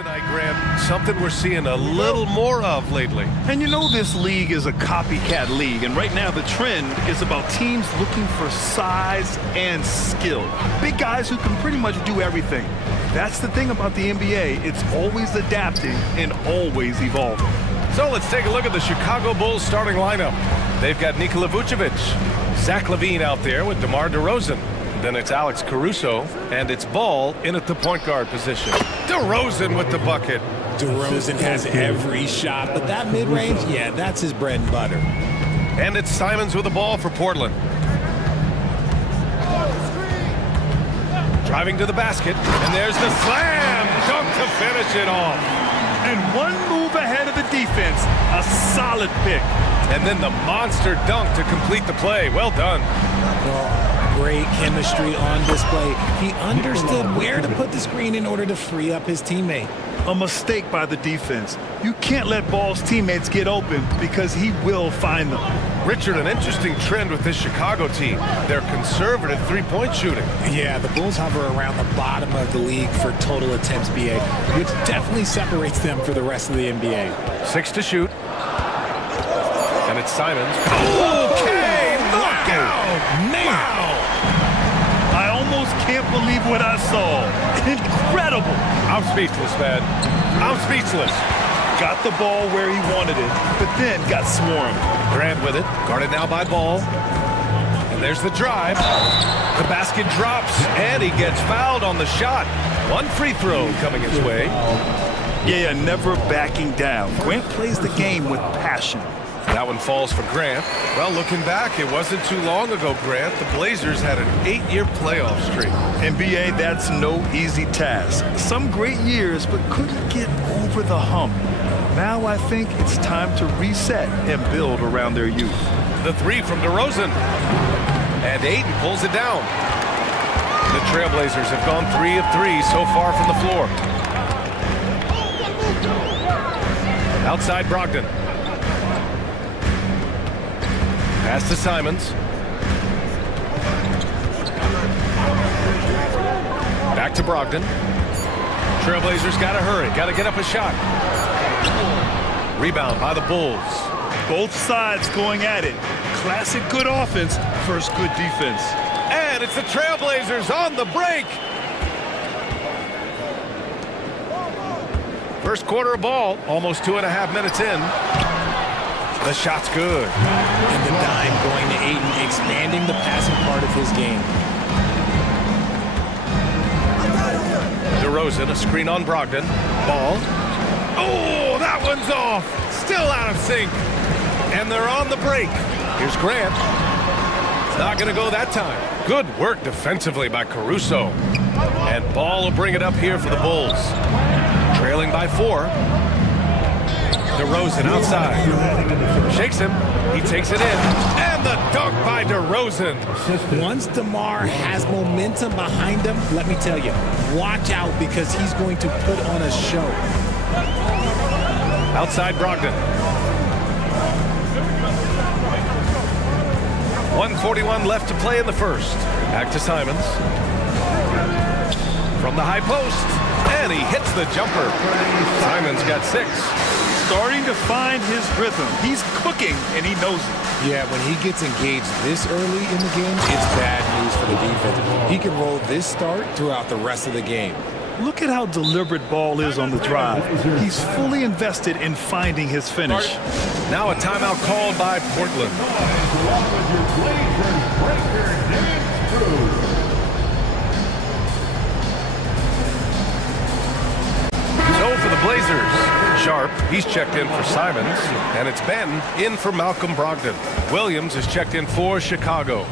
tonight, Grant. Something we're seeing a little more of lately. And you know this league is a copycat league, and right now the trend is about teams looking for size and skill. Big guys who can pretty much do everything. That's the thing about the NBA. It's always adapting and always evolving. So let's take a look at the Chicago Bulls starting lineup. They've got Nikola Vucevic, Zach LaVine out there with DeMar DeRozan. Then it's Alex Caruso, and it's Ball in at the point guard position. DeRozan with the bucket. DeRozan has every shot, but that mid-range, yeah, that's his bread and butter. And it's Simons with the ball for Portland. Driving to the basket, and there's the slam dunk to finish it off. And one move ahead of the defense, a solid pick. And then the monster dunk to complete the play. Well done. Well, great chemistry on display. He understood where to put the screen in order to free up his teammate. A mistake by the defense. You can't let Ball's teammates get open because he will find them. Richard, an interesting trend with this Chicago team. They're conservative three-point shooting. Yeah, the Bulls hover around the bottom of the league for total attempts, BA, which definitely separates them for the rest of the NBA. 6 to shoot. And it's Simons. Okay, knockout! Man! Wow! I almost can't believe what I saw. Incredible! I'm speechless, man. I'm speechless. Got the ball where he wanted it, but then got swarmed. Grant with it, guarded now by Ball. And there's the drive. The basket drops, and he gets fouled on the shot. One free throw coming his way. Yeah, never backing down. Grant plays the game with passion. That one falls for Grant. Well, looking back, it wasn't too long ago, Grant. The Blazers had an 8-year playoff streak. NBA, that's no easy task. Some great years, but couldn't get over the hump. Now I think it's time to reset and build around their youth. The three from DeRozan. And Ayton pulls it down. The Trailblazers have gone 3 of 3 so far from the floor. Outside Brogdon. Pass to Simons. Back to Brogdon. Trailblazers got to hurry. Got to get up a shot. Rebound by the Bulls. Both sides going at it. Classic good offense versus good defense. And it's the Trailblazers on the break. First quarter of ball, almost 2.5 minutes in. The shot's good. And the dime going to Ayton, expanding the passing part of his game. DeRozan, a screen on Brogdon. Ball. Oh, that one's off. Still out of sync. And they're on the break. Here's Grant. It's not going to go that time. Good work defensively by Caruso. And Ball will bring it up here for the Bulls. Trailing by 4. DeRozan outside. Shakes him. He takes it in. And the dunk by DeRozan. Once DeMar has momentum behind him, let me tell you, watch out because he's going to put on a show. Outside Brogdon. 1:41 left to play in the first. Back to Simons. From the high post. And he hits the jumper. Simons got 6. Starting to find his rhythm. He's cooking, and he knows it. Yeah, when he gets engaged this early in the game, it's bad news for the defense. He can roll this start throughout the rest of the game. Look at how deliberate Ball is on the drive. He's fully invested in finding his finish. Now a timeout called by Portland. So for the Blazers, Sharp, he's checked in for Simons, and it's Ben in for Malcolm Brogdon. Williams is checked in for Chicago.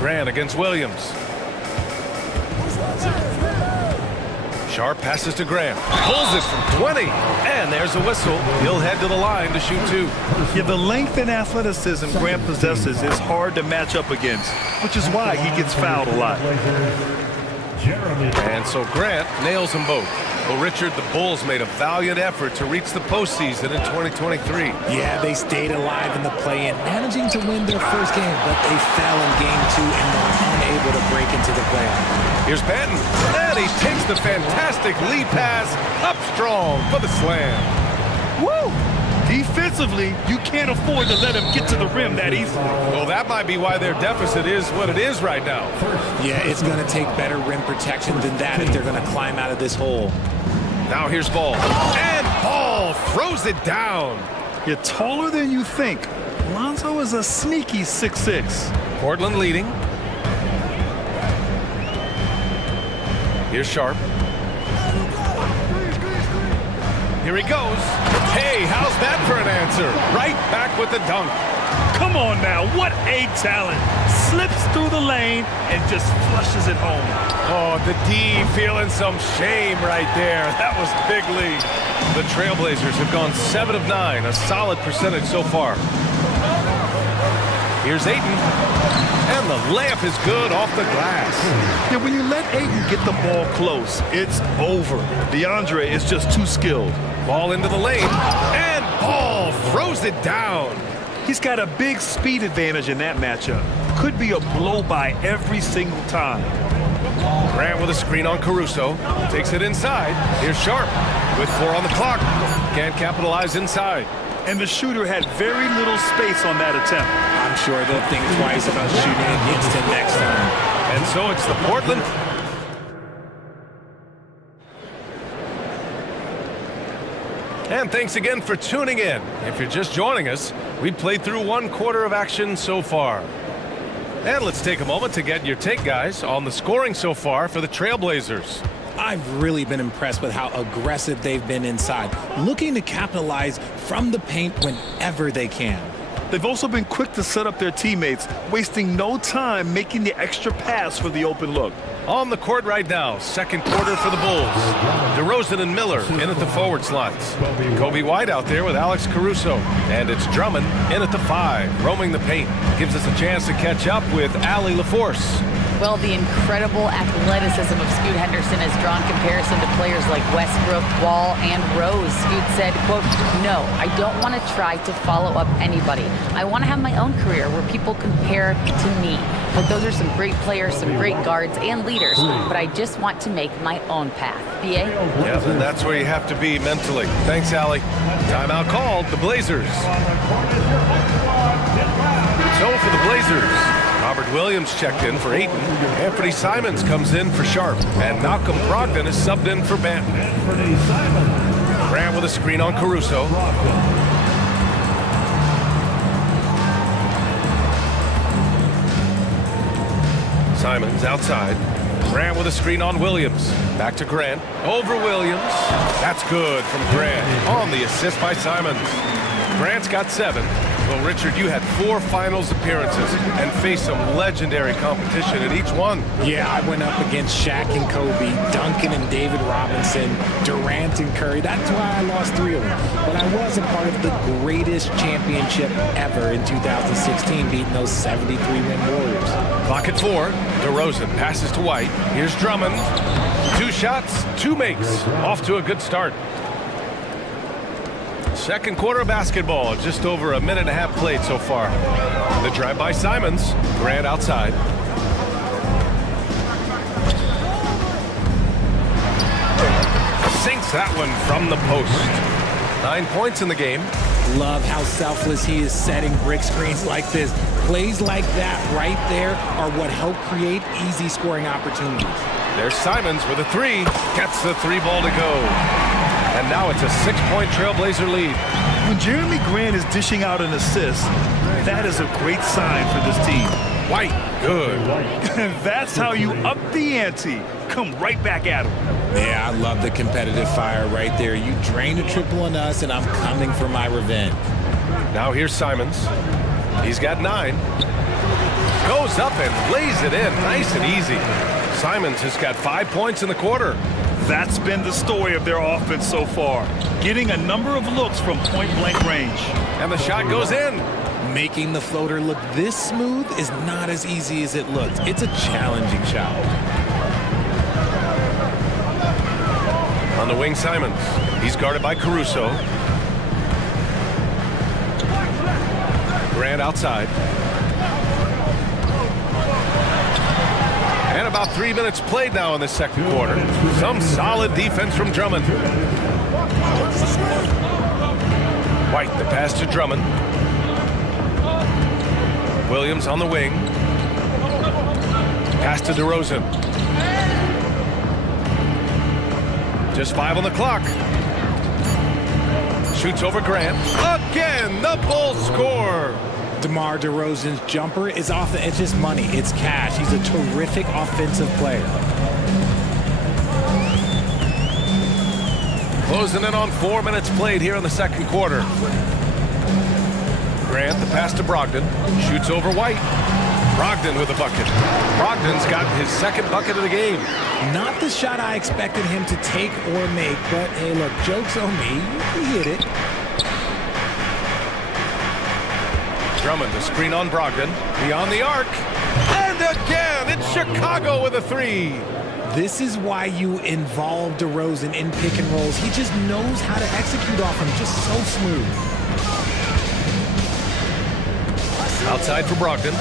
Grant against Williams. Sharp passes to Grant. Pulls it from 20. And there's a whistle. He'll head to the line to shoot 2. Yeah, the length and athleticism Grant possesses is hard to match up against, which is why he gets fouled a lot. And so Grant nails them both. Well, Richard, the Bulls made a valiant effort to reach the postseason in 2023. Yeah, they stayed alive in the play-in, managing to win their first game, but they fell in game 2 and were unable to break into the playoffs. Here's Banton, and he takes the fantastic lead pass up strong for the slam. Woo! Defensively, you can't afford to let him get to the rim that easily. Well, that might be why their deficit is what it is right now. Yeah, it's going to take better rim protection than that if they're going to climb out of this hole. Now here's Ball, and Ball throws it down. You're taller than you think. Lonzo is a sneaky 6'6". Portland leading. Here's Sharp. Here he goes. Hey, how's that for an answer? Right back with the dunk. Come on now, what a talent. Slips through the lane and just flushes it home. Oh, the D feeling some shame right there. That was big lead. The Trailblazers have gone 7 of 9, a solid percentage so far. Here's Ayton, and the layup is good off the glass. Yeah, when you let Ayton get the ball close, it's over. DeAndre is just too skilled. Ball into the lane, and Ball throws it down. He's got a big speed advantage in that matchup. Could be a blow-by every single time. Grant with a screen on Caruso. Takes it inside. Here's Sharp with 4 on the clock. Can't capitalize inside. And the shooter had very little space on that attempt. I'm sure they'll think twice about shooting against him next time. And so it's the Portland. And thanks again for tuning in. If you're just joining us, we played through 1 quarter of action so far. And let's take a moment to get your take, guys, on the scoring so far for the Trailblazers. I've really been impressed with how aggressive they've been inside, looking to capitalize from the paint whenever they can. They've also been quick to set up their teammates, wasting no time making the extra pass for the open look. On the court right now, second quarter for the Bulls. DeRozan and Miller in at the forward slots. Kobe White out there with Alex Caruso. And it's Drummond in at the 5, roaming the paint. Gives us a chance to catch up with Allie LaForce. Well, the incredible athleticism of Scoot Henderson has drawn comparison to players like Westbrook, Wall, and Rose. Scoot said, quote, "No, I don't want to try to follow up anybody. I want to have my own career where people compare to me. But those are some great players, some great guards and leaders. But I just want to make my own path." BA? Yeah, and that's where you have to be mentally. Thanks, Allie. Timeout called, the Blazers. So for the Blazers, Robert Williams checked in for Ayton. Anthony Simons comes in for Sharp. And Malcolm Brogdon is subbed in for Banton. Grant with a screen on Caruso. Simons outside. Grant with a screen on Williams. Back to Grant. Over Williams. That's good from Grant on the assist by Simons. Grant's got 7. Well, Richard, you had 4 finals appearances and faced some legendary competition in each one. Yeah, I went up against Shaq and Kobe, Duncan and David Robinson, Durant and Curry. That's why I lost 3 of them. But I was a part of the greatest championship ever in 2016, beating those 73-win Warriors. Clock at 4. DeRozan passes to White. Here's Drummond. 2 shots, 2 makes. Off to a good start. Second quarter of basketball, just over a minute and a half played so far. The drive by Simons. Grant outside. Sinks that one from the post. 9 points in the game. Love how selfless he is setting brick screens like this. Plays like that right there are what help create easy scoring opportunities. There's Simons with a 3. Gets the 3 ball to go. And now it's a 6-point Trailblazer lead. When Jeremy Grant is dishing out an assist, that is a great sign for this team. White, good. And that's how you up the ante. Come right back at him. Yeah, I love the competitive fire right there. You drain a triple on us, and I'm coming for my revenge. Now here's Simons. He's got 9. Goes up and lays it in, nice and easy. Simons has got 5 points in the quarter. That's been the story of their offense so far. Getting a number of looks from point-blank range. And the shot goes in. Making the floater look this smooth is not as easy as it looks. It's a challenging shot. On the wing, Simons. He's guarded by Caruso. Grant outside. And about 3 minutes played now in the second quarter. Some solid defense from Drummond. White, the pass to Drummond. Williams on the wing. Pass to DeRozan. Just 5 on the clock. Shoots over Grant. Again, the Bulls score. DeMar DeRozan's jumper is off the, it's just money. It's cash. He's a terrific offensive player. Closing in on 4 minutes played here in the second quarter. Grant, the pass to Brogdon. Shoots over White. Brogdon with a bucket. Brogdon's got his second bucket of the game. Not the shot I expected him to take or make, but hey, look, joke's on me. He hit it. Drummond, the screen on Brogdon. Beyond the arc. And again, it's Chicago with a three. This is why you involve DeRozan in pick and rolls. He just knows how to execute off him, just so smooth. Outside for Brogdon.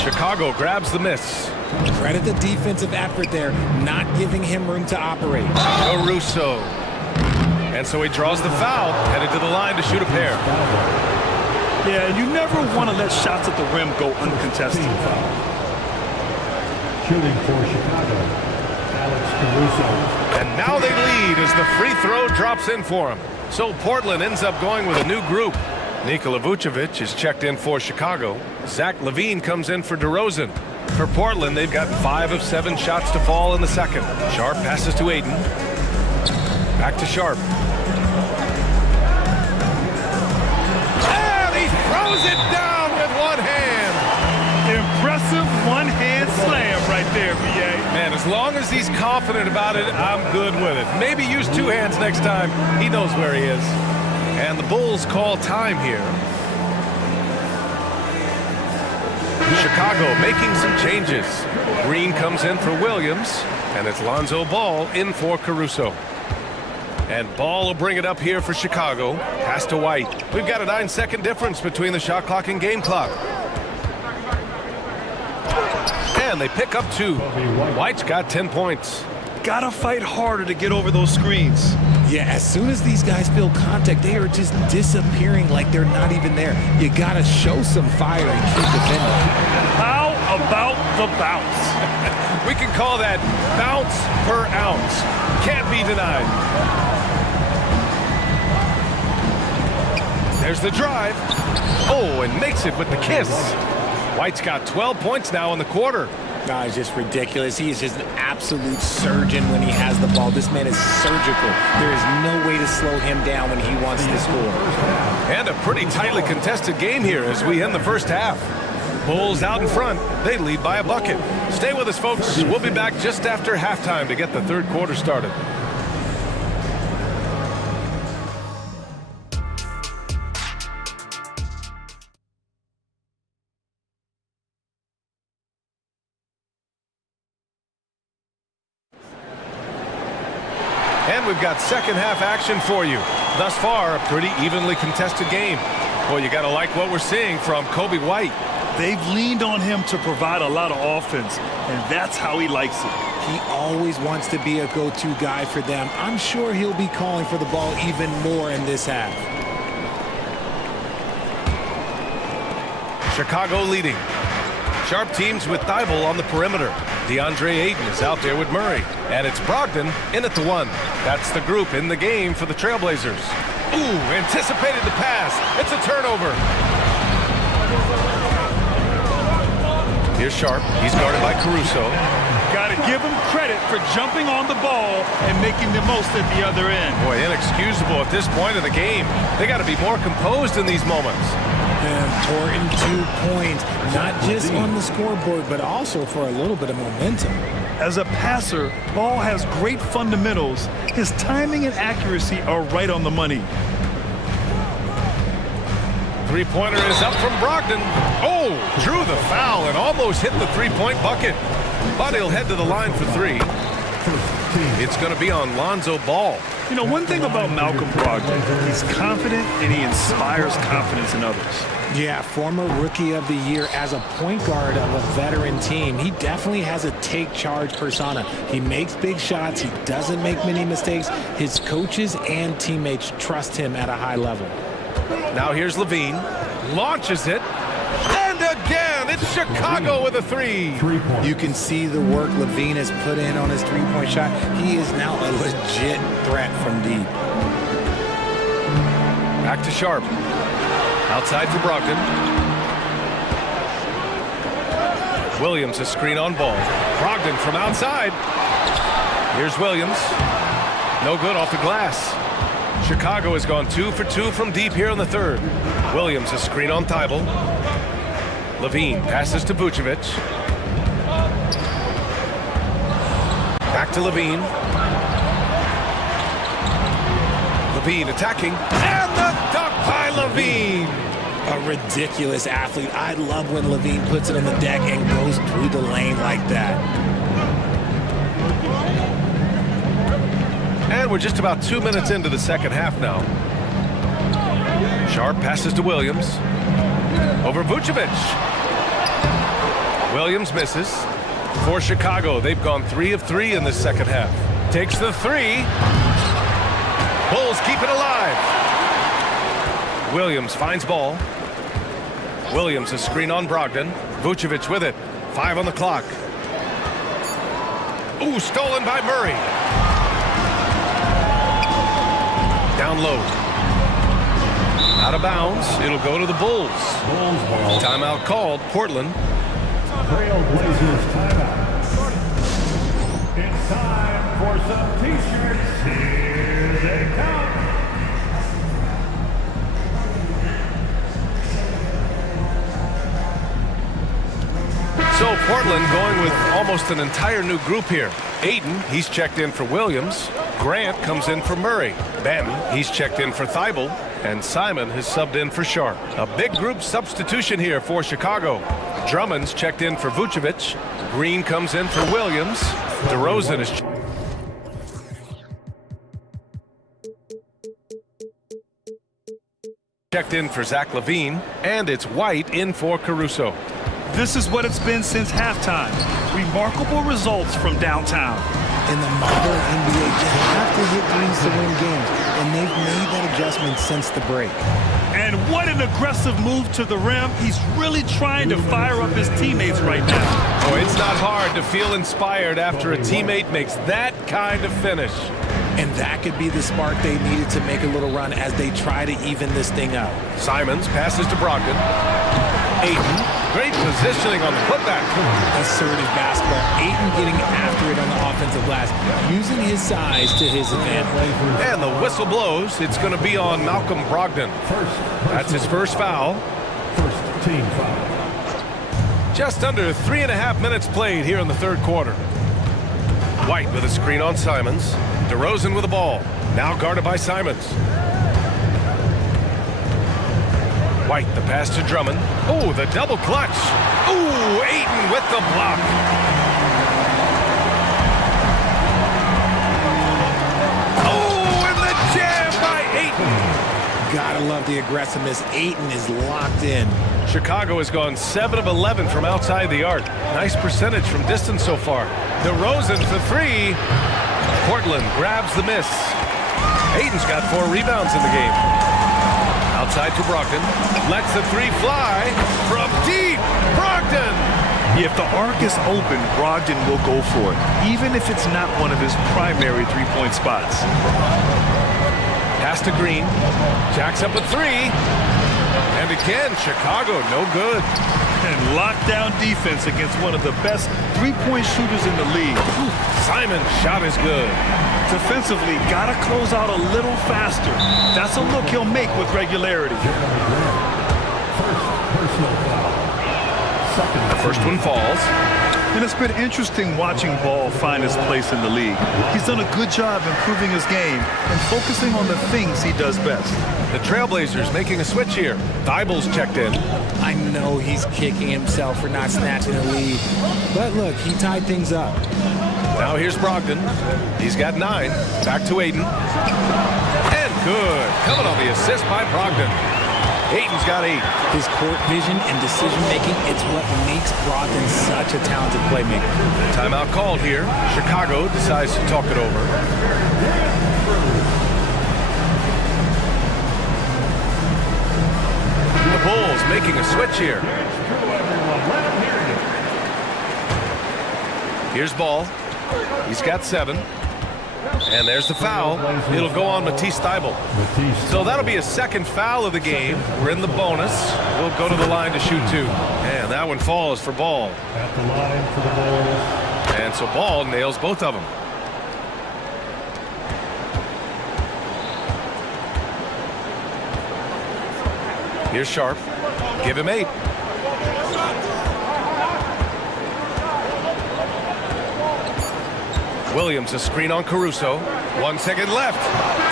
Chicago grabs the miss. Credit the defensive effort there, not giving him room to operate. Caruso. And so he draws the foul, headed to the line to shoot a pair. Yeah, and you never want to let shots at the rim go uncontested. Shooting for Chicago, Alex Caruso. And now they lead as the free throw drops in for him. So Portland ends up going with a new group. Nikola Vucevic is checked in for Chicago. Zach LaVine comes in for DeRozan. For Portland, they've gotten 5 of 7 shots to fall in the second. Sharp passes to Aiden. Back to Sharp. And he throws it down with one hand. Impressive one-hand slam right there, BA. Man, as long as he's confident about it, I'm good with it. Maybe use 2 hands next time. He knows where he is. And the Bulls call time here. Chicago making some changes. Green comes in for Williams, and it's Lonzo Ball in for Caruso. And Ball will bring it up here for Chicago. Pass to White. We've got a 9-second difference between the shot clock and game clock. And they pick up 2. White's got 10 points. Gotta fight harder to get over those screens. Yeah, as soon as these guys feel contact, they are just disappearing like they're not even there. You gotta show some fire and keep defending. How about the bounce? We can call that bounce per ounce. Can't be denied. There's the drive. Oh, and makes it with the kiss. White's got 12 points now in the quarter. No, it's just ridiculous. He is just an absolute surgeon when he has the ball. This man is surgical. There is no way to slow him down when he wants to score. And a pretty tightly contested game here as we end the first half. Bulls out in front. They lead by a bucket. Stay with us, folks. We'll be back just after halftime to get the third quarter started. And we've got second half action for you. Thus far, a pretty evenly contested game. Boy, you got to like what we're seeing from Kobe White. They've leaned on him to provide a lot of offense, and that's how he likes it. He always wants to be a go-to guy for them. I'm sure he'll be calling for the ball even more in this half. Chicago leading. Sharp teams with Thibault on the perimeter. DeAndre Ayton is out there with Murray. And it's Brogdon in at the 1. That's the group in the game for the Trailblazers. Ooh, anticipated the pass. It's a turnover. Here's Sharp. He's guarded by Caruso. Got to give him credit for jumping on the ball and making the most at the other end. Boy, inexcusable at this point of the game. They got to be more composed in these moments. Important 2 points, not just on the scoreboard, but also for a little bit of momentum. As a passer, Ball has great fundamentals. His timing and accuracy are right on the money. Three-pointer is up from Brogdon. Oh, drew the foul and almost hit the three-point bucket. But he'll head to the line for 3. It's going to be on Lonzo Ball. You know, one thing about Malcolm Brogdon, he's confident and he inspires confidence in others. Yeah, former Rookie of the Year as a point guard of a veteran team. He definitely has a take charge persona. He makes big shots. He doesn't make many mistakes. His coaches and teammates trust him at a high level. Now here's Levine. Launches it. And again, it's Chicago with a three. You can see the work Levine has put in on his three-point shot. He is now a legit threat from deep. Back to Sharp. Outside for Brogdon. Williams, a screen on ball. Brogdon from outside. Here's Williams. No good off the glass. Chicago has gone 2 for 2 from deep here in the third. Williams, a screen on Thibault. Levine passes to Vucevic. Back to Levine. Levine attacking. And the dunk by Levine. A ridiculous athlete. I love when Levine puts it on the deck and goes through the lane like that. And we're just about 2 minutes into the second half now. Sharp passes to Williams. Over Vucevic. Williams misses. For Chicago, they've gone 3 of 3 in the second half. Takes the three. Bulls keep it alive. Williams finds ball. Williams, a screen on Brogdon. Vucevic with it. 5 on the clock. Ooh, stolen by Murray. Down low. Out of bounds. It'll go to the Bulls. Timeout called. Portland. Trailblazers timeout. It's time for some t-shirts. Here they come. So Portland going with almost an entire new group here. Aiden, he's checked in for Williams. Grant comes in for Murray. Ben, he's checked in for Thibault. And Simon has subbed in for Sharp. A big group substitution here for Chicago. Drummond's checked in for Vucevic. Green comes in for Williams. DeRozan is checked in for Zach LaVine. And it's White in for Caruso. This is what it's been since halftime. Remarkable results from downtown. In the modern NBA, you have to hit threes to win games, and they've made that adjustment since the break. And what an aggressive move to the rim. He's really trying to fire up his teammates right now. Oh, it's not hard to feel inspired after a teammate makes that kind of finish. And that could be the spark they needed to make a little run as they try to even this thing out. Simons passes to Brogdon. Aiden, great positioning on the putback. Assertive basketball. Aiden getting after it on the offensive glass, using his size to his advantage. And the whistle blows. It's going to be on Malcolm Brogdon. That's his first foul. First team foul. Just under 3.5 minutes played here in the third quarter. White with a screen on Simons. DeRozan with the ball. Now guarded by Simons. White, the pass to Drummond. Oh, the double clutch. Ooh, Ayton with the block. Oh, and the jam by Ayton. Gotta love the aggressiveness. Ayton is locked in. Chicago has gone 7 of 11 from outside the arc. Nice percentage from distance so far. DeRozan for 3. Portland grabs the miss. Ayton's got 4 rebounds in the game. Outside to Brogdon. Lets the 3 fly from deep. Brogdon! If the arc is open, Brogdon will go for it, even if it's not one of his primary three-point spots. Pass to Green. Jacks up a 3. And again, Chicago, no good. And lockdown defense against one of the best three-point shooters in the league. Simon's shot is good. Defensively, gotta close out a little faster. That's a look he'll make with regularity. First personal foul. The first one falls. And it's been interesting watching Ball find his place in the league. He's done a good job improving his game and focusing on the things he does best. The Trailblazers making a switch here. Thibault's checked in. I know he's kicking himself for not snatching the lead. But look, he tied things up. Now here's Brogdon. He's got 9. Back to Aiden. And good. Coming on the assist by Brogdon. Aiden's got 8. His court vision and decision-making, it's what makes Brogdon such a talented playmaker. Timeout called here. Chicago decides to talk it over. The Bulls making a switch here. Here's Ball. He's got 7. And there's the foul. It'll go on Matisse Thybulle. So that'll be a second foul of the game. We're in the bonus. We'll go to the line to shoot 2. And that one falls for Ball. At the line for the Bulls. And so Ball nails both of them. Here's Sharp. Give him 8. Williams, a screen on Caruso. 1 second left.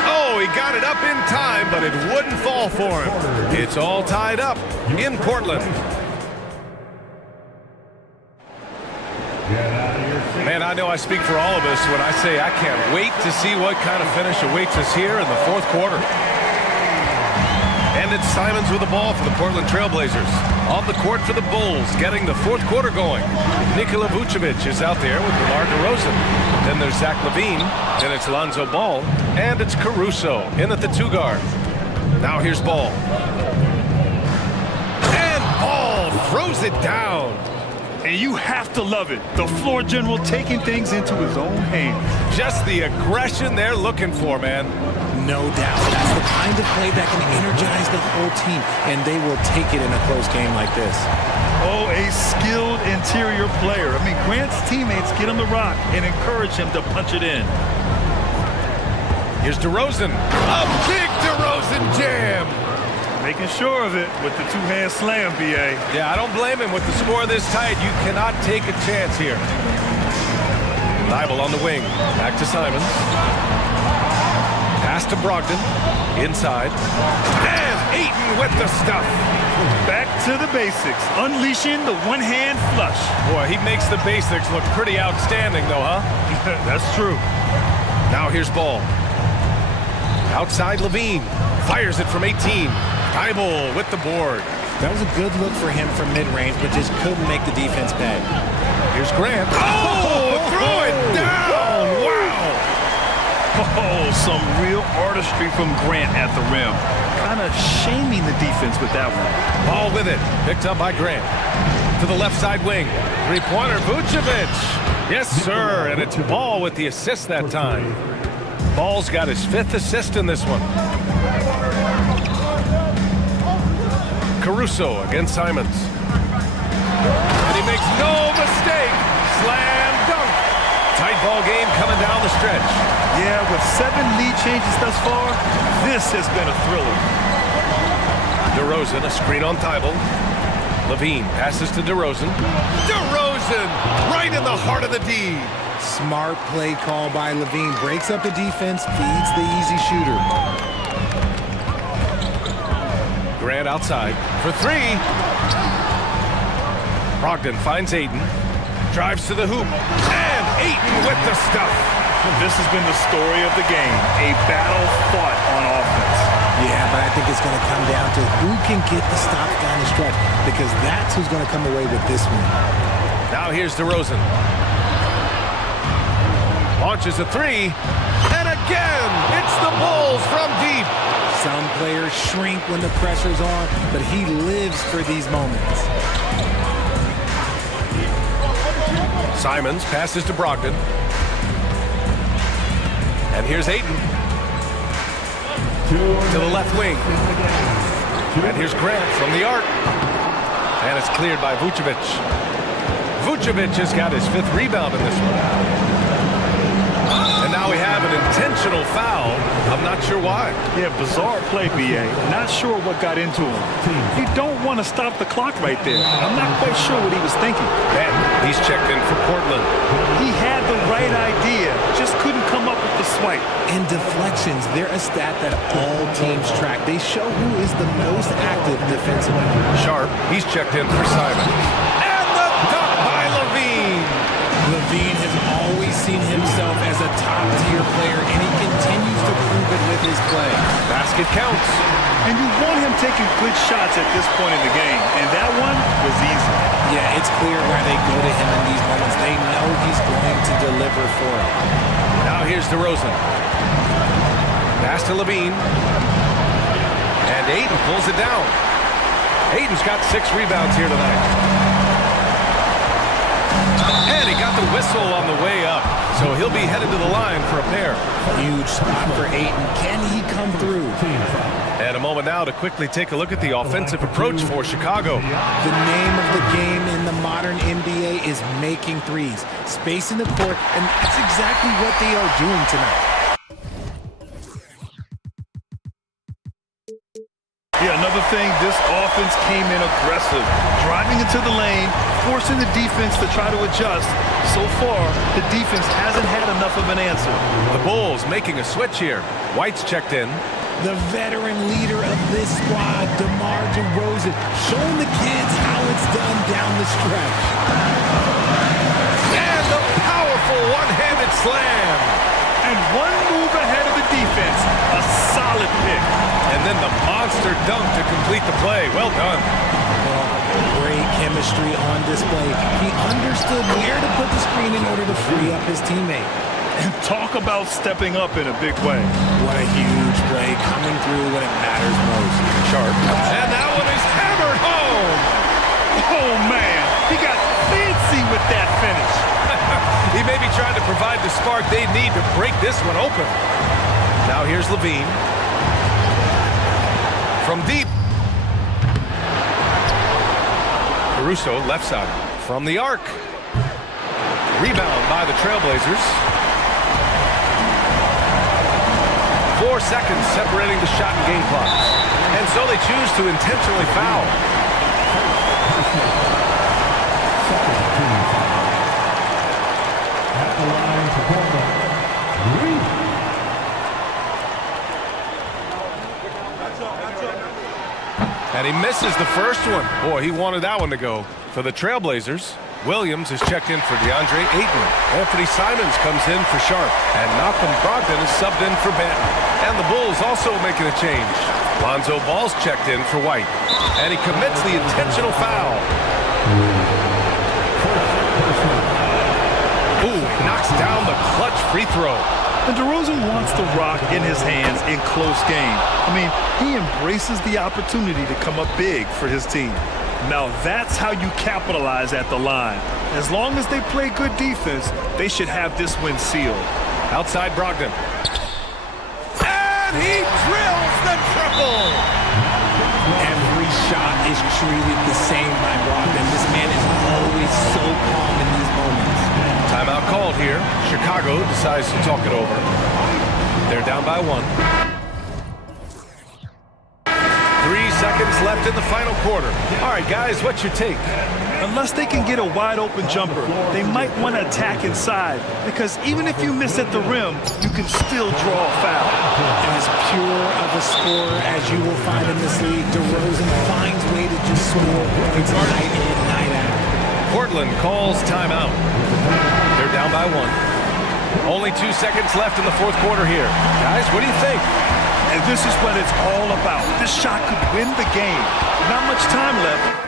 Oh, he got it up in time, but it wouldn't fall for him. It's all tied up in Portland. Man, I know I speak for all of us when I say I can't wait to see what kind of finish awaits us here in the 4th quarter. And it's Simons with the ball for the Portland Trailblazers. On the court for the Bulls, getting the 4th quarter going. Nikola Vucevic is out there with DeMar DeRozan. Then there's Zach LaVine. Then it's Lonzo Ball. And it's Caruso in at the 2 guard. Now here's Ball. And Ball throws it down. And you have to love it. The floor general taking things into his own hands. Just the aggression they're looking for, man. No doubt. That's the kind of play that can energize the whole team, and they will take it in a close game like this. Oh, a skilled interior player. I mean, Grant's teammates get him the rock and encourage him to punch it in. Here's DeRozan. A big DeRozan jam. Making sure of it with the 2-hand slam, B.A. Yeah, I don't blame him with the score this tight. You cannot take a chance here. Thybulle on the wing. Back to Simons. Pass to Brogdon. Inside. And Ayton with the stuff. Back to the basics. Unleashing the one-hand flush. Boy, he makes the basics look pretty outstanding, though, huh? That's true. Now here's Ball. Outside LaVine. Fires it from 18. Thybulle with the board. That was a good look for him from mid-range, but just couldn't make the defense pay. Here's Grant. Oh, throw it down. Wow. Oh, some real artistry from Grant at the rim. Kind of shaming the defense with that one. Ball with it. Picked up by Grant. To the left side wing. 3-pointer, Vucevic. Yes, sir. And it's Ball with the assist that time. Ball's got his 5th assist in this one. Caruso against Simons. And he makes no mistake. Slam dunk. Tight ball game coming down the stretch. Yeah, with 7 lead changes thus far, this has been a thriller. DeRozan, a screen on Thybulle. LaVine passes to DeRozan. DeRozan right in the heart of the D. Smart play call by LaVine. Breaks up the defense, feeds the easy shooter. Grant outside for 3. Brogdon finds Ayton. Drives to the hoop. And Ayton with the stuff. This has been the story of the game. A battle fought on offense. Yeah, but I think it's going to come down to who can get the stops down the stretch, because that's who's going to come away with this one. Now here's DeRozan. Launches a 3. And again, it's the Bulls from deep. Some players shrink when the pressure's on, but he lives for these moments. Simons passes to Brogdon. And here's Ayton. To the left wing. And here's Grant from the arc. And it's cleared by Vucevic. Vucevic has got his 5th rebound in this one. And now we have an intentional foul. I'm not sure why. Yeah, bizarre play, B.A. Not sure what got into him. You don't want to stop the clock right there. I'm not quite sure what he was thinking. And he's checked in for Portland. He had the right idea, just couldn't come up with the swipe. And deflections, they're a stat that all teams track. They show who is the most active defensively. Sharp, he's checked in for Simon. And the dunk by LaVine. LaVine has always seen basket counts. And you want him taking good shots at this point in the game, and that one was easy. Yeah, it's clear why they go to him in these moments. They know he's going to deliver for them. Now here's DeRozan. Pass to Levine. And Ayton pulls it down. Ayton's got 6 rebounds here tonight. And he got the whistle on the way up. So he'll be headed to the line for a pair. Huge spot for Ayton. Can he come through? And a moment now to quickly take a look at the offensive approach for Chicago. The name of the game in the modern NBA is making threes. Spacing the court, and that's exactly what they are doing tonight. Yeah, another thing, this offense came in aggressive, driving into the lane, forcing the defense to try to adjust. So far, the defense hasn't had enough of an answer. The Bulls making a switch here. White's checked in. The veteran leader of this squad, DeMar DeRozan, showing the kids how it's done down the stretch. And the powerful one-handed slam. And one move ahead of the defense, a solid pick. And then the monster dunk to complete the play. Well done. Well, great chemistry on display. He understood where to put the screen in order to free up his teammate. And talk about stepping up in a big way. What a huge play, coming through when it matters most. Sharp. And that one is hammered home. Oh, man. He got fancy with that finish. He may be trying to provide the spark they need to break this one open. Now here's Levine. From deep. Caruso, left side. From the arc. Rebound by the Trailblazers. 4 seconds separating the shot and game clock. And so they choose to intentionally foul. At the line for Portland. And he misses the first one. Boy, he wanted that one to go. For the Trailblazers, Williams is checked in for DeAndre Ayton. Anthony Simons comes in for Sharp. And Malcolm Brogdon is subbed in for Banton. And the Bulls also making a change. Lonzo Ball's checked in for White. And he commits the intentional foul. Ooh, knocks down the clutch free throw. And DeRozan wants the rock in his hands in close game. I mean, he embraces the opportunity to come up big for his team. Now that's how you capitalize at the line. As long as they play good defense, they should have this win sealed. Outside Brogdon. And he drills the triple! Every shot is treated the same by Brogdon. This man is always so calm in these moments. Timeout called here. Chicago decides to talk it over. They're down by 1. 3 seconds left in the final quarter. All right, guys, what's your take? Unless they can get a wide-open jumper, they might want to attack inside, because even if you miss at the rim, you can still draw a foul. As pure of a scorer as you will find in this league, DeRozan finds way to just score points night in, night out. Portland calls timeout. They're down by 1. Only 2 seconds left in the fourth quarter here. Guys, what do you think? And this is what it's all about. This shot could win the game. Not much time left.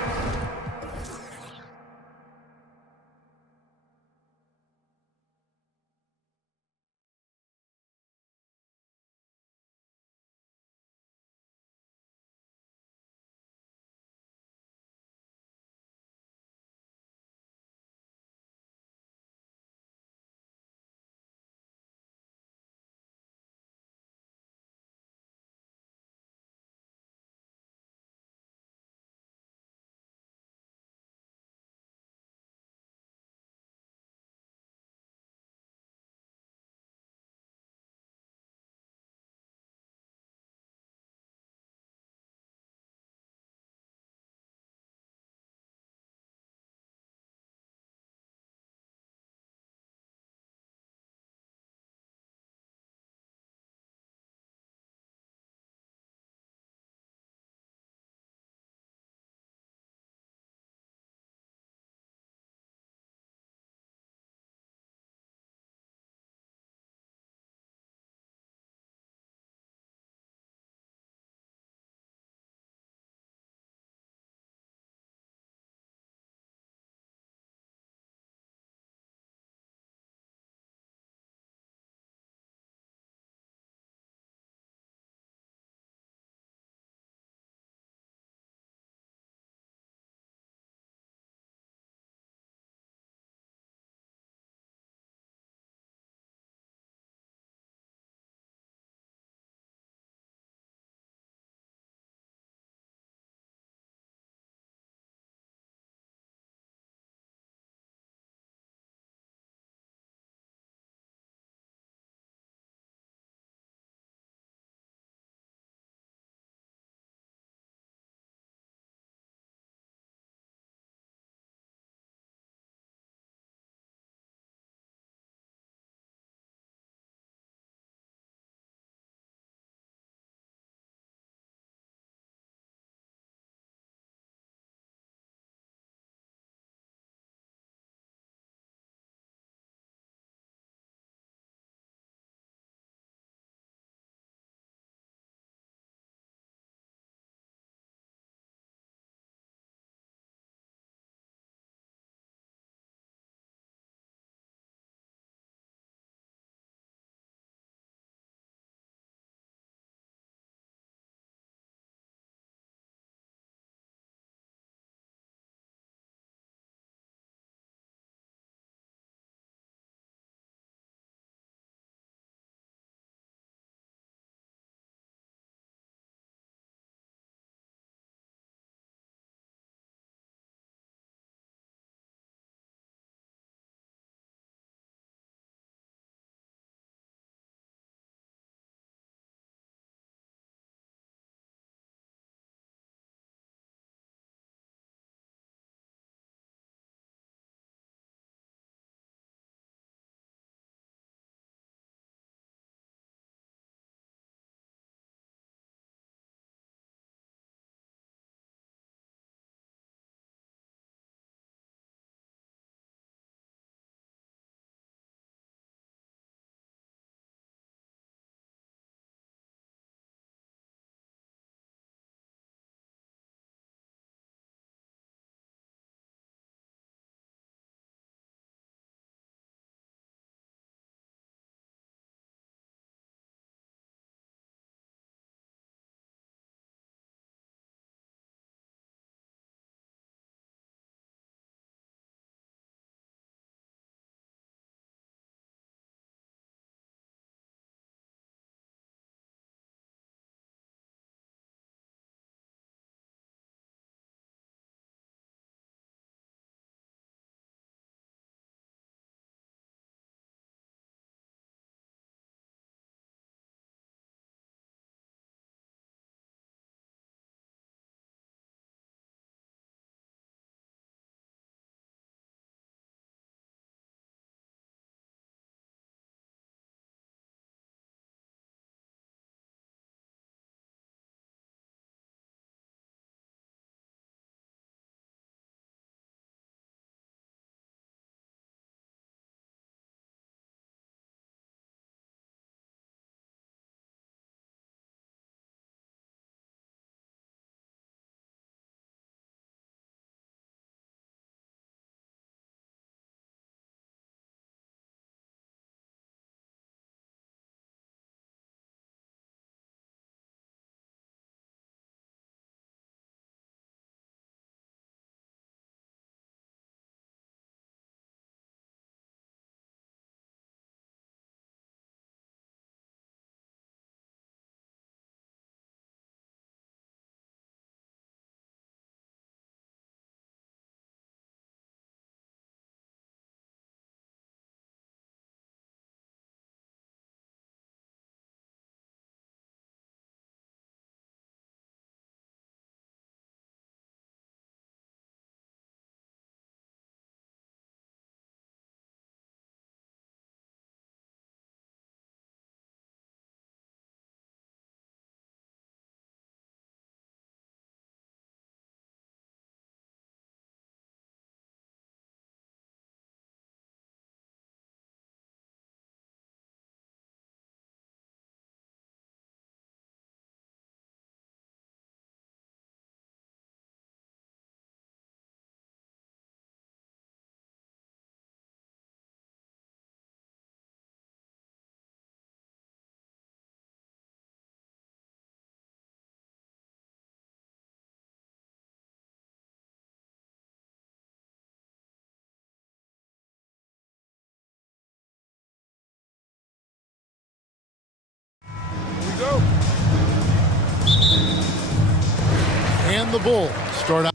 And the Bulls start out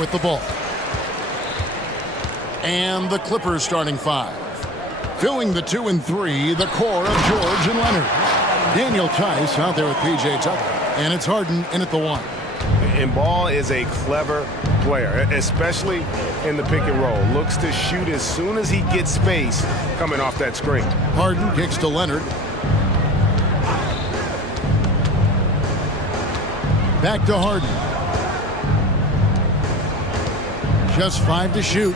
with the ball. And the Clippers starting five. Filling the 2 and 3, the core of George and Leonard. Daniel Tice out there with P.J. Tucker. And it's Harden in at the 1. And Ball is a clever player, especially in the pick and roll. Looks to shoot as soon as he gets space coming off that screen. Harden kicks to Leonard. Back to Harden. Just 5 to shoot.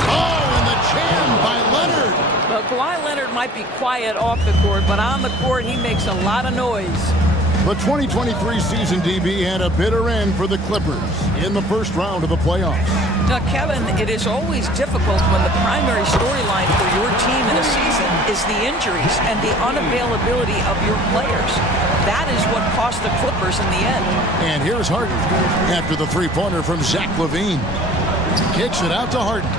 Oh, and the jam by Leonard. Well, Kawhi Leonard might be quiet off the court, but on the court, he makes a lot of noise. The 2023 season, DB, had a bitter end for the Clippers in the first round of the playoffs. Now, Kevin, it is always difficult when the primary storyline for your team in a season is the injuries and the unavailability of your players. That is what cost the Clippers in the end. And here's Harden after the three-pointer from Zach LaVine. Kicks it out to Harden.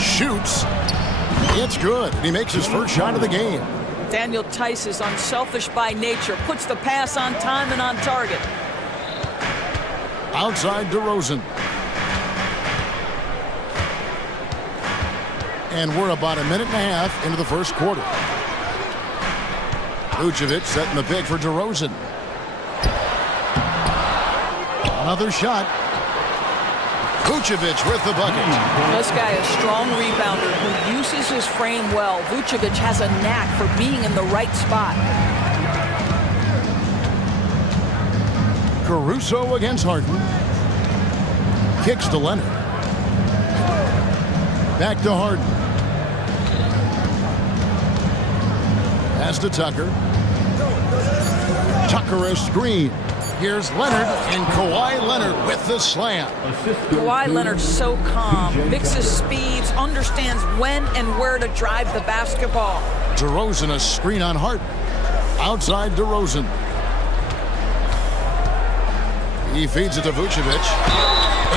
Shoots. It's good. He makes his first shot of the game. Daniel Tice is unselfish by nature, puts the pass on time and on target. Outside DeRozan. And we're about a minute and a half into the first quarter. Vucevic setting the pick for DeRozan. Another shot. Vucevic with the bucket. This guy is a strong rebounder who uses his frame well. Vucevic has a knack for being in the right spot. Caruso against Harden. Kicks to Leonard. Back to Harden. Pass to Tucker. Tucker a screen. Here's Leonard, and Kawhi Leonard with the slam. Kawhi Leonard so calm, mixes speeds, understands when and where to drive the basketball. DeRozan a screen on Harden. Outside DeRozan. He feeds it to Vucevic.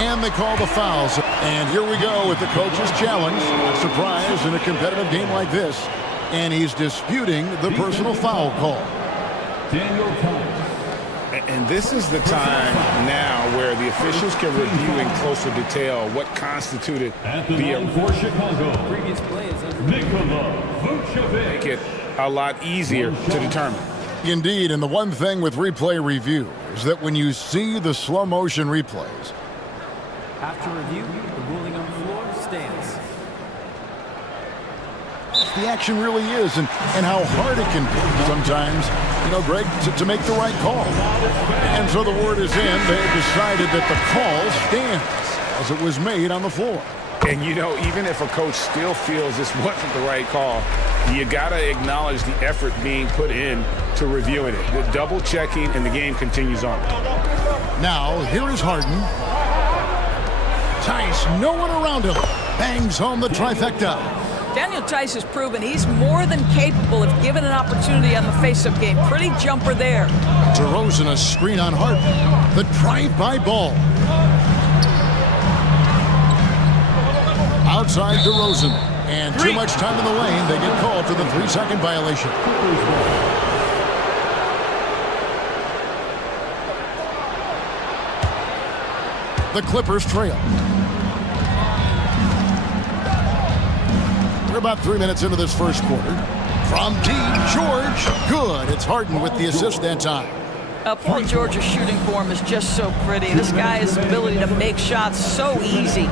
And they call the fouls. And here we go with the coach's challenge. A surprise in a competitive game like this. And he's disputing the personal foul call. Daniel Tice. And this is the time now where the officials can review in closer detail what constituted the for Chicago. Previous play is Nikola Vucevic. make it a lot easier to determine. Indeed, and the one thing with replay review is that when you see the slow motion replays, after review, the ruling on the floor stands. the action really is and how hard it can be sometimes, you know, Greg, to make the right call. And so the word is in. They've decided that the call stands as it was made on the floor. And, you know, even if a coach still feels this wasn't the right call, you got to acknowledge the effort being put in to reviewing it. The double checking, and the game continues on. Now, here is Harden. Tice, no one around him. Bangs home the trifecta. Daniel Tice has proven he's more than capable if given an opportunity on the face-up game. Pretty jumper there. DeRozan a screen on Harden. The drive-by ball. Outside DeRozan. And too much time in the lane. They get called for the 3-second violation. The Clippers trail. We're about 3 minutes into this first quarter. From deep, George. Good. It's Harden with the assist that time. Paul George's shooting form is just so pretty. This guy's ability to make shots so easy.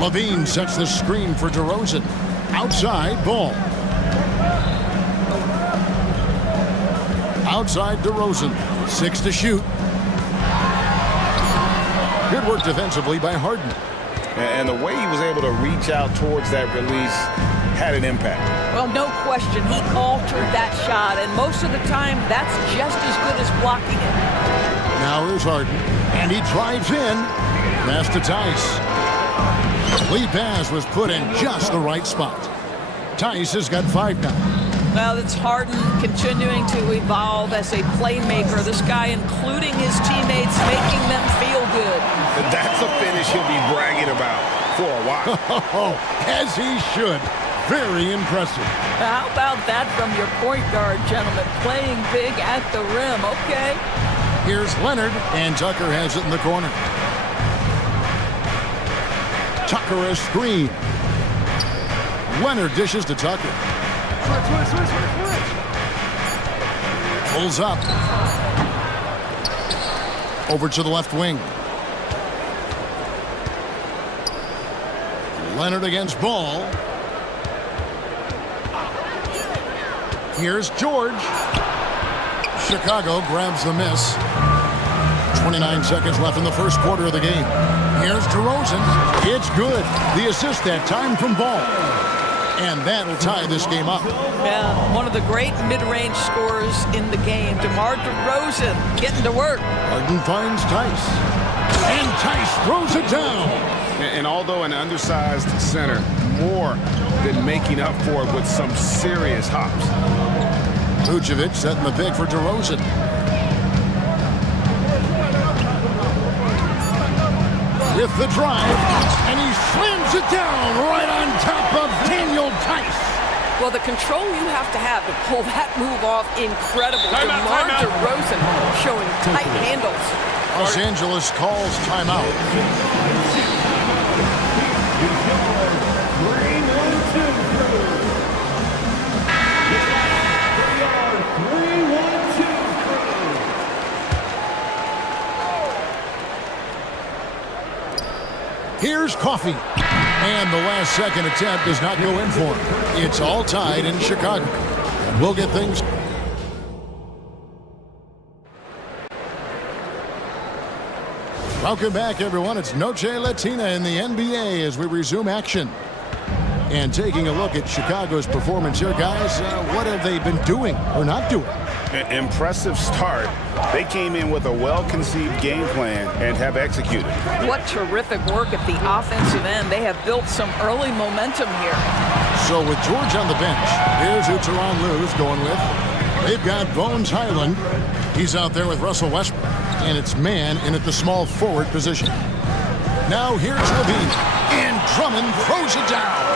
LaVine sets the screen for DeRozan. Outside, ball. Outside DeRozan. 6 to shoot. Good work defensively by Harden. And the way he was able to reach out towards that release had an impact. Well, no question, he altered that shot, and most of the time, that's just as good as blocking it. Now here's Harden, and he drives in. Pass to Tice. Lead pass was put in just the right spot. Tice has got 5 now. Well, it's Harden continuing to evolve as a playmaker. This guy, including his teammates, making them feel good. That's a finish he'll be bragging about for a while. As he should. Very impressive. How about that from your point guard, gentlemen? Playing big at the rim, okay. Here's Leonard, and Tucker has it in the corner. Tucker a screen. Leonard dishes to Tucker. Switch. Pulls up. Over to the left wing. Leonard against Ball. Here's George. Chicago grabs the miss. 29 seconds left in the first quarter of the game. Here's DeRozan. It's good. The assist that time from Ball. And that'll tie this game up. Yeah, one of the great mid-range scorers in the game. DeMar DeRozan getting to work. Harden finds Tice. And Tice throws it down. And although an undersized center, more than making up for it with some serious hops. Vucevic setting the pick for DeRozan. With the drive, and he slams it down right on top of Daniel Tice. Well, the control you have to pull that move off, incredible. DeMar DeRozan showing tight handles. Los Angeles calls timeout. Here's Coffee. And the last second attempt does not go in for him. It's all tied in Chicago. And we'll get things. Welcome back, everyone. It's Noche Latina in the NBA as we resume action. And taking a look at Chicago's performance here, guys, what have they been doing or not doing? Impressive start. They came in with a well-conceived game plan and have executed. What terrific work at the offensive end. They have built some early momentum here. So with George on the bench, here's who Tyronn Lue's going with. They've got Bones Highland. He's out there with Russell Westbrook. And it's man in at the small forward position. Now here's Levine. And Drummond throws it down.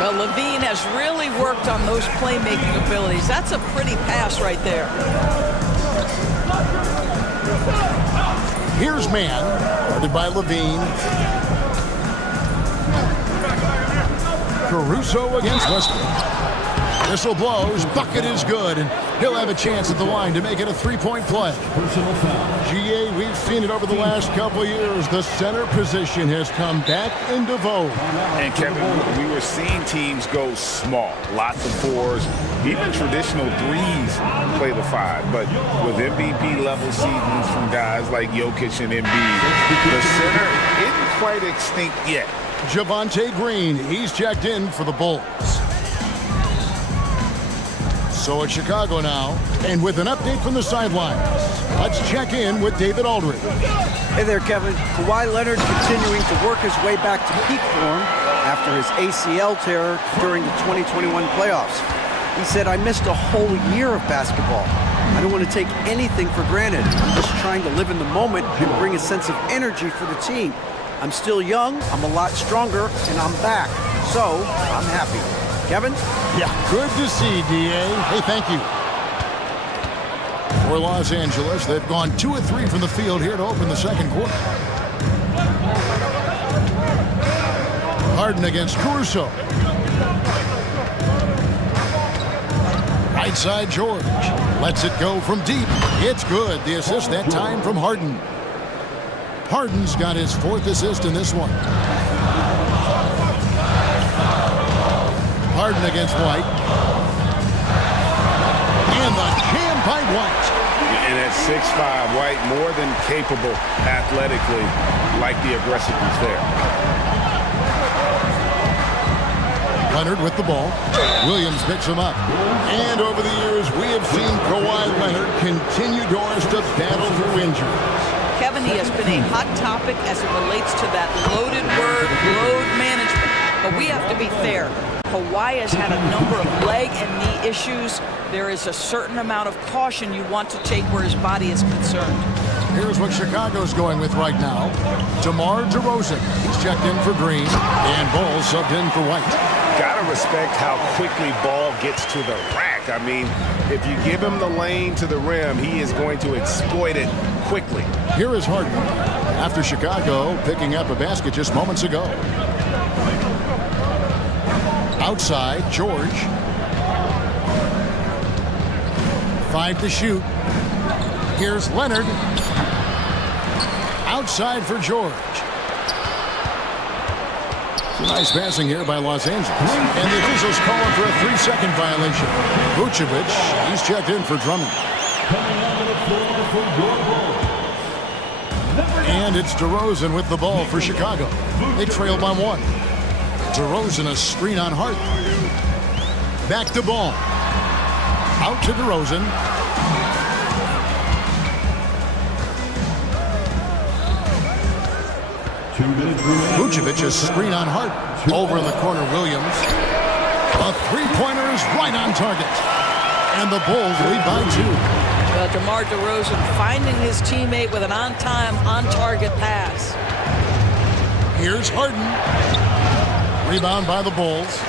Well, Levine has really worked on those playmaking abilities. That's a pretty pass right there. Here's man, guarded by Levine. Caruso against Westbrook. Whistle blows, bucket is good, and he'll have a chance at the line to make it a three-point play. GA, we've seen it over the last couple years. The center position has come back into vogue. And Kevin, we were seeing teams go small, lots of fours, even traditional threes play the five. But with MVP-level seasons from guys like Jokic and Embiid, the center isn't quite extinct yet. Javonte Green, he's checked in for the Bulls. So it's Chicago now, and with an update from the sidelines, let's check in with David Aldridge. Hey there, Kevin. Kawhi Leonard continuing to work his way back to peak form after his ACL tear during the 2021 playoffs. He said, "I missed a whole year of basketball. I don't want to take anything for granted. I'm just trying to live in the moment and bring a sense of energy for the team. I'm still young, I'm a lot stronger, and I'm back. So, I'm happy." Kevin? Yeah, good to see, D.A. Hey, thank you. For Los Angeles, they've gone 2 of 3 from the field here to open the second quarter. Harden against Caruso. Right side, George. Lets it go from deep. It's good. The assist that time from Harden. Harden's got his 4th assist in this one. Harden against White. And the jam by White. And at 6'5", White more than capable athletically, like the aggressiveness there. Leonard with the ball. Williams picks him up. And over the years, we have seen Kawhi Leonard continue doors to battle through injuries. Kevin, he has been a hot topic as it relates to that loaded word, load management. But we have to be fair. Kawhi has had a number of leg and knee issues. There is a certain amount of caution you want to take where his body is concerned. Here's what Chicago's going with right now. DeMar DeRozan, he's checked in for Green, and Ball subbed in for White. Gotta respect how quickly Ball gets to the rack. I mean, if you give him the lane to the rim, he is going to exploit it quickly. Here is Harden, after Chicago picking up a basket just moments ago. Outside, George. 5 to shoot. Here's Leonard. Outside for George. Nice passing here by Los Angeles. And the officials call him for a 3-second violation. Vucevic, he's checked in for Drummond. And it's DeRozan with the ball for Chicago. They trail by 1. DeRozan, a screen on Hart. Back to Ball. Out to DeRozan. Vucevic, a screen on Hart. Over in the corner, Williams. A three-pointer is right on target. And the Bulls lead by 2. Well, DeMar DeRozan finding his teammate with an on-time, on-target pass. Here's Harden. Rebound by the Bulls.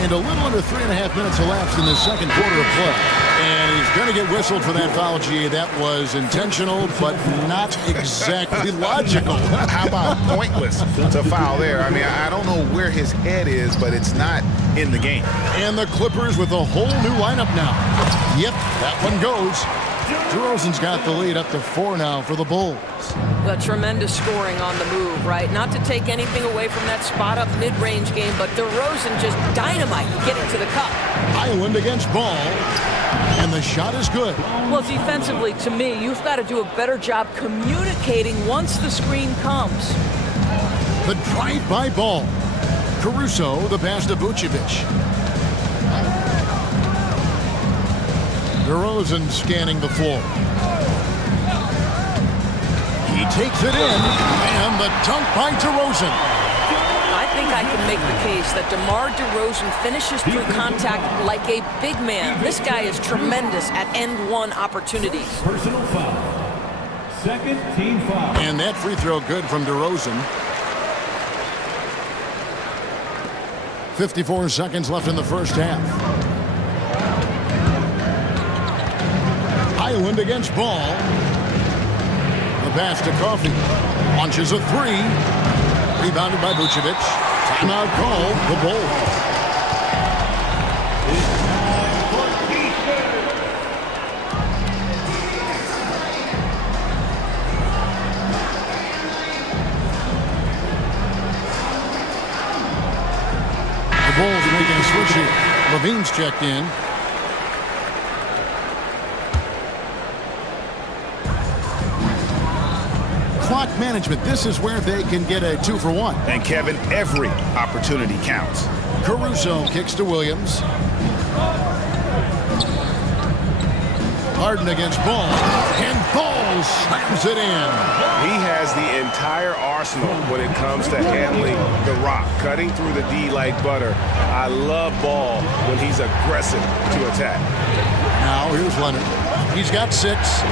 And a little under 3.5 minutes elapsed in the second quarter of play. And he's going to get whistled for that foul, G. That was intentional, but not exactly logical. How about pointless to foul there? I mean, I don't know where his head is, but it's not in the game. And the Clippers with a whole new lineup now. Yep, that one goes. DeRozan's got the lead up to 4 now for the Bulls. Well, tremendous scoring on the move, right? Not to take anything away from that spot-up mid-range game, but DeRozan just dynamite getting to the cup. Island against Ball, and the shot is good. Well, defensively, to me, you've got to do a better job communicating once the screen comes. The drive by Ball. Caruso, the pass to Vucevic. DeRozan scanning the floor. He takes it in, and the dunk by DeRozan. I think I can make the case that DeMar DeRozan finishes through contact like a big man. This guy is tremendous at end-one opportunities. Personal foul. Second team foul. And that free throw good from DeRozan. 54 seconds left in the first half. Island against Ball. The pass to Coffey. Launches a 3. Rebounded by Vucevic. Timeout call, the Bulls. The Bulls are making a switch here. Levine's checked in. Clock management. This is where they can get a 2-for-1. And Kevin, every opportunity counts. Caruso kicks to Williams. Harden against Ball. And Ball slams it in. He has the entire arsenal when it comes to handling the rock, cutting through the D like butter. I love Ball when he's aggressive to attack. Now here's Leonard. He's got 6.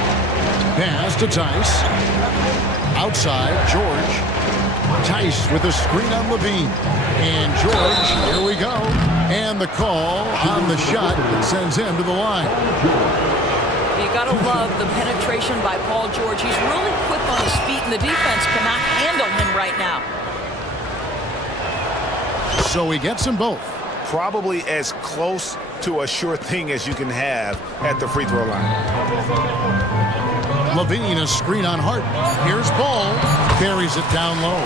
Pass to Tice. Outside, George. Tice with a screen on Levine. And George, here we go. And the call on the shot that sends him to the line. You got to love the penetration by Paul George. He's really quick on his feet, and the defense cannot handle him right now. So he gets them both. Probably as close to a sure thing as you can have at the free throw line. Levine, a screen on Hart. Here's Ball. Buries it down low.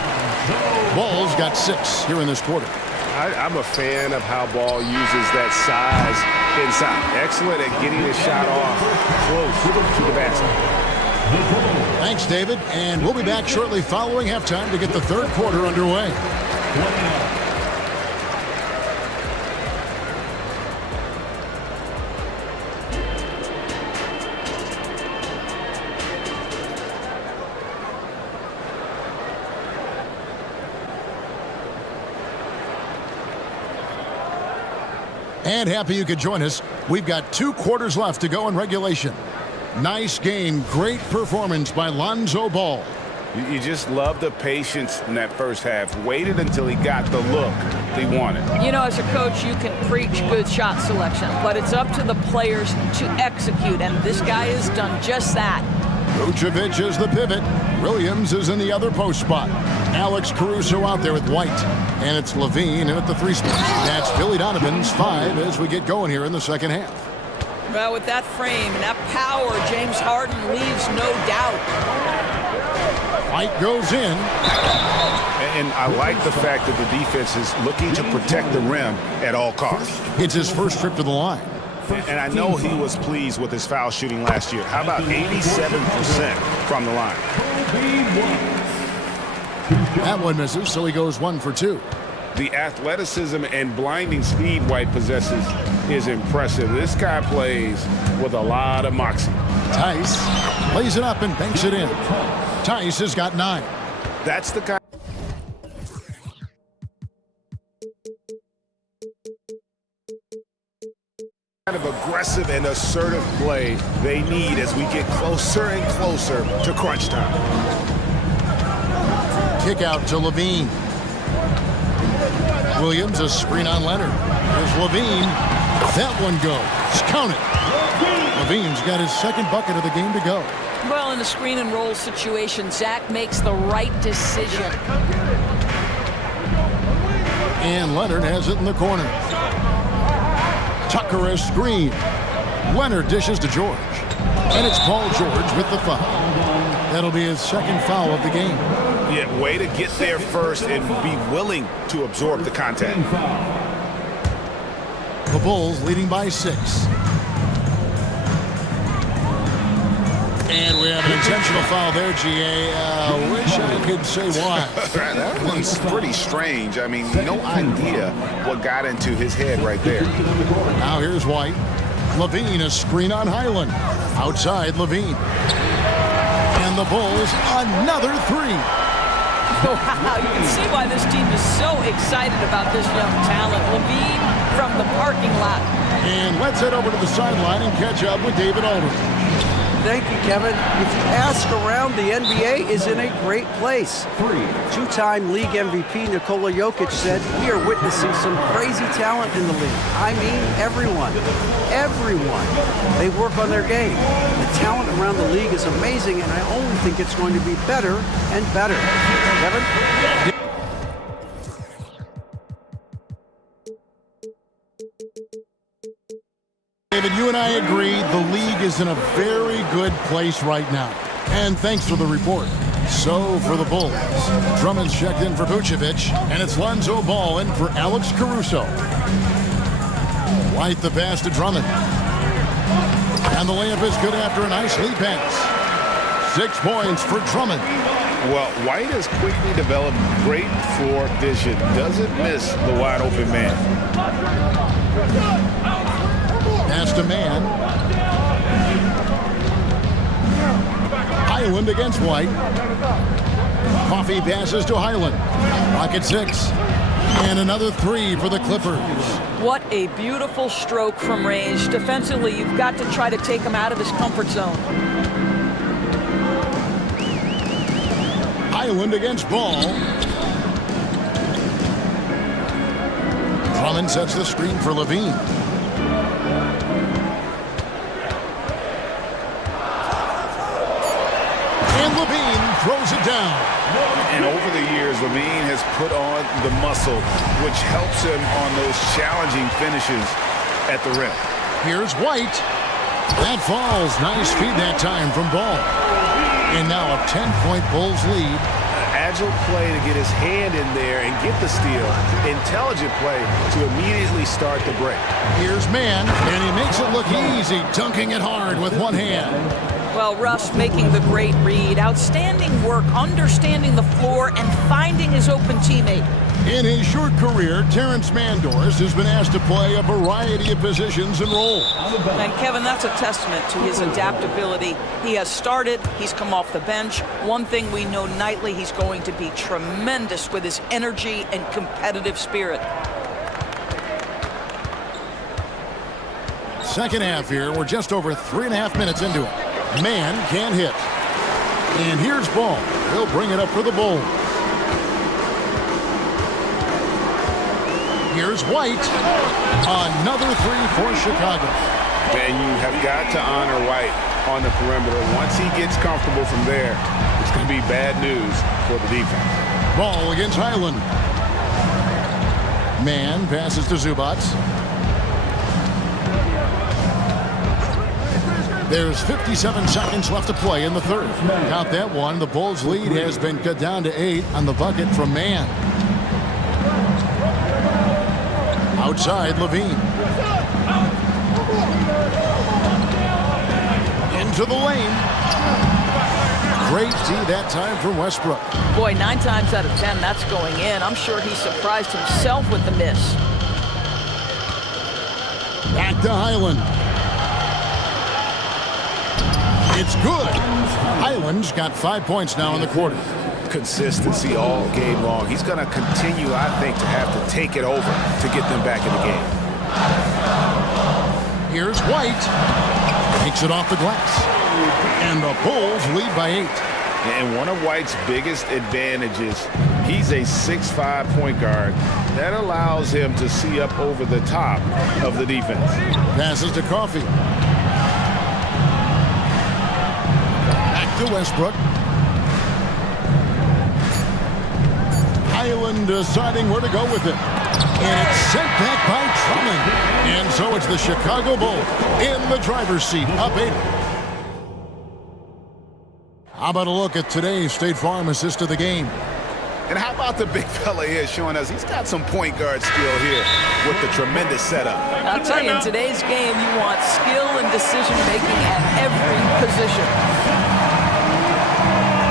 Ball's got 6 here in this quarter. I'm a fan of how Ball uses that size inside. Excellent at getting his shot off close to the basket. Thanks, David. And we'll be back shortly following halftime to get the third quarter underway. And happy you could join us. We've got 2 quarters left to go in regulation. Nice game, great performance by Lonzo Ball. You just love the patience in that first half. Waited until he got the look he wanted. You know, as a coach, you can preach good shot selection, but it's up to the players to execute, and this guy has done just that. Vucevic is the pivot. Williams is in the other post spot. Alex Caruso out there with White. And it's Levine in at the 3 spot. That's Billy Donovan's 5 as we get going here in the second half. Well, with that frame and that power, James Harden leaves no doubt. White goes in. And I like the fact that the defense is looking to protect the rim at all costs. It's his first trip to the line. And I know he was pleased with his foul shooting last year. How about 87% from the line? That one misses, so he goes 1 for 2. The athleticism and blinding speed White possesses is impressive. This guy plays with a lot of moxie. Tice lays it up and banks it in. Tice has got 9. That's the kind of aggressive and assertive play they need as we get closer and closer to crunch time. Kick out to Levine. Williams, a screen on Leonard. There's Levine. That one goes. Count it. Levine's got his second bucket of the game to go. Well, in a screen and roll situation, Zach makes the right decision. And Leonard has it in the corner. Tucker a screen. Leonard dishes to George. And it's Paul George with the foul. That'll be his second foul of the game. Yeah, way to get there first and be willing to absorb the contact. The Bulls leading by 6. And we have an intentional foul there, GA. Wish I could say why. That one's pretty strange. I mean, no idea what got into his head right there. Now here's White. Levine, a screen on Highland. Outside, Levine. And the Bulls, another 3. Wow, you can see why this team is so excited about this young talent. Levine from the parking lot. And let's head over to the sideline and catch up with David Aldridge. Thank you, Kevin. If you ask around, the NBA is in a great place. 2-time league MVP Nikola Jokic said, "We are witnessing some crazy talent in the league." I mean, everyone. Everyone. They work on their game. The talent around the league is amazing, and I only think it's going to be better and better. Kevin? David, you and I agree the league is in a very good place right now. And thanks for the report. So for the Bulls, Drummond's checked in for Vucevic, and it's Lonzo Ball in for Alex Caruso. White the pass to Drummond. And the layup is good after a nice lead pass. 6 points for Drummond. Well, White has quickly developed great floor vision. Doesn't miss the wide open man. Pass to man. Highland against White. Coffee passes to Highland. Rocket 6. And another 3 for the Clippers. What a beautiful stroke from range. Defensively, you've got to try to take him out of his comfort zone. Highland against Ball. Drummond sets the screen for Levine. And Levine throws it down. And over the years, Levine has put on the muscle, which helps him on those challenging finishes at the rim. Here's White. That falls. Nice feed that time from Ball. And now a 10-point Bulls lead. Agile play to get his hand in there and get the steal. Intelligent play to immediately start the break. Here's Man, and he makes it look easy, dunking it hard with one hand. Well, Russ making the great read. Outstanding work, understanding the floor, and finding his open teammate. In his short career, Terrence Mandors has been asked to play a variety of positions and roles. And Kevin, that's a testament to his adaptability. He has started, he's come off the bench. One thing we know nightly, he's going to be tremendous with his energy and competitive spirit. Second half here. We're just over 3.5 minutes into it. Man can't hit. And here's ball. He'll bring it up for the Bulls. Here's White. Another three for Chicago. And you have got to honor White on the perimeter. Once he gets comfortable from there, it's going to be bad news for the defense. Ball against Highland. Man passes to Zubats. There's 57 seconds left to play in the third. Count that one. The Bulls' lead has been cut down to 8 on the bucket from Man. Outside, Levine. Into the lane. Great D that time from Westbrook. Boy, 9 times out of 10, that's going in. I'm sure he surprised himself with the miss. Back to Highland. It's good. Highland's got 5 points now in the quarter. Consistency all game long. He's going to continue, I think, to have to take it over to get them back in the game. Here's White. Takes it off the glass. And the Bulls lead by 8. And one of White's biggest advantages, he's a 6'5" point guard. That allows him to see up over the top of the defense. Passes to Coffey. Back to Westbrook. Highland deciding where to go with it. And it's sent back by Drummond. And so it's the Chicago Bulls in the driver's seat, up 8. How about a look at today's State Farm assist of the game? And how about the big fella here showing us he's got some point guard skill here with the tremendous setup. I'll tell you, in today's game, you want skill and decision-making at every position.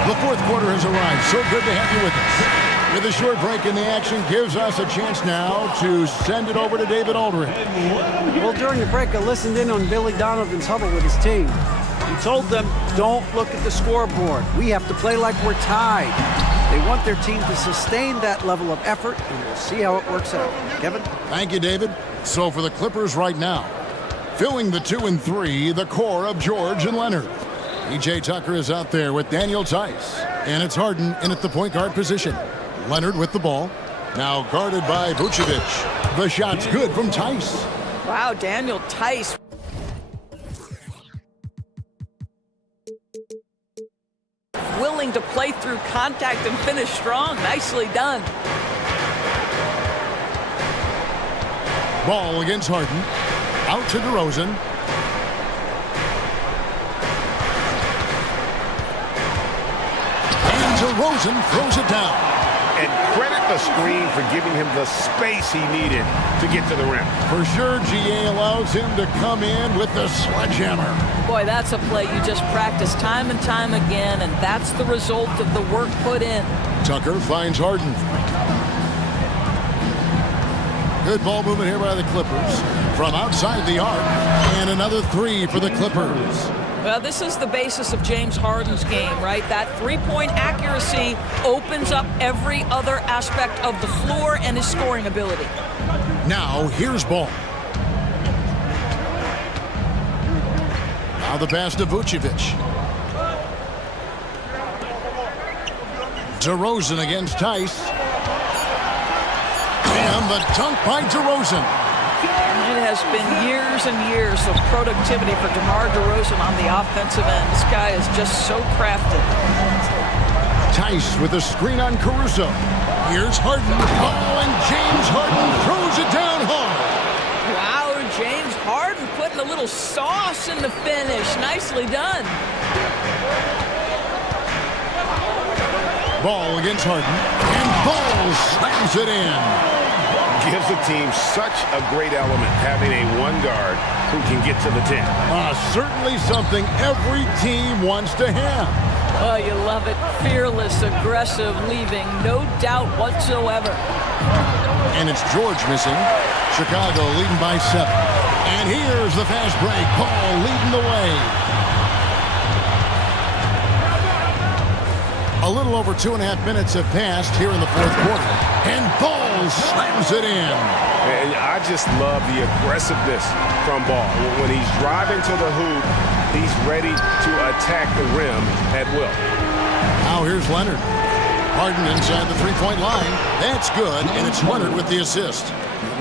The fourth quarter has arrived. So good to have you with us. With a short break in the action gives us a chance now to send it over to David Aldridge. Well, during the break, I listened in on Billy Donovan's huddle with his team. He told them, don't look at the scoreboard. We have to play like we're tied. They want their team to sustain that level of effort, and we'll see how it works out. Kevin? Thank you, David. So for the Clippers right now, filling the 2 and 3, the core of George and Leonard. E.J. Tucker is out there with Daniel Tice, and it's Harden in at the point guard position. Leonard with the ball, now guarded by Vucevic. The shot's good from Tice. Wow, Daniel Tice. Willing to play through contact and finish strong. Nicely done. Ball against Harden. Out to DeRozan. And DeRozan throws it down. And credit the screen for giving him the space he needed to get to the rim. For sure, GA allows him to come in with the sledgehammer. Boy, that's a play you just practice time and time again, and that's the result of the work put in. Tucker finds Harden. Good ball movement here by the Clippers. From outside the arc, and another three for the Clippers. Well, this is the basis of James Harden's game, right? That three-point accuracy opens up every other aspect of the floor and his scoring ability. Now, here's Ball. Now the pass to Vucevic. DeRozan against Tice. And the dunk by DeRozan. It has been years and years of productivity for DeMar DeRozan on the offensive end. This guy is just so crafted. Tice with a screen on Caruso. Here's Harden. Oh, and James Harden throws it down hard. Wow, James Harden putting a little sauce in the finish. Nicely done. Ball against Harden. And Ball slams it in. Gives the team such a great element having a one guard who can get to the 10. Certainly something every team wants to have. Oh, you love it. Fearless, aggressive, leaving no doubt whatsoever. And it's George missing. Chicago leading by 7. And here's the fast break. Ball leading the way. A little over 2.5 minutes have passed here in the fourth quarter. And Ball slams it in. And I just love the aggressiveness from Ball. When he's driving to the hoop, he's ready to attack the rim at will. Now here's Leonard. Harden inside the three-point line. That's good, and it's Leonard with the assist.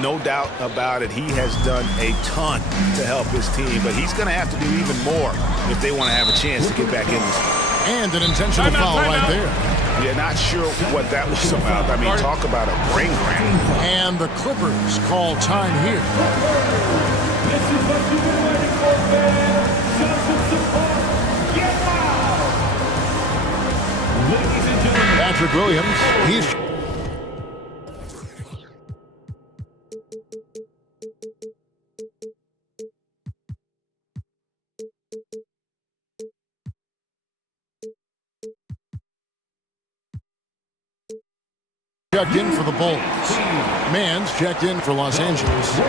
No doubt about it. He has done a ton to help his team, but he's going to have to do even more if they want to have a chance to get back in this. And an intentional foul right there. Yeah, not sure what that was about. I mean, talk about a brain cramp. And the Clippers call time here. This is what you've been waiting for, fans. Show some support. Get out! Ladies and gentlemen. Patrick Williams, he's... checked in for the Bulls. Mann's checked in for Los Angeles.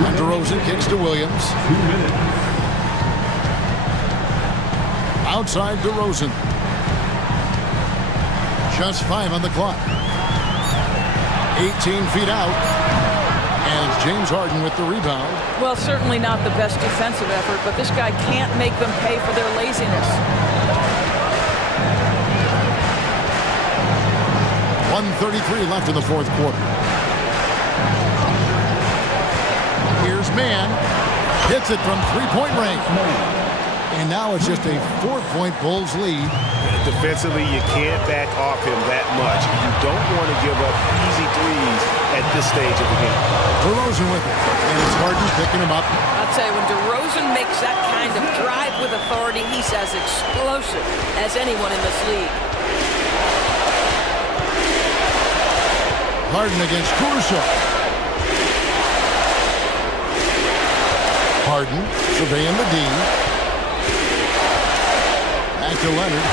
And DeRozan kicks to Williams. Outside DeRozan. Just 5 on the clock. 18 feet out. And it's James Harden with the rebound. Well, certainly not the best defensive effort, but this guy can't make them pay for their laziness. 1:33 left in the fourth quarter. Here's Mann. Hits it from three-point range. And now it's just a 4-point Bulls lead. Defensively, you can't back off him that much. You don't want to give up easy threes at this stage of the game. DeRozan with it. And it's Harden picking him up. I'll tell you, when DeRozan makes that kind of drive with authority, he's as explosive as anyone in this league. Harden against Caruso. Harden surveying the D. Back to Leonard.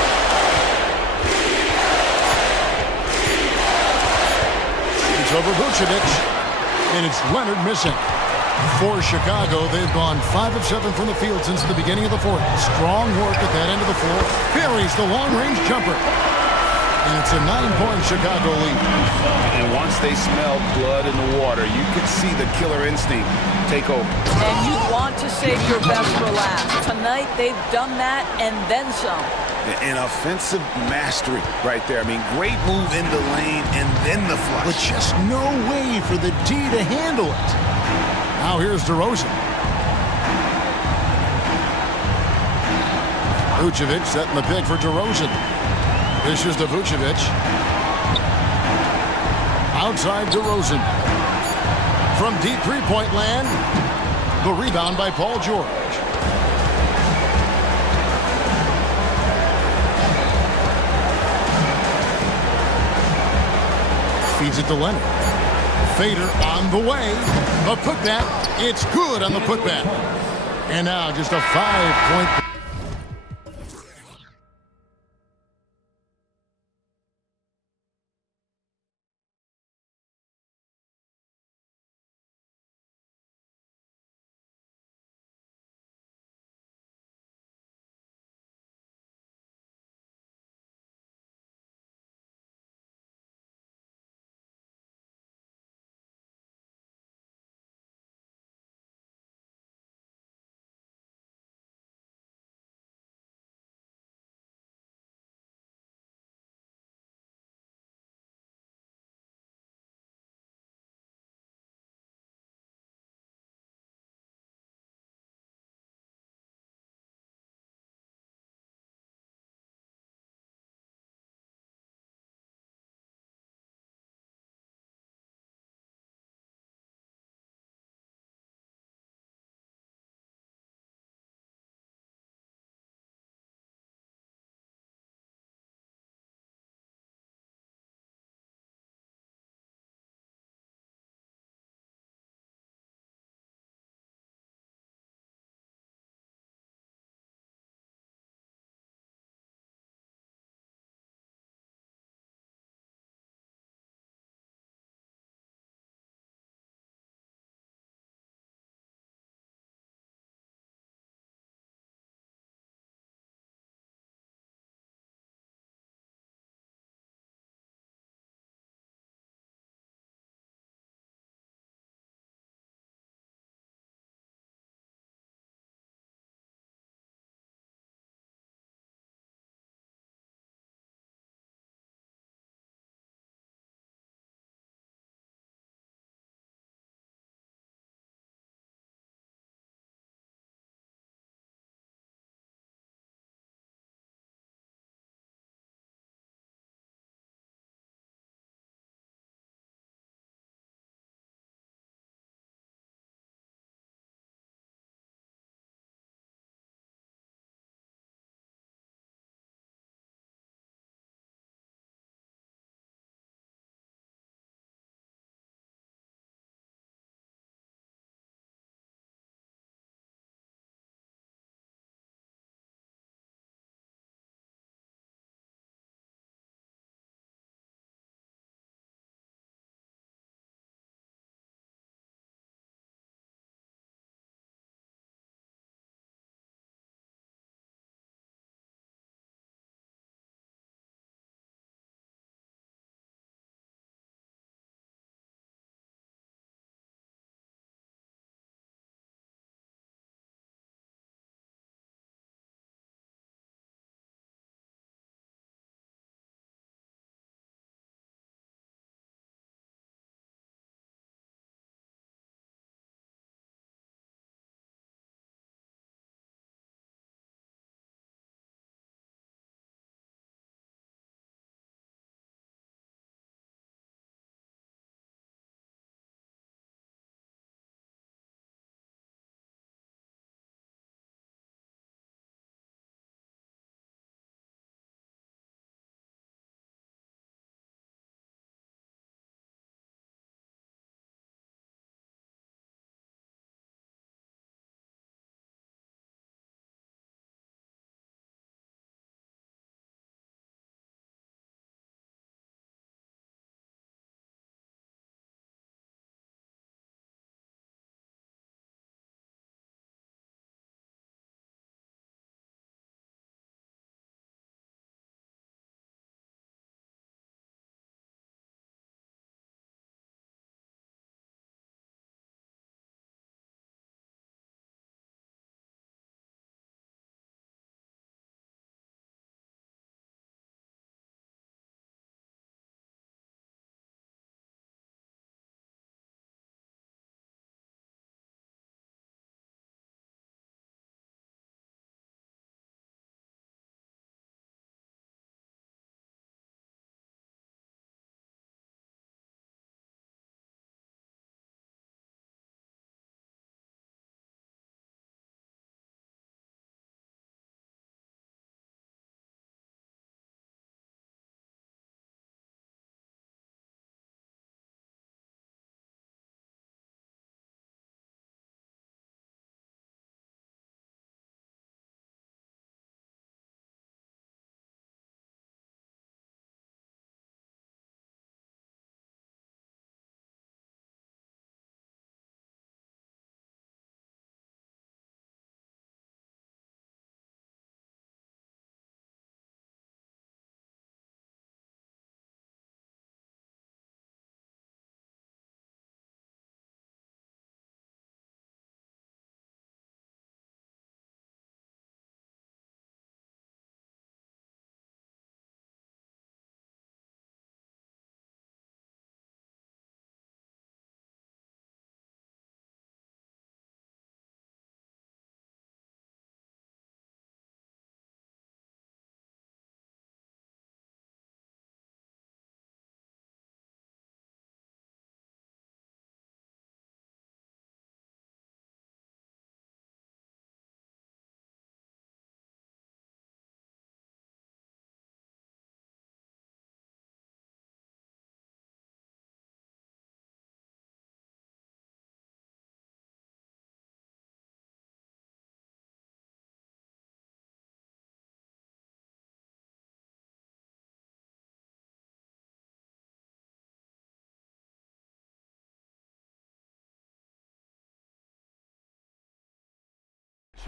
It's over Vucevic. And it's Leonard missing. For Chicago, they've gone 5 of 7 from the field since the beginning of the fourth. Strong work at that end of the floor. Buries the long-range jumper. And it's a 9-point Chicago lead. And once they smell blood in the water, you can see the killer instinct take over. And you want to save your best for last. Tonight, they've done that and then some. An offensive mastery right there. I mean, great move in the lane and then the flush. But just no way for the D to handle it. Now here's DeRozan. Vucevic setting the pick for DeRozan. This is to Vucevic. Outside DeRozan. From deep three-point land, the rebound by Paul George. Feeds it to Leonard. Fader on the way. The putback. It's good on the putback. And now just a 5-point...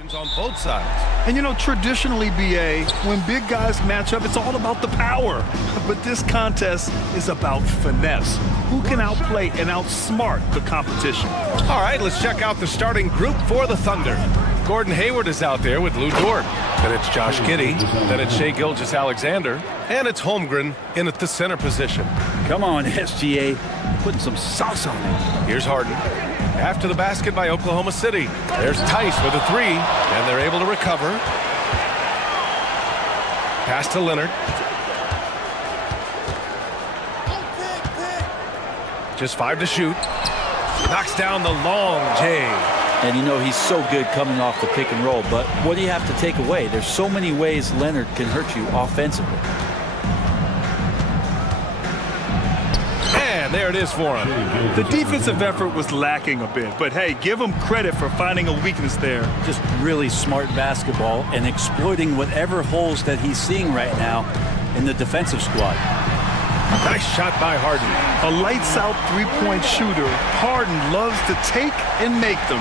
On both sides. And you know, traditionally, BA, when big guys match up, it's all about the power. But this contest is about finesse. Who can outplay and outsmart the competition? All right, let's check out the starting group for the Thunder. Gordon Hayward is out there with Lou Dort. Then it's Josh Giddey. Then it's Shai Gilgeous-Alexander. And it's Holmgren in at the center position. Come on, SGA. Putting some sauce on it. Here's Harden. After the basket by Oklahoma City. There's Tice with a three, and they're able to recover. Pass to Leonard. Just 5 to shoot. Knocks down the long J. And you know he's so good coming off the pick and roll, but what do you have to take away? There's so many ways Leonard can hurt you offensively. And there it is for him. The defensive effort was lacking a bit, but hey, give him credit for finding a weakness there. Just really smart basketball and exploiting whatever holes that he's seeing right now in the defensive squad. Nice shot by Harden. A lights-out three-point shooter. Harden loves to take and make them.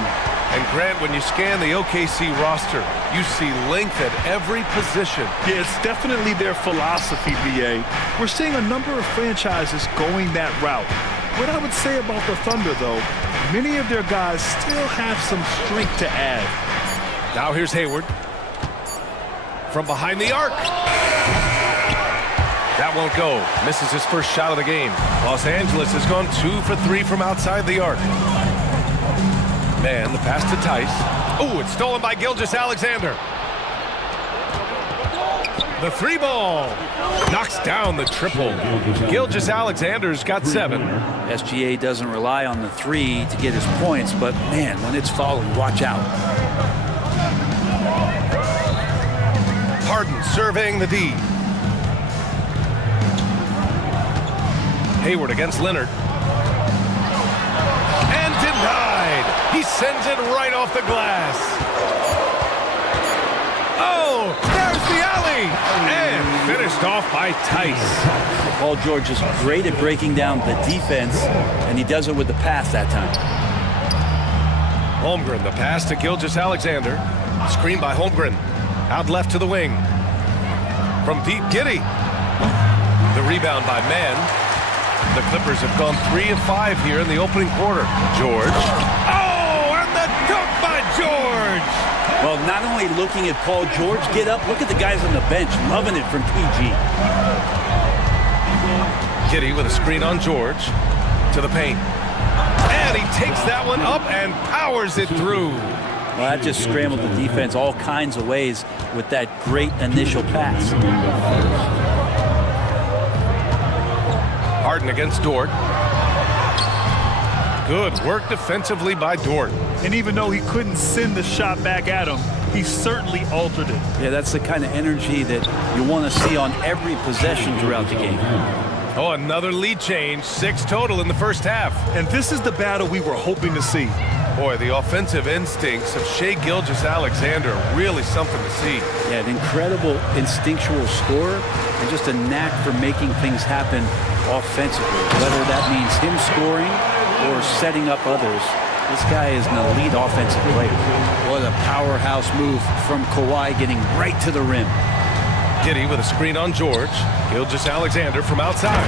And Grant, when you scan the OKC roster, you see length at every position. Yeah, it's definitely their philosophy, BA. We're seeing a number of franchises going that route. What I would say about the Thunder, though, many of their guys still have some strength to add. Now here's Hayward. From behind the arc. That won't go. Misses his first shot of the game. Los Angeles has gone 2 for 3 from outside the arc. Man, the pass to Tice. Oh, it's stolen by Gilgeous-Alexander. The three ball. Knocks down the triple. Gilgeous-Alexander's got 7. SGA doesn't rely on the three to get his points, but man, when it's falling, watch out. Harden surveying the D. Hayward against Leonard. And denied. He sends it right off the glass. Oh, there's the alley. And finished off by Tice. Paul George is great at breaking down the defense, and he does it with the pass that time. Holmgren, the pass to Gilgeous-Alexander. Screen by Holmgren. Out left to the wing. From deep, Giddey. The rebound by Mann. The Clippers have gone 3 of 5 here in the opening quarter. George. Oh, and the dunk by George. Well, not only looking at Paul George get up, look at the guys on the bench loving it from PG. Giddey with a screen on George. To the paint. And he takes that one up and powers it through. Well, that just scrambled the defense all kinds of ways with that great initial pass. Harden against Dort. Good work defensively by Dort. And even though he couldn't send the shot back at him, he certainly altered it. Yeah, that's the kind of energy that you want to see on every possession throughout the game. Oh, another lead change. 6 total in the first half. And this is the battle we were hoping to see. Boy, the offensive instincts of Shai Gilgeous-Alexander are really something to see. Yeah, an incredible instinctual scorer and just a knack for making things happen offensively, whether that means him scoring or setting up others. This guy is an elite offensive player. What a powerhouse move from Kawhi, getting right to the rim. Giddey with a screen on George. Gilgeous-Alexander from outside.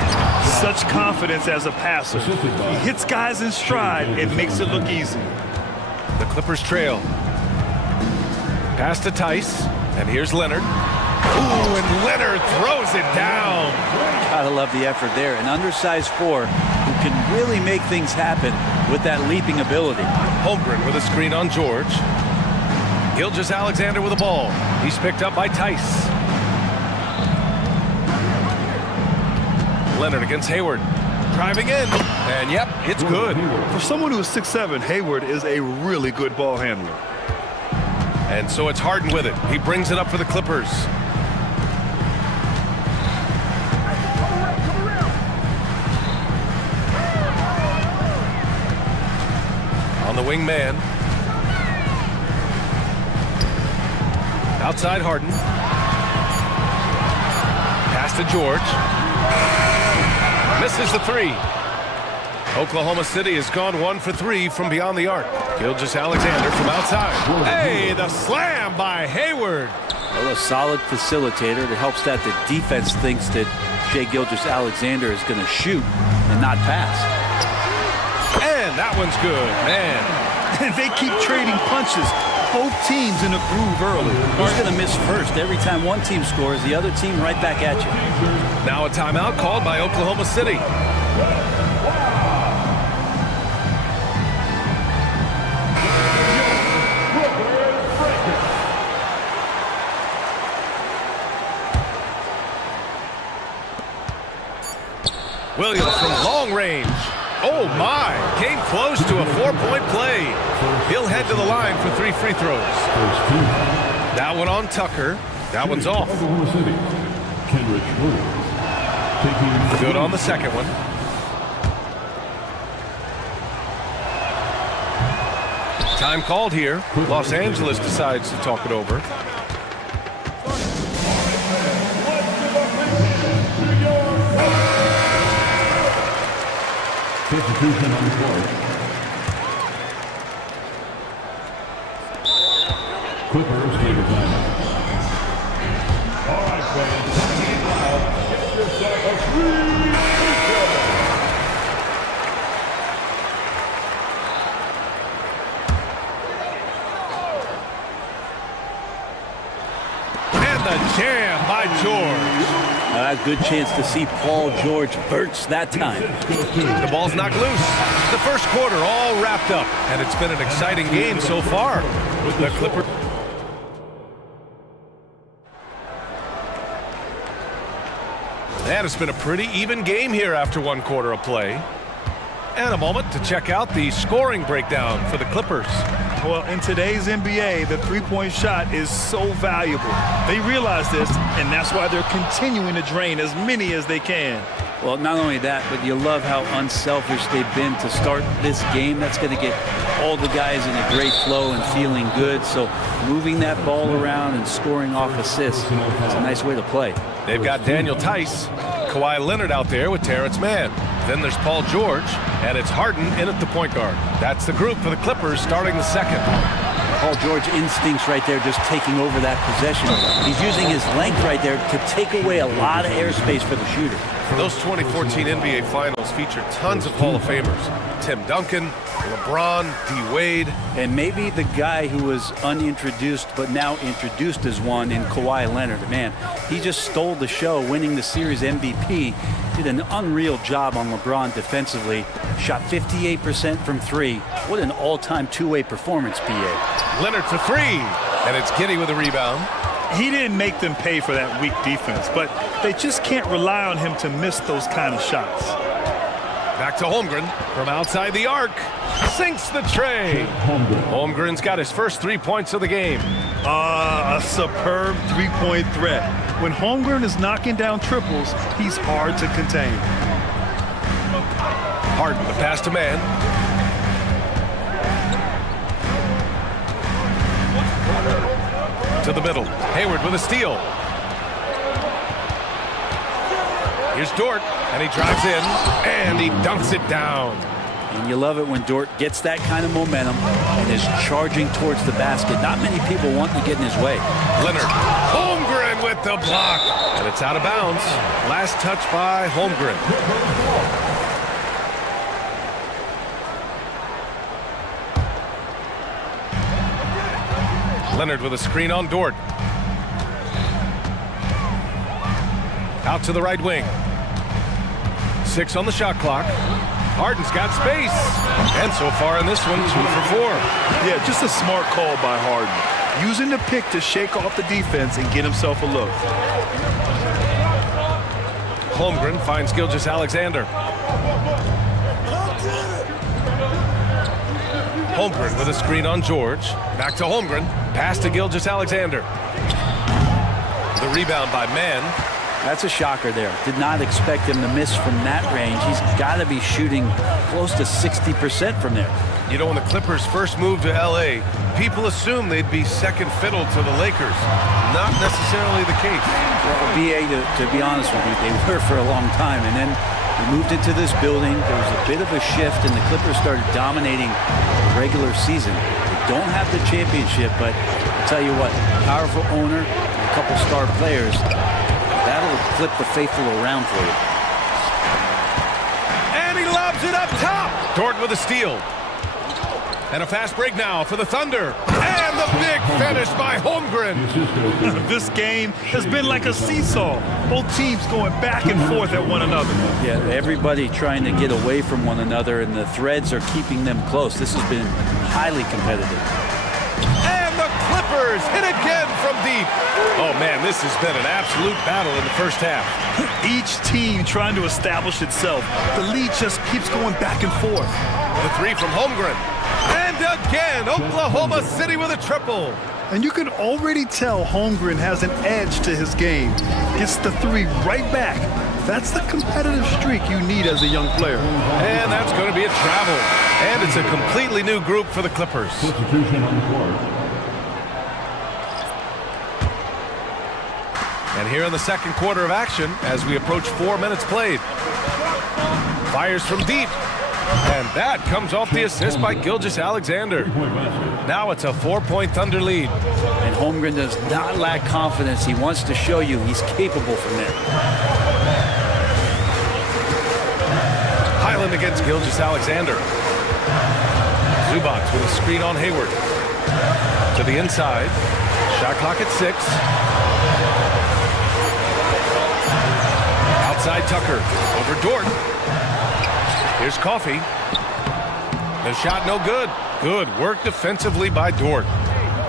Such confidence as a passer. He hits guys in stride and makes it look easy. The Clippers trail. Pass to Tice, and here's Leonard. Ooh, and Leonard throws it down. Gotta love the effort there. An undersized 4 who can really make things happen with that leaping ability. Holmgren with a screen on George. Gilgeous-Alexander with the ball. He's picked up by Tice. Leonard against Hayward. Driving in. And yep, it's good. For someone who's 6'7", Hayward is a really good ball handler. And so it's Harden with it. He brings it up for the Clippers. On the wing man. Outside Harden. Pass to George. Misses the 3. Oklahoma City has gone 1 for 3 from beyond the arc. Gilgeous-Alexander from outside. Hey, the slam by Hayward. Well, a solid facilitator that helps that the defense thinks that Shai Gilgeous-Alexander is going to shoot and not pass. And that one's good, man. And they keep trading punches. Both teams in a groove early. Who's going to miss first? Every time one team scores, the other team right back at you. Now a timeout called by Oklahoma City. Williams from long range. Oh my, came close to a 4-point play. He'll head to the line for 3 free throws. That one on Tucker. That one's off. Good on the second one. Time called here. Los Angeles decides to talk it over. Substitution on the court. Clippers take a time. All right, fans. Get yourself a free And the jam by George. A good chance to see Paul George burst that time. The ball's knocked loose. The first quarter all wrapped up, and it's been an exciting game so far. The Clippers. And it's been a pretty even game here after 1 quarter of play. And a moment to check out the scoring breakdown for the Clippers. Well, in today's NBA, the three-point shot is so valuable. They realize this, and that's why they're continuing to drain as many as they can. Well, not only that, but you love how unselfish they've been to start this game. That's going to get all the guys in a great flow and feeling good. So moving that ball around and scoring off assists is a nice way to play. They've got Daniel Tice, Kawhi Leonard out there with Terrence Mann. Then there's Paul George, and it's Harden in at the point guard. That's the group for the Clippers starting the second. Paul George instincts right there, just taking over that possession. He's using his length right there to take away a lot of airspace for the shooter. Those 2014 NBA Finals featured tons of Hall of Famers. Tim Duncan, LeBron, D. Wade. And maybe the guy who was unintroduced but now introduced as one in Kawhi Leonard. Man, he just stole the show, winning the series MVP. Did an unreal job on LeBron defensively. Shot 58% from 3. What an all-time two-way performance, PA. Leonard for 3. And it's Giddey with a rebound. He didn't make them pay for that weak defense, but they just can't rely on him to miss those kind of shots. Back to Holmgren from outside the arc. Sinks the tray. Holmgren's got his first 3 points of the game. A superb three-point threat. When Holmgren is knocking down triples, he's hard to contain. Harden, the pass to man. To the middle. Hayward with a steal. Here's Dort, and he drives in, and he dunks it down. And you love it when Dort gets that kind of momentum and is charging towards the basket. Not many people want to get in his way. Leonard, Holmgren with the block, and it's out of bounds. Last touch by Holmgren. Leonard with a screen on Dort. Out to the right wing. 6 on the shot clock. Harden's got space. And so far in this one, 2 for 4. Yeah, just a smart call by Harden. Using the pick to shake off the defense and get himself a look. Holmgren finds Gilgeous-Alexander. Holmgren with a screen on George. Back to Holmgren. Pass to Gilgeous-Alexander. The rebound by Mann. That's a shocker there. Did not expect him to miss from that range. He's got to be shooting close to 60% from there. You know, when the Clippers first moved to L.A., people assumed they'd be second fiddle to the Lakers. Not necessarily the case. Well, BA, to be honest with you, they were for a long time. And then He moved into this building. There was a bit of a shift, and the Clippers started dominating the regular season. They don't have the championship, but I'll tell you what, powerful owner, a couple star players, that'll flip the faithful around for you. And he lobs it up top. Dort with a steal. And a fast break now for the Thunder. And the big finish by Holmgren. This game has been like a seesaw. Both teams going back and forth at one another. Yeah, everybody trying to get away from one another, and the threads are keeping them close. This has been highly competitive. And the Clippers hit again from deep. Oh, man, this has been an absolute battle in the first half. Each team trying to establish itself. The lead just keeps going back and forth. The three from Holmgren. And again, Oklahoma City with a triple. And you can already tell Holmgren has an edge to his game. Gets the three right back. That's the competitive streak you need as a young player. And that's going to be a travel. And it's a completely new group for the Clippers. Substitution on the court. And here in the second quarter of action, as we approach 4 minutes played. Fires from deep. And that comes off the assist by Gilgeous-Alexander. Now it's a 4-point Thunder lead. And Holmgren does not lack confidence. He wants to show you he's capable from there. Highland against Gilgeous-Alexander. Zubac with a screen on Hayward. To the inside. Shot clock at 6. Outside Tucker. Over Dort. Here's Coffey. The shot no good. Good work defensively by Dort.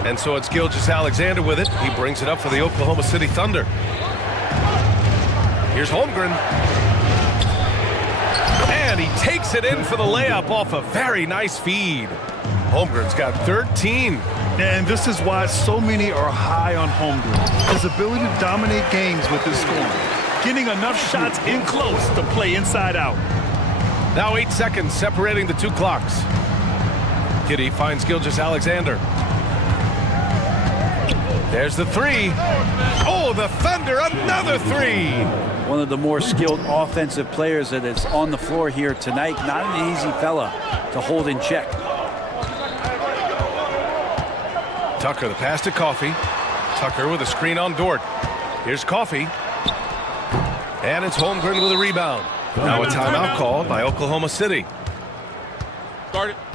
And so it's Gilgeous-Alexander with it. He brings it up for the Oklahoma City Thunder. Here's Holmgren. And he takes it in for the layup off a very nice feed. Holmgren's got 13. And this is why so many are high on Holmgren. His ability to dominate games with his scoring. Getting enough shots in close to play inside out. Now 8 seconds separating the two clocks. Kitty finds Gilgeous-Alexander. There's the three. Oh, the Thunder, another three. One of the more skilled offensive players that is on the floor here tonight. Not an easy fella to hold in check. Tucker, the pass to Coffey. Tucker with a screen on Dort. Here's Coffey. And it's Holmgren with a rebound. Now a timeout called by Oklahoma City. Start it. Time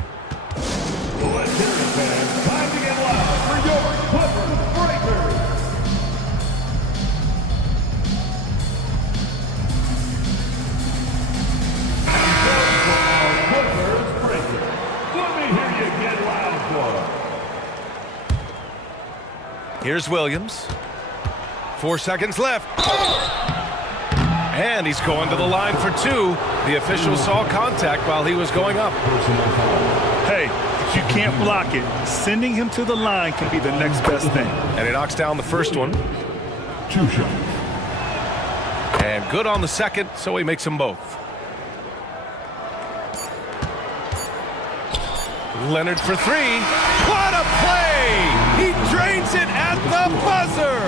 to get loud for your Clippers Breakers. Clippers Breakers. Let me hear you get loud for them. Here's Williams. 4 seconds left. And he's going to the line for two. The official saw contact while he was going up. Hey, if you can't block it, sending him to the line can be the next best thing. And he knocks down the first one. 2 shots. And good on the second, so he makes them both. Leonard for three. What a play! He drains it at the buzzer!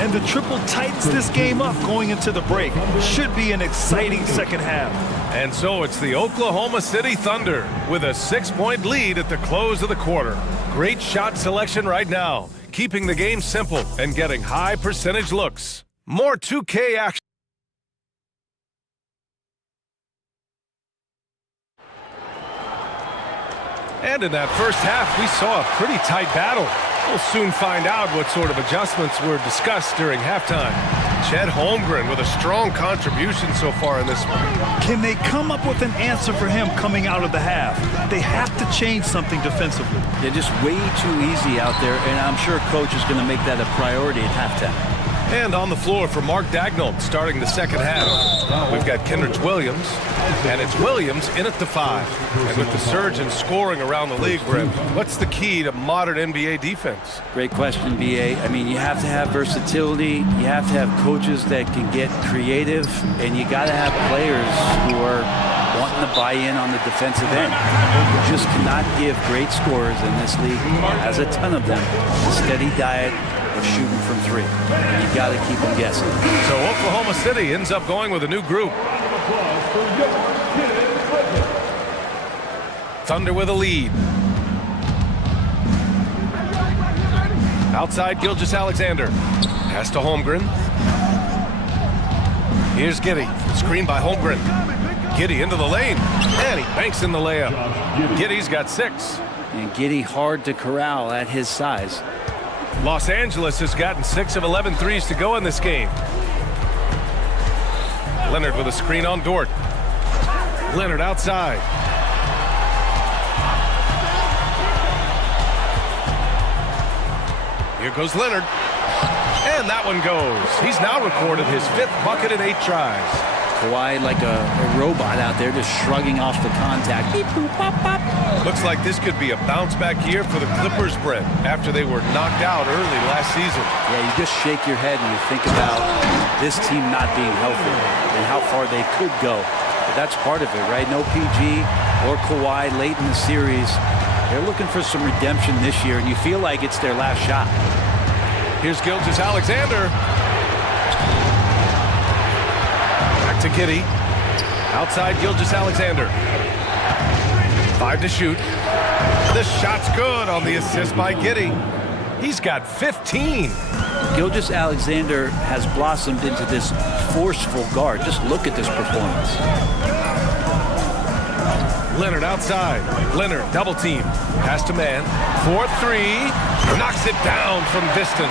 And the triple tightens this game up going into the break. Should be an exciting second half. And so it's the Oklahoma City Thunder with a 6-point lead at the close of the quarter. Great shot selection right now, keeping the game simple and getting high percentage looks. More 2K action. And in that first half, we saw a pretty tight battle. We'll soon find out what sort of adjustments were discussed during halftime. Chet Holmgren with a strong contribution so far in this one. Can they come up with an answer for him coming out of the half? They have to change something defensively. They're just way too easy out there, and I'm sure coach is going to make that a priority at halftime. And on the floor for Mark Dagnall starting the second half. We've got Kenrich Williams, and it's Williams in at the 5. And with the surge in scoring around the league, Brent, what's the key to modern NBA defense? Great question, B.A. I mean, you have to have versatility. You have to have coaches that can get creative, and you got to have players who are wanting to buy in on the defensive end. You just cannot give great scorers in this league, has a ton of them, a steady diet of shooting from three. You got to keep them guessing. So Oklahoma City ends up going with a new group. applause for your kid present. Thunder with a lead. Outside, Gilgeous-Alexander. Pass to Holmgren. Here's Giddy. Screen by Holmgren. Giddy into the lane. And he banks in the layup. Giddy's got 6. And Giddy hard to corral at his size. Los Angeles has gotten 6 of 11 threes to go in this game. Leonard with a screen on Dort. Leonard outside. Here goes Leonard. And that one goes. He's now recorded his 5th bucket in 8 tries. Kawhi like a robot out there just shrugging off the contact. Beep, boop, pop, pop. Looks like this could be a bounce-back year for the Clippers, Brett, after they were knocked out early last season. Yeah, you just shake your head and you think about this team not being healthy and how far they could go. But that's part of it, right? No PG or Kawhi late in the series. They're looking for some redemption this year, and you feel like it's their last shot. Here's Gilgeous-Alexander. Back to Giddy. Outside Gilgeous-Alexander. 5 to shoot. The shot's good on the assist by Giddy. He's got 15. Gilgeous-Alexander has blossomed into this forceful guard. Just look at this performance. Leonard outside. Leonard double team. Pass to man. 4-3. Knocks it down from distance.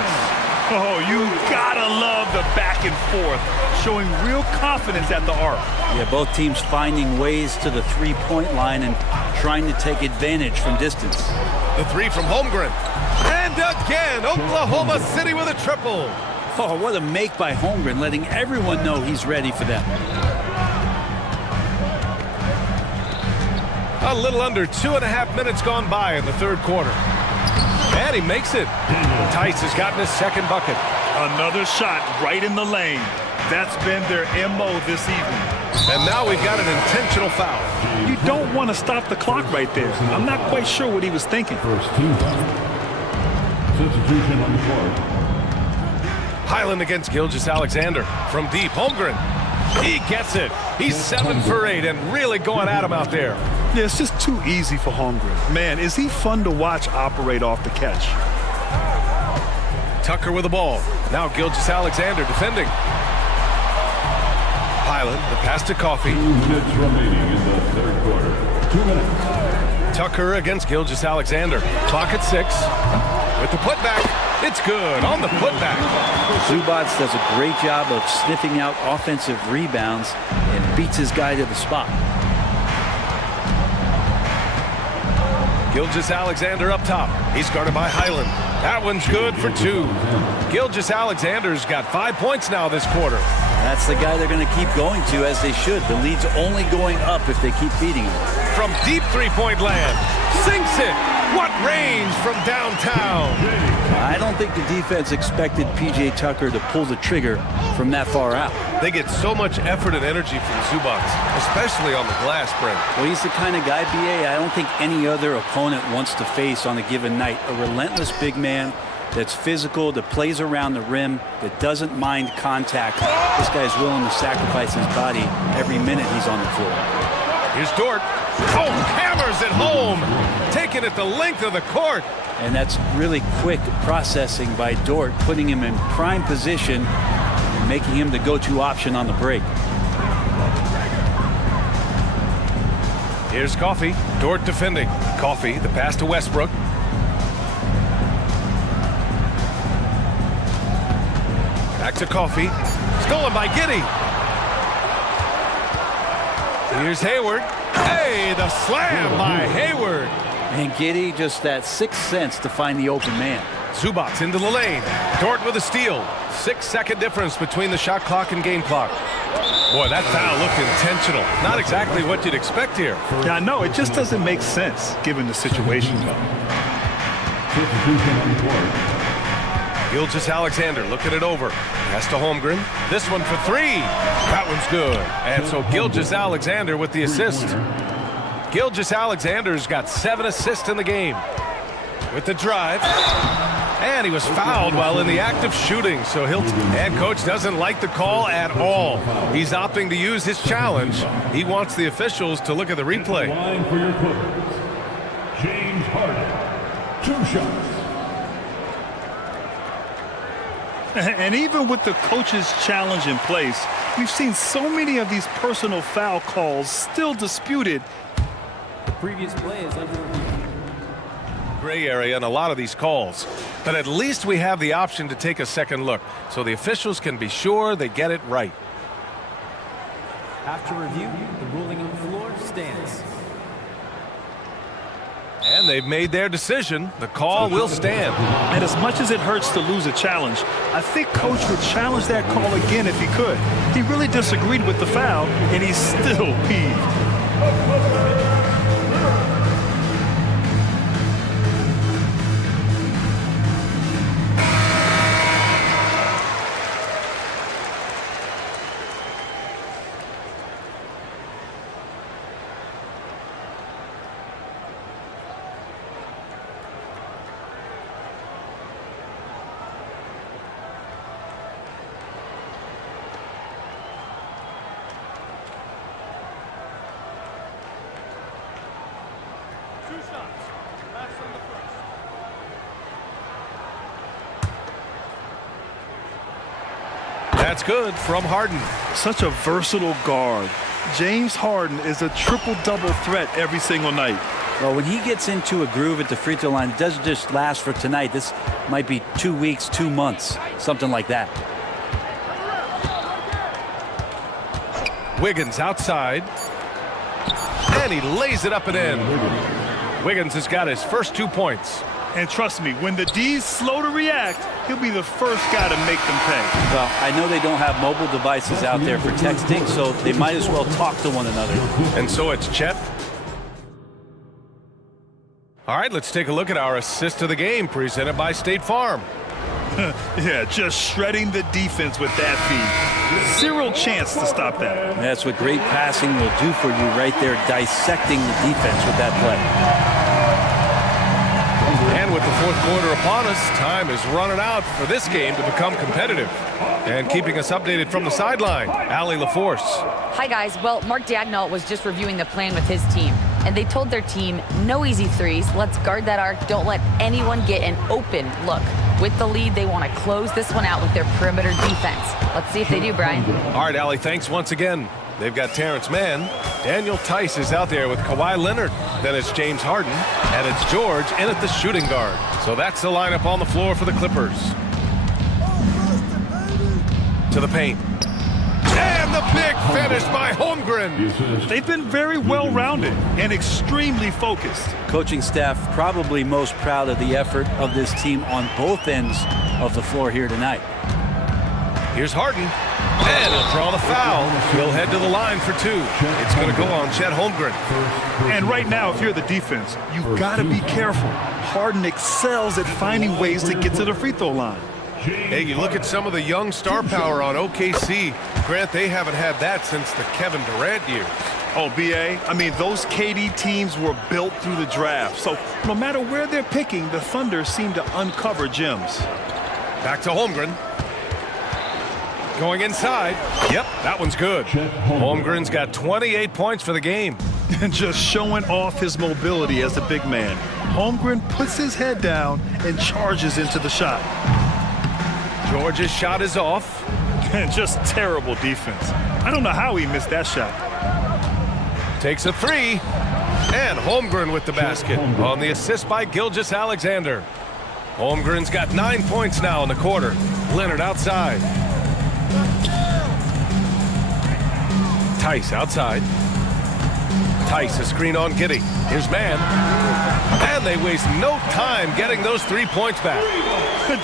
Oh, you gotta love the back and forth, showing real confidence at the arc. Yeah, both teams finding ways to the three-point line and trying to take advantage from distance. The 3 from Holmgren. And again, Oklahoma City with a triple. Oh, what a make by Holmgren, letting everyone know he's ready for them. A little under 2.5 minutes gone by in the 3rd quarter. And he makes it. Tice has gotten his 2nd bucket. Another shot right in the lane. That's been their MO this evening. And now we've got an intentional foul. You don't want to stop the clock right there. I'm not quite sure what he was thinking. First team foul. Substitution on the court. Highland against Gilgeous-Alexander. From deep, Holmgren. He gets it. He's 7 for 8 and really going at him out there. Yeah, it's just too easy for Holmgren. Man, is he fun to watch operate off the catch. Tucker with the ball. Now Gilgeous-Alexander defending. Highland, the pass to Coffey. 2 minutes remaining in the 3rd quarter. 2 minutes. Tucker against Gilgeous-Alexander. Clock at 6. With the putback. It's good on the putback. Zubats does a great job of sniffing out offensive rebounds and beats his guy to the spot. Gilgeous-Alexander up top. He's guarded by Highland. That one's good for 2. Gilgeous-Alexander's got 5 points now this quarter. That's the guy they're going to keep going to, as they should. The lead's only going up if they keep beating him. From deep three-point land. Sinks it. What range from downtown. I don't think the defense expected P.J. Tucker to pull the trigger from that far out. They get so much effort and energy from Zubats, especially on the glass, Brent. Well, he's the kind of guy, B.A., I don't think any other opponent wants to face on a given night. A relentless big man that's physical, that plays around the rim, that doesn't mind contact. This guy's willing to sacrifice his body every minute he's on the floor. Here's Dort. Oh, hammers it home. Taking it the length of the court. And that's really quick processing by Dort, putting him in prime position and making him the go-to option on the break. Here's Coffey. Dort defending. Coffey, the pass to Westbrook. Back to Coffey. Stolen by Giddy. Here's Hayward. Hey, the slam by Hayward. And Giddy, just that 6th sense to find the open man. Zubats into the lane. Dort with a steal. 6-second difference between the shot clock and game clock. Boy, that foul looked intentional. Not exactly what you'd expect here. Yeah, I know. It just doesn't make sense given the situation, though. Substitution on the court. Gilgeous-Alexander looking it over. Pass to Holmgren. This one for 3. That one's good. And so Gilgeous-Alexander with the assist. Gilgeous-Alexander's got 7 assists in the game. With the drive. And he was fouled while in the act of shooting, so head coach doesn't like the call at all. He's opting to use his challenge. He wants the officials to look at the replay. Line for your Clippers. James Harden, 2 shots. And even with the coach's challenge in place, we've seen so many of these personal foul calls still disputed. The previous play is under review. Gray area in a lot of these calls, but at least we have the option to take a second look so the officials can be sure they get it right. After review, the ruling on the floor stands. And they've made their decision. The call will stand. And as much as it hurts to lose a challenge, I think coach would challenge that call again if he could. He really disagreed with the foul, and he's still peeved. That's good from Harden. Such a versatile guard. James Harden is a triple-double threat every single night. Well, when he gets into a groove at the free throw line, it doesn't just last for tonight. This might be 2 weeks, 2 months, something like that. Wiggins outside. And he lays it up and in. Wiggins has got his first 2 points. And trust me, when the D's slow to react, he'll be the first guy to make them pay. Well, I know they don't have mobile devices out there for texting, so they might as well talk to one another. And so it's Chet. All right, let's take a look at our assist of the game presented by State Farm. Yeah, just shredding the defense with that feed. Zero chance to stop that. That's what great passing will do for you right there, dissecting the defense with that play. And with the fourth quarter upon us, time is running out for this game to become competitive. And keeping us updated from the sideline, Allie LaForce. Hi, guys. Well, Mark Dagnall was just reviewing the plan with his team, and they told their team, no easy threes. Let's guard that arc. Don't let anyone get an open look. With the lead, they want to close this one out with their perimeter defense. Let's see if they do, Brian. All right, Allie, thanks once again. They've got Terrence Mann. Daniel Tice is out there with Kawhi Leonard. Then it's James Harden. And it's George in at the shooting guard. So that's the lineup on the floor for the Clippers. To the paint. And the big finish by Holmgren. They've been very well-rounded and extremely focused. Coaching staff probably most proud of the effort of this team on both ends of the floor here tonight. Here's Harden. And he'll draw the foul. He'll head to the line for 2. It's going to go on Chet Holmgren. And right now, if you're the defense, you've got to be careful. Harden excels at finding ways to get to the free throw line. Hey, you look at some of the young star power on OKC. Grant, they haven't had that since the Kevin Durant years. Oh, B.A., I mean, those KD teams were built through the draft. So no matter where they're picking, the Thunder seem to uncover gems. Back to Holmgren. Going inside. Yep, that one's good. Holmgren's got 28 points for the game. And just showing off his mobility as a big man. Holmgren puts his head down and charges into the shot. George's shot is off. And just terrible defense. I don't know how he missed that shot. Takes a 3. And Holmgren with the basket on the assist by Gilgeous-Alexander. Holmgren's got 9 points now in the quarter. Leonard outside. Tice outside. Tice a screen on Giddey. Here's Mann. And they waste no time getting those 3 points back.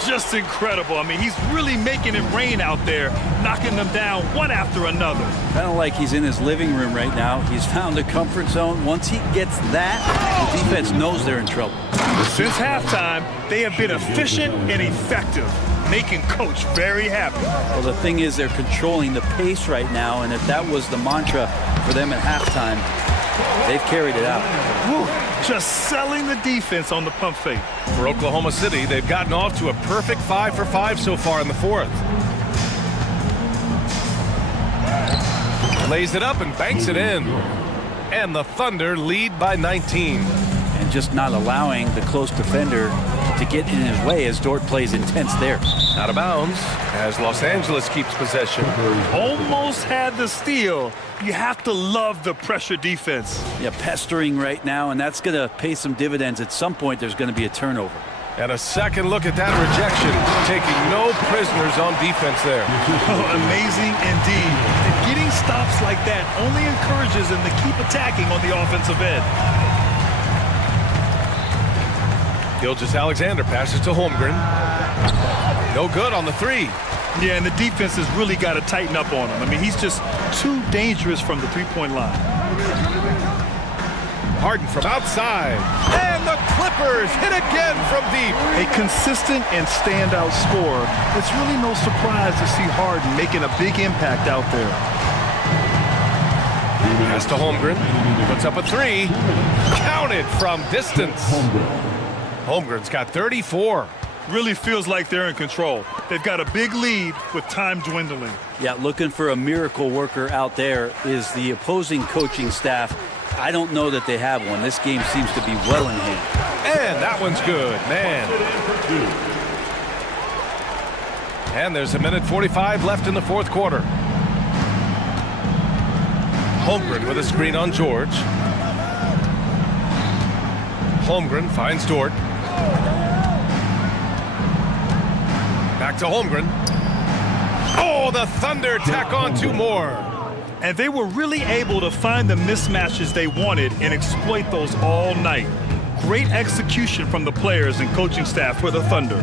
Just incredible. I mean, he's really making it rain out there, knocking them down one after another. Kind of like he's in his living room right now. He's found a comfort zone. Once he gets that, the defense knows they're in trouble. Since halftime, they have been efficient and effective, making Coach very happy. Well, the thing is, they're controlling the pace right now, and if that was the mantra for them at halftime, they've carried it out. Woo, just selling the defense on the pump fake. For Oklahoma City, they've gotten off to a perfect 5 for 5 so far in the fourth. Lays it up and banks it in. And the Thunder lead by 19. And just not allowing the close defender to get in his way as Dort plays intense there. Out of bounds as Los Angeles keeps possession. Almost had the steal. You have to love the pressure defense. Yeah, pestering right now, and that's going to pay some dividends. At some point, there's going to be a turnover. And a second look at that rejection, taking no prisoners on defense there. Oh, amazing indeed. And getting stops like that only encourages them to keep attacking on the offensive end. Gilgeous-Alexander passes to Holmgren. No good on the three. Yeah, and the defense has really got to tighten up on him. I mean, he's just too dangerous from the three-point line. Harden from outside. And the Clippers hit again from deep. A consistent and standout scorer. It's really no surprise to see Harden making a big impact out there. Pass to Holmgren. Puts up a three. Counted from distance. Holmgren's got 34. Really feels like they're in control. They've got a big lead with time dwindling. Yeah, looking for a miracle worker out there is the opposing coaching staff. I don't know that they have one. This game seems to be well in hand. And that one's good, man. And there's a minute 45 left in the fourth quarter. Holmgren with a screen on George. Holmgren finds Dort. Back to Holmgren. Oh, the Thunder tack on two more. And they were really able to find the mismatches they wanted and exploit those all night. Great execution from the players and coaching staff for the Thunder.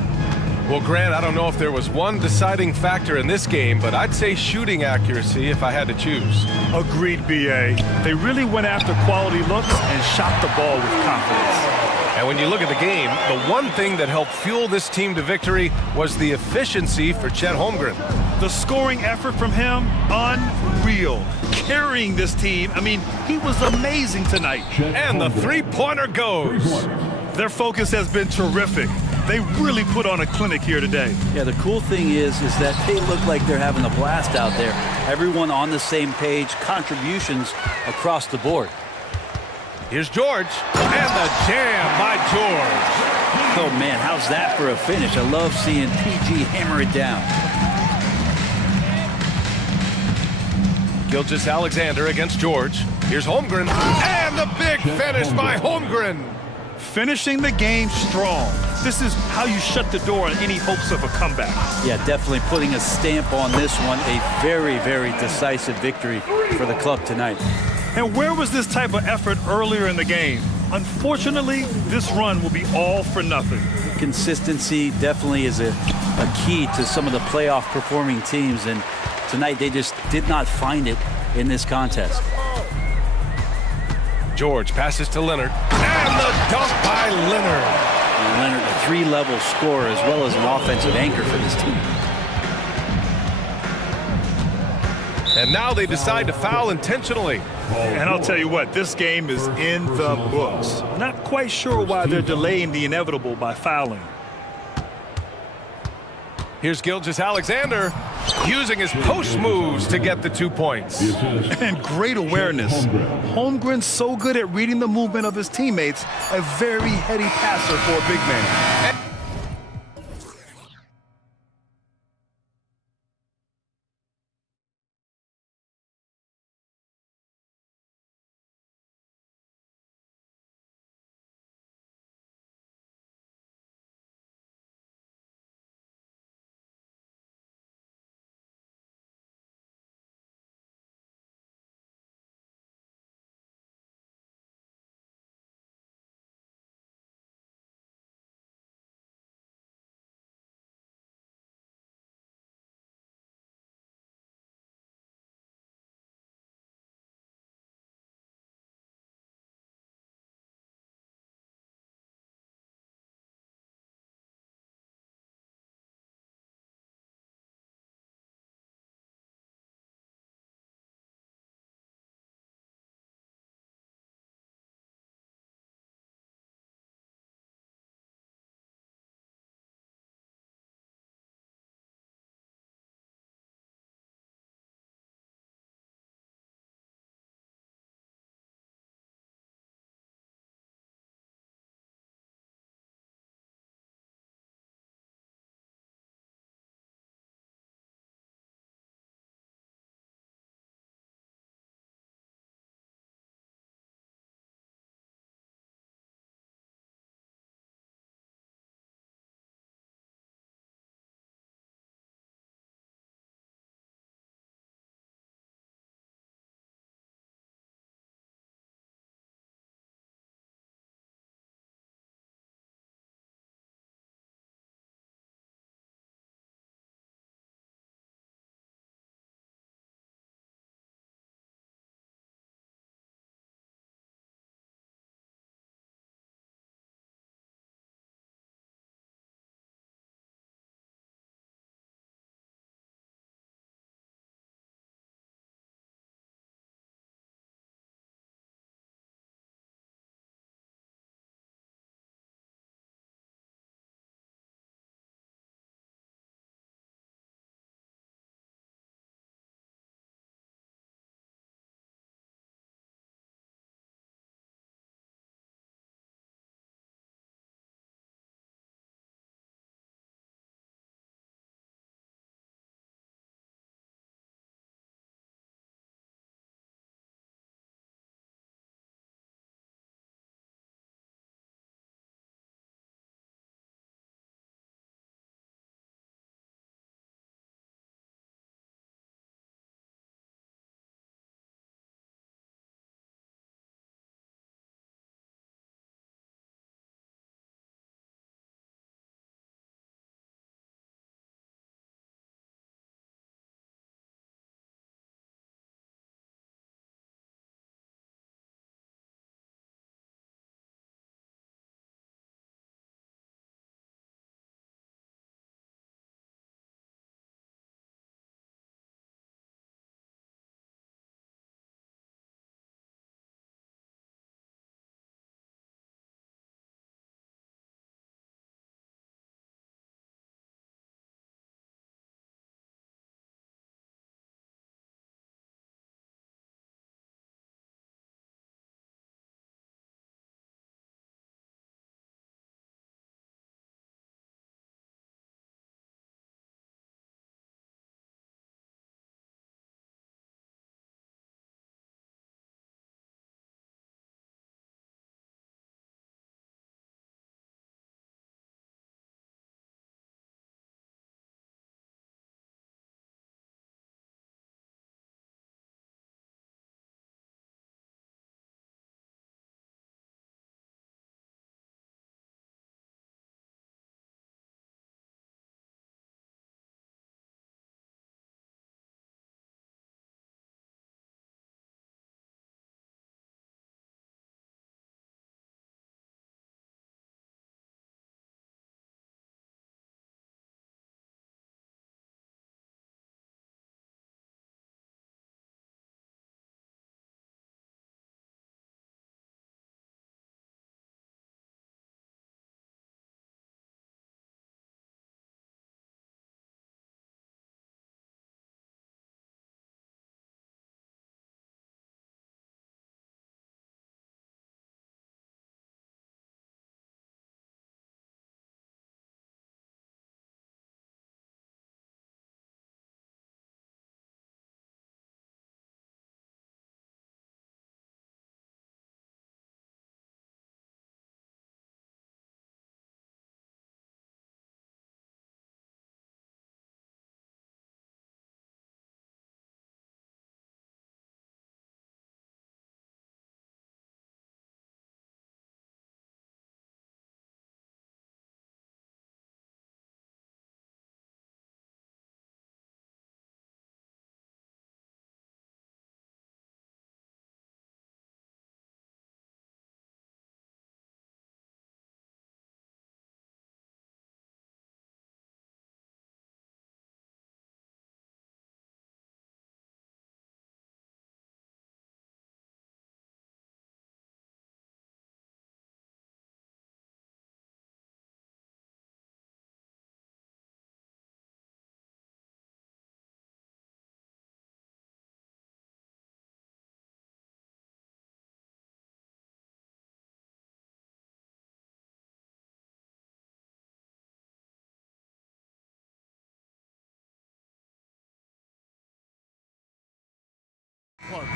Well, Grant, I don't know if there was one deciding factor in this game, but I'd say shooting accuracy if I had to choose. Agreed, B.A. They really went after quality looks and shot the ball with confidence. And when you look at the game, the one thing that helped fuel this team to victory was the efficiency for Chet Holmgren. The scoring effort from him, unreal. Carrying this team, I mean, he was amazing tonight. And the three-pointer goes. Their focus has been terrific. They really put on a clinic here today. Yeah, the cool thing is that they look like they're having a blast out there. Everyone on the same page, contributions across the board. Here's George, and the jam by George. Oh, man, how's that for a finish? I love seeing PG hammer it down. Gilgeous-Alexander against George. Here's Holmgren, and the big finish by Holmgren. Finishing the game strong. This is how you shut the door on any hopes of a comeback. Yeah, definitely putting a stamp on this one. A very, very decisive victory for the club tonight. And where was this type of effort earlier in the game? Unfortunately, this run will be all for nothing. Consistency definitely is a key to some of the playoff performing teams, and tonight they just did not find it in this contest. George passes to Leonard, and the dunk by Leonard. And Leonard, a three-level scorer as well as an offensive anchor for this team. And now they decide to foul intentionally. And I'll tell you what, this game is in the books. Not quite sure why they're delaying the inevitable by fouling. Here's Gilgeous-Alexander using his post moves to get the 2 points. And great awareness. Holmgren's so good at reading the movement of his teammates, a very heady passer for a big man.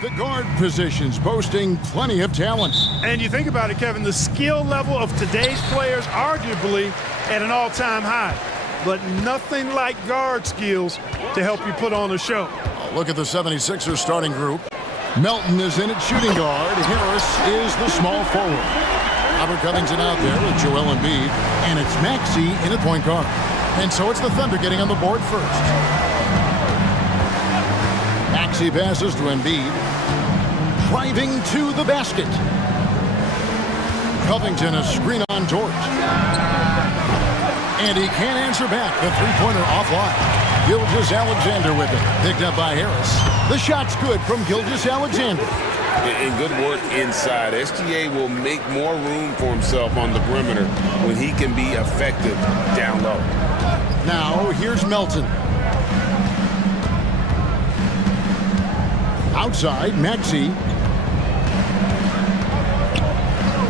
The guard positions boasting plenty of talent. And you think about it, Kevin, the skill level of today's players arguably at an all-time high. But nothing like guard skills to help you put on a show. Look at the 76ers starting group. Melton is in at shooting guard. Harris is the small forward. Robert Covington out there with Joel Embiid. And it's Maxey in at point guard. And so it's the Thunder getting on the board first. Maxey passes to Embiid. Driving to the basket. Covington a screen on George. And he can't answer back. The three-pointer offline. Gilgeous-Alexander with it. Picked up by Harris. The shot's good from Gilgeous-Alexander. And good work inside. SGA will make more room for himself on the perimeter when he can be effective down low. Now, here's Melton. Outside, Maxey.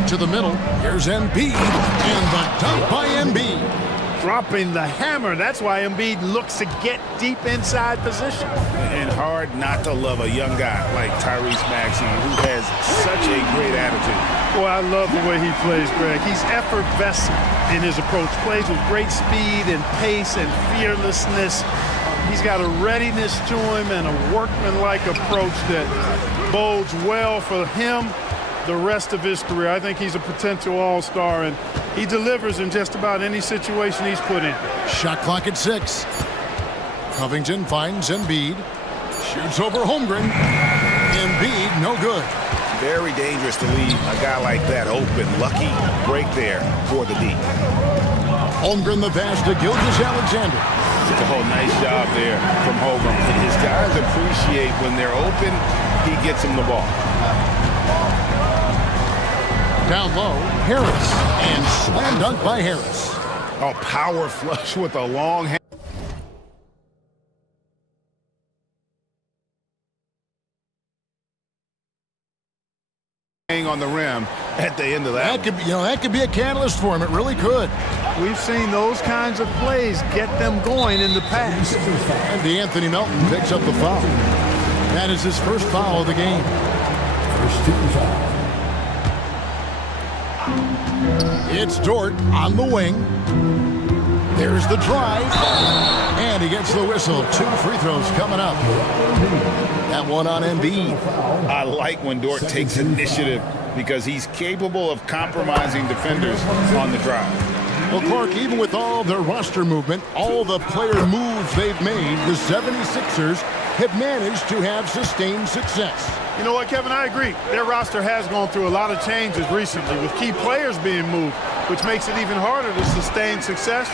To the middle. Here's Embiid. And the dunk by Embiid. Dropping the hammer. That's why Embiid looks to get deep inside position. And hard not to love a young guy like Tyrese Maxey, who has such a great attitude. Boy, I love the way he plays, Greg. He's effervescent in his approach. Plays with great speed and pace and fearlessness. He's got a readiness to him and a workmanlike approach that bodes well for him the rest of his career. I think he's a potential all-star, and he delivers in just about any situation he's put in. Shot clock at 6. Covington finds Embiid. Shoots over Holmgren. Embiid, no good. Very dangerous to leave a guy like that open. Lucky break there for the D. Holmgren the pass to Gilgeous-Alexander. Oh, nice job there from Holmgren. His guys appreciate when they're open, he gets them the ball. Down low, Harris. And slam dunk by Harris. A power flush with a long hand. On the rim at the end of that. That could be a catalyst for him. It really could. We've seen those kinds of plays get them going in the past. And DeAnthony Melton picks up the foul. That is his first foul of the game. First team foul. It's Dort on the wing. There's the drive. And he gets the whistle. 2 free throws coming up. That one on Embiid. I like when Dort takes initiative because he's capable of compromising defenders on the drive. Well, Clark, even with all their roster movement, all the player moves they've made, the 76ers have managed to have sustained success. You know what, Kevin? I agree. Their roster has gone through a lot of changes recently with key players being moved, which makes it even harder to sustain success.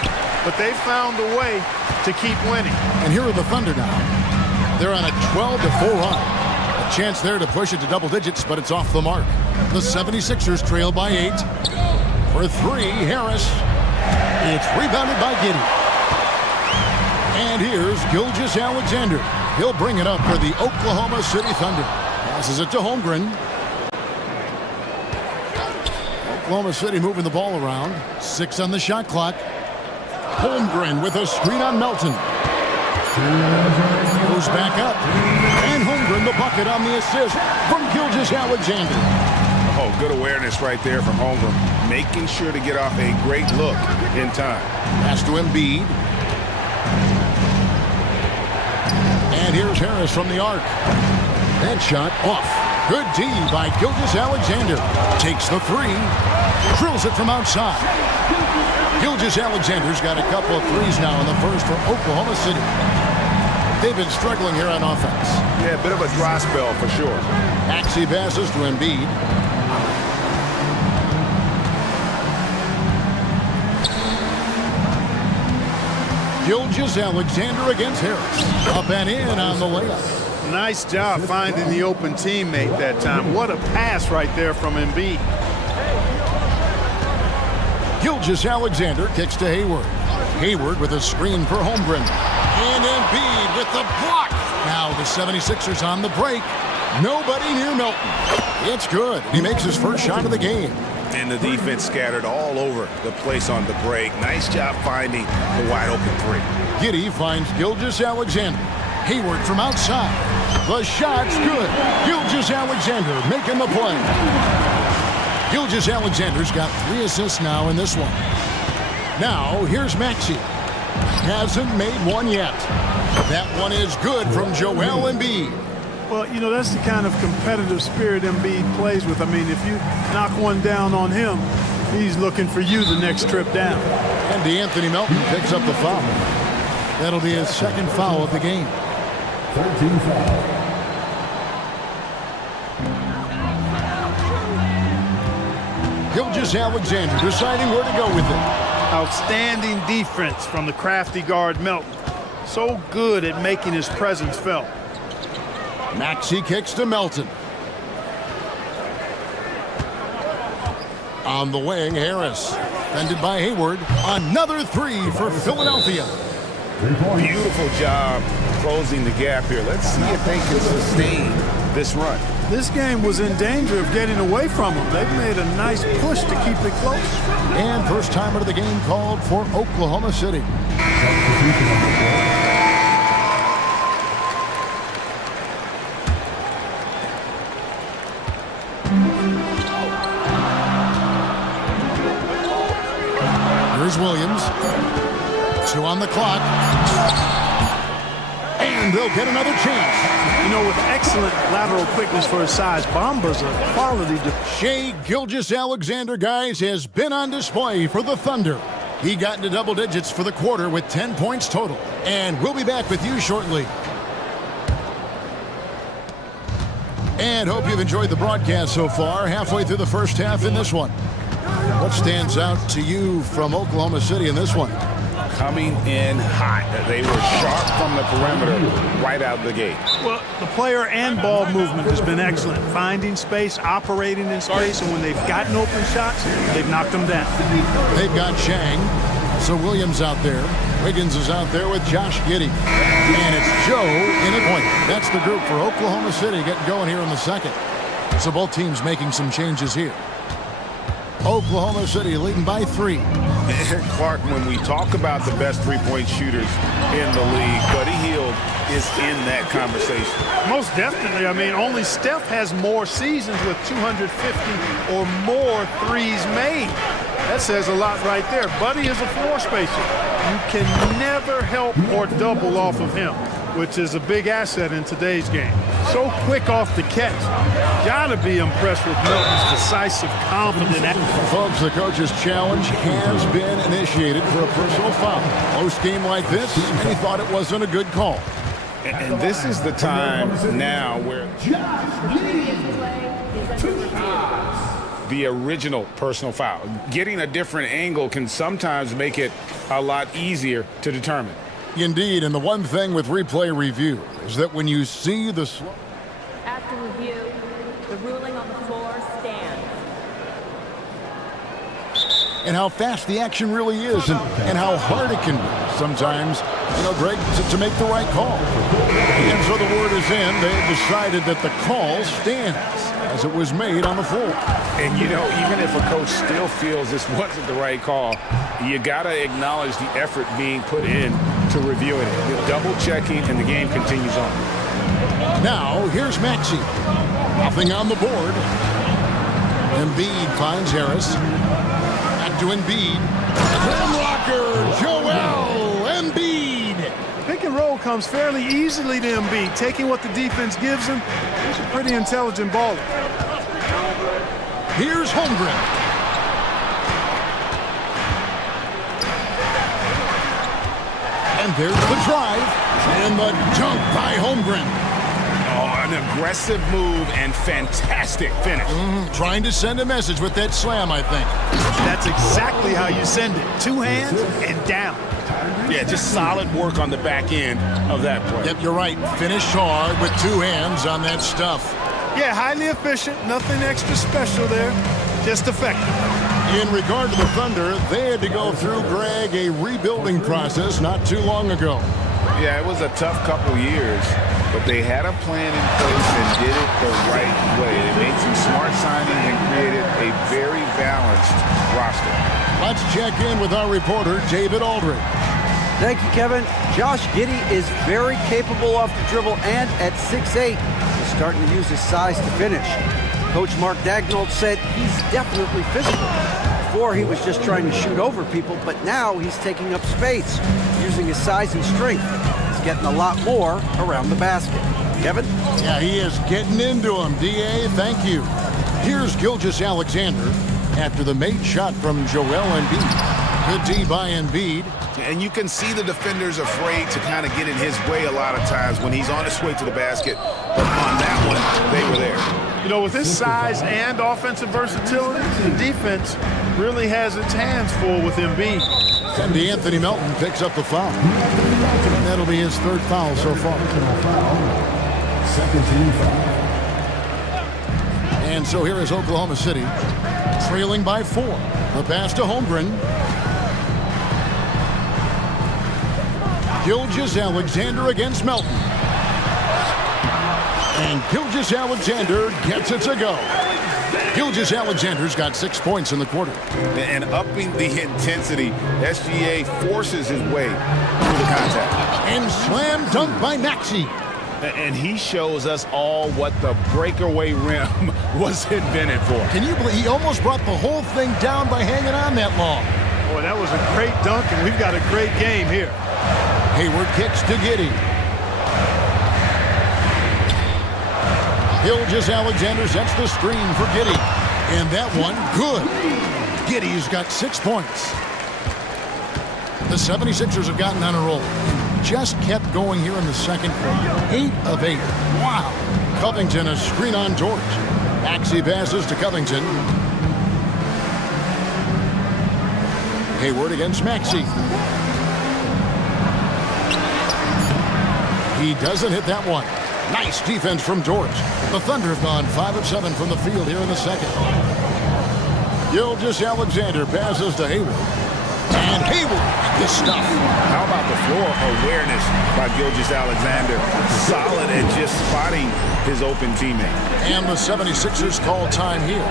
But they've found a way to keep winning. And here are the Thunder now. They're on a 12-4 run. A chance there to push it to double digits, but it's off the mark. The 76ers trail by 8. For 3, Harris. It's rebounded by Giddey. And here's Gilgeous-Alexander. He'll bring it up for the Oklahoma City Thunder. Passes it to Holmgren. Oklahoma City moving the ball around. 6 on the shot clock. Holmgren with a screen on Melton. Goes back up. And Holmgren the bucket on the assist from Gilgeous-Alexander. Oh, good awareness right there from Holmgren. Making sure to get off a great look in time. Pass to Embiid. And here's Harris from the arc. That shot off. Good D by Gilgeous-Alexander. Takes the 3. Drills it from outside. Gilgeous-Alexander's got a couple of threes now in the first for Oklahoma City. They've been struggling here on offense. Yeah, a bit of a dry spell for sure. Maxey passes to Embiid. Gilgeous-Alexander against Harris. Up and in on the layup. Nice job finding the open teammate that time. What a pass right there from Embiid. Gilgeous-Alexander kicks to Hayward. Hayward with a screen for Holmgren. And Embiid with the block. Now the 76ers on the break. Nobody near Melton. It's good. He makes his first shot of the game. And the defense scattered all over the place on the break. Nice job finding the wide open 3. Giddey finds Gilgeous-Alexander. Hayward from outside. The shot's good. Gilgeous-Alexander making the play. Gilgeous-Alexander's got 3 assists now in this one. Now, here's Maxey. Hasn't made one yet. That one is good from Joel Embiid. Well, you know, that's the kind of competitive spirit Embiid plays with. I mean, if you knock one down on him, he's looking for you the next trip down. And DeAnthony Melton picks up the foul. That'll be his 2nd foul of the game. 13 foul. Gilgeous-Alexander deciding where to go with it. Outstanding defense from the crafty guard Melton. So good at making his presence felt. Maxey kicks to Melton. On the wing, Harris. Defended by Hayward. Another 3 for Philadelphia. Beautiful job closing the gap here. Let's see if they can sustain this run. This game was in danger of getting away from them. They've made a nice push to keep it close. And first timer of the game called for Oklahoma City. Here's Williams. 2 on the clock. And they'll get another chance. You know, with excellent lateral quickness for his size, Bamba's a quality. Shai Gilgeous-Alexander, guys, has been on display for the Thunder. He got into double digits for the quarter with 10 points total. And we'll be back with you shortly. And hope you've enjoyed the broadcast so far. Halfway through the first half in this one. What stands out to you from Oklahoma City in this one? Coming in hot. They were sharp from the perimeter right out of the gate. Well, the player and ball movement has been excellent. Finding space, operating in space, and when they've gotten open shots, they've knocked them down. They've got Chang. So Williams out there. Wiggins is out there with Josh Giddey. And it's Joe in at point. That's the group for Oklahoma City getting going here in the second. So both teams making some changes here. Oklahoma City leading by 3. Clark, when we talk about the best three-point shooters in the league, Buddy Hield is in that conversation. Most definitely. I mean, only Steph has more seasons with 250 or more threes made. That says a lot right there. Buddy is a floor spacer. You can never help or double off of him, which is a big asset in today's game. So quick off the catch. Gotta be impressed with Milton's decisive, confident action. Folks, the coach's challenge has been initiated for a personal foul. Close game like this, and he thought it wasn't a good call. And this is the time now where the original personal foul. Getting a different angle can sometimes make it a lot easier to determine. Indeed, and the one thing with replay review is that when you see the... After review, the ruling on the floor stands. And how fast the action really is and how hard it can be sometimes, you know, Greg, to make the right call. And so the word is in. They've decided that the call stands as it was made on the floor. And, you know, even if a coach still feels this wasn't the right call, you got to acknowledge the effort being put in to reviewing it. The double checking, and the game continues on. Now, here's Maxey. Nothing on the board. Embiid finds Harris. Back to Embiid. Rim rocker, Joel Embiid. Pick and roll comes fairly easily to Embiid, taking what the defense gives him. He's a pretty intelligent baller. Here's Holmgren. And there's the drive and the dunk by Holmgren. Oh, an aggressive move and fantastic finish. Trying to send a message with that slam, I think. That's exactly how you send it. 2 hands and down. Yeah, just solid work on the back end of that play. Yep, you're right. Finish hard with 2 hands on that stuff. Yeah, highly efficient. Nothing extra special there. Just effective. In regard to the Thunder, they had to go through, Greg, a rebuilding process not too long ago. Yeah, it was a tough couple years, but they had a plan in place and did it the right way. They made some smart signings and created a very balanced roster. Let's check in with our reporter, David Aldridge. Thank you, Kevin. Josh Giddey is very capable off the dribble, and at 6'8", he's starting to use his size to finish. Coach Mark Daignault said he's definitely physical. Before, he was just trying to shoot over people, but now he's taking up space, using his size and strength. He's getting a lot more around the basket. Kevin? Yeah, he is getting into him. D.A., thank you. Here's Gilgeous-Alexander after the made shot from Joel Embiid. Good D by Embiid. And you can see the defenders afraid to kind of get in his way a lot of times when he's on his way to the basket. But on that one, they were there. You know, with his size and offensive versatility, the defense really has its hands full with Embiid. And Anthony Melton picks up the foul. And that'll be his third foul so far. Second team foul. And so here is Oklahoma City, trailing by 4. The pass to Holmgren. Gilgeous-Alexander against Melton. And Gilgeous-Alexander gets it to go. Gilgeous-Alexander's got 6 points in the quarter. And upping the intensity, SGA forces his way through the contact. And slam dunk by Maxey. And he shows us all what the breakaway rim was invented for. Can you believe he almost brought the whole thing down by hanging on that long? Boy, that was a great dunk, and we've got a great game here. Hayward kicks to Giddey. Gilgeous-Alexander sets the screen for Giddey. And that one, good. Giddey's got 6 points. The 76ers have gotten on a roll. Just kept going here in the second quarter. 8 of 8. Wow. Covington, a screen on George. Maxey passes to Covington. Hayward against Maxey. He doesn't hit that one. Nice defense from George. The Thunder have gone 5 of 7 from the field here in the second. Gilgeous-Alexander passes to Hayward. And Hayward, the stuff. How about the floor awareness by Gilgeous-Alexander? Solid at just spotting his open teammate. And the 76ers call time here.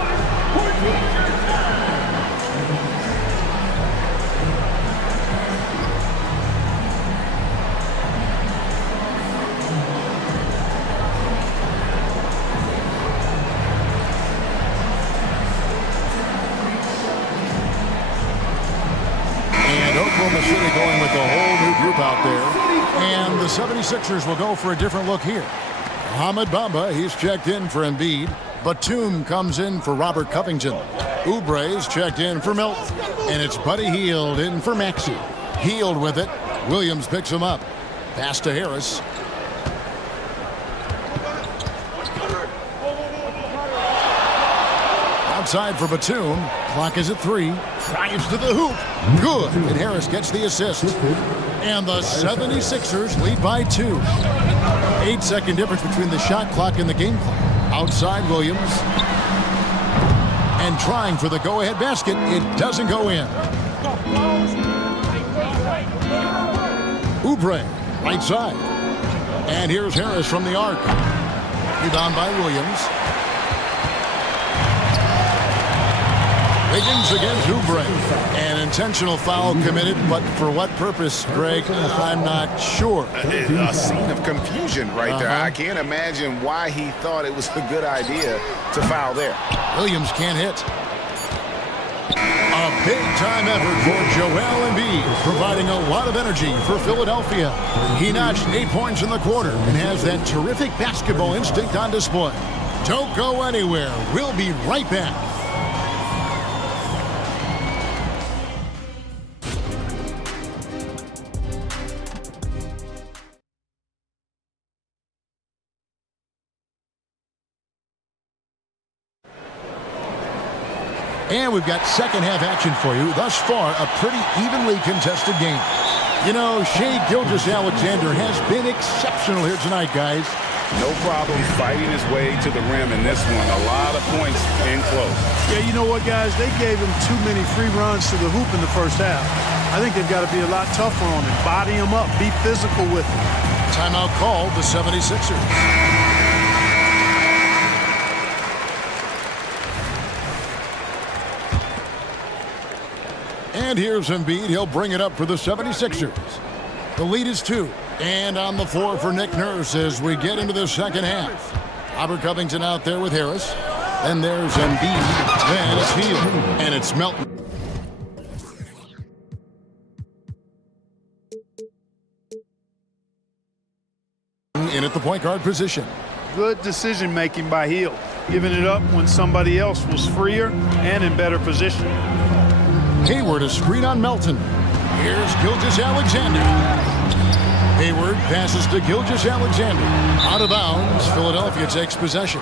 Oklahoma City going with a whole new group out there. And the 76ers will go for a different look here. Mohamed Bamba, he's checked in for Embiid. Batum comes in for Robert Covington. Oubre's checked in for Melton. And it's Buddy Hield in for Maxey. Hield with it. Williams picks him up. Pass to Harris. Outside for Batum. Clock is at 3. Drives to the hoop. Good. And Harris gets the assist. And the 76ers lead by 2. 8-second difference between the shot clock and the game clock. Outside Williams. And trying for the go-ahead basket. It doesn't go in. Oubre, right side. And here's Harris from the arc. Rebound by Williams. Higgins against Oubre. An intentional foul committed, but for what purpose, Greg? I'm not sure. A scene of confusion right there. I can't imagine why he thought it was a good idea to foul there. Williams can't hit. A big-time effort for Joel Embiid, providing a lot of energy for Philadelphia. He notched 8 points in the quarter and has that terrific basketball instinct on display. Don't go anywhere. We'll be right back. And we've got second-half action for you. Thus far, a pretty evenly contested game. You know, Shai Gilgeous-Alexander has been exceptional here tonight, guys. No problem fighting his way to the rim in this one. A lot of points in close. Yeah, you know what, guys? They gave him too many free runs to the hoop in the first half. I think they've got to be a lot tougher on him. Body him up. Be physical with him. Timeout called the 76ers. And here's Embiid. He'll bring it up for the 76ers. The lead is 2. And on the floor for Nick Nurse as we get into the second half. Robert Covington out there with Harris. Then there's Embiid. Then it's Hield. And it's Melton. In at the point guard position. Good decision making by Hield, giving it up when somebody else was freer and in better position. Hayward, a screen on Melton. Here's Gilgeous-Alexander. Hayward passes to Gilgeous-Alexander. Out of bounds, Philadelphia takes possession.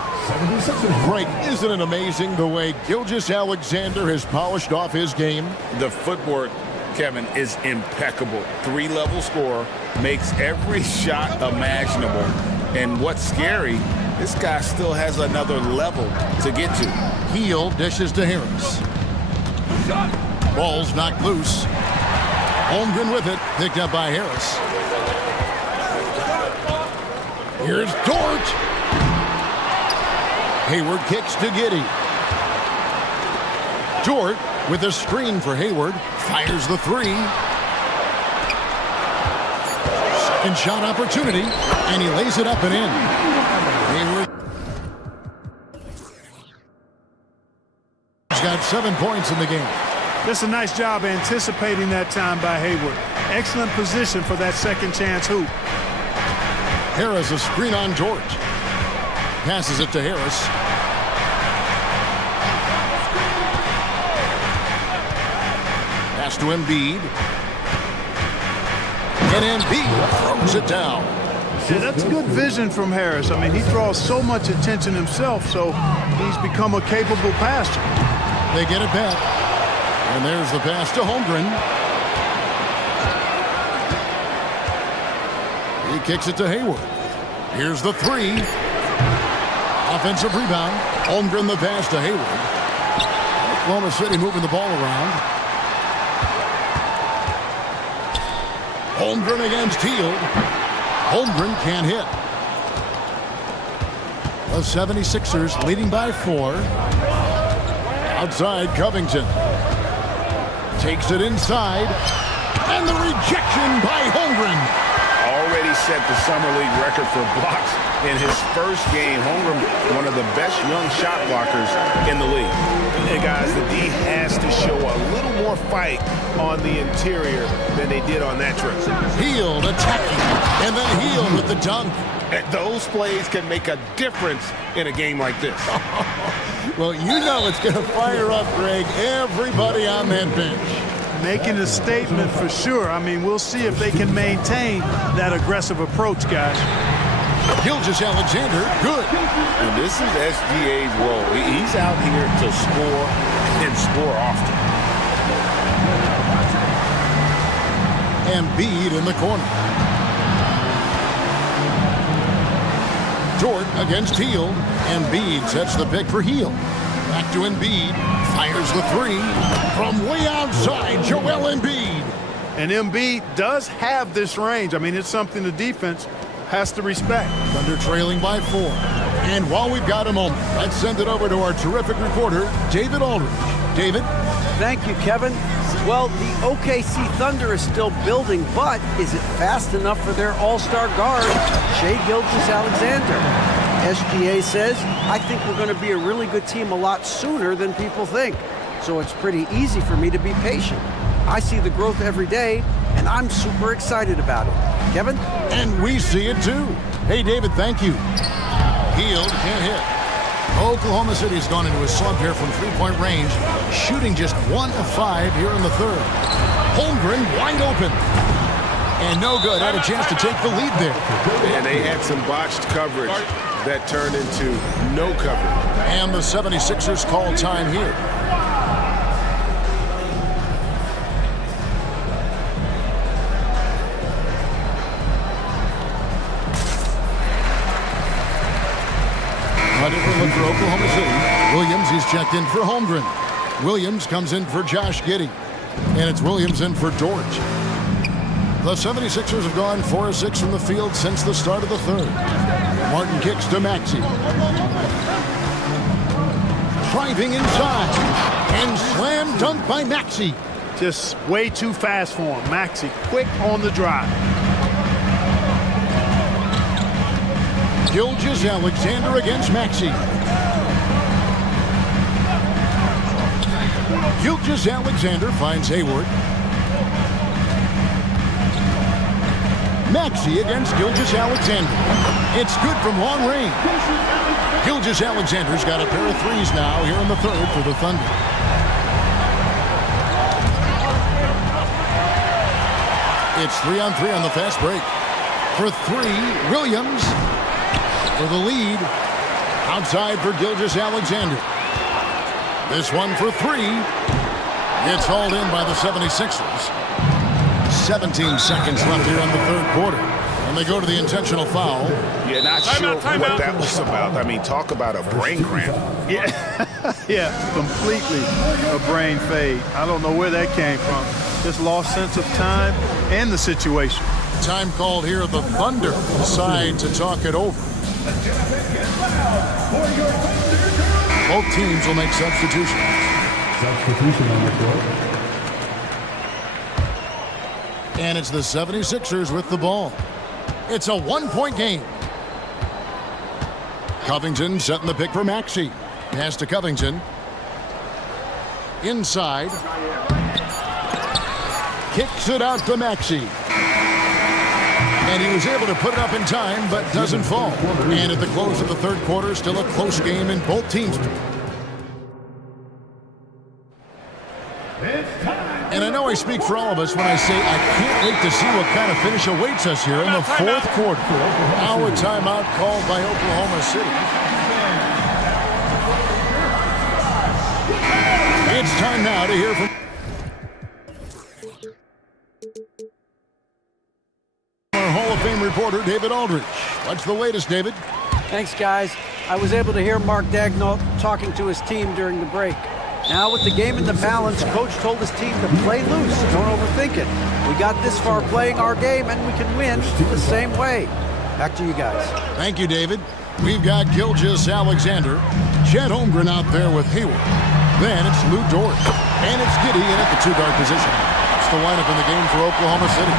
Frank, isn't it amazing the way Gilgeous-Alexander has polished off his game? The footwork, Kevin, is impeccable. 3-level scorer, makes every shot imaginable. And what's scary, this guy still has another level to get to. Hield dishes to Harris. Ball's knocked loose. Holmgren with it, picked up by Harris. Here's Dort. Hayward kicks to Giddey. Dort with a screen for Hayward. Fires the 3. Second shot opportunity, and he lays it up and in. Hayward has got 7 points in the game. Just a nice job anticipating that time by Hayward. Excellent position for that second chance hoop. Harris a screen on Dort. Passes it to Harris. Pass to Embiid. And Embiid throws it down. Yeah, that's good vision from Harris. I mean, he draws so much attention himself, so he's become a capable passer. They get it back. And there's the pass to Holmgren. He kicks it to Hayward. Here's the 3. Offensive rebound. Holmgren the pass to Hayward. Oklahoma City moving the ball around. Holmgren against Hield. Holmgren can't hit. The 76ers leading by 4. Outside Covington. Takes it inside. And the rejection by Holmgren. Already set the Summer League record for blocks in his first game. Holmgren, one of the best young shot blockers in the league. And guys, the D has to show a little more fight on the interior than they did on that trip. Hield attacking, and then Hield with the dunk. And those plays can make a difference in a game like this. Well, you know it's going to fire up, Greg, everybody on that bench. Making a statement for sure. I mean, we'll see if they can maintain that aggressive approach, guys. Gilgeous-Alexander, good. And this is SGA's role. He's out here to score and score often. Embiid in the corner. Dort against Hield. Embiid sets the pick for Hield. Back to Embiid. Fires the 3 from way outside. Joel Embiid. And Embiid does have this range. I mean, it's something the defense has to respect. Thunder trailing by 4. And while we've got a moment, let's send it over to our terrific reporter, David Aldridge. David? Thank you, Kevin. Well, the OKC Thunder is still building, but is it fast enough for their all-star guard, Shai Gilgeous-Alexander? SGA says, I think we're going to be a really good team a lot sooner than people think. So it's pretty easy for me to be patient. I see the growth every day, and I'm super excited about it. Kevin? And we see it too. Hey, David, thank you. Hield can't hit. Oklahoma City's gone into a slump here from three-point range, shooting just 1 of 5 here in the third. Holmgren wide open. And no good. Had a chance to take the lead there. And they had some botched coverage that turned into no coverage. And the 76ers call time here. A different look for Oklahoma City. Williams, he's checked in for Holmgren. Williams comes in for Josh Giddey. And it's Williams in for Dort. The 76ers have gone 4 of 6 from the field since the start of the third. Martin kicks to Maxey. Driving inside. And slam dunk by Maxey. Just way too fast for him. Maxey, quick on the drive. Gilgeous-Alexander against Maxey. Gilgeous-Alexander finds Hayward. Maxey against Gilgeous-Alexander. It's good from long range. Gilgeous-Alexander's got a pair of threes now here in the third for the Thunder. It's 3-on-3 on the fast break. For three, Williams for the lead. Outside for Gilgeous-Alexander. This one for three. It's hauled in by the 76ers. 17 seconds left here in the third quarter. And they go to the intentional foul. Yeah, not sure what that was about. I mean, talk about a brain cramp. Yeah, yeah, completely a brain fade. I don't know where that came from. Just lost sense of time and the situation. Time called here. The Thunder decide to talk it over. Both teams will make substitutions. Substitution on the court. And it's the 76ers with the ball. It's a one-point game. Covington setting the pick for Maxey. Pass to Covington. Inside. Kicks it out to Maxey. And he was able to put it up in time, but doesn't fall. And at the close of the third quarter, still a close game in both teams. And I know I speak for all of us when I say I can't wait to see what kind of finish awaits us here in the fourth quarter. Now a timeout called by Oklahoma City. It's time now to hear from our Hall of Fame reporter, David Aldridge. What's the latest, David? Thanks, guys. I was able to hear Mark Daigneault talking to his team during the break. Now with the game in the balance, Coach told his team to play loose. Don't overthink it. We got this far playing our game, and we can win the same way. Back to you guys. Thank you, David. We've got Gilgeous-Alexander, Chet Holmgren out there with Hayward. Then it's Lou Dort. And it's Giddey in at the two-guard position. That's the lineup in the game for Oklahoma City.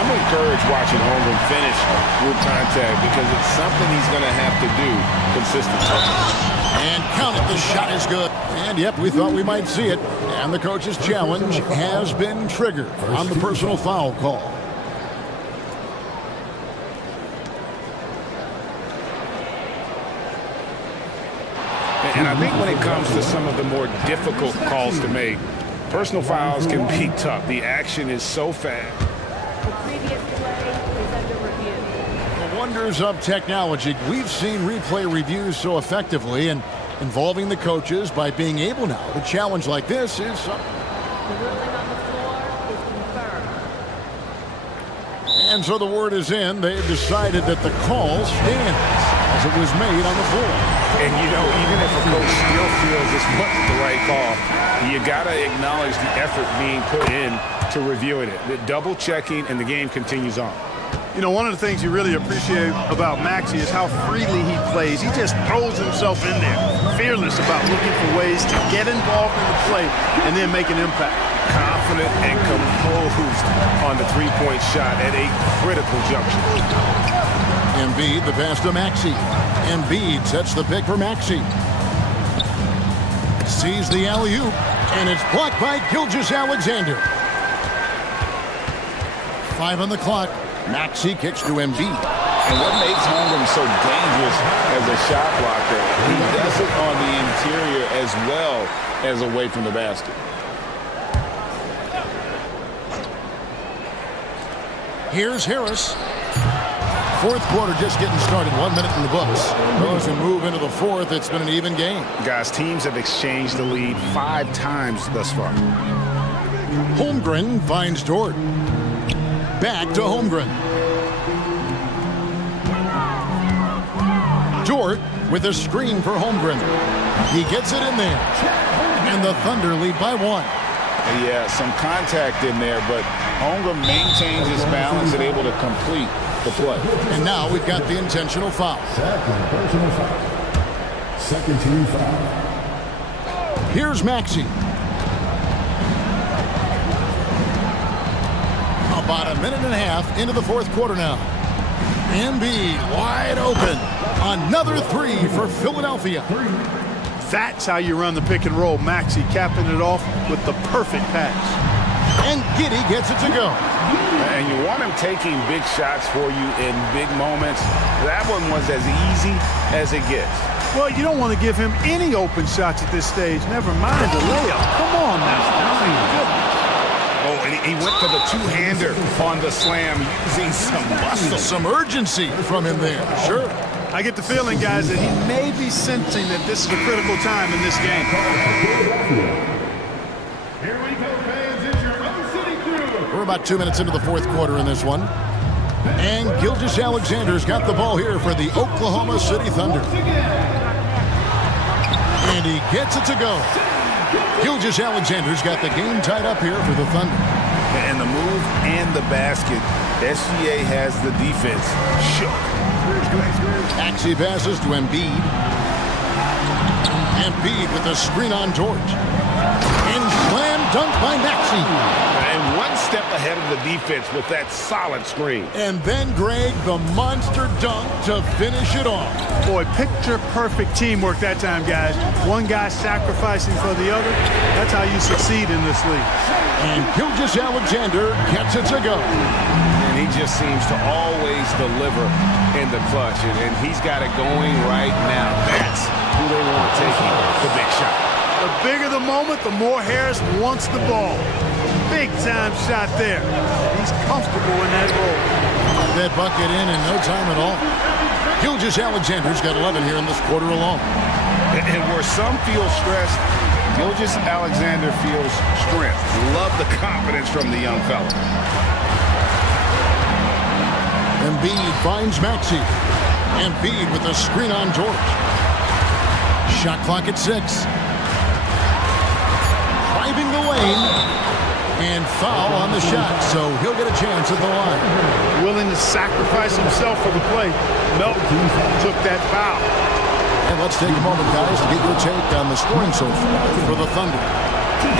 I'm encouraged watching Holmgren finish through contact because it's something he's going to have to do consistently. And count it, the shot is good. And yep, we thought we might see it. And the coach's challenge has been triggered on the personal foul call. And I think when it comes to some of the more difficult calls to make, personal fouls can be tough. The action is so fast. The previous play is under review. The wonders of technology. We've seen replay reviews so effectively, and involving the coaches by being able now to challenge like this is something. The ruling on the floor is confirmed. And so the word is in. They've decided that the call stands as it was made on the floor. And, you know, even if a coach still feels this wasn't the right call, you got to acknowledge the effort being put in to reviewing it. The double checking, and the game continues on. You know, one of the things you really appreciate about Maxey is how freely he plays. He just throws himself in there, fearless about looking for ways to get involved in the play and then make an impact. Confident and composed on the three-point shot at a critical juncture. Embiid, the pass to Maxey. Embiid sets the pick for Maxey. Sees the alley-oop, and it's blocked by Gilgeous-Alexander. 5 on the clock. Maxey kicks to Embiid. And what makes Holmgren so dangerous as a shot blocker, he does it on the interior as well as away from the basket. Here's Harris. Fourth quarter just getting started. 1 minute in the books. As we move into the fourth, it's been an even game. Guys, teams have exchanged the lead 5 times thus far. Holmgren finds Dort. Back to Holmgren. Dort with a screen for Holmgren. He gets it in there. And the Thunder lead by 1. Yeah, some contact in there, but Holmgren maintains his balance and able to complete the play. And now we've got the intentional foul. Second personal foul. Second team foul. Here's Maxey. About a minute and a half into the fourth quarter now. Embiid wide open. Another three for Philadelphia. That's how you run the pick and roll. Maxey capping it off with the perfect pass. And Giddey gets it to go. And you want him taking big shots for you in big moments. That one was as easy as it gets. Well, you don't want to give him any open shots at this stage. Never mind the layup. Come on now. Oh, and he went for the two-hander on the slam using some muscle. Some urgency from him there. Sure. I get the feeling, guys, that he may be sensing that this is a critical time in this game. Here we go, fans. It's your own city crew. We're about 2 minutes into the fourth quarter in this one. And Gilgeous-Alexander's got the ball here for the Oklahoma City Thunder. And he gets it to go. Gilgeous-Alexander's got the game tied up here for the Thunder. And the move and the basket. SGA has the defense shook. Maxey passes to Embiid. Embiid with the screen on George. And slam dunk by Maxey. And one step ahead of the defense with that solid screen. And then, Greg, the monster dunk to finish it off. Boy, picture-perfect teamwork that time, guys. One guy sacrificing for the other. That's how you succeed in this league. And Gilgeous-Alexander gets it to go. And he just seems to always deliver in the clutch. And he's got it going right now. That's who they want to take the big shot. The bigger the moment, the more Harris wants the ball. Big-time shot there. He's comfortable in that role. That bucket in no time at all. Gilgeous-Alexander's got 11 here in this quarter alone. And where some feel stressed, Gilgeous-Alexander feels strength. Love the confidence from the young fella. Embiid finds Maxey. Embiid with a screen on George. Shot clock at 6. Driving the lane. And foul on the shot, so he'll get a chance at the line. Willing to sacrifice himself for the play. Melton took that foul. And let's take a moment, guys, to get your take on the scoring so far for the Thunder.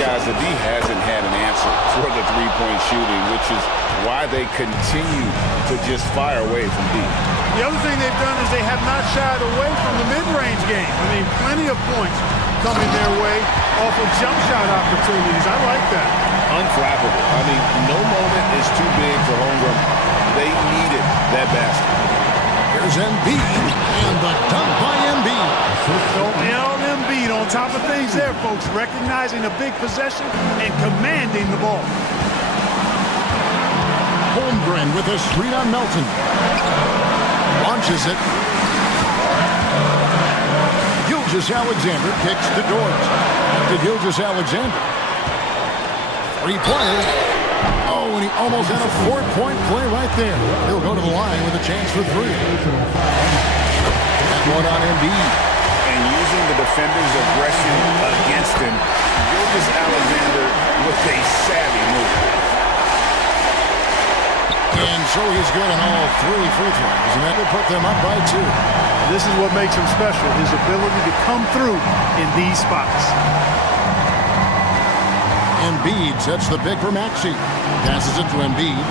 Guys, the D hasn't had an answer for the three-point shooting, which is why they continue to just fire away from deep. The other thing they've done is they have not shied away from the mid-range game. I mean, plenty of points coming their way off of jump shot opportunities. I like that. Unflappable. I mean, no moment is too big for homegrown. They needed that basket. Here's Embiid, and the dunk by Embiid. Embiid on top of things there, folks. Recognizing a big possession and commanding the ball. Holmgren with a screen on Melton. Launches it. Gilgeous-Alexander kicks to George. To Gilgeous-Alexander. Three-pointer. Oh, and he almost had a four-point play right there. He'll go to the line with a chance for three. That one on Embiid. And using the defender's aggression against him, Gilgeous-Alexander with a savvy move. And so he's good on all three free throws, and that will put them up by 2. This is what makes him special, his ability to come through in these spots. Embiid sets the pick for Maxey. Passes it to Embiid.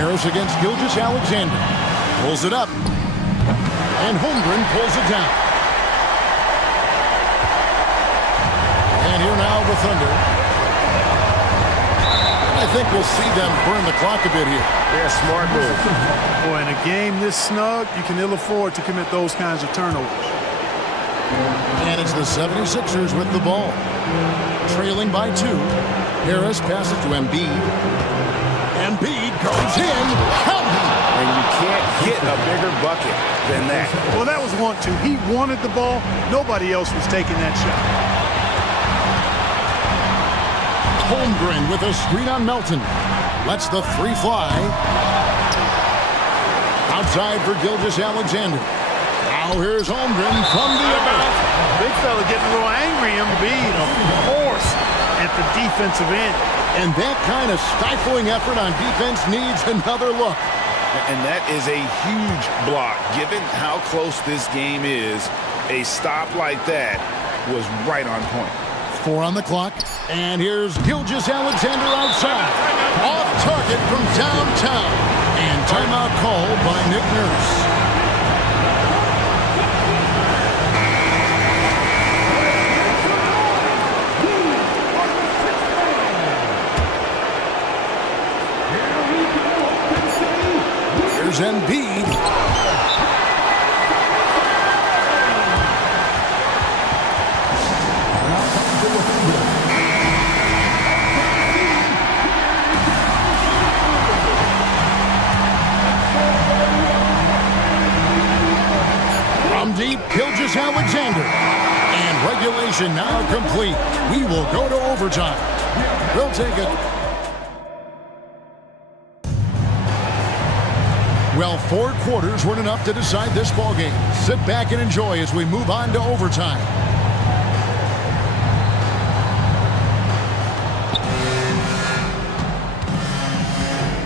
Harris against Gilgeous-Alexander. Pulls it up. And Holmgren pulls it down. And here now the Thunder. I think we'll see them burn the clock a bit here. Yeah, smart move. Boy, in a game this snug, you can ill afford to commit those kinds of turnovers. And it's the 76ers with the ball. Trailing by 2. Harris passes to Embiid. Embiid goes in. Count him. And you can't get a bigger bucket than that. Well, that was 1-2. He wanted the ball. Nobody else was taking that shot. Holmgren with a screen on Melton. Lets the three fly. Outside for Gilgeous-Alexander. Now here's Holmgren from the arc. Big fella getting a little angry. Embiid, of course, at the defensive end. And that kind of stifling effort on defense needs another look. And that is a huge block. Given how close this game is, a stop like that was right on point. 4 on the clock. And here's Gilgeous Alexander outside. Off target from downtown. And timeout called by Nick Nurse. Here's Embiid. From deep, Gilgeous Alexander. And regulation now complete. We will go to overtime. We'll take it. Well, 4 quarters weren't enough to decide this ballgame. Sit back and enjoy as we move on to overtime.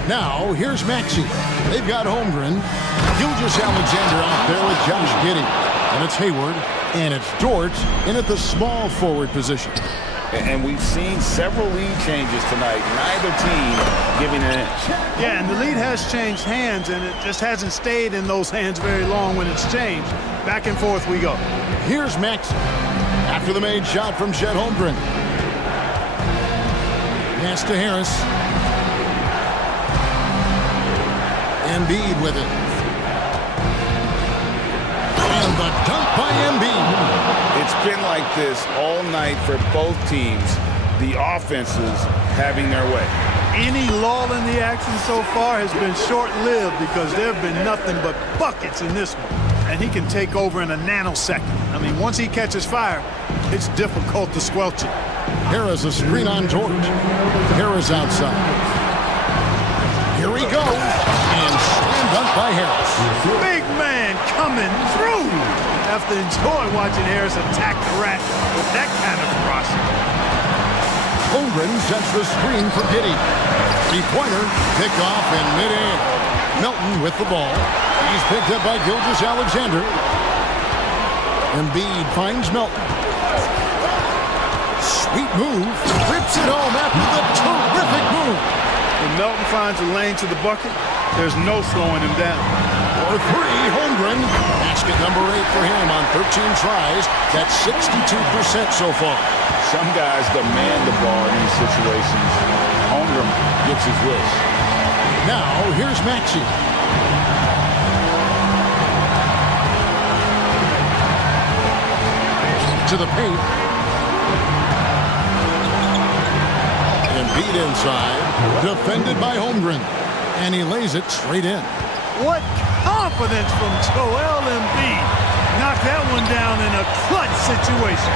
Now, here's Maxey. They've got Holmgren. Gilgeous Alexander out there with Josh Giddey. And it's Hayward. And it's Dort in at the small forward position. And we've seen several lead changes tonight. Neither team giving an inch. Yeah, and the lead has changed hands, and it just hasn't stayed in those hands very long when it's changed. Back and forth we go. Here's Maxey. After the made shot from Chet Holmgren. Pass to Harris. Embiid with it. And the dunk by Embiid. It's been like this all night for both teams. The offenses having their way. Any lull in the action so far has been short-lived because there have been nothing but buckets in this one. And he can take over in a nanosecond. I mean, once he catches fire, it's difficult to squelch it. Harris a screen on Dort. Harris outside. Here he goes. And slam dunk by Harris. Big man coming through. Have to enjoy watching Harris attack the rack with that kind of ferocity. Holmgren sets the screen for Giddey. Three-pointer, picked off in midair. Melton with the ball. He's picked up by Gilgeous Alexander. Embiid finds Melton. Sweet move. Rips it home after the terrific move. When Melton finds a lane to the bucket, there's no slowing him down. For 3, Holmgren. Basket number 8 for him on 13 tries. That's 62% so far. Some guys demand the ball in these situations. Holmgren gets his wish. Now, here's Maxey. To the paint. Embiid inside. Defended by Holmgren. And he lays it straight in. What confidence from Joel Embiid. Knocked that one down in a clutch situation.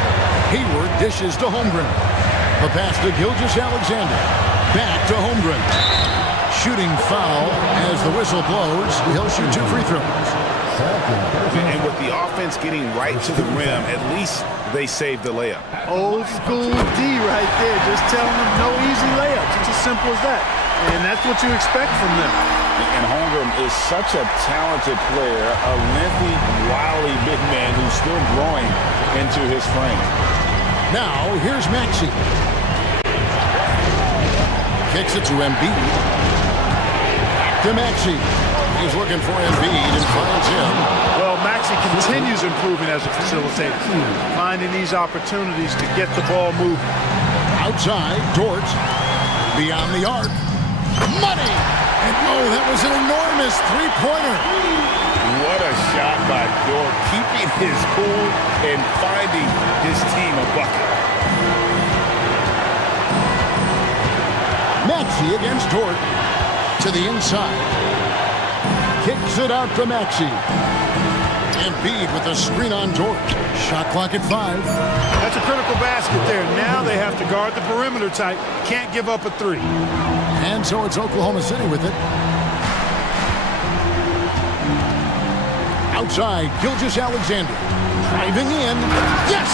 Hayward dishes to Holmgren. The pass to Gilgeous Alexander. Back to Holmgren. Shooting foul as the whistle blows. He'll shoot 2 free throws. And with the offense getting right to the rim, at least they saved the layup. Old school D right there. Just telling them no easy layups. It's as simple as that. And that's what you expect from them. And Holmgren is such a talented player, a lengthy, wily big man who's still growing into his frame. Now, here's Maxey. Kicks it to Embiid. Back to Maxey. He's looking for Embiid and finds him. Well, Maxey continues improving as a facilitator, finding these opportunities to get the ball moving. Outside, Dort. Beyond the arc. Money! And oh, that was an enormous three-pointer. What a shot by Dort, keeping his cool and finding his team a bucket. Maxey against Dort. To the inside. Kicks it out to Maxey. Embiid with the screen on Dort. Shot clock at 5. That's a critical basket there. Now they have to guard the perimeter tight. Can't give up a 3. And so it's Oklahoma City with it. Outside, Gilgeous Alexander. Driving in. Yes!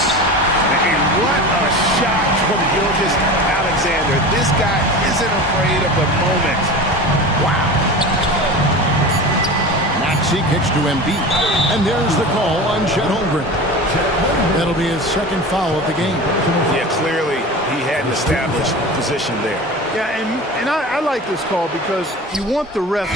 And what a shot from Gilgeous Alexander. This guy isn't afraid of the moment. Wow. Maxey kicks to Embiid. And there's the call on Chet Holmgren. That'll be his second foul of the game. Yeah, clearly he had an established position there. Yeah, and I like this call because you want the ref.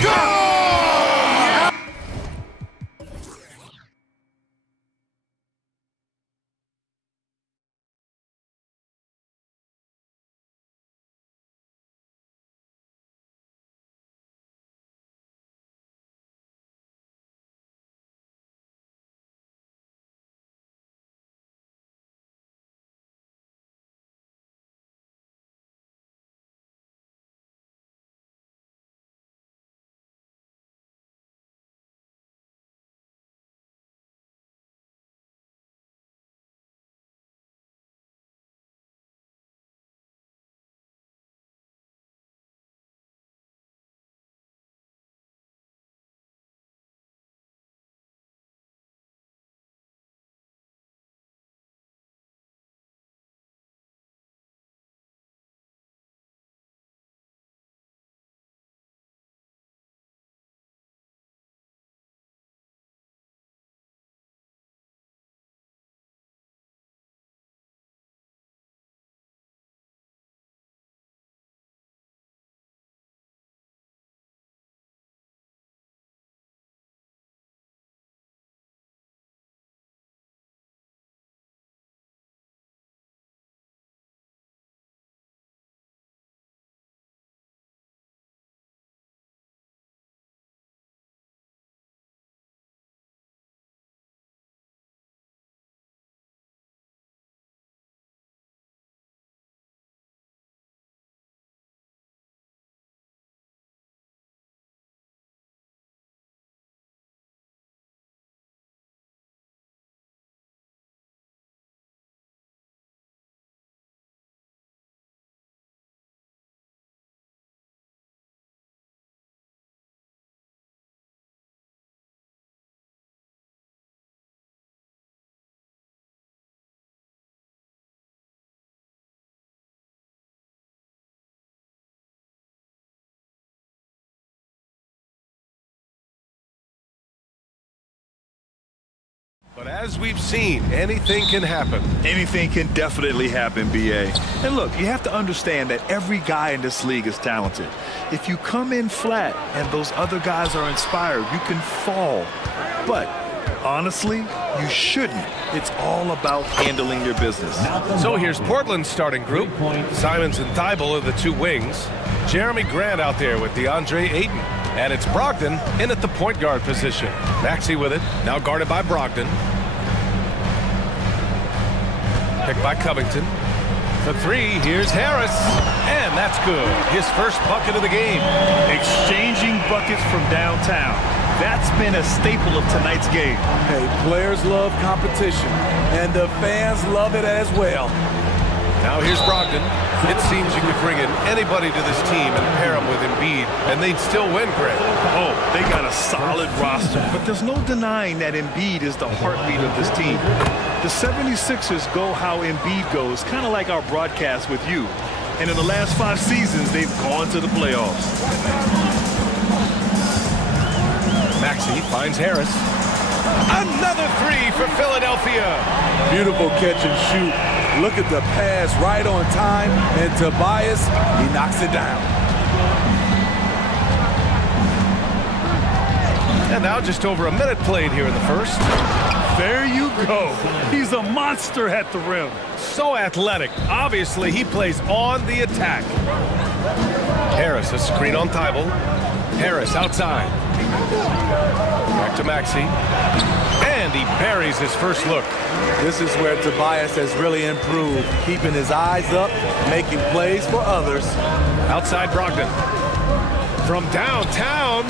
But as we've seen, anything can happen. Anything can definitely happen, BA. And look, you have to understand that every guy in this league is talented. If you come in flat and those other guys are inspired, you can fall. But honestly, you shouldn't. It's all about handling your business. So here's Portland's starting group. Simons and Thibault are the two wings. Jeremy Grant out there with DeAndre Ayton. And it's Brogdon in at the point guard position. Maxey with it, now guarded by Brogdon. Picked by Covington. For three, here's Harris. And that's good. His first bucket of the game. Exchanging buckets from downtown. That's been a staple of tonight's game. Hey, players love competition, and the fans love it as well. Now here's Brogdon. It seems you could bring in anybody to this team and pair them with Embiid, and they'd still win, Greg. Oh, they got a solid roster, but there's no denying that Embiid is the heartbeat of this team. The 76ers go how Embiid goes, kind of like our broadcast with you. And in the last 5 seasons, they've gone to the playoffs. Maxey finds Harris. Another three for Philadelphia. Beautiful catch and shoot. Look at the pass right on time, and Tobias, he knocks it down. And now just over a minute played here in the first. There you go. He's a monster at the rim. So athletic. Obviously, he plays on the attack. Harris, a screen on Thibault. Harris outside. Back to Maxey. And he buries his first look. This is where Tobias has really improved, keeping his eyes up, making plays for others. Outside Brogdon. From downtown.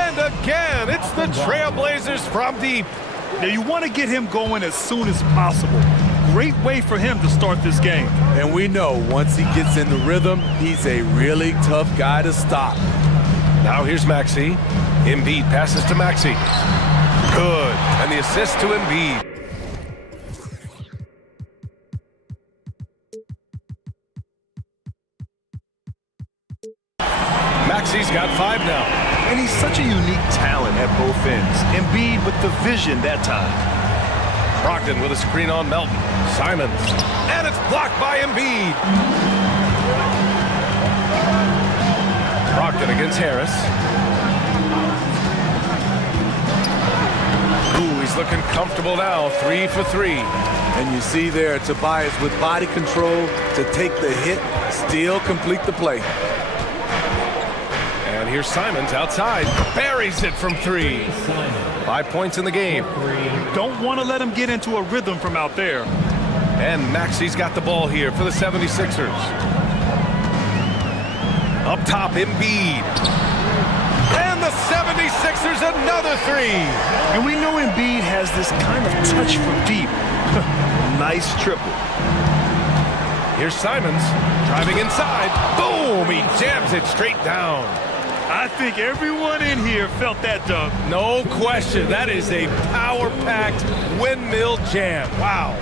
And again, it's the Trailblazers from deep. Now you want to get him going as soon as possible. Great way for him to start this game. And we know once he gets in the rhythm, he's a really tough guy to stop. Now here's Maxey. Embiid passes to Maxey. Good. And the assist to Embiid. Maxey's got 5 now. And he's such a unique talent at both ends. Embiid with the vision that time. Brogdon with a screen on Melton. Simons. And it's blocked by Embiid. Brogdon against Harris. Ooh, he's looking comfortable now. 3 for 3. And you see there Tobias with body control to take the hit, still complete the play. And here's Simons outside. Buries it from 3. 5 points in the game. Don't want to let him get into a rhythm from out there. And Maxi's got the ball here for the 76ers. Up top, Embiid. And the 76ers another 3. And we know Embiid has this kind of touch from deep. Nice triple. Here's Simons driving inside. Boom! He jams it straight down. I think everyone in here felt that dunk. No question. That is a power-packed windmill jam. Wow.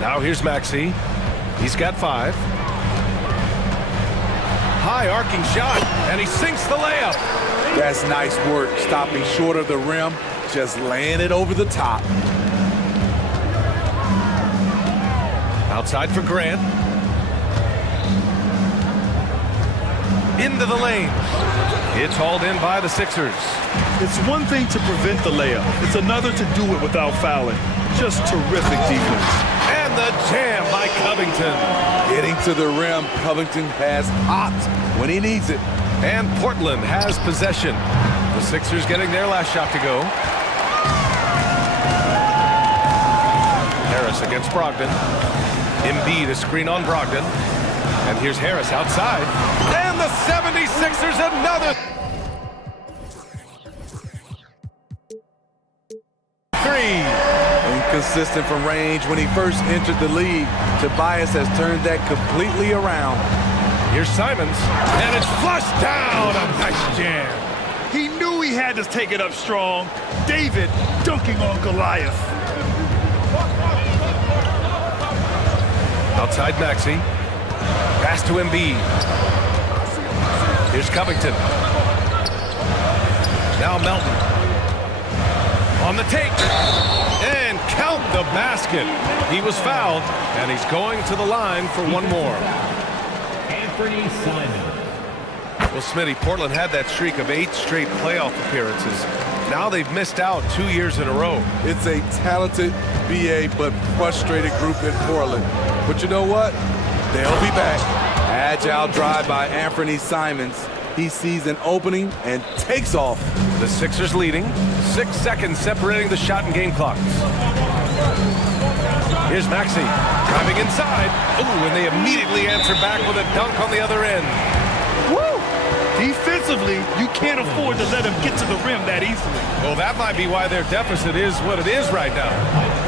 Now here's Maxi. He's got 5. High arcing shot, and he sinks the layup. That's nice work, stopping short of the rim, just laying it over the top. Outside for Grant. Into the lane. It's hauled in by the Sixers. It's one thing to prevent the layup. It's another to do it without fouling. Just terrific defense. And the jam by Covington. Getting to the rim, Covington has hopped when he needs it. And Portland has possession. The Sixers getting their last shot to go. Harris against Brogdon. Embiid, a screen on Brogdon. And here's Harris outside. And the 76ers another 3. Inconsistent from range when he first entered the league. Tobias has turned that completely around. Here's Simons. And it's flushed down. A nice jam. He knew he had to take it up strong. David dunking on Goliath. Outside Maxi. Pass to Embiid. Here's Covington. Now Melton. On the take. And count the basket. He was fouled, and he's going to the line for one more. Anthony Simon. Well, Smitty, Portland had that streak of 8 straight playoff appearances. Now they've missed out 2 years in a row. It's a talented BA but frustrated group in Portland. But you know what? They'll be back. Agile drive by Anthony Simons. He sees an opening and takes off. The Sixers leading. 6 seconds separating the shot and game clocks. Here's Maxi driving inside. Ooh, and they immediately answer back with a dunk on the other end. Woo! Defensively, you can't afford to let him get to the rim that easily. Well, that might be why their deficit is what it is right now.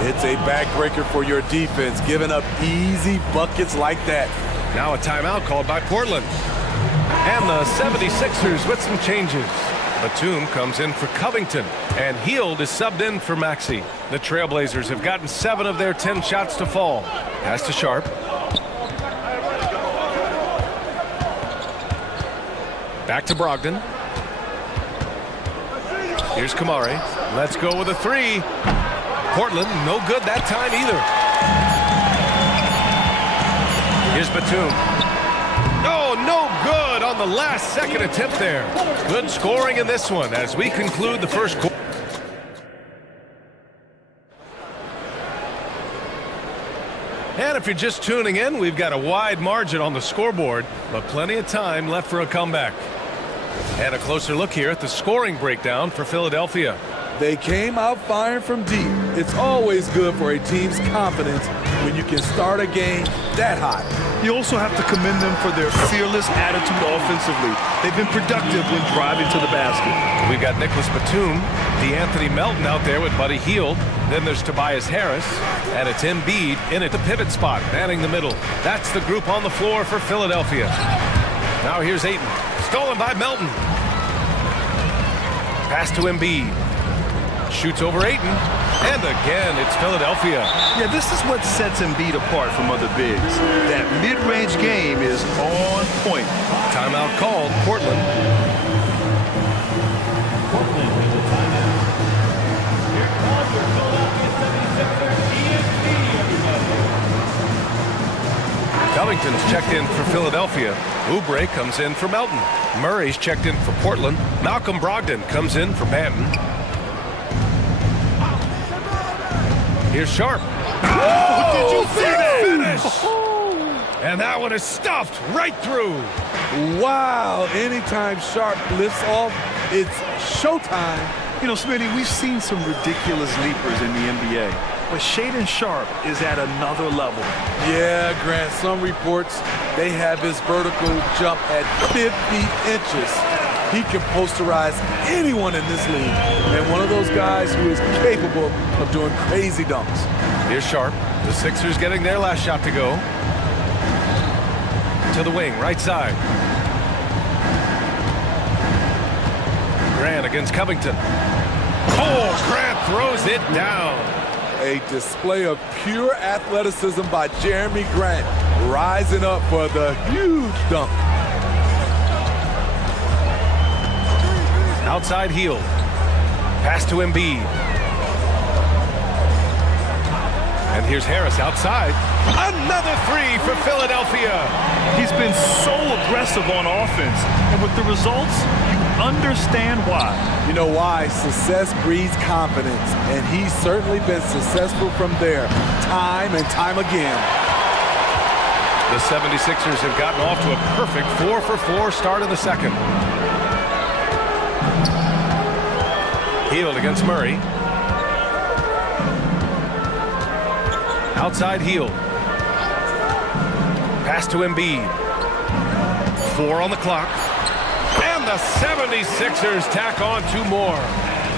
It's a backbreaker for your defense, giving up easy buckets like that. Now a timeout called by Portland. And the 76ers with some changes. Batum comes in for Covington, and Hield is subbed in for Maxi. The Trailblazers have gotten 7 of their 10 shots to fall. Pass to Sharp. Back to Brogdon. Here's Kamari. Let's go with a 3. Portland, no good that time either. Here's Batum. Oh, no good on the last second attempt there. Good scoring in this one as we conclude the first quarter. And if you're just tuning in, we've got a wide margin on the scoreboard, but plenty of time left for a comeback. And a closer look here at the scoring breakdown for Philadelphia. They came out firing from deep. It's always good for a team's confidence when you can start a game that hot. You also have to commend them for their fearless attitude offensively. They've been productive when driving to the basket. We've got Nicholas Batum, DeAnthony Melton out there with Buddy Hield. Then there's Tobias Harris, and it's Embiid in at the pivot spot, manning the middle. That's the group on the floor for Philadelphia. Now here's Ayton, stolen by Melton. Pass to Embiid. Shoots over Ayton, and again, it's Philadelphia. Yeah, this is what sets Embiid apart from other bigs. That mid-range game is on point. Timeout called, Portland. Portland with the timeout. Here comes your Philadelphia 76ers Covington's checked in for Philadelphia. Oubre comes in for Melton. Murray's checked in for Portland. Malcolm Brogdon comes in for Banton. Here's Sharp. Oh, did you see that? Finish! And that one is stuffed right through. Wow, anytime Sharp lifts off, it's showtime. You know, Smitty, we've seen some ridiculous leapers in the NBA, but Shaedon Sharp is at another level. Yeah, Grant, some reports, they have his vertical jump at 50 inches. He can posterize anyone in this league, and one of those guys who is capable of doing crazy dunks. Here's Sharp. The Sixers getting their last shot to go. To the wing, right side. Grant against Covington. Oh, Grant throws it down. A display of pure athleticism by Jeremy Grant, rising up for the huge dunk. Outside heel. Pass to Embiid. And here's Harris outside. Another three for Philadelphia. He's been so aggressive on offense, and with the results, you understand why. You know why? Success breeds confidence, and he's certainly been successful from there, time and time again. The 76ers have gotten off to a perfect 4-for-4 start in the second. Hield against Murray. Outside Hield. Pass to Embiid. 4 on the clock. And the 76ers tack on 2 more.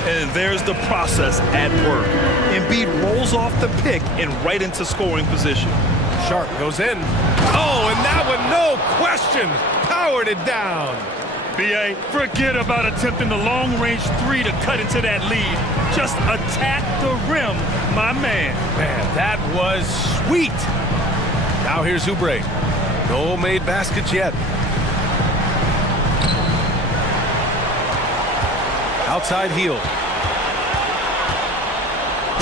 And there's the process at work. Embiid rolls off the pick and right into scoring position. Sharp goes in. Oh, and that one, no question, powered it down. B.A., forget about attempting the long-range 3 to cut into that lead. Just attack the rim, my man. Man, that was sweet. Now here's Oubre. No made baskets yet. Outside heel.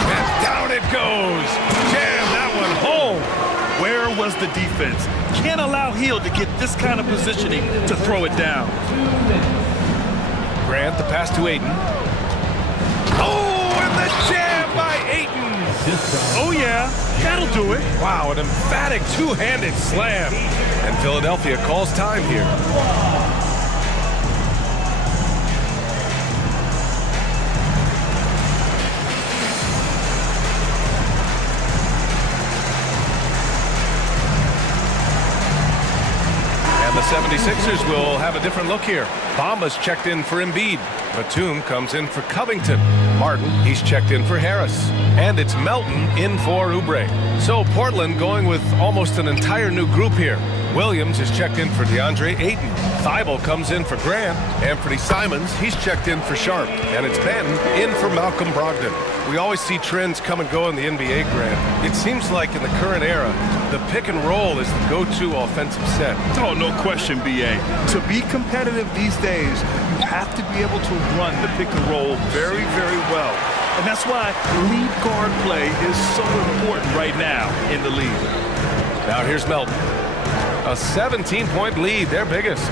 And down it goes. Jam that one home. Where was the defense? Can't allow Hield to get this kind of positioning to throw it down. Grant, the pass to Ayton. Oh, and the jam by Ayton. Oh, yeah, that'll do it. Wow, an emphatic two-handed slam. And Philadelphia calls time here. The 76ers will have a different look here. Bamba's checked in for Embiid. Batum comes in for Covington. Martin, he's checked in for Harris. And it's Melton in for Oubre. So Portland going with almost an entire new group here. Williams is checked in for DeAndre Ayton. Thibault comes in for Grant. Anthony Simons, he's checked in for Sharp. And it's Banton in for Malcolm Brogdon. We always see trends come and go in the NBA, Grant. It seems like in the current era, the pick and roll is the go-to offensive set. Oh, no question, B.A. To be competitive these days, you have to be able to run the pick and roll very, very well. And that's why lead guard play is so important right now in the league. Now here's Melton. A 17-point lead, their biggest.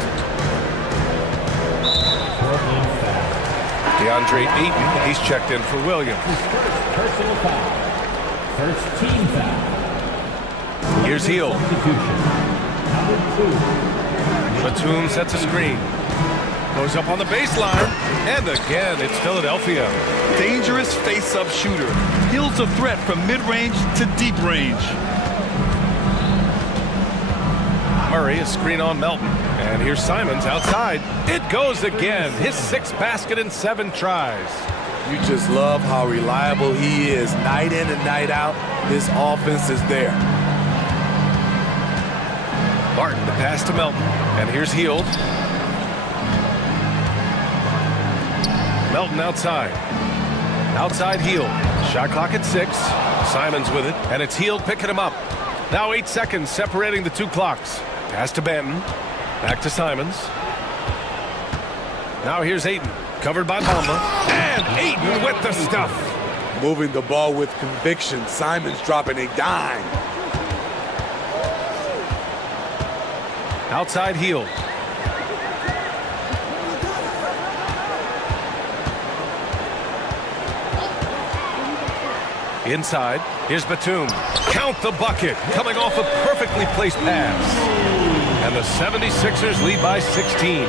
DeAndre Ayton, he's checked in for Williams. Personal foul. First team foul. Here's Hield. Batum sets a screen. Goes up on the baseline. And again, it's Philadelphia. Dangerous face-up shooter. Hield's a threat from mid-range to deep range. Murray, a screen on Melton. And here's Simons outside. It goes again. His 6th basket in 7 tries. You just love how reliable he is night in and night out. This offense is there. Martin, the pass to Melton. And here's Hield. Melton outside. Outside Hield. Shot clock at 6. Simons with it. And it's Hield picking him up. Now 8 seconds separating the 2 clocks. Pass to Banton. Back to Simons. Now here's Ayton. Covered by Bamba. And Ayton with the stuff. Moving the ball with conviction. Simons dropping a dime. Outside heel. Inside, here's Batum. Count the bucket, coming off a perfectly placed pass. And the 76ers lead by 16.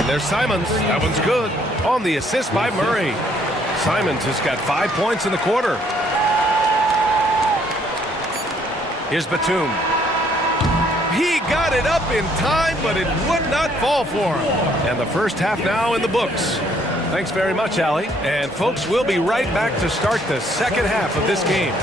And there's Simons. That one's good. On the assist by Murray. Simons has got 5 points in the quarter. Here's Batum. He got it up in time, but it would not fall for him. And the first half now in the books. Thanks very much, Allie. And folks, we'll be right back to start the second half of this game.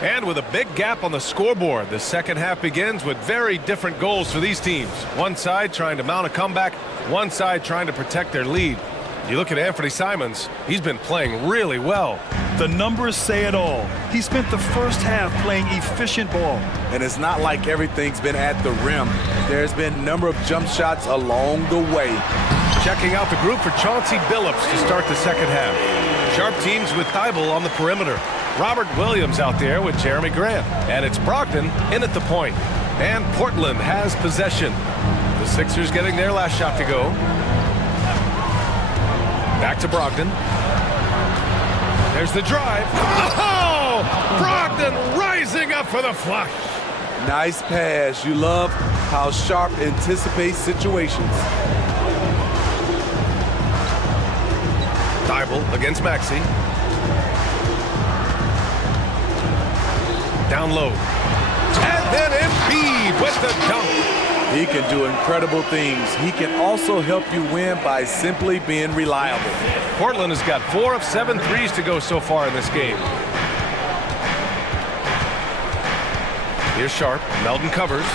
And with a big gap on the scoreboard, the second half begins with very different goals for these teams. One side trying to mount a comeback, one side trying to protect their lead. You look at Anthony Simons, he's been playing really well. The numbers say it all. He spent the first half playing efficient ball. And it's not like everything's been at the rim. There's been a number of jump shots along the way. Checking out the group for Chauncey Billups to start the second half. Sharp teams with Thibault on the perimeter. Robert Williams out there with Jeremy Grant. And it's Brogdon in at the point. And Portland has possession. The Sixers getting their last shot to go. Back to Brogdon. There's the drive. Oh! Brogdon rising up for the flush. Nice pass. You love how Sharp anticipates situations. Thibault against Maxey. Down low. And then Embiid with the dunk. He can do incredible things. He can also help you win by simply being reliable. Portland has got 4 of 7 threes to go so far in this game. Here's Sharp. Melton covers.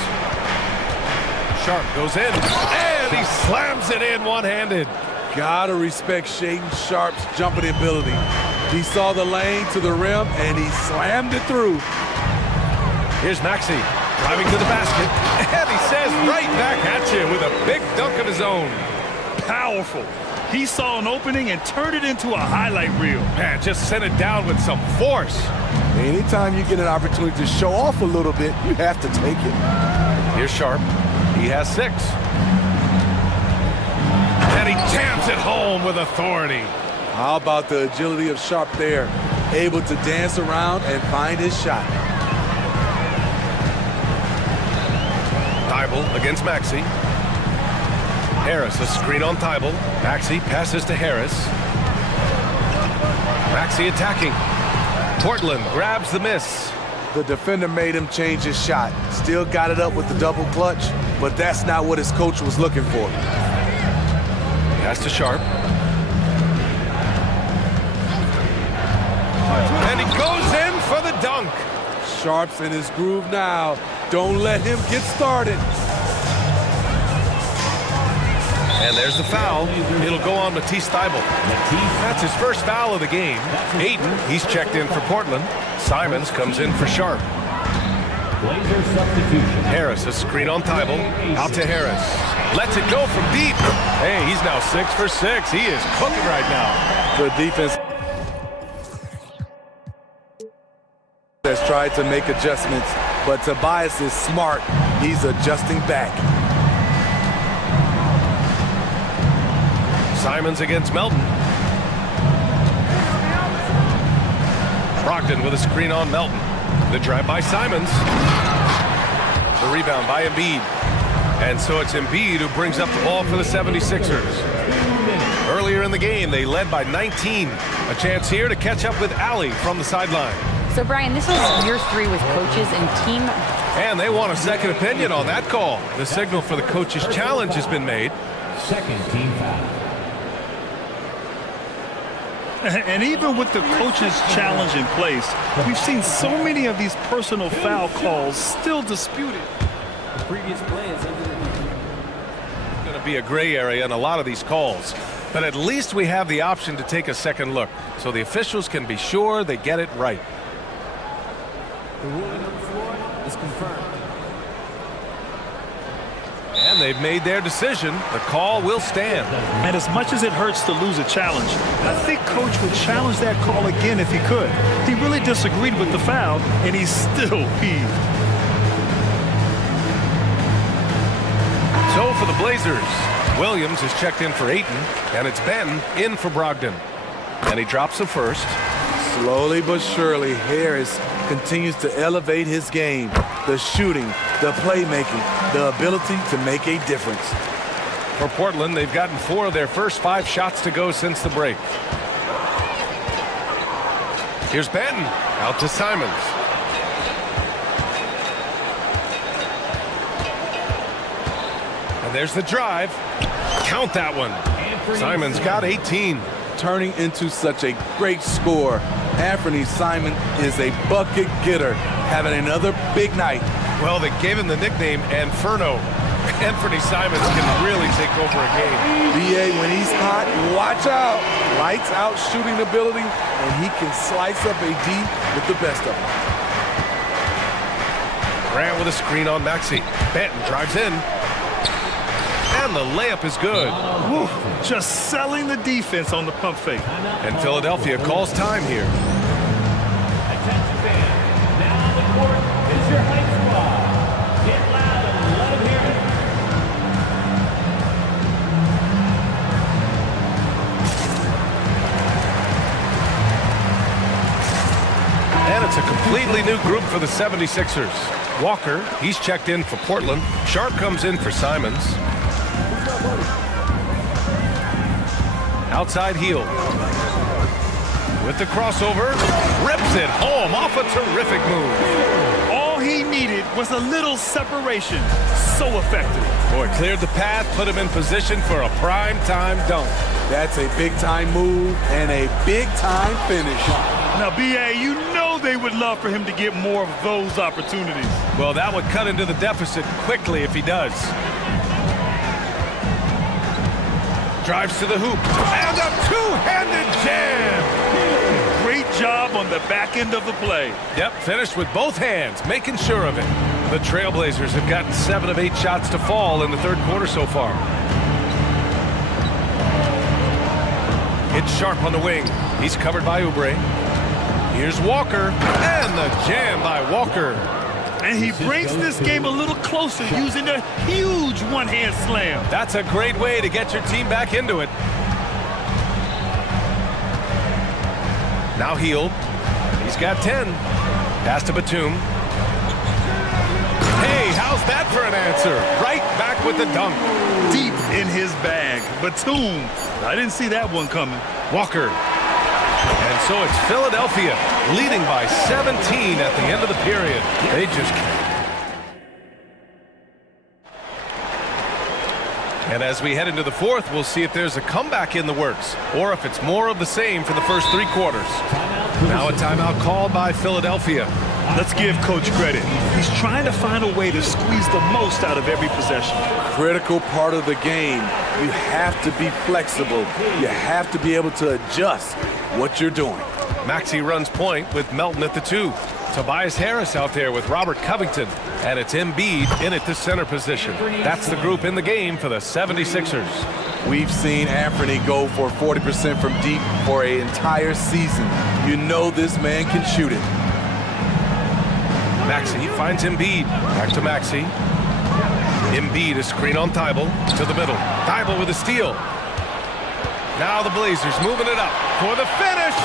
Sharp goes in. And he slams it in one-handed. Gotta respect Shaedon Sharp's jumping ability. He saw the lane to the rim and he slammed it through. Here's Maxey driving to the basket. And he says right back at you with a big dunk of his own. Powerful. He saw an opening and turned it into a highlight reel. Man, just sent it down with some force. Anytime you get an opportunity to show off a little bit, you have to take it. Here's Sharp. He has 6. And he jams it home with authority. How about the agility of Sharp there? Able to dance around and find his shot. Thibault against Maxey. Harris, a screen on Thibault. Maxey passes to Harris. Maxey attacking. Portland grabs the miss. The defender made him change his shot. Still got it up with the double clutch, but that's not what his coach was looking for. Pass to Sharp. And he goes in for the dunk. Sharp's in his groove now. Don't let him get started. And there's the foul. It'll go on Matisse Thibault. That's his first foul of the game. Ayton, he's checked in for Portland. Simons comes in for Sharp. Harris, a screen on Thibault. Out to Harris. Lets it go from deep. Hey, he's now 6 for 6. He is cooking right now. Good defense. Has tried to make adjustments, but Tobias is smart. He's adjusting back. Simons against Melton. Brogdon with a screen on Melton. The drive by Simons. The rebound by Embiid. And so it's Embiid who brings up the ball for the 76ers. Earlier in the game, they led by 19. A chance here to catch up with Allie from the sideline. So, Brian, this is year 3 with coaches and team. And they want a second opinion on that call. The signal for the coach's challenge has been made. Second team foul. And even with the coach's challenge in place, we've seen so many of these personal foul calls still disputed. The previous play is going to be a gray area in a lot of these calls. But at least we have the option to take a second look, so the officials can be sure they get it right. The ruling on the floor is confirmed. And they've made their decision. The call will stand. And as much as it hurts to lose a challenge, I think Coach would challenge that call again if he could. He really disagreed with the foul, and he's still peeved. So for the Blazers, Williams is checked in for Ayton, and it's Ben in for Brogdon. And he drops the first. Slowly but surely, Harris continues to elevate his game. The shooting, the playmaking, the ability to make a difference. For Portland, they've gotten 4 of their first 5 shots to go since the break. Here's Benton, out to Simons. And there's the drive. Count that one. Simons got 18. Turning into such a great score, Anthony Simons is a bucket getter, having another big night. Well, they gave him the nickname Inferno. Anthony Simons can really take over a game. BA, when he's hot, watch out. Lights out shooting ability, and he can slice up a D with the best of them. Grant with a screen on Maxey. Benton drives in. And the layup is good. Woo, just selling the defense on the pump fake. And Philadelphia calls time here. Attention fans. Now on the court is your hype squad. Get loud and let them hear it. And it's a completely new group for the 76ers. Walker, he's checked in for Portland. Sharp comes in for Simons. Outside heel. With the crossover, rips it home off a terrific move. All he needed was a little separation. So effective. Boy, cleared the path, put him in position for a prime-time dunk. That's a big-time move and a big-time finish. Now, BA, you know they would love for him to get more of those opportunities. Well, that would cut into the deficit quickly if he does. Drives to the hoop. And a two-handed jam. Great job on the back end of the play. Yep, finished with both hands, making sure of it. The Trailblazers have gotten 7 of 8 shots to fall in the third quarter so far. It's Sharp on the wing. He's covered by Oubre. Here's Walker. And the jam by Walker. And he brings this game a little closer using a huge one-hand slam. That's a great way to get your team back into it. Now Hield. He's got 10. Pass to Batum. Hey, how's that for an answer? Right back with the dunk. Deep in his bag. Batum. I didn't see that one coming. Walker. And so it's Philadelphia leading by 17 at the end of the period. They just... And as we head into the fourth, we'll see if there's a comeback in the works or if it's more of the same for the first 3 quarters. Now a timeout called by Philadelphia. Let's give Coach credit. He's trying to find a way to squeeze the most out of every possession. Critical part of the game. You have to be flexible. You have to be able to adjust what you're doing. Maxey runs point with Melton at the 2. Tobias Harris out there with Robert Covington. And it's Embiid in at the center position. That's the group in the game for the 76ers. We've seen Anthony go for 40% from deep for an entire season. You know this man can shoot it. Maxey finds Embiid. Back to Maxey. Embiid is screen on Thibault to the middle. Thibault with a steal. Now the Blazers moving it up for the finish.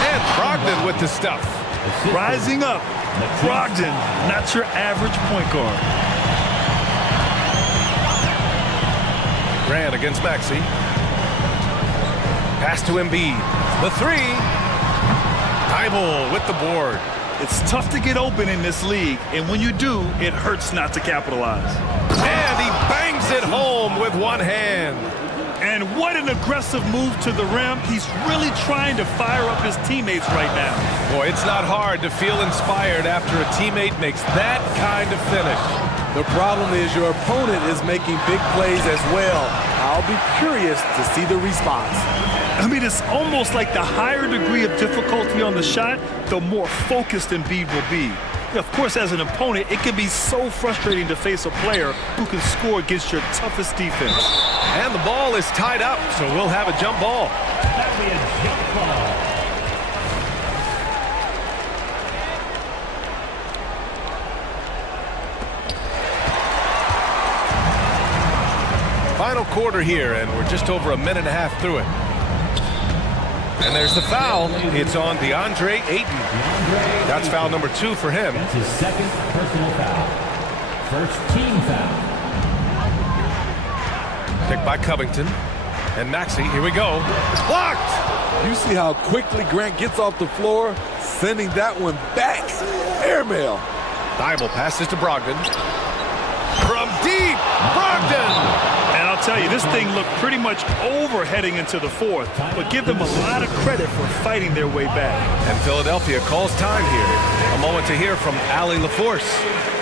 And Brogdon with the stuff. Rising up. Brogdon, not your average point guard. Grant against Maxey. Pass to Embiid. The 3. Thibault with the board. It's tough to get open in this league, and when you do, it hurts not to capitalize. And he bangs it home with one hand. And what an aggressive move to the rim. He's really trying to fire up his teammates right now. Boy, it's not hard to feel inspired after a teammate makes that kind of finish. The problem is your opponent is making big plays as well. I'll be curious to see the response. I mean, it's almost like the higher degree of difficulty on the shot, the more focused Embiid will be. Of course, as an opponent, it can be so frustrating to face a player who can score against your toughest defense. And the ball is tied up, so we'll have a jump ball. That'll be a jump ball. Final quarter here, and we're just over a minute and a half through it. And there's the foul. It's on DeAndre Ayton. That's foul number 2 for him. That's his second personal foul. First team foul. Picked by Covington. And Maxey, here we go. Blocked! You see how quickly Grant gets off the floor, sending that one back. Airmail. Thibault passes to Brogdon. From deep, Brogdon! And I'll tell you, this thing looked pretty much over heading into the fourth, but give them a lot of credit for fighting their way back. And Philadelphia calls time here. A moment to hear from Allie LaForce.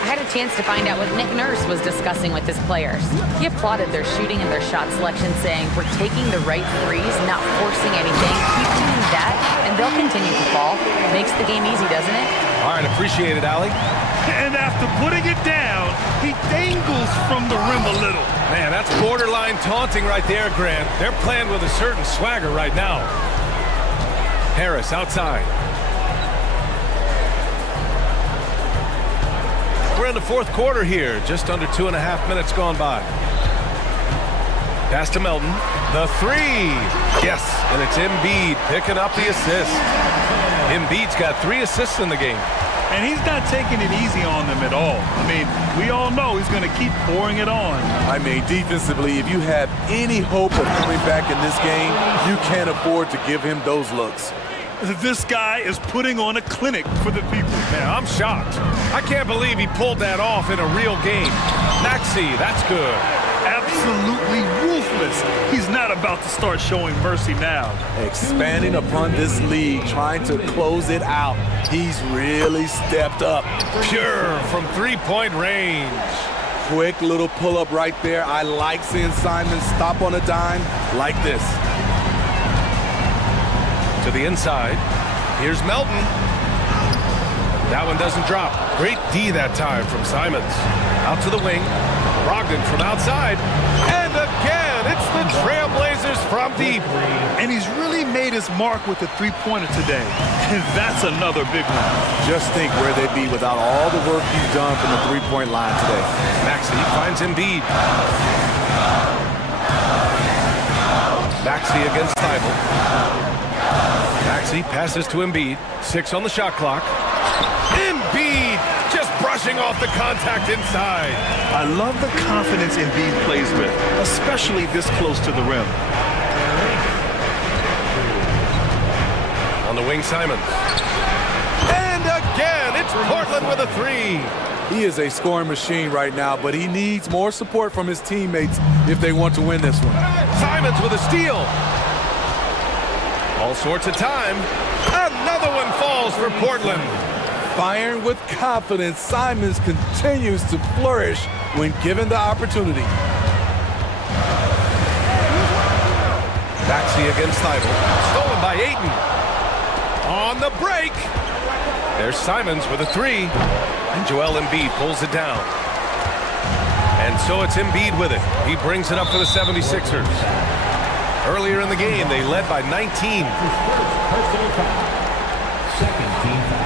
I had a chance to find out what Nick Nurse was discussing with his players. He applauded their shooting and their shot selection, saying, "We're taking the right threes, not forcing anything. Keep doing that, and they'll continue to fall." Makes the game easy, doesn't it? All right, appreciate it, Allie. And after putting it down, he dangles from the rim a little. Man, that's borderline taunting right there, Grant. They're playing with a certain swagger right now. Harris outside. We're in the fourth quarter here. Just under 2.5 minutes gone by. Pass to Melton. The three. Yes, and it's Embiid picking up the assist. Embiid's got 3 assists in the game. And he's not taking it easy on them at all. I mean, we all know he's going to keep pouring it on. I mean, defensively, if you have any hope of coming back in this game, you can't afford to give him those looks. This guy is putting on a clinic for the people. Man, I'm shocked. I can't believe he pulled that off in a real game. Maxey, that's good. Absolutely ruthless. He's not about to start showing mercy now. Expanding upon this lead, trying to close it out. He's really stepped up. Pure from three-point range. Quick little pull-up right there. I like seeing Simon stop on a dime like this. To the inside. Here's Melton. That one doesn't drop. Great D that time from Simons. Out to the wing. Brogdon from outside. And again, it's the Trailblazers from deep. And he's really made his mark with the three-pointer today. And that's another big one. Just think where they'd be without all the work he's done from the three-point line today. Maxey finds Embiid. Maxey against Thibault. Maxey passes to Embiid. 6 on the shot clock. Embiid just brushing off the contact inside. I love the confidence Embiid plays with, especially this close to the rim. On the wing, Simons. And again, it's Portland with a 3. He is a scoring machine right now, but he needs more support from his teammates if they want to win this one. Simons with a steal. All sorts of time. Another one falls for Portland. Firing with confidence, Simons continues to flourish when given the opportunity. Maxey against Thibault. Stolen by Ayton. On the break. There's Simons with a 3. And Joel Embiid pulls it down. And so it's Embiid with it. He brings it up for the 76ers. Earlier in the game, they led by 19. Personal foul. Second team foul.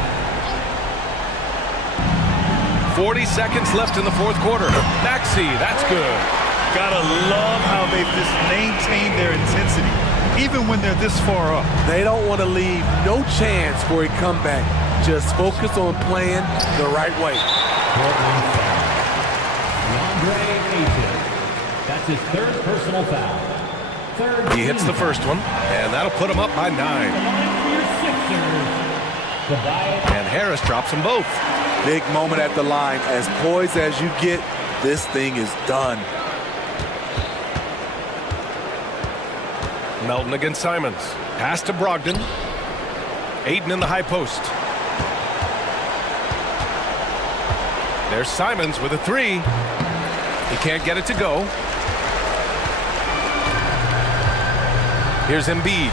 40 seconds left in the fourth quarter. Maxey, that's good. Gotta love how they've just maintained their intensity, even when they're this far up. They don't want to leave no chance for a comeback. Just focus on playing the right way. DeAndre Ayton. That's his third personal foul. He hits the first one, and that'll put him up by 9. And Harris drops them both. Big moment at the line. As poised as you get, this thing is done. Melton against Simons. Pass to Brogdon. Ayton in the high post. There's Simons with a 3. He can't get it to go. Here's Embiid.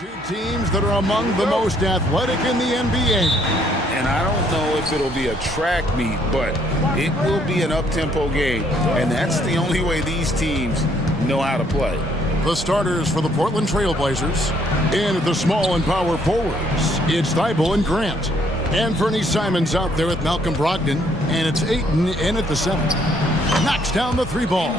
Two teams that are among the most athletic in the NBA. And I don't know if it'll be a track meet, but it will be an up-tempo game. And that's the only way these teams know how to play. The starters for the Portland Trailblazers. In at the small and power forwards, it's Thibault and Grant. Anthony Simons out there with Malcolm Brogdon, and it's Ayton in at the 7. Knocks down the 3 ball.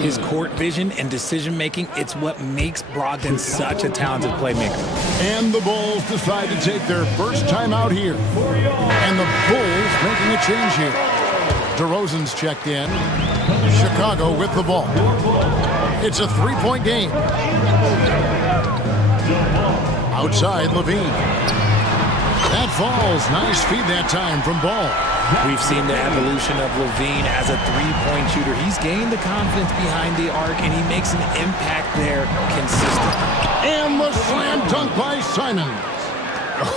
His court vision and decision-making, it's what makes Brogdon such a talented playmaker. And the Bulls decide to take their first time out here. And the Bulls making a change here. DeRozan's checked in. Chicago with the ball. It's a 3-point game. Outside, Levine. That falls. Nice feed that time from Ball. We've seen the evolution of Levine as a three-point shooter. He's gained the confidence behind the arc, and he makes an impact there consistently. And the slam dunk by Simons.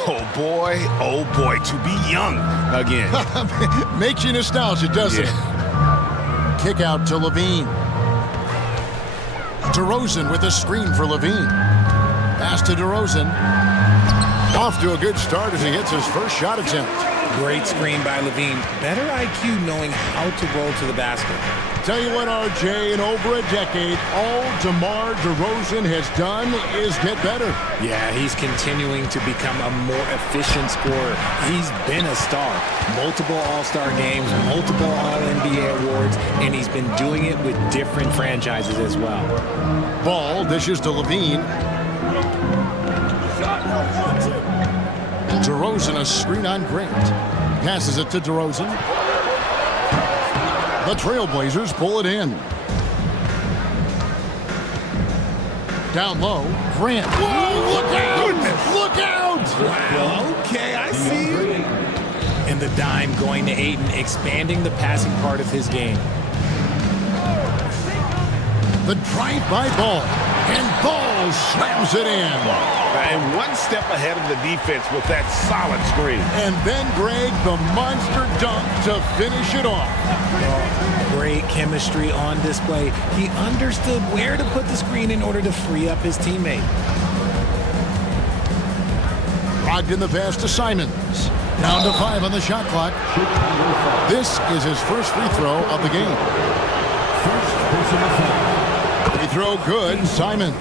Oh, boy, to be young again. Makes you nostalgic, doesn't it? Kick out to Levine. DeRozan with a screen for Levine. Pass to DeRozan. Off to a good start as he hits his first shot attempt. Great screen by Levine. Better IQ knowing how to roll to the basket. Tell you what, RJ, in over a decade, all DeMar DeRozan has done is get better. Yeah, he's continuing to become a more efficient scorer. He's been a star. Multiple All-Star games, multiple All-NBA awards, and he's been doing it with different franchises as well. Ball dishes to Levine. DeRozan, a screen on Grant. Passes it to DeRozan. The Trailblazers pull it in. Down low, Grant. Whoa, look out! Look out! Wow, okay, I see you. And the dime going to Ayton, expanding the passing part of his game. The drive by Ball. And Ball slams it in. And one step ahead of the defense with that solid screen. And then Greg, the monster dunk to finish it off. Great chemistry on display. He understood where to put the screen in order to free up his teammate. Brogdon the pass to Simons. Down to 5 on the shot clock. This is his first free throw of the game. Free throw good, Simons.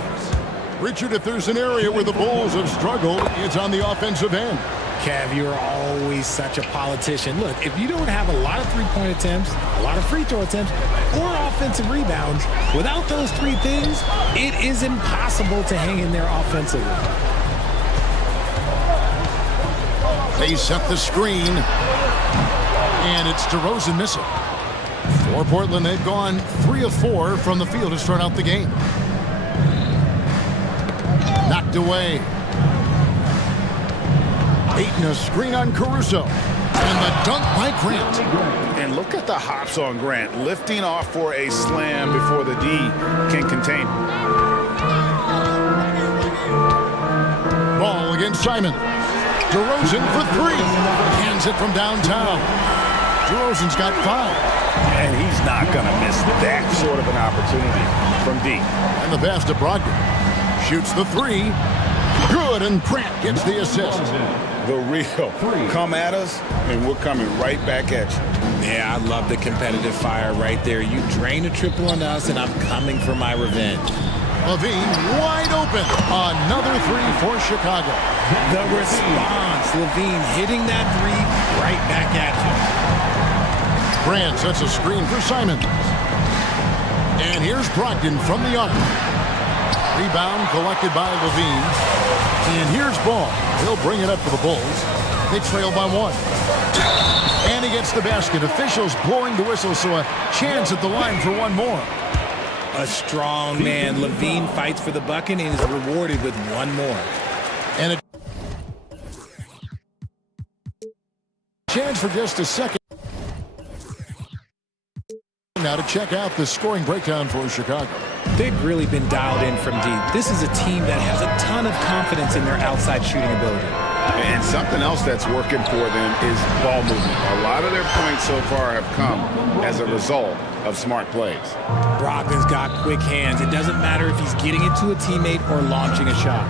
Richard, if there's an area where the Bulls have struggled, it's on the offensive end. Kev, you're always such a politician. Look, if you don't have a lot of three-point attempts, a lot of free throw attempts, or offensive rebounds, without those three things, it is impossible to hang in there offensively. They set the screen, and it's DeRozan missing. For Portland, they've gone 3 of 4 from the field to start out the game. Knocked away. Ayton, a screen on Caruso. And the dunk by Grant. And look at the hops on Grant, lifting off for a slam before the D can contain. Ball against Simon. DeRozan for 3. Hands it from downtown. DeRozan's got 5. And he's not going to miss that sort of an opportunity from deep. And the pass to Brogdon. Shoots the 3. Good, and Grant gets the assist. The real. Come at us, and we're coming right back at you. Yeah, I love the competitive fire right there. You drain a triple on us, and I'm coming for my revenge. Levine wide open. Another 3 for Chicago. The response. Levine hitting that 3 right back at you. Grant sets a screen for Simons. And here's Brogdon from the arc. Rebound collected by Levine. And here's Ball. He'll bring it up for the Bulls. They trail by 1. And he gets the basket. Officials blowing the whistle, so a chance at the line for one more. A strong man. Levine fights for the bucket and is rewarded with one more. And a chance for just a second. Now to check out the scoring breakdown for Chicago. They've really been dialed in from deep. This is a team that has a ton of confidence in their outside shooting ability. And something else that's working for them is ball movement. A lot of their points so far have come as a result of smart plays. Brogdon's got quick hands. It doesn't matter if he's getting it to a teammate or launching a shot.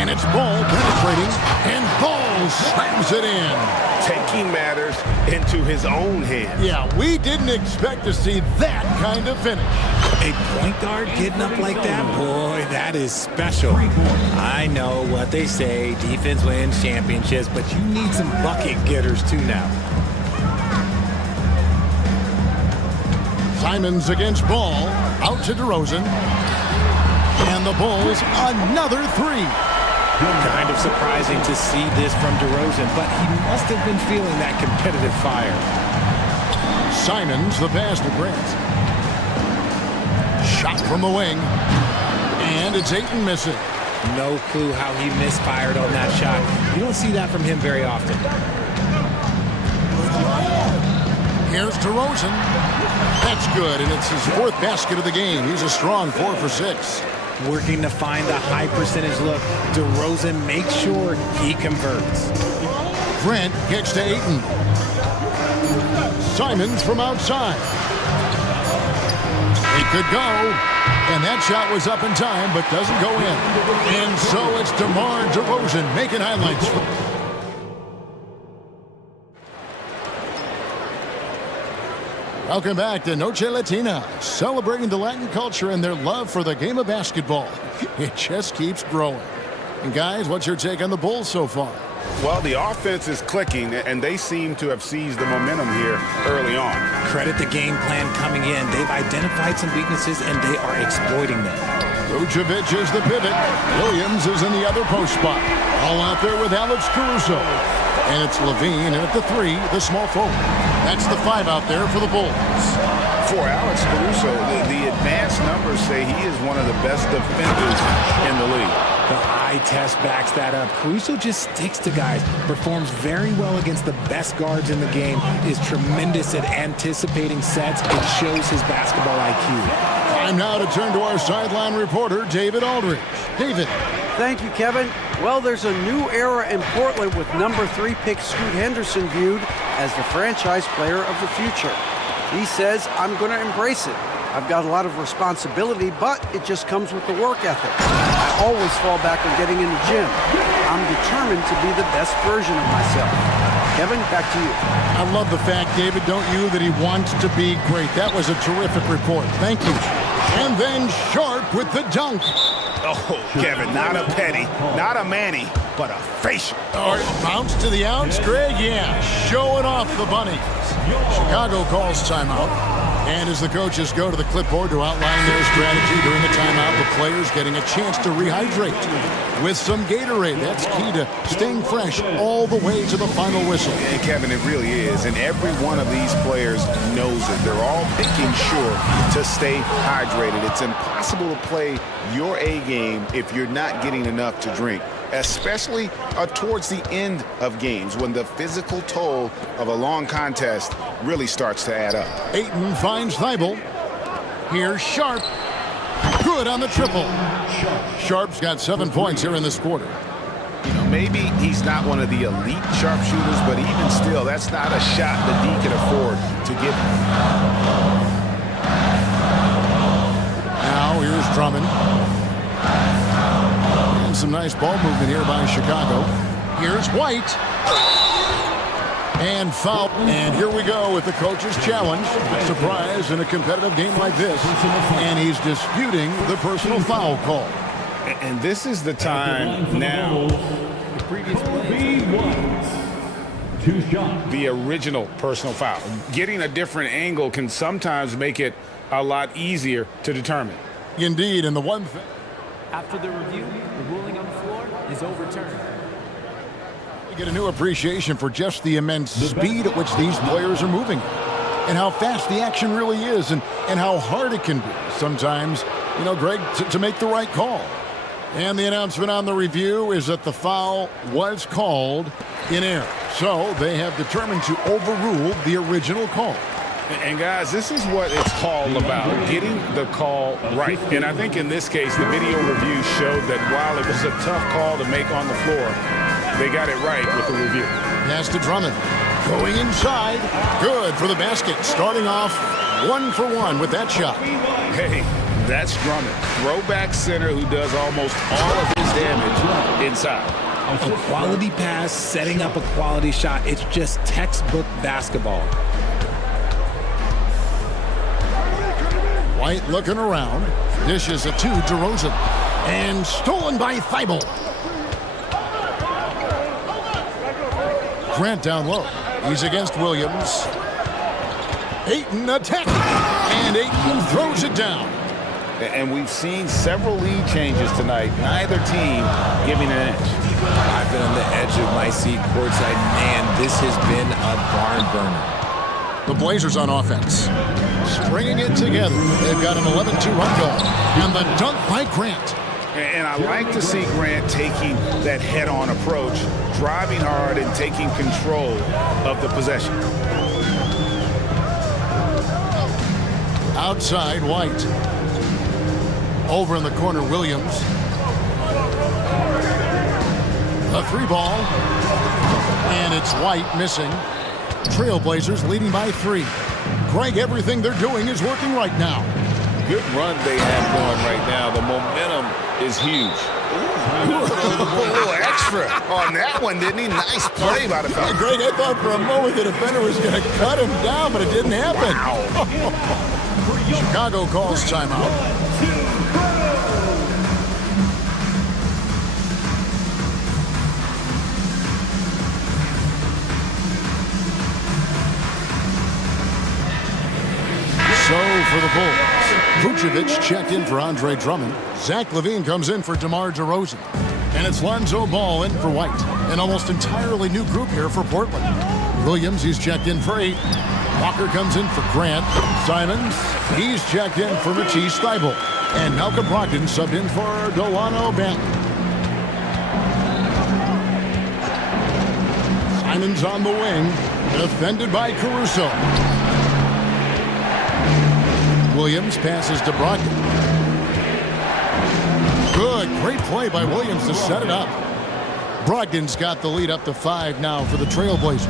And it's Ball penetrating, and Ball slams it in. Taking matters into his own hands. Yeah, we didn't expect to see that kind of finish. A point guard getting up like that, boy, that is special. I know what they say, defense wins championships, but you need some bucket getters too now. Simons against Ball, out to DeRozan. And the Bulls, another three. Kind of surprising to see this from DeRozan, but he must have been feeling that competitive fire. Simons, the pass to Grant. Shot from the wing. And it's Ayton missing. No clue how he misfired on that shot. You don't see that from him very often. Here's DeRozan. That's good, and it's his fourth basket of the game. He's a strong 4 for 6. Working to find the high percentage look. DeRozan makes sure he converts. Grant kicks to Ayton. Simons from outside. It could go. And that shot was up in time, but doesn't go in. And so it's DeMar DeRozan making highlights. Welcome back to Noche Latina, celebrating the Latin culture and their love for the game of basketball. It just keeps growing. And guys, what's your take on the Bulls so far? Well, the offense is clicking, and they seem to have seized the momentum here early on. Credit the game plan coming in. They've identified some weaknesses, and they are exploiting them. Vucevic is the pivot. Williams is in the other post spot. All out there with Alex Caruso. And it's Levine, and at the 3, the small forward. That's the 5 out there for the Bulls. For Alex Caruso, the advanced numbers say he is one of the best defenders in the league. The eye test backs that up. Caruso just sticks to guys, performs very well against the best guards in the game, is tremendous at anticipating sets, and shows his basketball IQ. Time now to turn to our sideline reporter, David Aldridge. David. Thank you, Kevin. Well, there's a new era in Portland with number 3 pick Scoot Henderson viewed as the franchise player of the future. He says, I'm going to embrace it. I've got a lot of responsibility, but it just comes with the work ethic. I always fall back on getting in the gym. I'm determined to be the best version of myself. Kevin, back to you. I love the fact, David, don't you, that he wants to be great. That was a terrific report. Thank you. And then Sharp with the dunk. Oh, Kevin, not a Petty, not a Manny, but a facial. Bounce to the outs, Greg? Yeah, showing off the bunny. Chicago calls timeout. And as the coaches go to the clipboard to outline their strategy during the timeout, the players getting a chance to rehydrate with some Gatorade. That's key to staying fresh all the way to the final whistle. And Kevin, it really is. And every one of these players knows it. They're all making sure to stay hydrated. It's impossible to play your A game if you're not getting enough to drink, especially towards the end of games when the physical toll of a long contest really starts to add up. Ayton finds Thibault. Here's Sharp. Good on the triple. Sharp's got 7 points here in this quarter. You know, maybe he's not one of the elite sharpshooters, but even still, that's not a shot that he can afford to give. Now here's Drummond. And some nice ball movement here by Chicago. Here's White. And foul. And here we go with the coach's challenge. Surprise in a competitive game like this. And he's disputing the personal foul call. And this is the time now. The original personal foul. Getting a different angle can sometimes make it a lot easier to determine. Indeed, and the one thing. After the review, the ruling on the floor is overturned. You get a new appreciation for just the immense speed at which these players are moving and how fast the action really is and how hard it can be sometimes, you know, Greg, to make the right call. And the announcement on the review is that the foul was called in error. So they have determined to overrule the original call. And guys, this is what it's all about, getting the call right. And I think in this case, the video review showed that while it was a tough call to make on the floor, they got it right with the review. Pass to Drummond. Going inside. Good for the basket. Starting off 1 for 1 with that shot. Hey, That's Drummond, throwback center who does almost all of his damage inside. A quality pass, setting up a quality shot. It's just textbook basketball. White looking around. Dishes it to DeRozan. And stolen by Thibault. Grant down low. He's against Williams. Ayton attacking. And Ayton throws it down. And we've seen several lead changes tonight. Neither team giving an inch. I've been on the edge of my seat courtside. Man, this has been a barn burner. The Blazers on offense. Stringing it together. They've got an 11-2 run goal. And the dunk by Grant. And I like to see Grant taking that head-on approach, driving hard and taking control of the possession. Outside, White. Over in the corner, Williams. A three ball. And it's White missing. Trailblazers leading by 3. Greg, everything they're doing is working right now. Good run they have going right now. The momentum is huge. A little extra on that one, didn't he? Nice play by the Falcons. Greg, I thought for a moment the defender was going to cut him down, but it didn't happen. Wow. Chicago calls timeout. So for the Bulls, Vucevic checked in for Andre Drummond. Zach LaVine comes in for DeMar DeRozan. And it's Lonzo Ball in for White. An almost entirely new group here for Portland. Williams, he's checked in for 8. Walker comes in for Grant. Simons, he's checked in for Matisse Thybulle. And Malcolm Brogdon subbed in for Delano Banton. Simons on the wing, defended by Caruso. Williams passes to Brogdon. Good, great play by Williams to set it up. Brogdon's got the lead up to 5 now for the Trailblazers.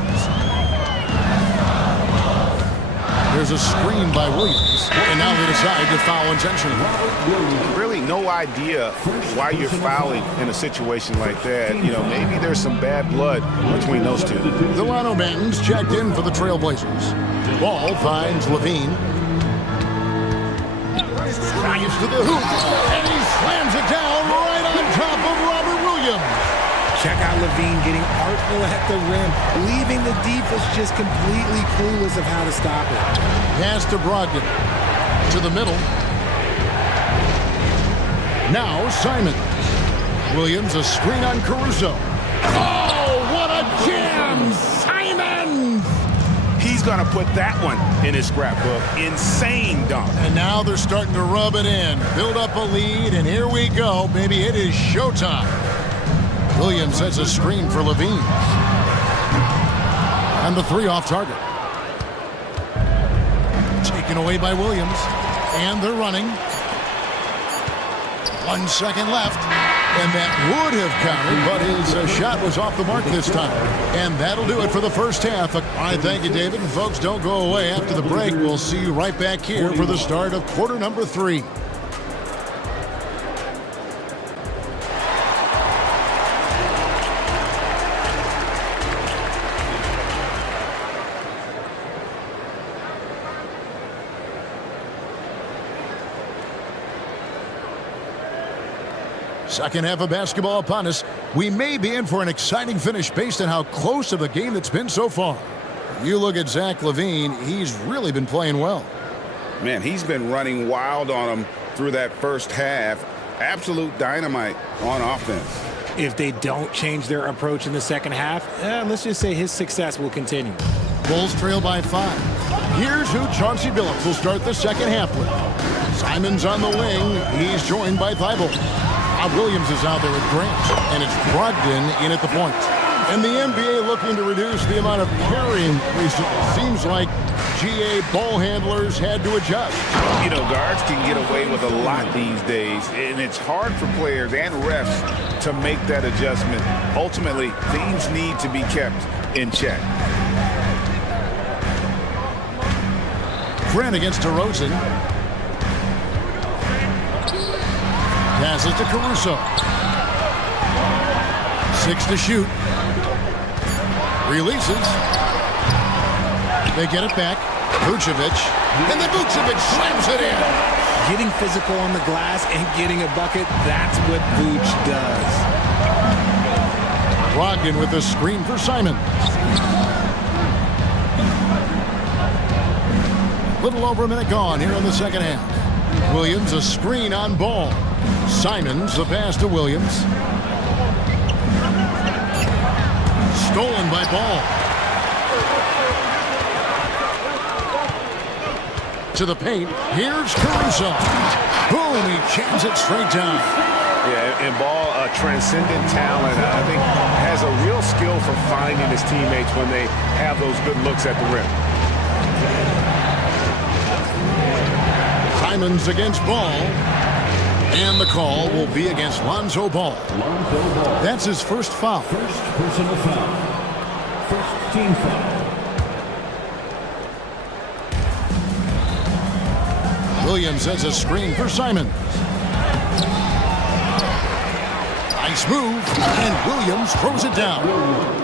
There's a screen by Williams, and now they decide to foul intentionally. Really no idea why you're fouling in a situation like that. You know, maybe there's some bad blood between those two. Delano Banton's checked in for the Trailblazers. Ball finds LaVine. Drives to the hoop, and he slams it down right on top of Robert Williams. Check out LaVine getting artful at the rim, leaving the defense just completely clueless of how to stop it. Pass to Brogdon. To the middle. Now Simon. Williams, a screen on Caruso. Oh, what a jam! Simon! He's going to put that one in his scrapbook. Insane dunk. And now they're starting to rub it in. Build up a lead, and here we go. Maybe it is showtime. Williams sets a screen for LaVine. And the 3 off target. Taken away by Williams. And they're running. 1 second left. And that would have counted, but his shot was off the mark this time. And that'll do it for the first half. All right, thank you, David. And folks, don't go away. After the break, we'll see you right back here for the start of quarter number 3. Second half of basketball upon us. We may be in for an exciting finish based on how close of the game that's been so far. You look at Zach LaVine, he's really been playing well. Man, he's been running wild on him through that first half. Absolute dynamite on offense. If they don't change their approach in the second half, let's just say his success will continue. Bulls trail by 5. Here's who Chauncey Billups will start the second half with. Simons on the wing. He's joined by Thybulle. Williams is out there with Grant, and it's Brogdon in at the point. And the NBA looking to reduce the amount of carrying recently. Seems like GA ball handlers had to adjust. You know, guards can get away with a lot these days, and it's hard for players and refs to make that adjustment. Ultimately, things need to be kept in check. Grant against DeRozan. Passes to Caruso. 6 to shoot. Releases. They get it back. Vucevic. And then Vucevic slams it in. Getting physical on the glass and getting a bucket, that's what Vuce does. Brogdon with the screen for Simon. Little over a minute gone here in the second half. Williams a screen on Ball. Simons the pass to Williams. Stolen by Ball. To the paint. Here's Caruso. Boom, he jams it straight down. Yeah, and Ball, a transcendent talent, I think has a real skill for finding his teammates when they have those good looks at the rim. Simons against Ball. And the call will be against Lonzo Ball. That's his first foul. First personal foul. First team foul. Williams sets a screen for Simon. Nice move, and Williams throws it down.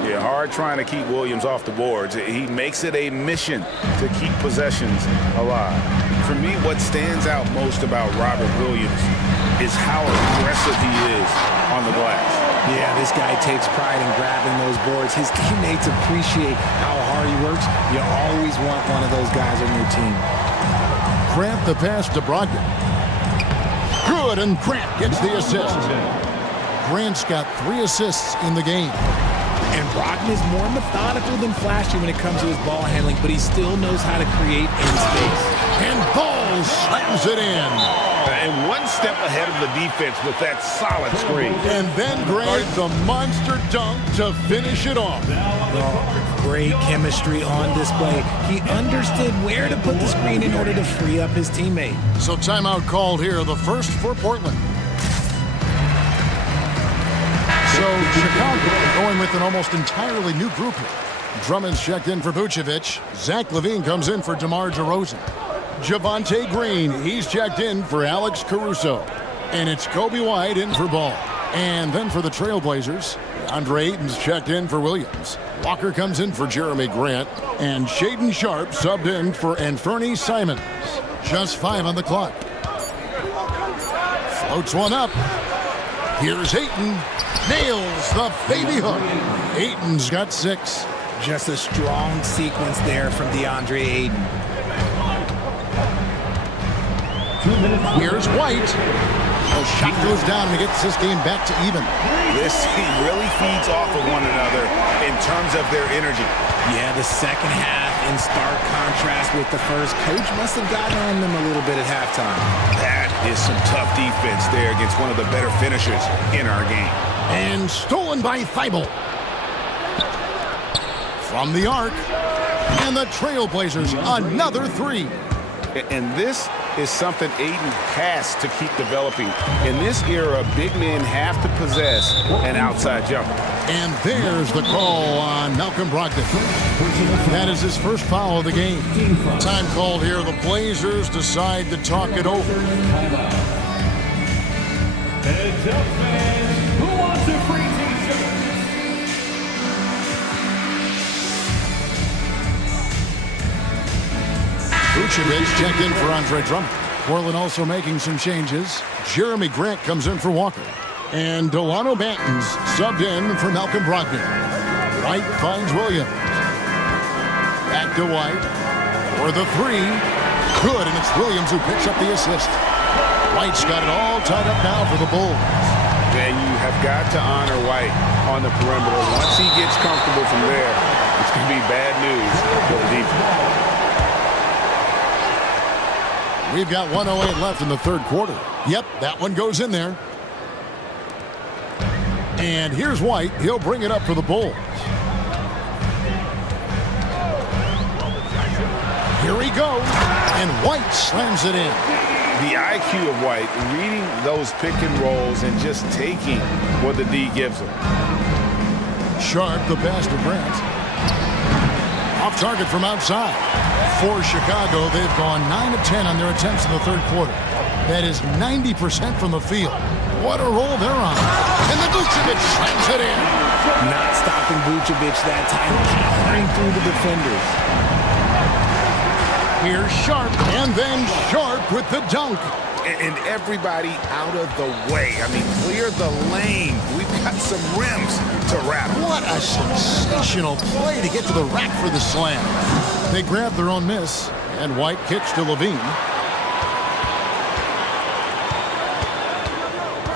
Yeah, hard trying to keep Williams off the boards. He makes it a mission to keep possessions alive. For me, what stands out most about Robert Williams is how aggressive he is on the glass. Yeah, this guy takes pride in grabbing those boards. His teammates appreciate how hard he works. You always want one of those guys on your team. Grant the pass to Brogdon. Good, and Grant gets the assist. Grant's got 3 assists in the game. And Brogdon is more methodical than flashy when it comes to his ball handling, but he still knows how to create in space. And Ball slams it in. And one step ahead of the defense with that solid screen. And then Grant the monster dunk to finish it off. Oh, great chemistry on display. He understood where to put the screen in order to free up his teammate. So timeout called here, the first for Portland. So Chicago going with an almost entirely new group here. Drummond's checked in for Vucevic. Zach LaVine comes in for DeMar DeRozan. Javonte Green, he's checked in for Alex Caruso. And it's Kobe White in for Ball. And then for the Trailblazers, Andre Ayton's checked in for Williams. Walker comes in for Jeremy Grant. And Shaedon Sharpe subbed in for Anthony Simons. Just 5 on the clock. Floats one up. Here's Ayton. Nails the baby hook. Ayton's got 6. Just a strong sequence there from DeAndre Ayton. Here's White. The shot goes down and he gets this game back to even. This team really feeds off of one another in terms of their energy. Yeah, the second half in stark contrast with the first. Coach must have gotten on them a little bit at halftime. That is some tough defense there against one of the better finishers in our game. And stolen by Thibault. From the arc. And the Trailblazers, another 3. And this is something Ayton has to keep developing. In this era, big men have to possess an outside jumper. And there's the call on Malcolm Brogdon. That is his first foul of the game. Time called here. The Blazers decide to talk it over. Heads up, fans. Who wants a free t-shirt? Vucevic checked in for Andre Drummond. Portland also making some changes. Jeremy Grant comes in for Walker. And Delano Banton's subbed in for Malcolm Brogdon. White finds Williams. Back to White for the 3. Good, and it's Williams who picks up the assist. White's got it all tied up now for the Bulls. And you have got to honor White on the perimeter. Once he gets comfortable from there, it's going to be bad news for the defense. We've got 1:08 left in the third quarter. Yep, that one goes in there. And here's White. He'll bring it up for the Bulls. Here he goes. And White slams it in. The IQ of White, reading those pick and rolls and just taking what the D gives him. Sharpe, the pass to Grant. Off target from outside. For Chicago, they've gone 9 of 10 on their attempts in the third quarter. That is 90% from the field. What a roll they're on. And the Vucevic slams it in. Not stopping Vucevic that time, powering through the defenders. Here's Sharp, and then Sharp with the dunk. And everybody out of the way. I mean, clear the lane. We've got some rims to rattle. What a sensational play to get to the rack for the slam. They grab their own miss, and White kicks to Levine.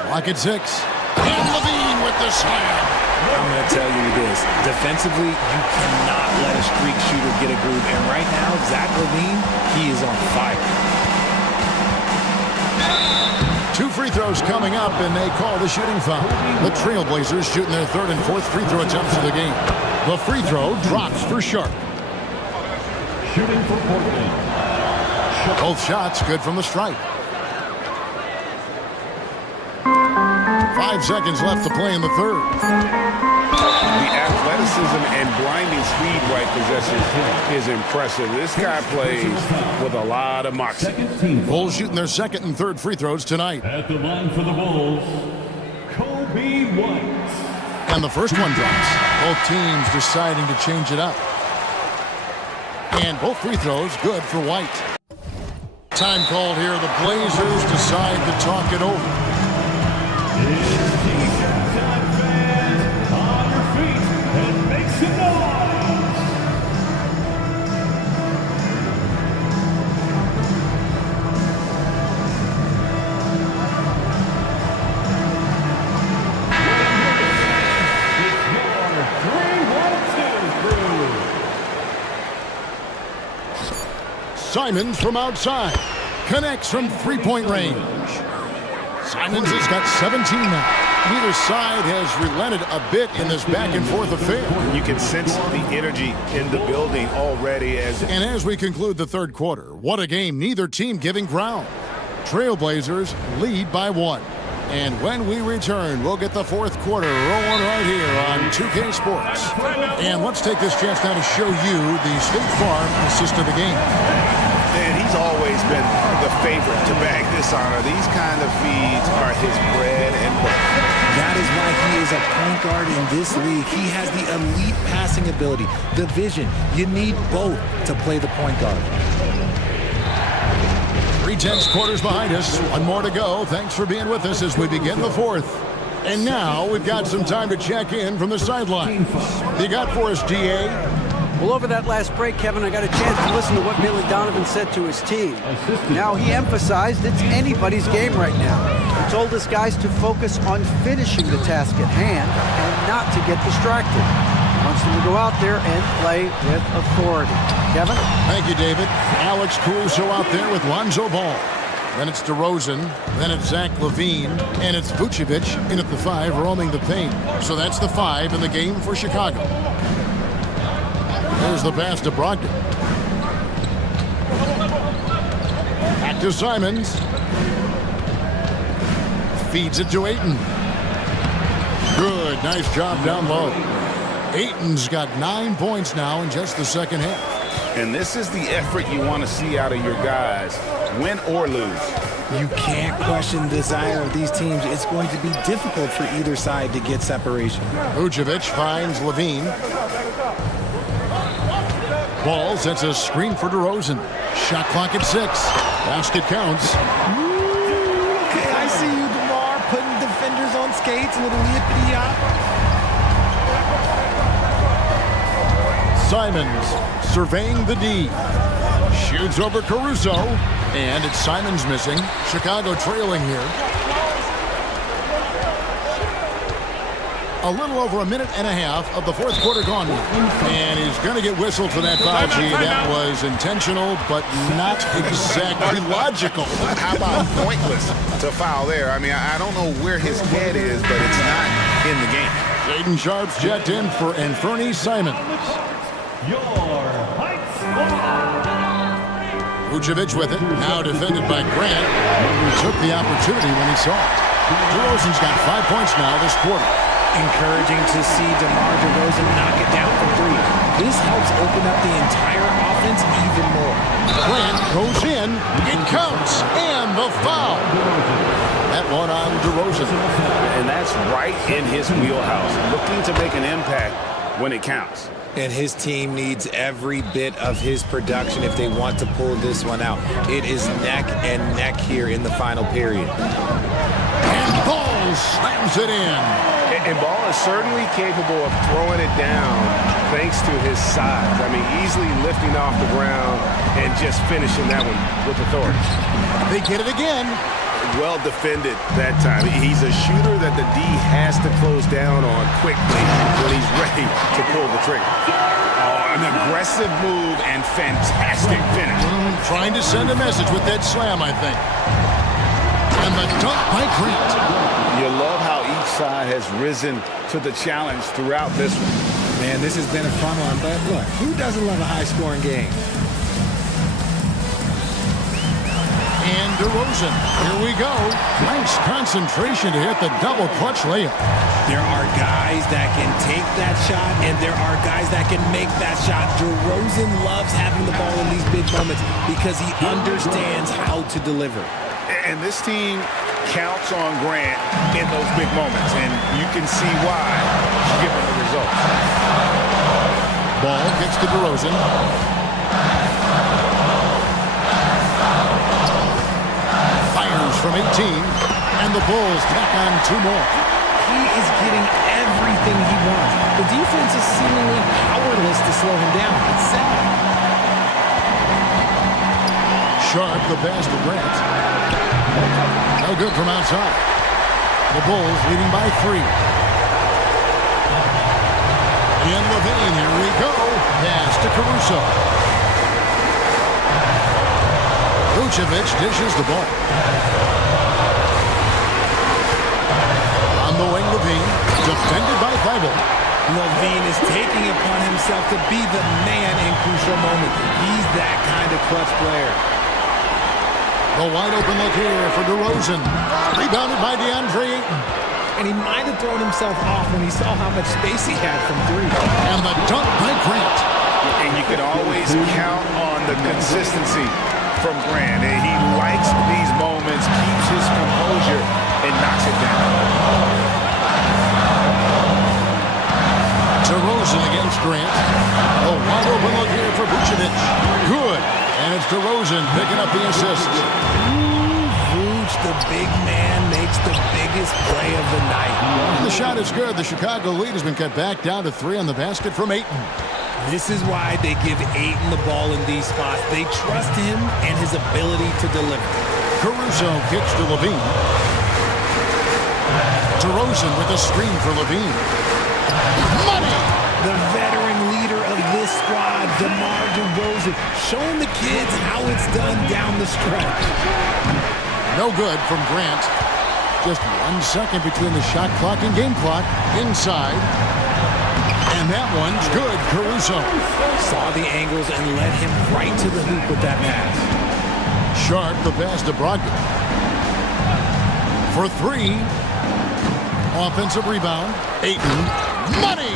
Clock at 6. And Levine with the slam. I'm going to tell you this. Defensively, you cannot let a streak shooter get a groove. And right now, Zach Levine, he is on fire. 2 free throws coming up, and they call the shooting foul. The Trailblazers shooting their 3rd and 4th free throw attempts of the game. The free throw drops for Sharp. Shooting for Portland. Both shots good from the stripe. 5 seconds left to play in the 3rd. The athleticism and blinding speed White possesses is impressive. This guy plays with a lot of moxie. Bulls shooting their 2nd and 3rd free throws tonight. At the line for the Bulls, Kobe White. And the first one drops. Both teams deciding to change it up. And both free throws good for White. Time called here. The Blazers decide to talk it over. Simons from outside. Connects from three-point range. Simons has got 17 now. Neither side has relented a bit in this back-and-forth affair. You can sense the energy in the building already. And as we conclude the 3rd quarter, what a game, neither team giving ground. Trailblazers lead by 1. And when we return, we'll get the 4th quarter rolling right here on 2K Sports. And let's take this chance now to show you the State Farm assist of the game. And he's always been the favorite to bag this honor. These kind of feeds are his bread and butter. That is why he is a point guard in this league. He has the elite passing ability, the vision. You need both to play the point guard. 3/10 quarters behind us. One more to go. Thanks for being with us as we begin the 4th. And now we've got some time to check in from the sideline. You got for us, DA? Well, over that last break, Kevin, I got a chance to listen to what Billy Donovan said to his team. Now, he emphasized it's anybody's game right now. He told his guys to focus on finishing the task at hand and not to get distracted. He wants them to go out there and play with authority. Kevin? Thank you, David. Alex Caruso out there with Lonzo Ball. Then it's DeRozan. Then it's Zach Levine. And it's Vucevic in at the 5, roaming the paint. So that's the 5 in the game for Chicago. There's the pass to Brogdon. Back to Simons. Feeds it to Ayton. Good, nice job down low. Ayton's got 9 points now in just the 2nd half. And this is the effort you want to see out of your guys, win or lose. You can't question the desire of these teams. It's going to be difficult for either side to get separation. Vucevic finds Levine. Ball sets a screen for DeRozan. Shot clock at 6. Basket counts. Okay, I see you, DeMar, putting defenders on skates, a little yippity-yop. Simons surveying the D. Shoots over Caruso. And it's Simons missing. Chicago trailing here. A little over a minute and a half of the 4th quarter gone. And he's going to get whistled for that foul. Gee, that was intentional, but not exactly logical. How about pointless to foul there? I mean, I don't know where his head is, but it's not in the game. Jaden Sharp's checked in for Anthony Simons. Vucevic with it, now defended by Grant, who took the opportunity when he saw it. DeRozan's got 5 points now this quarter. Encouraging to see DeMar DeRozan knock it down for three. This helps open up the entire offense even more. Grant goes in. It counts. And the foul. That one on DeRozan. And that's right in his wheelhouse, looking to make an impact when it counts. And his team needs every bit of his production if they want to pull this one out. It is neck and neck here in the final period. And Ball slams it in. And Ball is certainly capable of throwing it down thanks to his size. I mean, easily lifting off the ground and just finishing that one with authority. They get it again. Well defended that time. He's a shooter that the D has to close down on quickly when he's ready to pull the trigger. Oh, an aggressive move and fantastic finish. Trying to send a message with that slam, I think. And the dunk by Grant. You love how each side has risen to the challenge throughout this one. Man, this has been a fun one, but look, who doesn't love a high-scoring game? And DeRozan, here we go. Nice concentration to hit the double clutch layup. There are guys that can take that shot, and there are guys that can make that shot. DeRozan loves having the ball in these big moments because he understands how to deliver. And this team counts on Grant in those big moments, and you can see why, given the results. Ball gets to DeRozan. Fires from 18, and the Bulls tack on two more. He is getting everything he wants. The defense is seemingly powerless to slow him down. It's sad. Sharp, the pass to Grant. No good from outside. The Bulls leading by 3. In Levine, here we go. Pass to Caruso. Vucevic dishes the ball. On the wing, Levine, defended by Thibault. Levine is taking it upon himself to be the man in crucial moments. He's that kind of clutch player. The wide open look here for DeRozan. Rebounded by DeAndre Ayton. And he might have thrown himself off when he saw how much space he had from three. And the dunk by Grant. And you can always count on the consistency from Grant. And he likes these moments, keeps his composure, and knocks it down. DeRozan against Grant. A wide open look here for Vucevic. Good. And it's DeRozan picking up the assist. Vooch, the big man, makes the biggest play of the night. And the shot is good. The Chicago lead has been cut back down to 3 on the basket from Ayton. This is why they give Ayton the ball in these spots. They trust him and his ability to deliver. Caruso kicks to Levine. DeRozan with a screen for Levine. Money! The veteran leader of this squad, DeMar DeRozan, showing the kids how it's done down the stretch. No good from Grant. Just 1 second between the shot clock and game clock. Inside. And that one's good. Caruso saw the angles and led him right to the hoop with that pass. Sharp, the pass to Brogdon. For 3. Offensive rebound. Ayton. Money!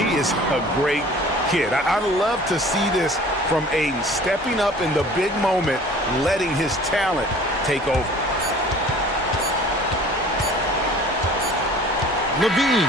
He is a great kid. I'd love to see this from Ayton, stepping up in the big moment, letting his talent take over. Levine.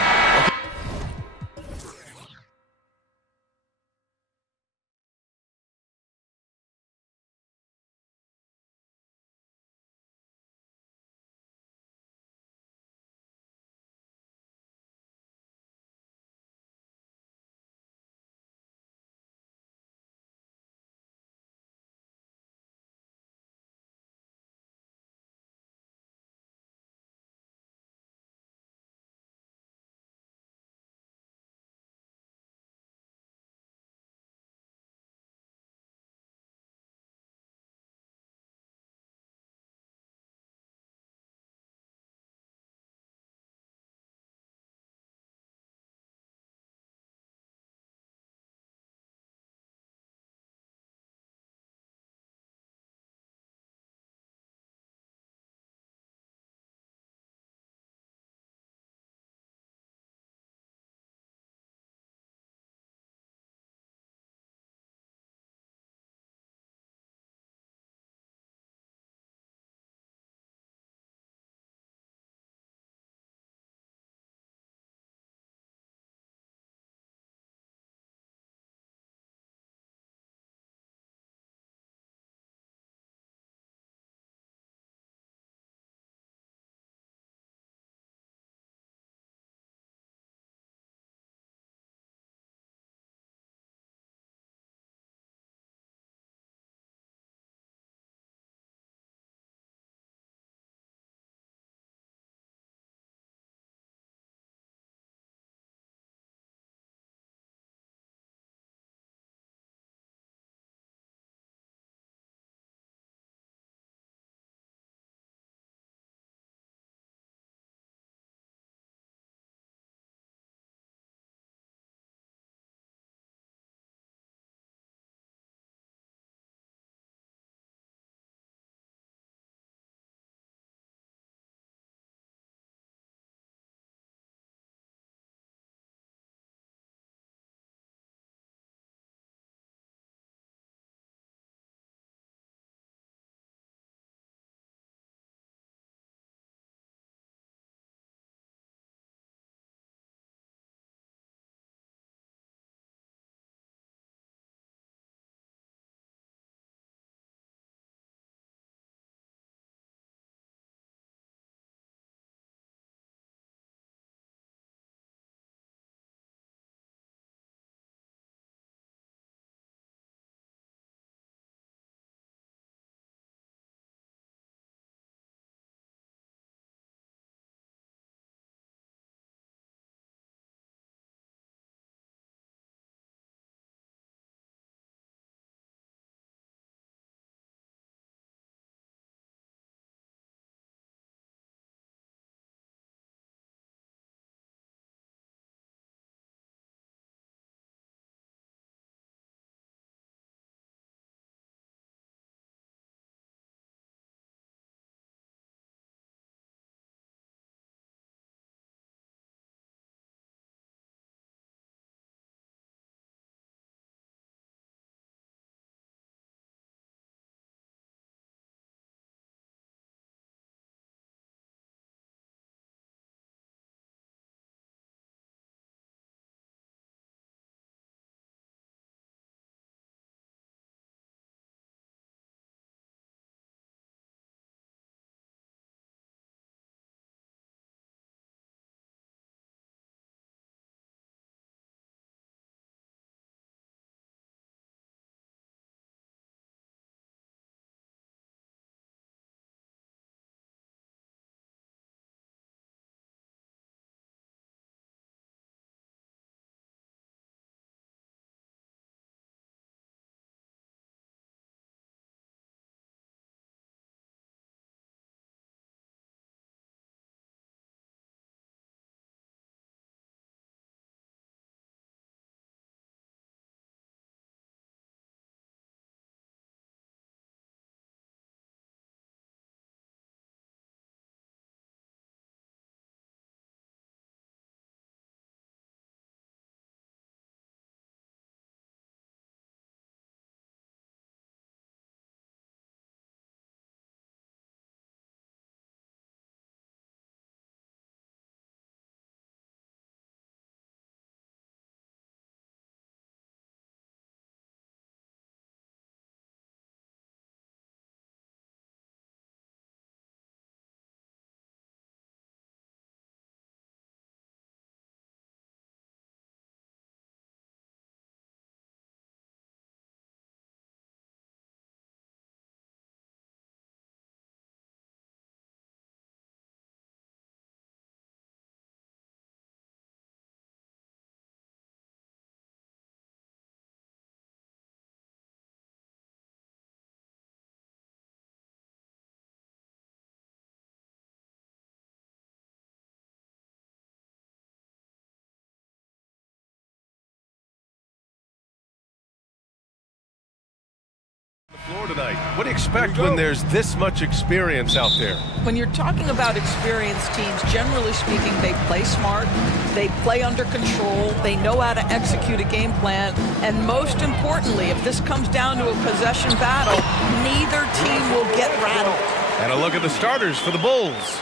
tonight. What do you expect when there's this much experience out there? When you're talking about experienced teams, generally speaking, they play smart, they play under control, they know how to execute a game plan, and most importantly, if this comes down to a possession battle, neither team will get rattled. And a look at the starters for the Bulls.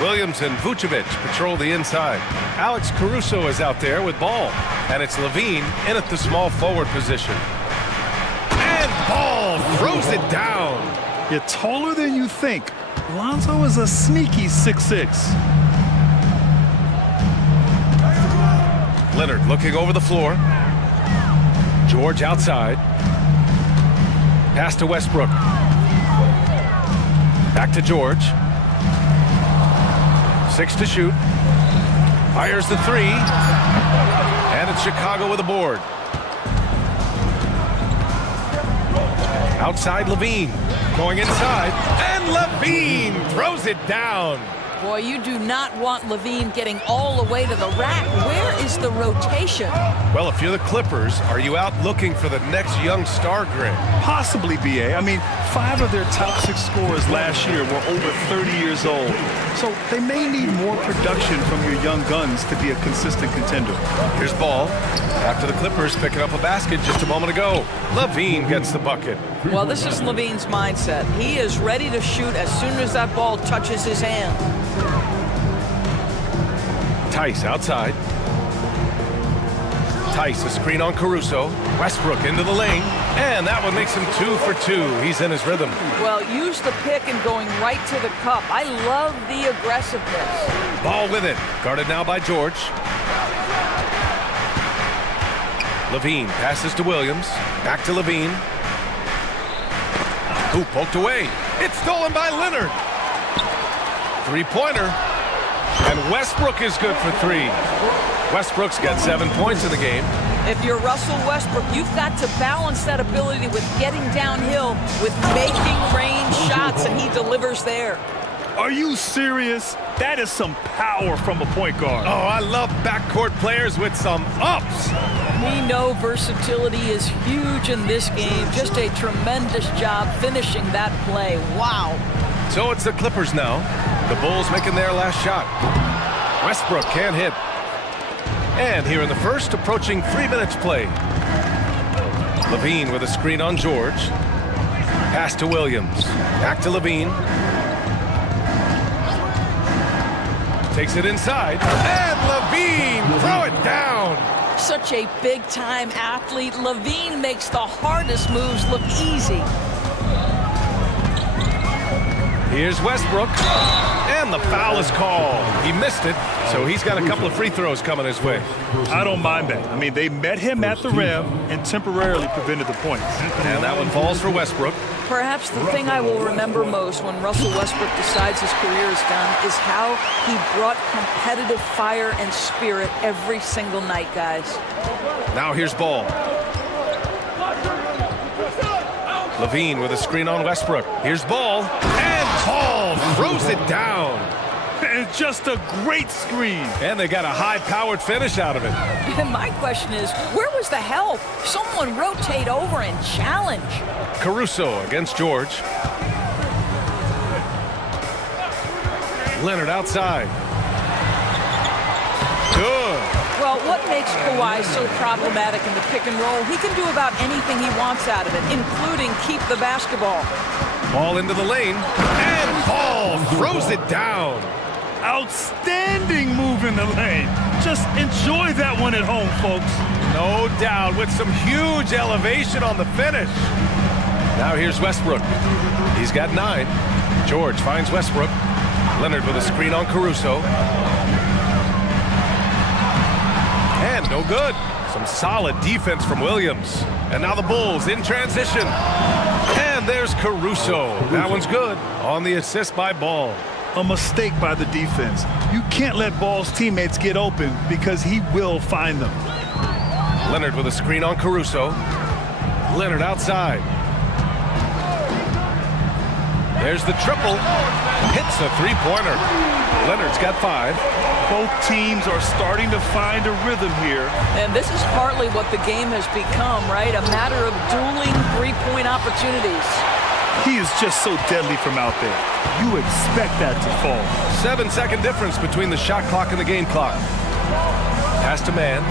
Williams and Vucevic patrol the inside. Alex Caruso is out there with ball. And it's Levine in at the small forward position. And Ball throws it down. You're taller than you think. Lonzo is a sneaky 6'6". Leonard looking over the floor. George outside. Pass to Westbrook. Back to George. 6 to shoot. Fires the 3. And it's Chicago with a board. Outside Levine. Going inside. And Levine throws it down. Boy, you do not want Levine getting all the way to the rack. Where is the rotation? Well, if you're the Clippers, are you out looking for the next young star, Greg? Possibly, BA. I mean, 5 of their top 6 scorers last year were over 30 years old. So they may need more production from your young guns to be a consistent contender. Here's Ball. After the Clippers picking up a basket just a moment ago. Levine gets the bucket. Well, this is Levine's mindset. He is ready to shoot as soon as that ball touches his hand. Tice outside. Tice, a screen on Caruso. Westbrook into the lane. And that one makes him 2 for 2. He's in his rhythm. Well, use the pick and going right to the cup. I love the aggressiveness. Ball with it. Guarded now by George. Levine passes to Williams. Back to Levine. Who poked away. It's stolen by Leonard. Three-pointer. And Westbrook is good for 3. Westbrook's got 7 points in the game. If you're Russell Westbrook, you've got to balance that ability with getting downhill, with making range shots, and he delivers there. Are you serious? That is some power from a point guard. Oh, I love backcourt players with some ups. We know versatility is huge in this game. Just a tremendous job finishing that play. Wow. So it's the Clippers now. The Bulls making their last shot. Westbrook can't hit. And here in the first, approaching 3 minutes play. Levine with a screen on George. Pass to Williams. Back to Levine. Takes it inside. And Levine, throw it down. Such a big-time athlete. Levine makes the hardest moves look easy. Here's Westbrook, and the foul is called. He missed it, so he's got a couple of free throws coming his way. I don't mind that. I mean, they met him at the rim and temporarily prevented the points. And that one falls for Westbrook. Perhaps the thing I will remember most when Russell Westbrook decides his career is done is how he brought competitive fire and spirit every single night, guys. Now here's Ball. Levine with a screen on Westbrook. Here's Ball. And Ball throws it down. And just a great screen. And they got a high-powered finish out of it. And my question is, where was the help? Someone rotate over and challenge. Caruso against George. Leonard outside. Good. Well, what makes Kawhi so problematic in the pick and roll? He can do about anything he wants out of it, including keep the basketball. Ball into the lane, and Ball throws it down. Outstanding move in the lane. Just enjoy that one at home, folks. No doubt, with some huge elevation on the finish. Now here's Westbrook. He's got 9. George finds Westbrook. Leonard with a screen on Caruso. And no good. Some solid defense from Williams. And now the Bulls in transition. And there's Caruso. That one's good on the assist by Ball. A mistake by the defense. You can't let Ball's teammates get open because he will find them. Leonard with a screen on Caruso. Leonard outside. There's the triple. Hits a three-pointer. Leonard's got 5. Both teams are starting to find a rhythm here. And this is partly what the game has become, right? A matter of dueling three-point opportunities. He is just so deadly from out there. You expect that to fall. 7-second difference between the shot clock and the game clock. Pass to man.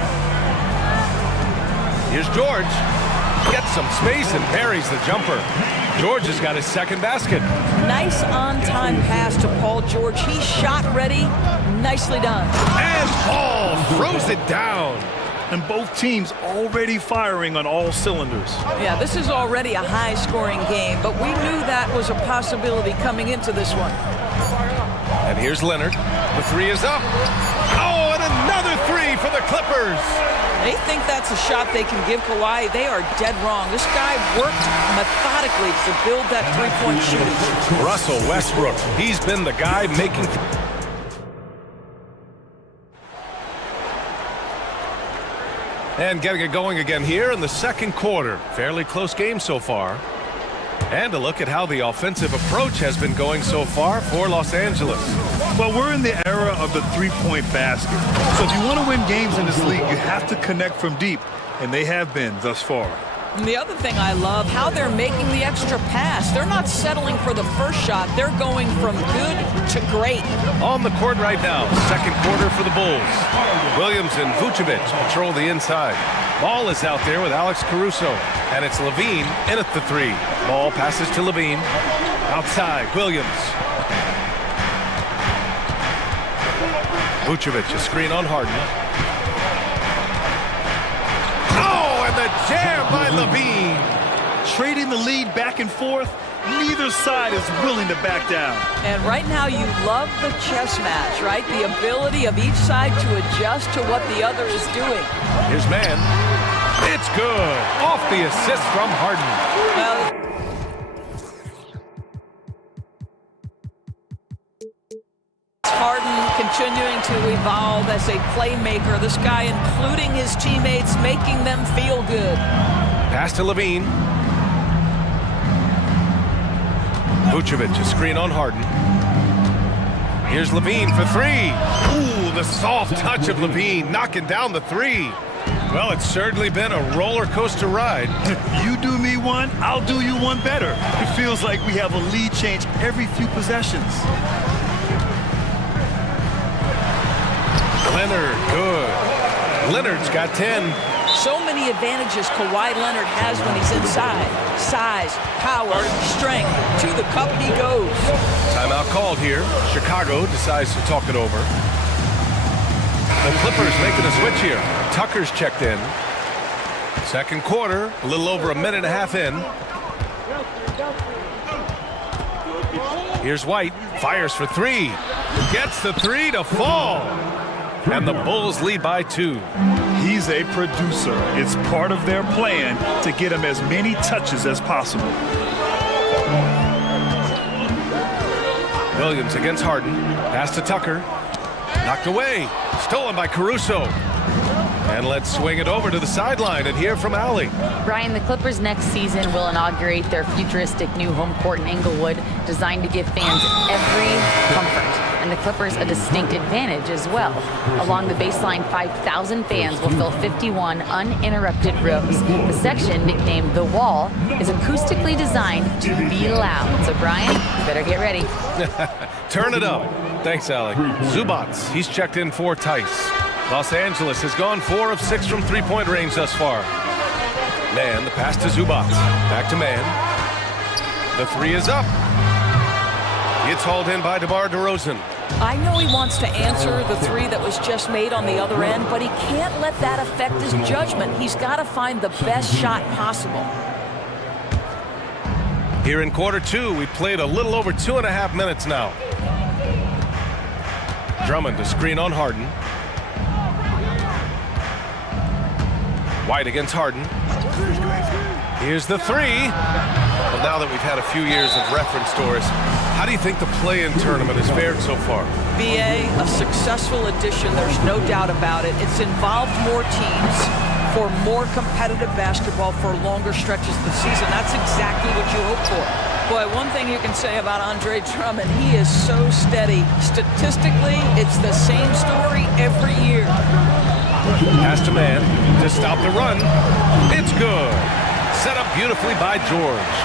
Here's George. Gets some space and buries the jumper. George has got his second basket. Nice on-time pass to Paul George. He's shot ready. Nicely done. And Paul throws it down. And both teams already firing on all cylinders. Yeah, this is already a high-scoring game, but we knew that was a possibility coming into this one. And here's Leonard. The three is up. Oh, and another three for the Clippers. They think that's a shot they can give Kawhi. They are dead wrong. This guy worked methodically to build that three-point shooting. Russell Westbrook. He's been the guy making... And getting it going again here in the second quarter. Fairly close game so far. And a look at how the offensive approach has been going so far for Los Angeles. Well, we're in the era of the three-point basket. So if you want to win games in this league, you have to connect from deep. And they have been thus far. And the other thing I love, how they're making the extra pass. They're not settling for the first shot. They're going from good to great. On the court right now, second quarter for the Bulls. Williams and Vucevic patrol the inside. Ball is out there with Alex Caruso. And it's Levine in at the three. Ball passes to Levine. Outside, Williams. Vucevic, a screen on Harden. Oh, and the jam by Levine. Trading the lead back and forth, neither side is willing to back down. And right now you love the chess match, right? The ability of each side to adjust to what the other is doing. Here's man. It's good. Off the assist from Harden. Well, Harden continuing to evolve as a playmaker. This guy including his teammates, making them feel good. Pass to Levine. Vucevic, a screen on Harden. Here's Levine for three. Ooh, the soft touch of Levine knocking down the three. Well, it's certainly been a roller coaster ride. You do me one, I'll do you one better. It feels like we have a lead change every few possessions. Leonard, good. Leonard's got 10. So many advantages Kawhi Leonard has when he's inside. Size, power, strength. To the cup he goes. Timeout called here. Chicago decides to talk it over. The Clippers making a switch here. Tucker's checked in. Second quarter, a little over a minute and a half in. Here's White. Fires for three. Gets the three to fall. And the Bulls lead by 2. He's a producer. It's part of their plan to get him as many touches as possible. Williams against Harden. Pass to Tucker. Knocked away. Stolen by Caruso. And let's swing it over to the sideline and hear from Allie. Brian, the Clippers next season will inaugurate their futuristic new home court in Inglewood, designed to give fans every comfort. And the Clippers a distinct advantage as well. Along the baseline, 5,000 fans will fill 51 uninterrupted rows. The section, nicknamed The Wall, is acoustically designed to be loud. So, Brian, you better get ready. Turn it up. Thanks, Allie. Zubats, he's checked in for Tice. Los Angeles has gone 4 of 6 from three-point range thus far. Man, the pass to Zubats. Back to man. The three is up. It's hauled in by DeMar DeRozan. I know he wants to answer the three that was just made on the other end, but he can't let that affect his judgment. He's got to find the best shot possible. Here in quarter 2, we've played a little over 2.5 minutes now. Drummond to screen on Harden. White against Harden. Here's the three. Well, now that we've had a few years of reference stories, how do you think the play-in tournament has fared so far? BA, a successful addition, there's no doubt about it. It's involved more teams for more competitive basketball for longer stretches of the season. That's exactly what you hope for. Boy, one thing you can say about Andre Drummond, he is so steady. Statistically, it's the same story every year. Pass to man to stop the run. It's good. Set up beautifully by George.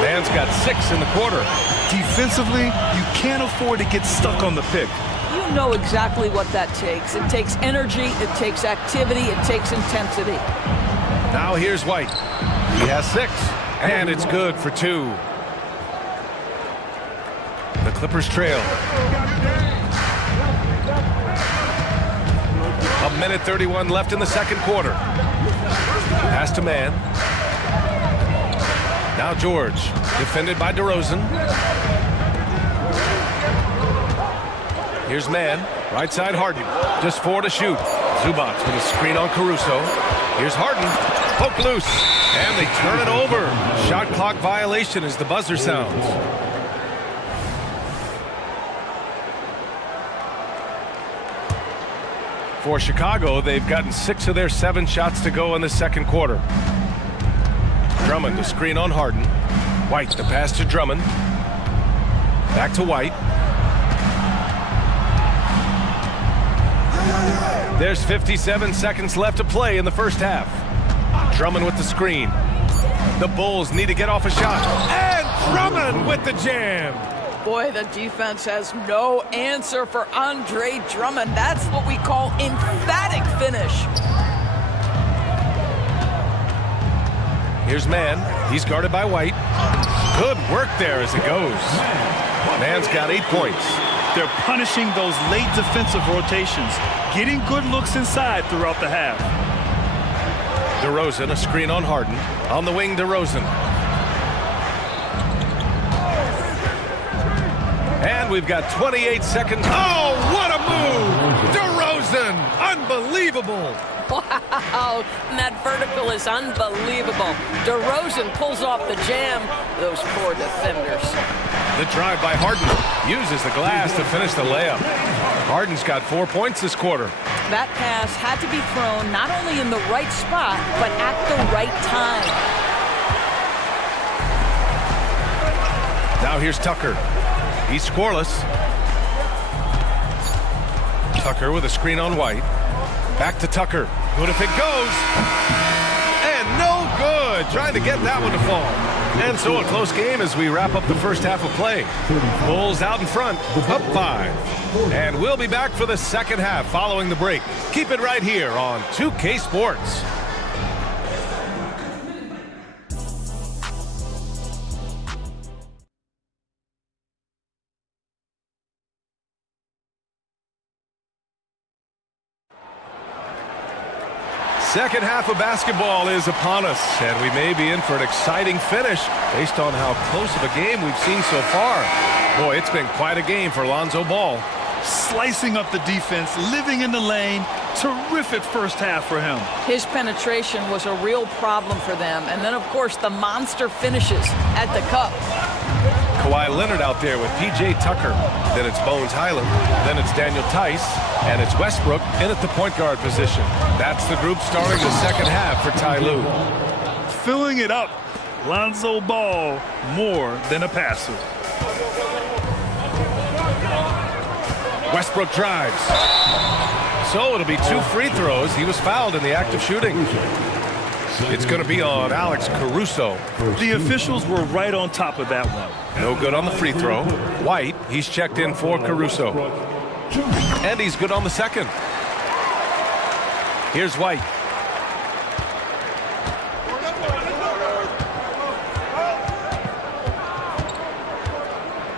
Man's got 6 in the quarter. Defensively, you can't afford to get stuck on the pick. You know exactly what that takes. It takes energy, it takes activity, it takes intensity. Now here's White. He has 6, and it's good for 2. The Clippers trail. 1:31 left in the second quarter. Pass to Man. Now George, defended by DeRozan. Here's Man, right side Harden. Just 4 to shoot. Zubac with a screen on Caruso. Here's Harden, poke loose, and they turn it over. Shot clock violation as the buzzer sounds. For Chicago, they've gotten 6 of their 7 shots to go in the second quarter. Drummond, the screen on Harden. White, the pass to Drummond. Back to White. There's 57 seconds left to play in the first half. Drummond with the screen. The Bulls need to get off a shot. And Drummond with the jam. Boy, the defense has no answer for Andre Drummond. That's what we call emphatic finish. Here's Man. He's guarded by White. Good work there as it goes. Man's got 8 points. They're punishing those late defensive rotations, getting good looks inside throughout the half. DeRozan, a screen on Harden. On the wing, DeRozan. And we've got 28 seconds. Oh, what a move! DeRozan, unbelievable! Wow, and that vertical is unbelievable. DeRozan pulls off the jam. Those poor defenders. The drive by Harden uses the glass to finish the layup. Harden's got 4 points this quarter. That pass had to be thrown not only in the right spot, but at the right time. Now here's Tucker. He's scoreless. Tucker with a screen on White. Back to Tucker. Good if it goes. And no good. Trying to get that one to fall. And so a close game as we wrap up the first half of play. Bulls out in front, up 5. And we'll be back for the second half following the break. Keep it right here on 2K Sports. Second half of basketball is upon us, and we may be in for an exciting finish based on how close of a game we've seen so far. Boy, it's been quite a game for Lonzo Ball. Slicing up the defense, living in the lane. Terrific first half for him. His penetration was a real problem for them. And then, of course, the monster finishes at the cup. Kawhi Leonard out there with P.J. Tucker. Then it's Bones Highland. Then it's Daniel Tice. And it's Westbrook in at the point guard position. That's the group starting the second half for Ty Lue. Filling it up. Lonzo Ball, more than a passer. Westbrook drives. So it'll be 2 free throws. He was fouled in the act of shooting. It's going to be on Alex Caruso. The officials were right on top of that one. No good on the free throw. White, he's checked in for Caruso. And he's good on the second. Here's White.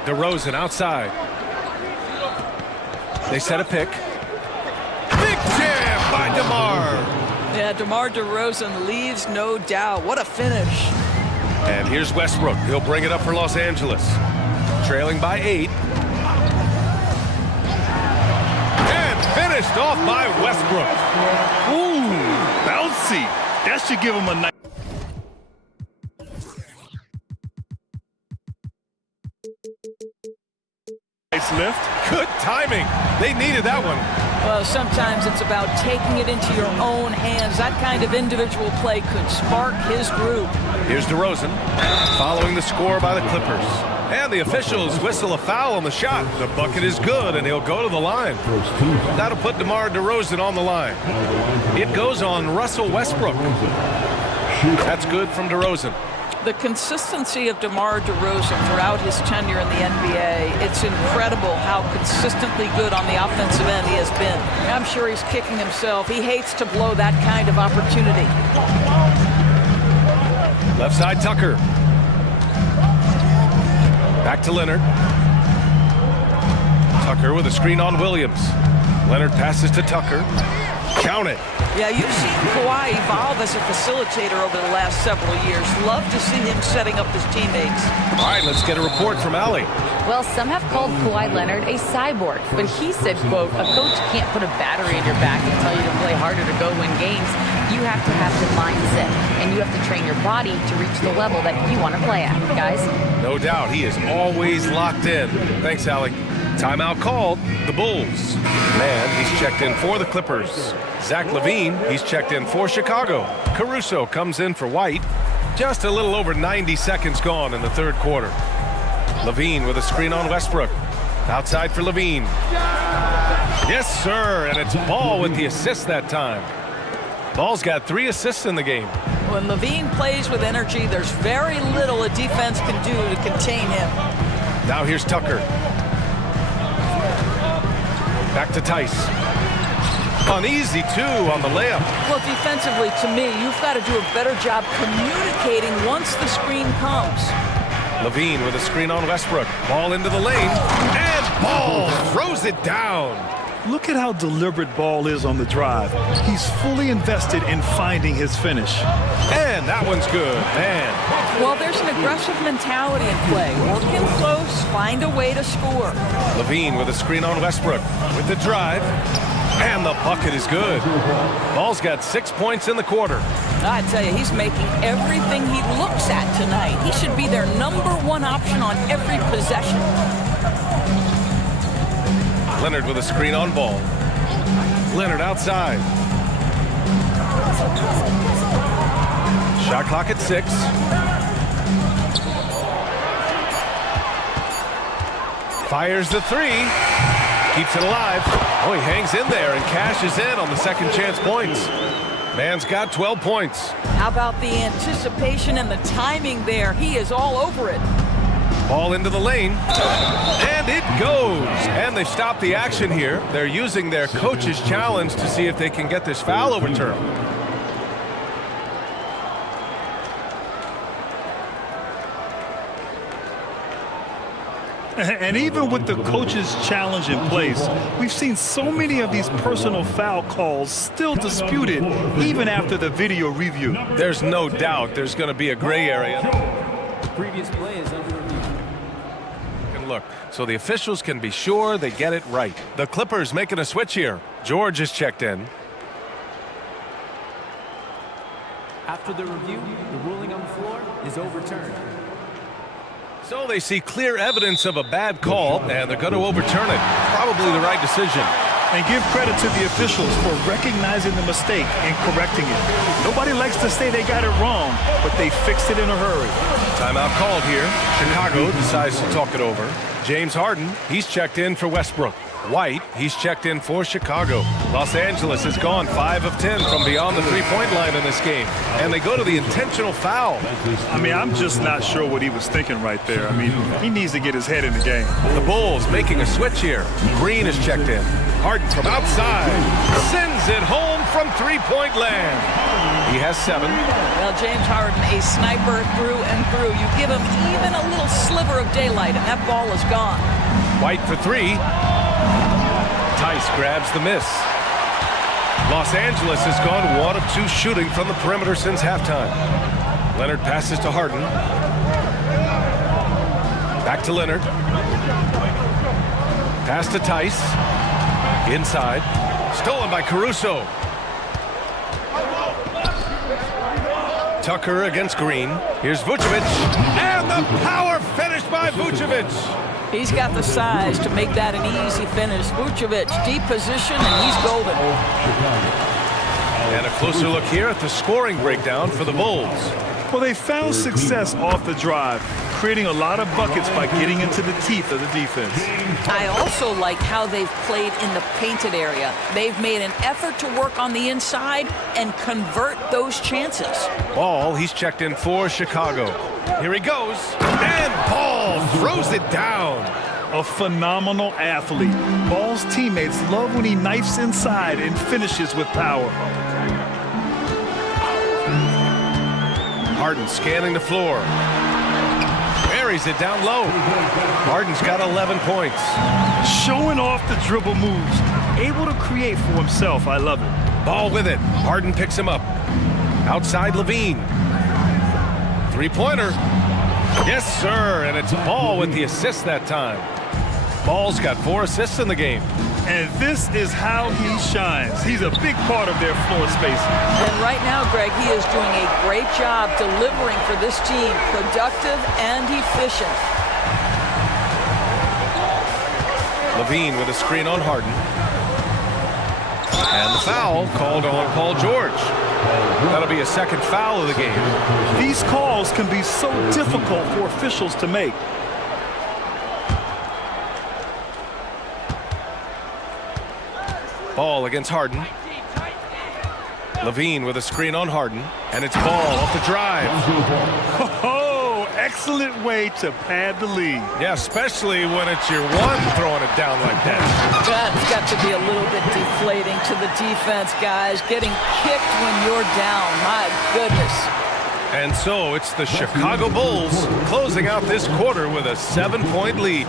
DeRozan outside. They set a pick. Big jam by DeMar. Yeah, DeMar DeRozan leaves no doubt. What a finish. And here's Westbrook. He'll bring it up for Los Angeles. Trailing by 8. And finished off by Westbrook. Ooh, bouncy. That should give him a nice lift. Good timing. They needed that one. Well, sometimes it's about taking it into your own hands. That kind of individual play could spark his group. Here's DeRozan, following the score by the Clippers. And the officials whistle a foul on the shot. The bucket is good, and he'll go to the line. That'll put DeMar DeRozan on the line. It goes on Russell Westbrook. That's good from DeRozan. The consistency of DeMar DeRozan throughout his tenure in the NBA, it's incredible how consistently good on the offensive end he has been. I'm sure he's kicking himself. He hates to blow that kind of opportunity. Left side, Tucker. Back to Leonard. Tucker with a screen on Williams. Leonard passes to Tucker. Count it. Yeah, you've seen Kawhi evolve as a facilitator over the last several years. Love to see him setting up his teammates. All right, let's get a report from Allie. Well, some have called Kawhi Leonard a cyborg, but he said, quote, a coach can't put a battery in your back and tell you to play harder to go win games. You have to have the mindset, and you have to train your body to reach the level that you want to play at, guys. No doubt, he is always locked in. Thanks, Allie. Timeout called, the Bulls. Man, he's checked in for the Clippers. Zach LaVine, he's checked in for Chicago. Caruso comes in for White. Just a little over 90 seconds gone in the third quarter. LaVine with a screen on Westbrook. Outside for LaVine. Yes, sir, and it's Ball with the assist that time. Ball's got 3 assists in the game. When LaVine plays with energy, there's very little a defense can do to contain him. Now here's Tucker. Back to Tice. Uneasy, too, on the layup. Well, defensively, to me, you've got to do a better job communicating once the screen comes. LaVine with a screen on Westbrook. Ball into the lane. And Ball throws it down. Look at how deliberate Ball is on the drive. He's fully invested in finding his finish. And that one's good, man. Well, there's an aggressive mentality in play. Work in close, find a way to score. LaVine with a screen on Westbrook with the drive. And the bucket is good. Ball's got 6 points in the quarter. I tell you, he's making everything he looks at tonight. He should be their #1 option on every possession. Leonard with a screen on Ball. Leonard outside. Shot clock at 6. Fires the 3. Keeps it alive. Oh, he hangs in there and cashes in on the second chance points. Man's got 12 points. How about the anticipation and the timing there? He is all over it. Ball into the lane. And it goes. And they stop the action here. They're using their coach's challenge to see if they can get this foul overturned. And even with the coach's challenge in place, we've seen so many of these personal foul calls still disputed even after the video review. There's no doubt there's going to be a gray area. The previous play is under review. And look, so the officials can be sure they get it right. The Clippers making a switch here. George is checked in. After the review, the ruling on the floor is overturned. So they see clear evidence of a bad call, and they're going to overturn it. Probably the right decision. And give credit to the officials for recognizing the mistake and correcting it. Nobody likes to say they got it wrong, but they fixed it in a hurry. Timeout called here. Chicago decides to talk it over. James Harden, he's checked in for Westbrook. White, he's checked in for Chicago. Los Angeles has gone 5 of 10 from beyond the three-point line in this game. And they go to the intentional foul. I mean, I'm just not sure what he was thinking right there. I mean, he needs to get his head in the game. The Bulls making a switch here. Green is checked in. Harden from outside. Sends it home from three-point land. He has 7. Well, James Harden, a sniper through and through. You give him even a little sliver of daylight, and that ball is gone. White for 3. Tice grabs the miss. Los Angeles has gone 1 of 2 shooting from the perimeter since halftime. Leonard passes to Harden. Back to Leonard. Pass to Tice. Inside. Stolen by Caruso. Tucker against Green. Here's Vucevic. And the power finish by Vucevic. He's got the size to make that an easy finish. Vucevic, deep position, and he's golden. And a closer look here at the scoring breakdown for the Bulls. Well, they found success off the drive, creating a lot of buckets by getting into the teeth of the defense. I also like how they've played in the painted area. They've made an effort to work on the inside and convert those chances. Ball, he's checked in for Chicago. Here he goes. And Ball throws it down. A phenomenal athlete. Ball's teammates love when he knifes inside and finishes with power. Harden scanning the floor. Buries it down low. Harden's got 11 points. Showing off the dribble moves. Able to create for himself. I love it. Ball with it. Harden picks him up. Outside Levine. Three-pointer. Yes, sir. And it's Ball with the assist that time. Ball's got 4 assists in the game. And this is how he shines. He's a big part of their floor space. And right now, Greg, he is doing a great job delivering for this team. Productive and efficient. Levine with a screen on Harden. And the foul called on Paul George. That'll be a second foul of the game. These calls can be so difficult for officials to make. Ball against Harden. Levine with a screen on Harden. And it's Ball off the drive. Oh, excellent way to pad the lead. Yeah, especially when it's your one throwing it down like that. That's got to be a little bit deflating to the defense, guys. Getting kicked when you're down. My goodness. And so it's the Chicago Bulls closing out this quarter with a 7-point lead.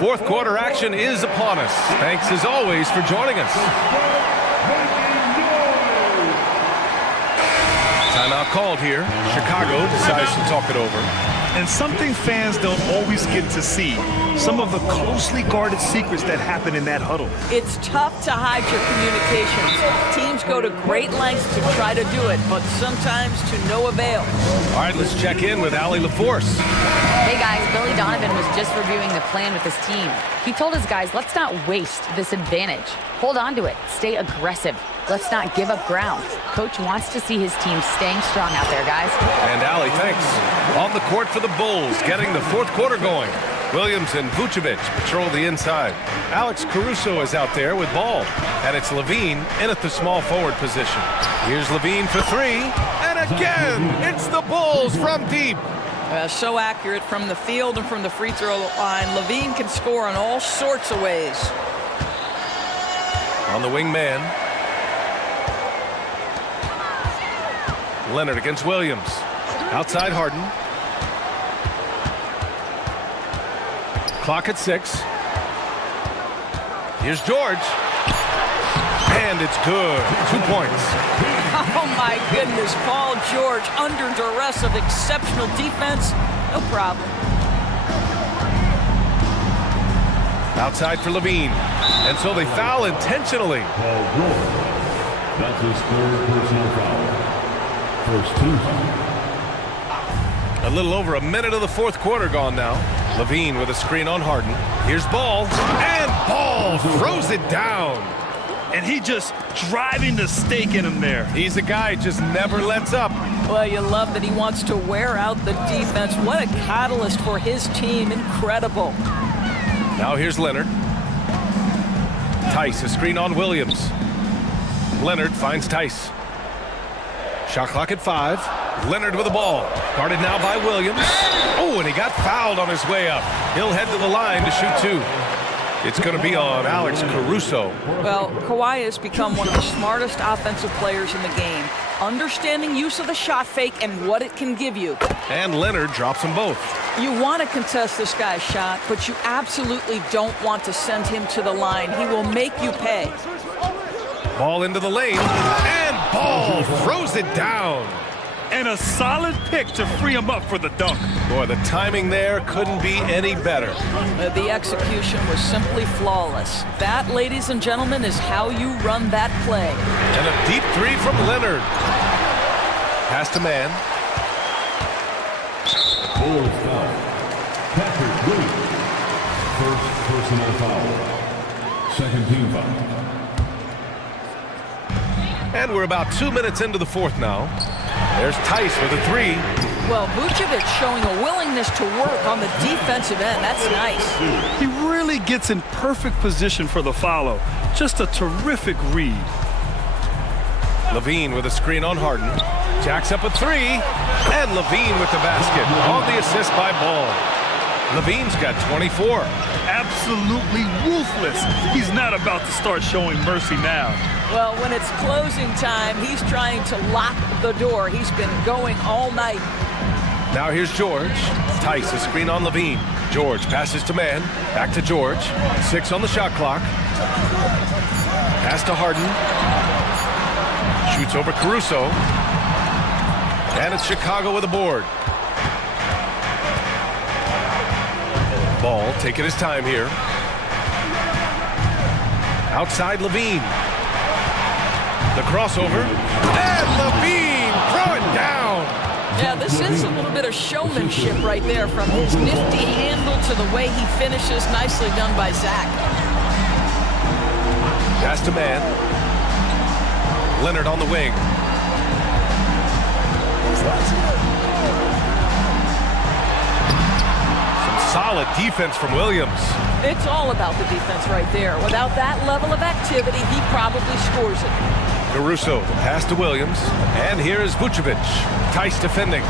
Fourth quarter action is upon us. Thanks as always for joining us. Timeout called here. Chicago decides to talk it over. And something fans don't always get to see. Some of the closely guarded secrets that happen in that huddle. It's tough to hide your communications. Teams go to great lengths to try to do it, but sometimes to no avail. All right, let's check in with Allie LaForce. Hey guys, Billy Donovan was just reviewing the plan with his team. He told his guys, let's not waste this advantage. Hold on to it. Stay aggressive. Let's not give up ground. Coach wants to see his team staying strong out there, guys. And Allie, thanks. On the court for the Bulls, getting the fourth quarter going. Williams and Vucevic patrol the inside. Alex Caruso is out there with Ball. And it's Levine in at the small forward position. Here's Levine for 3. And again, it's the Bulls from deep. So accurate from the field and from the free throw line. Levine can score in all sorts of ways. On the wing man. Leonard against Williams. Outside Harden. Clock at 6. Here's George. And it's good. 2 points. Oh my goodness, Paul George under duress of exceptional defense. No problem. Outside for Levine. And so they foul intentionally. Paul George. That's his 3rd personal foul. First team foul. A little over a minute of the fourth quarter gone now. Levine with a screen on Harden. Here's Ball. And Ball throws it down. And he just driving the stake in him there. He's a guy who just never lets up. Well, you love that he wants to wear out the defense. What a catalyst for his team. Incredible. Now here's Leonard. Tice, a screen on Williams. Leonard finds Tice. Shot clock at 5. Leonard with the ball. Guarded now by Williams. Oh, and he got fouled on his way up. He'll head to the line to shoot 2. It's going to be on Alex Caruso. Well, Kawhi has become one of the smartest offensive players in the game. Understanding use of the shot fake and what it can give you. And Leonard drops them both. You want to contest this guy's shot, but you absolutely don't want to send him to the line. He will make you pay. Ball into the lane. And Ball throws it down. And a solid pick to free him up for the dunk. Boy, the timing there couldn't be any better. The execution was simply flawless. That, ladies and gentlemen, is how you run that play. And a deep 3 from Leonard. Pass to man. Bulls foul. Patrick Williams. First personal foul. Second team foul. And we're about 2 minutes into the fourth now. There's Tice with a 3. Well, Vucevic showing a willingness to work on the defensive end. That's nice. He really gets in perfect position for the follow. Just a terrific read. Levine with a screen on Harden. Jacks up a three. And Levine with the basket. On the assist by Ball. Levine's got 24. Absolutely ruthless. He's not about to start showing mercy now. Well, when it's closing time, he's trying to lock the door. He's been going all night. Now here's George. Tice, a screen on Levine. George passes to man. Back to George. 6 on the shot clock. Pass to Harden. Shoots over Caruso. And it's Chicago with a board. Ball taking his time here. Outside Levine. The crossover. And Levine throw it down. Yeah, this is a little bit of showmanship right there, from his nifty handle to the way he finishes. Nicely done by Zach. Pass to man. Leonard on the wing. Some solid defense from Williams. It's all about the defense right there. Without that level of activity, he probably scores it. Caruso, the pass to Williams. And here is Vucevic. Tice defending.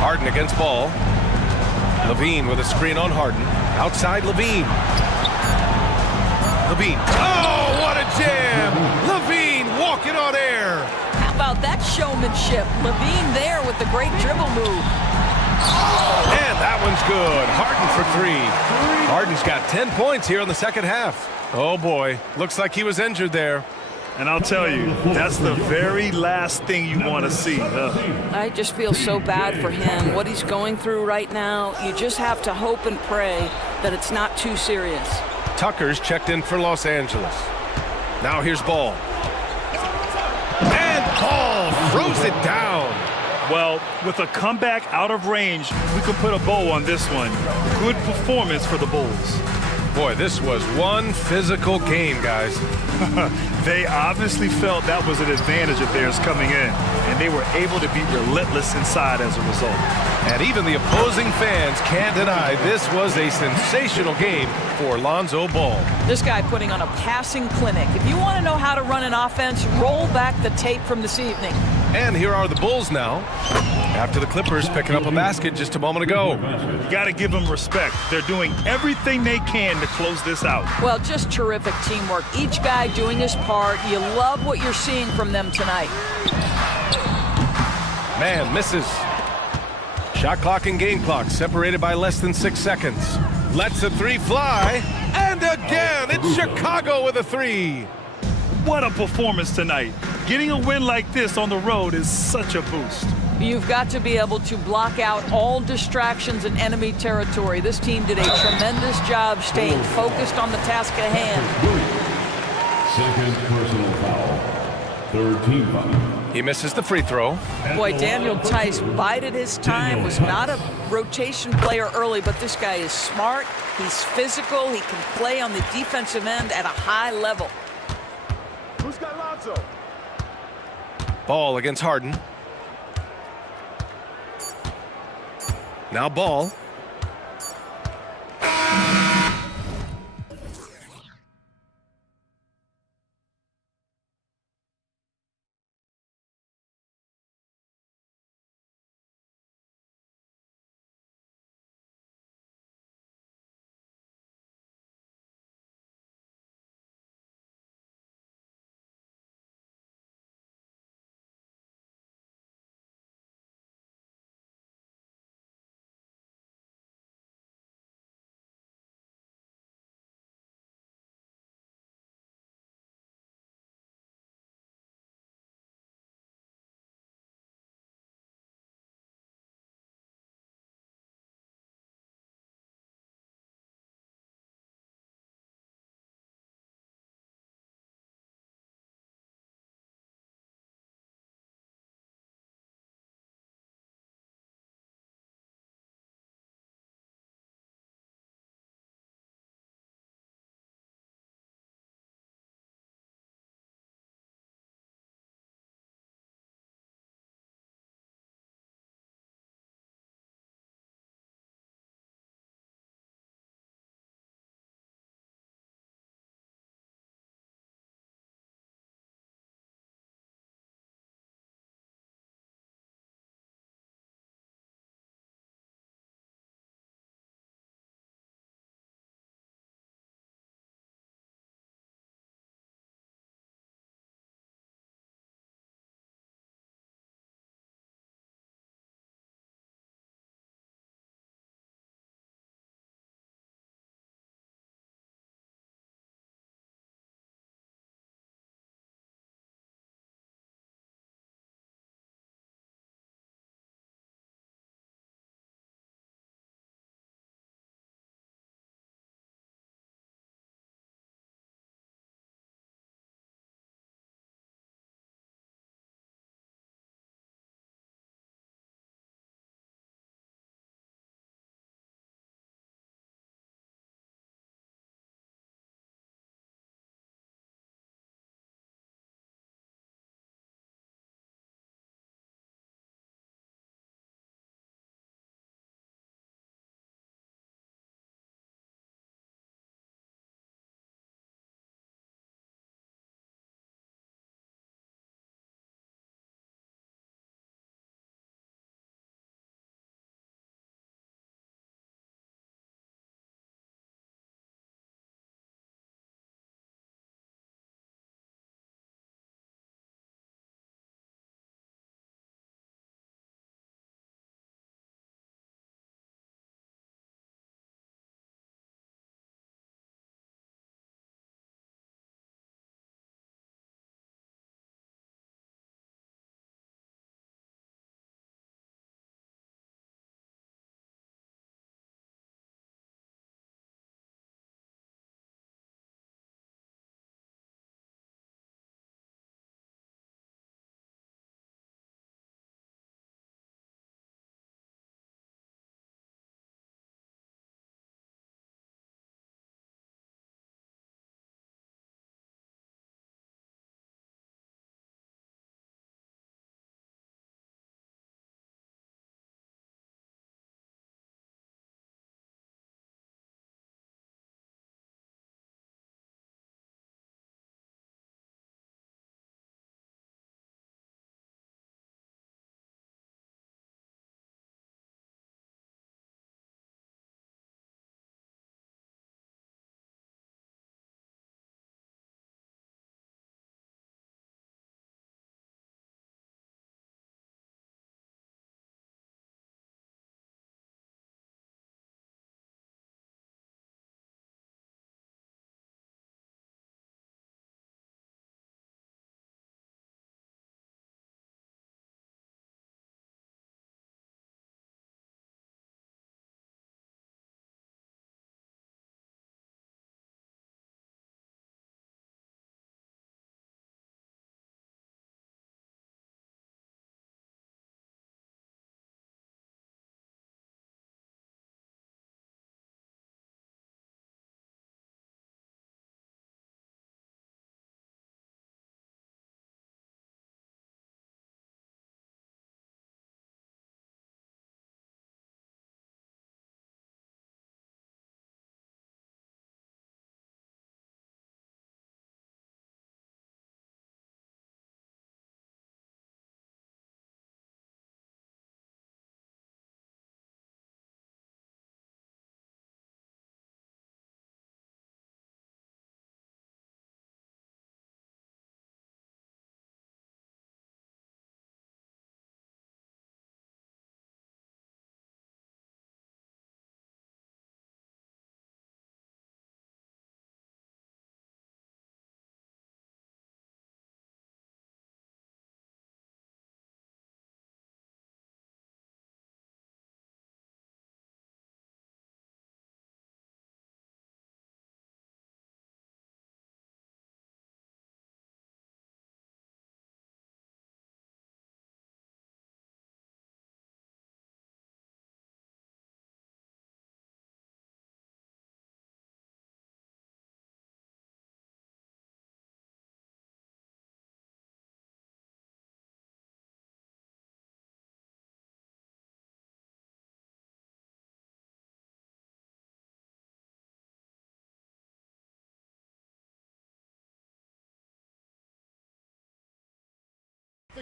Harden against Ball. Levine with a screen on Harden. Outside Levine. Levine. Oh, what a jam! Levine walking on air. How about that showmanship? Levine there with the great dribble move. And that one's good. Harden for 3. Harden's got 10 points here in the second half. Oh boy, looks like he was injured there. And I'll tell you, that's the very last thing you want to see. I just feel so bad for him. What he's going through right now, you just have to hope and pray that it's not too serious. Tucker's checked in for Los Angeles. Now here's Ball. And Ball throws it down. Well, with a comeback out of range, we could put a bow on this one. Good performance for the Bulls. Boy, this was one physical game, guys. They obviously felt that was an advantage of theirs coming in, and they were able to be relentless inside as a result. And even the opposing fans can't deny this was a sensational game for Lonzo Ball. This guy putting on a passing clinic. If you want to know how to run an offense, roll back the tape from this evening. And here are the Bulls now, after the Clippers picking up a basket just a moment ago. You got to give them respect. They're doing everything they can to close this out. Well, just terrific teamwork. Each guy doing his part. You love what you're seeing from them tonight. Man misses. Shot clock and game clock separated by less than 6 seconds. Lets a 3 fly. And again, it's Chicago with a 3. What a performance tonight. Getting a win like this on the road is such a boost. You've got to be able to block out all distractions in enemy territory. This team did a tremendous job staying focused on the task at hand. Second personal foul. Third team foul. He misses the free throw. Boy, Daniel Tice bided his time, was not a rotation player early, but this guy is smart, he's physical, he can play on the defensive end at a high level. Who's got Lonzo? Ball against Harden. Now Ball.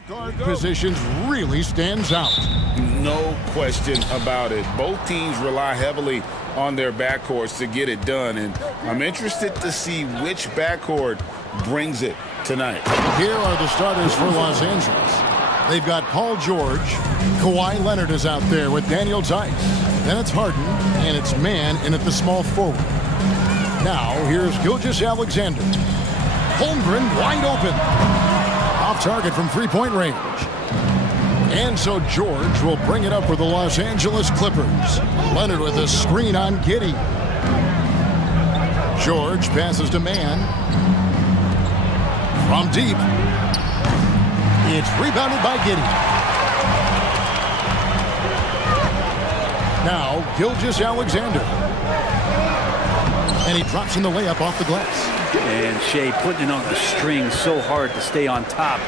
Guard positions really stands out. No question about it. Both teams rely heavily on their backcourts to get it done, and I'm interested to see which backcourt brings it tonight. Here are the starters for Los Angeles. They've got Paul George. Kawhi Leonard is out there with Daniel Tice. Then it's Harden, and it's Mann in at the small forward. Now, here's Gilgeous-Alexander. Holmgren wide open. Off target from three-point range. And so George will bring it up for the Los Angeles Clippers. Leonard with a screen on Giddey. George passes to Mann. From deep. It's rebounded by Giddey. Now, Gilgeous-Alexander. And he drops in the layup off the glass. And Shea putting it on the string so hard to stay on top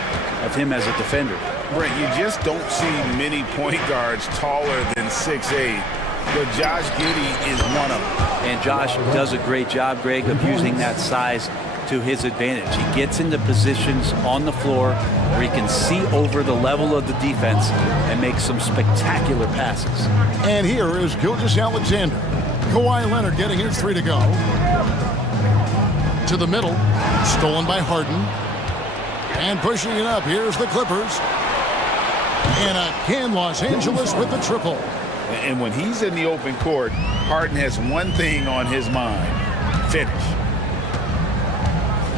of him as a defender. Brent, you just don't see many point guards taller than 6'8", but Josh Giddey is one of them. And Josh does a great job, Greg, of using that size to his advantage. He gets into positions on the floor where he can see over the level of the defense and make some spectacular passes. And here is Gilgeous-Alexander. Kawhi Leonard getting his three to go. To the middle, stolen by Harden. And pushing it up, here's the Clippers. And again, Los Angeles with the triple. And when he's in the open court, Harden has one thing on his mind: finish.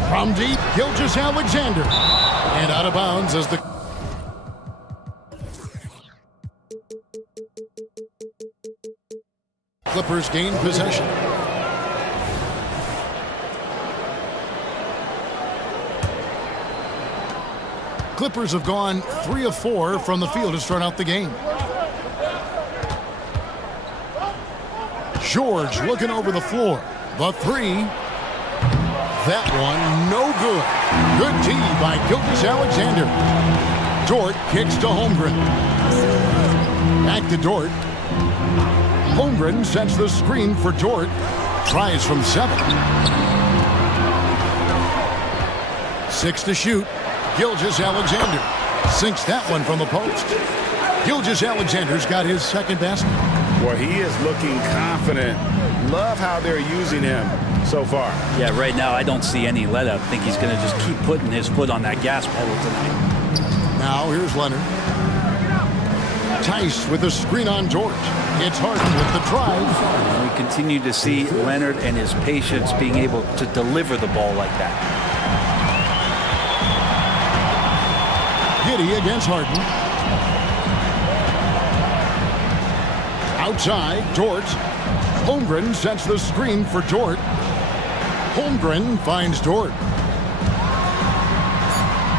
From deep, Gilgeous-Alexander. And out of bounds as the... Clippers gain possession. Clippers have gone 3 of 4 from the field to start out the game. George looking over the floor. The three. That one, no good. Good D by Gilgeous-Alexander. Dort kicks to Holmgren. Back to Dort. Holmgren sets the screen for Dort. Tries from 7. 6 to shoot. Gilgeous-Alexander sinks that one from the post. Gilgeous-Alexander's got his second basket. Well, he is looking confident. Love how they're using him so far. Yeah, right now I don't see any let up. I think he's going to just keep putting his foot on that gas pedal tonight. Now here's Leonard. Tice with a screen on George. It's Harden with the drive. We continue to see Leonard and his patience being able to deliver the ball like that. Giddey against Harden. Outside, Dort. Holmgren sets the screen for Dort. Holmgren finds Dort.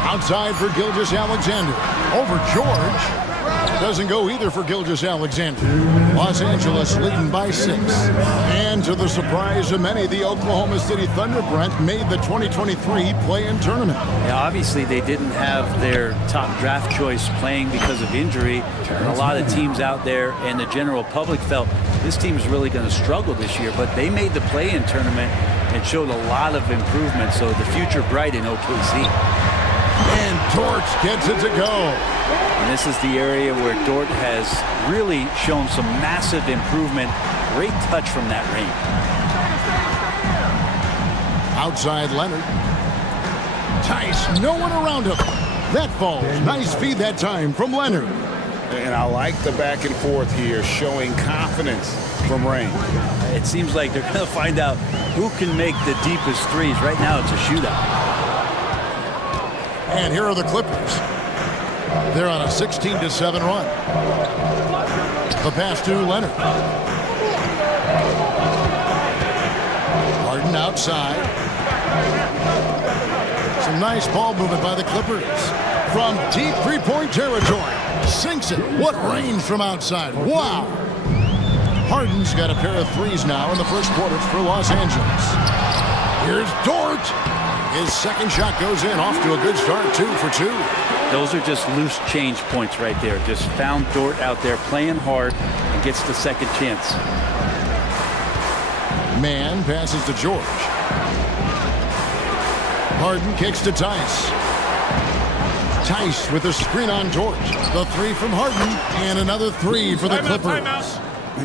Outside for Gilgeous-Alexander. Over George. Doesn't go either for Gilgeous-Alexander. Los Angeles leading by 6. And to the surprise of many, the Oklahoma City Thunder, Brent, made the 2023 play-in tournament. Yeah, obviously they didn't have their top draft choice playing because of injury. And a lot of teams out there and the general public felt this team is really going to struggle this year. But they made the play-in tournament and showed a lot of improvement. So the future bright in OKC. And Dort gets it to go. And this is the area where Dort has really shown some massive improvement. Great touch from that range. Outside Leonard. Tice, no one around him. That falls. Nice feed that time from Leonard. And I like the back and forth here, showing confidence from range. It seems like they're going to find out who can make the deepest threes. Right now it's a shootout. And here are the Clippers. They're on a 16-7 run. The pass to Leonard. Harden outside. Some nice ball movement by the Clippers. From deep three-point territory. Sinks it. What range from outside. Wow. Harden's got a pair of threes now in the first quarters for Los Angeles. Here's Dort. His second shot goes in, off to a good start, 2 for 2. Those are just loose change points right there. Just found Dort out there playing hard and gets the second chance. Mann passes to George. Harden kicks to Tice. Tice with a screen on George. The three from Harden, and another three for the Clippers.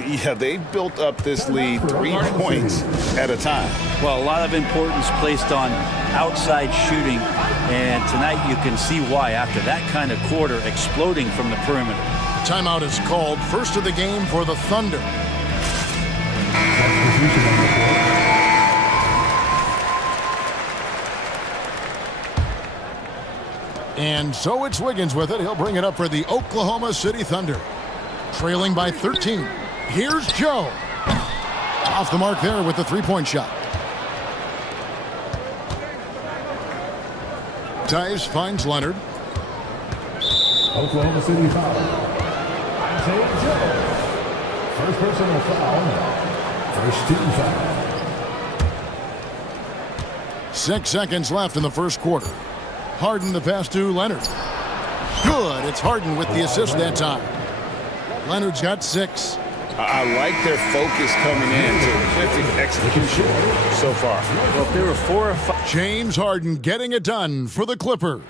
Yeah, they've built up this lead 3 points at a time. Well, a lot of importance placed on outside shooting, and tonight you can see why after that kind of quarter exploding from the perimeter. Timeout is called, first of the game for the Thunder. And so it's Wiggins with it. He'll bring it up for the Oklahoma City Thunder. Trailing by 13. Here's Joe. Off the mark there with the three-point shot. Tice finds Leonard. Oklahoma City foul. Isaiah Joe. First personal foul. First team foul. 6 seconds left in the first quarter. Harden the pass to Leonard. Good. It's Harden with the assist that time. Leonard's got 6. I like their focus coming in. Terrific execution so far. Well, if there were 4 or 5. James Harden getting it done for the Clippers.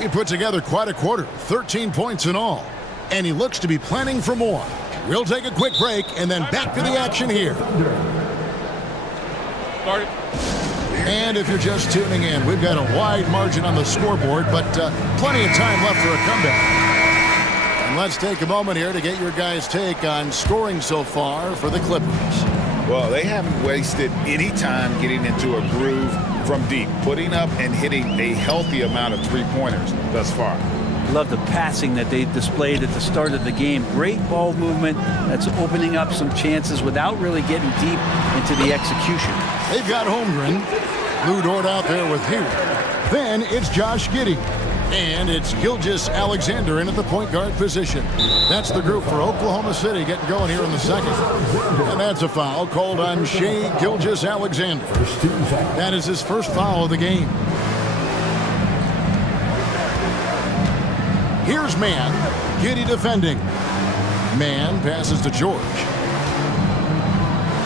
He put together quite a quarter, 13 points in all. And he looks to be planning for more. We'll take a quick break and then back to the action here. And if you're just tuning in, we've got a wide margin on the scoreboard, but plenty of time left for a comeback. And let's take a moment here to get your guys' take on scoring so far for the Clippers. Well, they haven't wasted any time getting into a groove from deep, putting up and hitting a healthy amount of three-pointers thus far. Love the passing that they displayed at the start of the game. Great ball movement that's opening up some chances without really getting deep into the execution. They've got Holmgren. Lou Dort out there with Hugh. Then it's Josh Giddey. And it's Gilgeous-Alexander in at the point guard position. That's the group for Oklahoma City getting going here in the second. And that's a foul called on Shai Gilgeous-Alexander. That is his first foul of the game. Here's Mann. Giddey defending. Mann passes to George.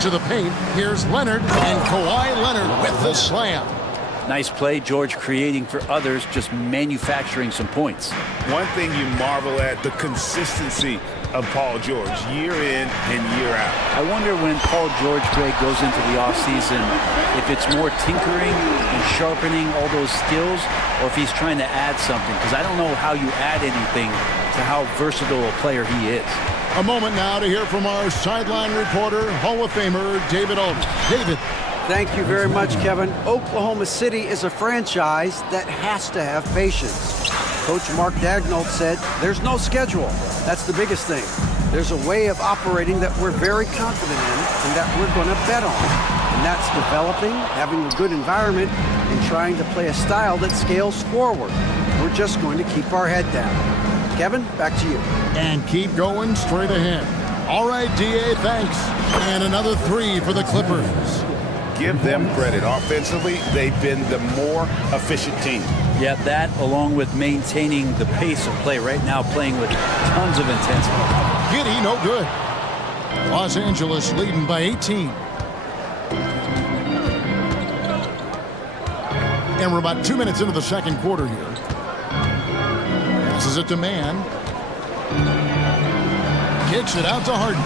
To the paint. Here's Leonard. And Kawhi Leonard with the slam. Nice play, George creating for others, just manufacturing some points. One thing you marvel at, the consistency of Paul George, year in and year out. I wonder when Paul George, Greg, goes into the offseason, if it's more tinkering and sharpening all those skills, or if he's trying to add something, because I don't know how you add anything to how versatile a player he is. A moment now to hear from our sideline reporter, Hall of Famer David Aldridge. David. Thank you very much, Kevin. Oklahoma City is a franchise that has to have patience. Coach Mark Daigneault said, there's no schedule. That's the biggest thing. There's a way of operating that we're very confident in and that we're going to bet on. And that's developing, having a good environment, and trying to play a style that scales forward. We're just going to keep our head down. Kevin, back to you. And keep going straight ahead. All right, D.A., thanks. And another three for the Clippers. Give them credit. Offensively, they've been the more efficient team. Yeah, that along with maintaining the pace of play right now, playing with tons of intensity. Giddey, no good. Los Angeles leading by 18. And we're about 2 minutes into the second quarter here. Passes it to Mann. Kicks it out to Harden.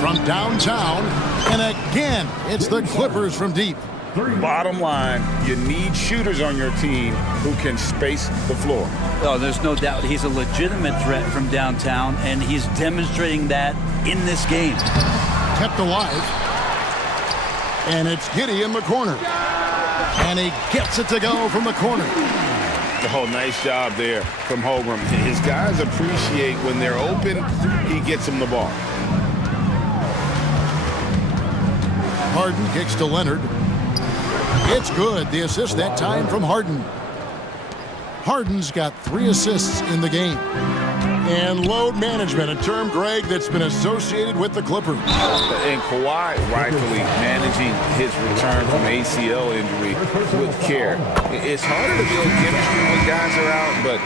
From downtown, and again, it's the Clippers from deep. Bottom line, you need shooters on your team who can space the floor. Oh, there's no doubt he's a legitimate threat from downtown, and he's demonstrating that in this game. Kept alive. And it's Giddey in the corner. And he gets it to go from the corner. Oh, nice job there from Holmgren. His guys appreciate when they're open, he gets them the ball. Harden kicks to Leonard. It's good. The assist that time from Harden. Harden's got 3 assists in the game. And load management, a term, Greg, that's been associated with the Clippers. And Kawhi rightfully managing his return from ACL injury with care. It's harder to build chemistry when guys are out, but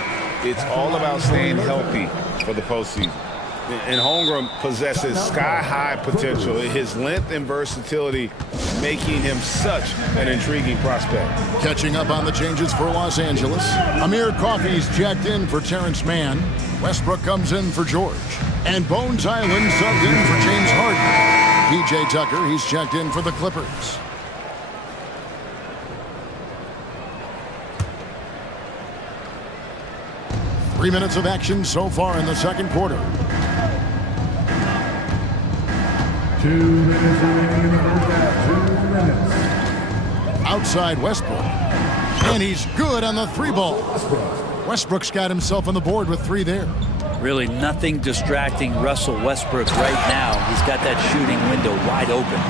it's all about staying healthy for the postseason. And Holmgren possesses sky-high potential. His length and versatility making him such an intriguing prospect. Catching up on the changes for Los Angeles. Amir Coffey's checked in for Terrence Mann. Westbrook comes in for George. And Bones Island subbed in for James Harden. PJ Tucker, he's checked in for the Clippers. Three minutes of action so far in the second quarter. 2 minutes remaining in the first half. 2 minutes. Outside Westbrook. And he's good on the three ball. Westbrook's got himself on the board with 3 there. Really nothing distracting Russell Westbrook right now. He's got that shooting window wide open.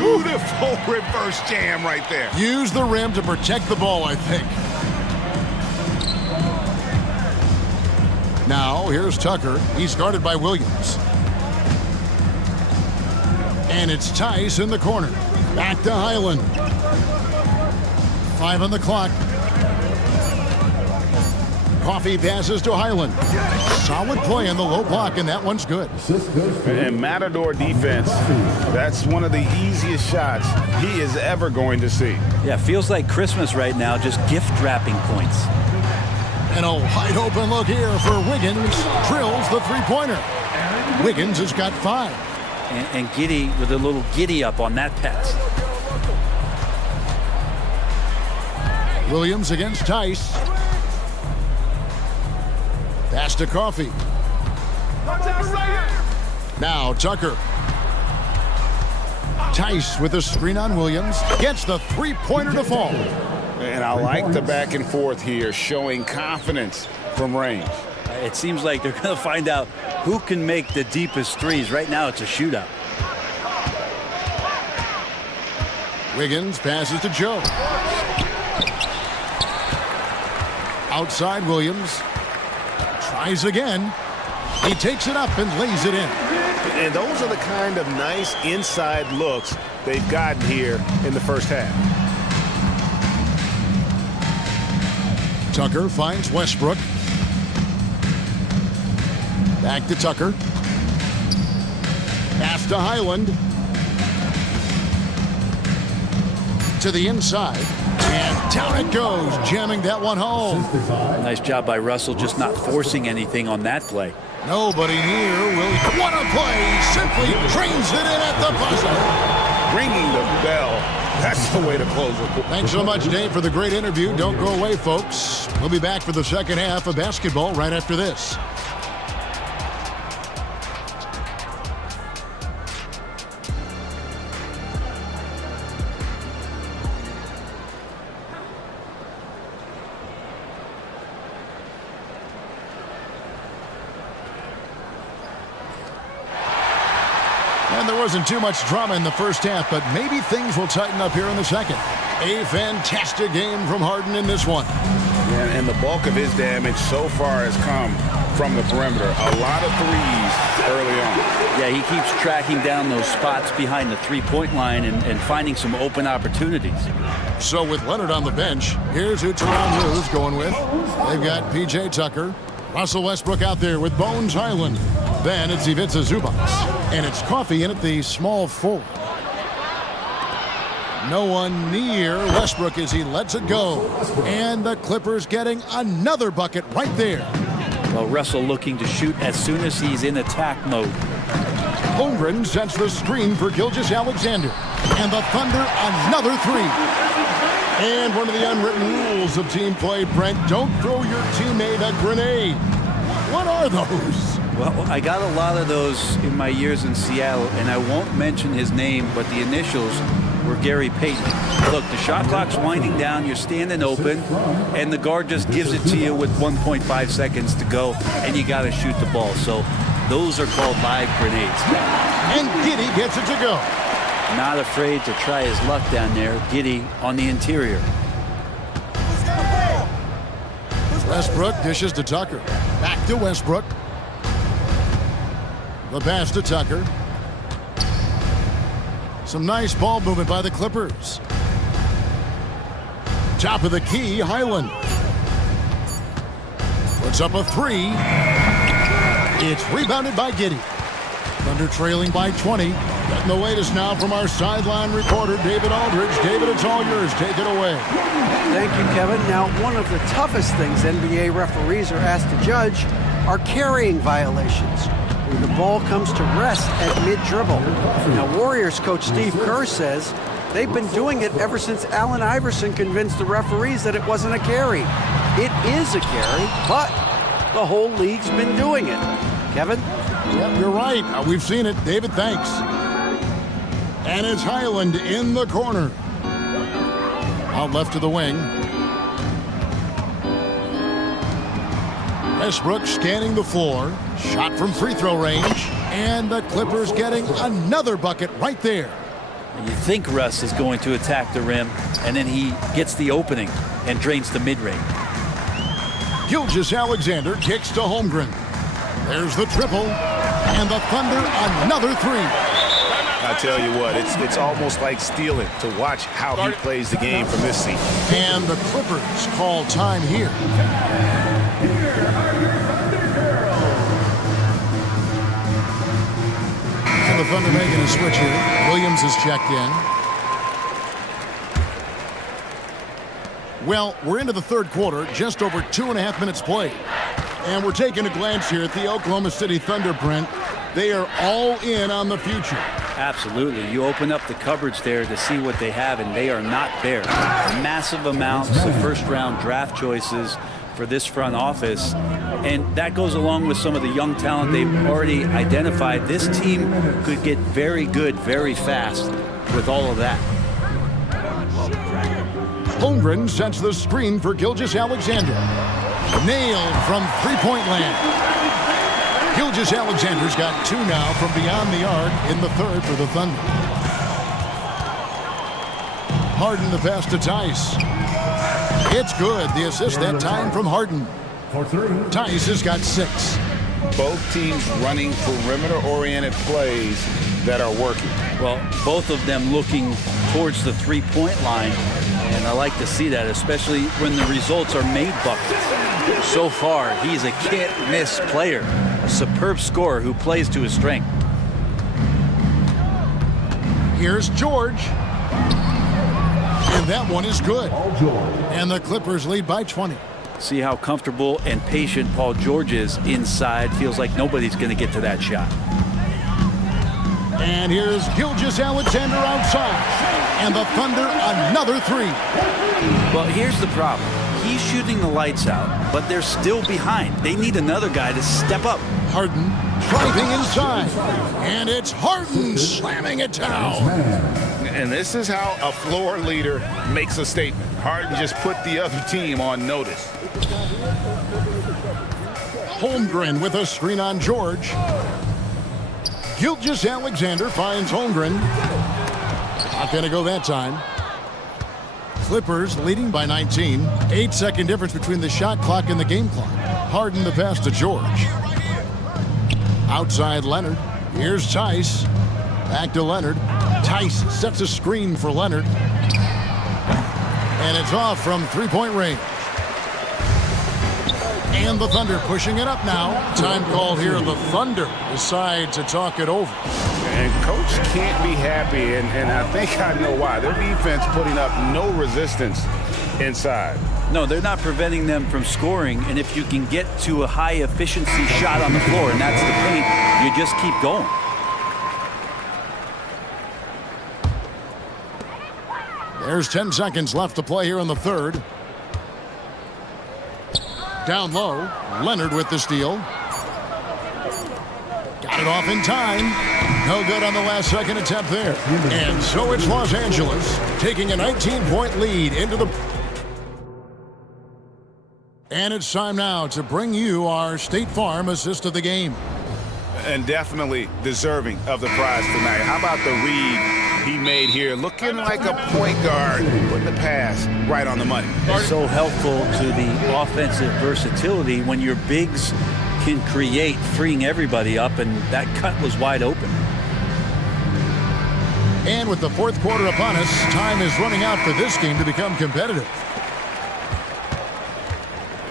Beautiful reverse jam right there. Use the rim to protect the ball, I think. Now, here's Tucker. He's guarded by Williams. And it's Tice in the corner. Back to Highland. 5 on the clock. Coffey passes to Highland. Solid play on the low block, and that one's good. And Matador defense, that's one of the easiest shots he is ever going to see. Yeah, feels like Christmas right now, just gift wrapping points. And a wide open look here for Wiggins. Drills the three-pointer. Wiggins has got 5. And Giddy with a little giddy up on that pass. Williams against Tice. Pass to Coffey. Now Tucker. Tice with a screen on Williams. Gets the three-pointer to fall. And I like the back and forth here, showing confidence from range. It seems like they're going to find out who can make the deepest threes. Right now it's a shootout. Wiggins passes to Joe. Outside Williams. Tries again. He takes it up and lays it in. And those are the kind of nice inside looks they've gotten here in the first half. Tucker finds Westbrook. Back to Tucker. Pass to Highland. To the inside. And down it goes, jamming that one home. Nice job by Russell, just not forcing anything on that play. Nobody near. Williams. What a play! Simply drains it in at the buzzer. Ringing the bell. That's the way to close it. Thanks so much, Dave, for the great interview. Don't go away, folks. We'll be back for the second half of basketball right after this. And there wasn't too much drama in the first half, but maybe things will tighten up here in the second. A fantastic game from Harden in this one. Yeah, and the bulk of his damage so far has come from the perimeter. A lot of threes early on. Yeah, he keeps tracking down those spots behind the three-point line and finding some open opportunities. So with Leonard on the bench, here's who Teron Blue's going with. They've got PJ Tucker, Russell Westbrook out there with Bones Highland. Then it's Ivica Zubac. And it's Coffey in at the small forward. No one near Westbrook as he lets it go. And the Clippers getting another bucket right there. Well, Russell looking to shoot as soon as he's in attack mode. Holmgren sets the screen for Gilgeous-Alexander. And the Thunder another three. And one of the unwritten rules of team play, Brent, don't throw your teammate a grenade. What are those? Well, I got a lot of those in my years in Seattle, and I won't mention his name, but the initials were Gary Payton. Look, the shot clock's winding down, you're standing open, and the guard just gives it to you with 1.5 seconds to go, and you got to shoot the ball. So those are called live grenades. And Giddey gets it to go. Not afraid to try his luck down there. Giddey on the interior. Westbrook dishes to Tucker. Back to Westbrook. The pass to Tucker. Some nice ball movement by the Clippers. Top of the key, Highland. Puts up a three. It's rebounded by Giddey. Thunder trailing by 20. Getting the latest now from our sideline reporter, David Aldridge. David, it's all yours. Take it away. Thank you, Kevin. Now, one of the toughest things NBA referees are asked to judge are carrying violations, when the ball comes to rest at mid-dribble. Now, Warriors coach Steve Kerr says they've been doing it ever since Allen Iverson convinced the referees that it wasn't a carry. It is a carry, but the whole league's been doing it. Kevin? Yep, you're right. We've seen it. David, thanks. And it's Highland in the corner. Out left to the wing. Westbrook scanning the floor. Shot from free throw range. And the Clippers getting another bucket right there. You think Russ is going to attack the rim, and then he gets the opening and drains the mid-range. Gilgeous-Alexander kicks to Holmgren. There's the triple. And the Thunder another three. I tell you what, it's almost like stealing to watch how he plays the game from this seat. And the Clippers call time here. And the Thunder making a switch here. Williams is checked in. Well, we're into the third quarter, just over 2.5 minutes played. And we're taking a glance here at the Oklahoma City Thunder, Brent. They are all in on the future. Absolutely. You open up the cupboards there to see what they have, and they are not bare. Massive amounts of first-round draft choices for this front office, and that goes along with some of the young talent they've already identified. This team could get very good very fast with all of that. Holmgren sets the screen for Gilgeous-Alexander. Nailed from three-point land. Gilgeous-Alexander's got two now from beyond the arc in the third for the Thunder. Harden the pass to Tice. It's good. The assist that time from Harden. Tice has got 6. Both teams running perimeter-oriented plays that are working. Well, both of them looking towards the three-point line, and I like to see that, especially when the results are made buckets. So far, he's a can't-miss player, a superb scorer who plays to his strength. Here's George. And that one is good. And the Clippers lead by 20. See how comfortable and patient Paul George is inside. Feels like nobody's going to get to that shot. And here's Gilgeous-Alexander outside. And the Thunder another three. Well, here's the problem. He's shooting the lights out, but they're still behind. They need another guy to step up. Harden driving inside. And it's Harden slamming it down. And this is how a floor leader makes a statement. Harden just put the other team on notice. Holmgren with a screen on George. Gilgeous-Alexander finds Holmgren. Not going to go that time. Clippers leading by 19. 8-second difference between the shot clock and the game clock. Harden the pass to George. Outside Leonard. Here's Tice. Back to Leonard. Tice sets a screen for Leonard. And it's off from three-point range. And the Thunder pushing it up now. Time called here. The Thunder decide to talk it over. And coach can't be happy, and I think I know why. Their defense putting up no resistance inside. No, they're not preventing them from scoring, and if you can get to a high-efficiency shot on the floor, and that's the paint, you just keep going. There's 10 seconds left to play here in the third. Down low, Leonard with the steal. Got it off in time. No good on the last second attempt there. And so it's Los Angeles taking a 19-point lead into the... And it's time now to bring you our State Farm assist of the game. And definitely deserving of the prize tonight. How about the read he made here? Looking like a point guard, putting the pass right on the money. It's so helpful to the offensive versatility when your bigs can create, freeing everybody up, and that cut was wide open. And with the fourth quarter upon us, time is running out for this game to become competitive.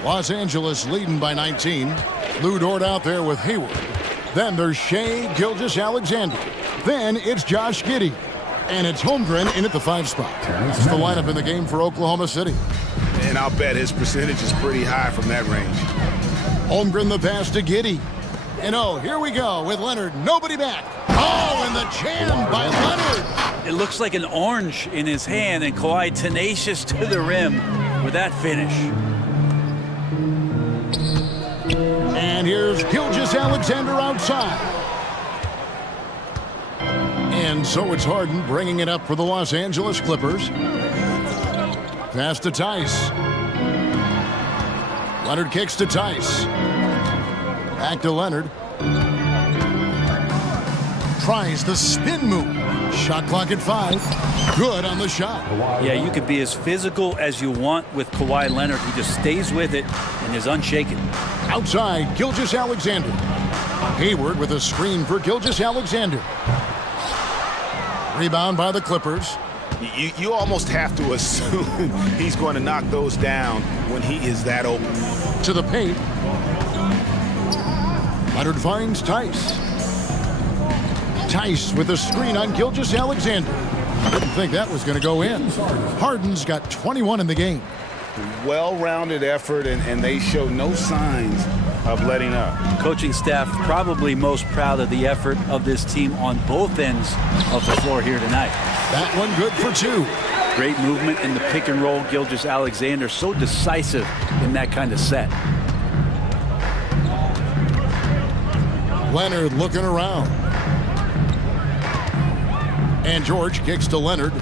Los Angeles leading by 19. Lou Dort out there with Hayward. Then there's Shea Gilgeous-Alexander. Then it's Josh Giddey. And it's Holmgren in at the 5 spot. That's the lineup in the game for Oklahoma City. And I'll bet his percentage is pretty high from that range. Holmgren the pass to Giddey. And oh, here we go with Leonard. Nobody back. Oh, and the jam by Leonard. It looks like an orange in his hand, and Kawhi tenacious to the rim with that finish. And here's Gilgeous-Alexander outside. And so it's Harden bringing it up for the Los Angeles Clippers. Pass to Tice. Leonard kicks to Tice. Back to Leonard. Tries the spin move. Shot clock at 5. Good on the shot. Yeah, you could be as physical as you want with Kawhi Leonard. He just stays with it and is unshaken. Outside, Gilgeous-Alexander. Hayward with a screen for Gilgeous-Alexander. Rebound by the Clippers. You almost have to assume he's going to knock those down when he is that open. To the paint. Leonard finds Tice. Tice with a screen on Gilgeous-Alexander. Didn't think that was going to go in. Harden's got 21 in the game. Well-rounded effort, and they show no signs of letting up. Coaching staff probably most proud of the effort of this team on both ends of the floor here tonight. That one good for 2. Great movement in the pick and roll. Gilgeous-Alexander so decisive in that kind of set. Leonard looking around. And George kicks to Leonard.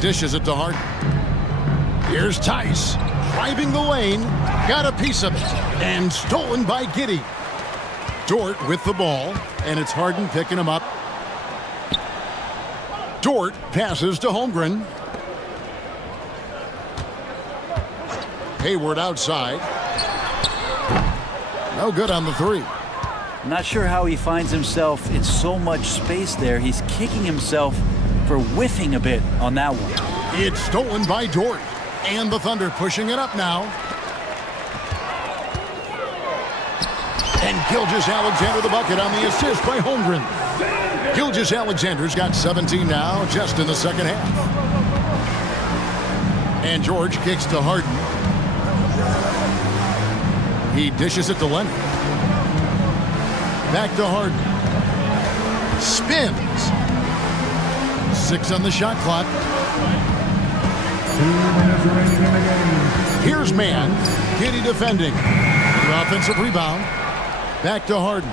Dishes it to Harden. Here's Tice. Driving the lane. Got a piece of it. And stolen by Giddey. Dort with the ball. And it's Harden picking him up. Dort passes to Holmgren. Hayward outside. No good on the 3. Not sure how he finds himself in so much space there. He's kicking himself for whiffing a bit on that one. It's stolen by Dort. And the Thunder pushing it up now. And Gilgeous-Alexander the bucket on the assist by Holmgren. Gilgeous-Alexander's got 17 now, just in the second half. And George kicks to Harden. He dishes it to Leonard. Back to Harden. Spins. 6 on the shot clock. 2 minutes remaining in the game. Here's man. Giddey defending. The offensive rebound. Back to Harden.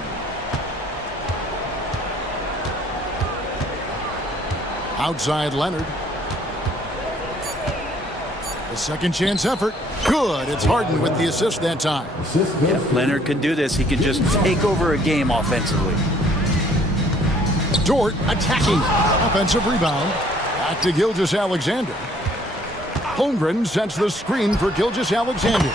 Outside Leonard. The second chance effort. Good. It's Harden with the assist that time. Yeah, Leonard can do this. He can just take over a game offensively. Dort attacking. Offensive rebound. Back to Gilgeous-Alexander. Holmgren sets the screen for Gilgeous-Alexander.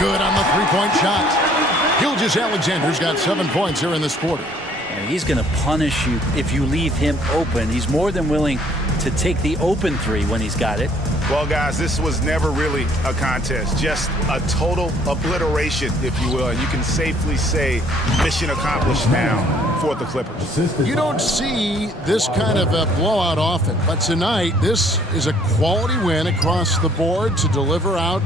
Good on the three-point shot. Gilgeous-Alexander's got 7 points here in this quarter. And he's going to punish you if you leave him open. He's more than willing to take the open 3 when he's got it. Well, guys, this was never really a contest, just a total obliteration, if you will. And you can safely say mission accomplished now for the Clippers. You don't see this kind of a blowout often, but tonight this is a quality win across the board to deliver out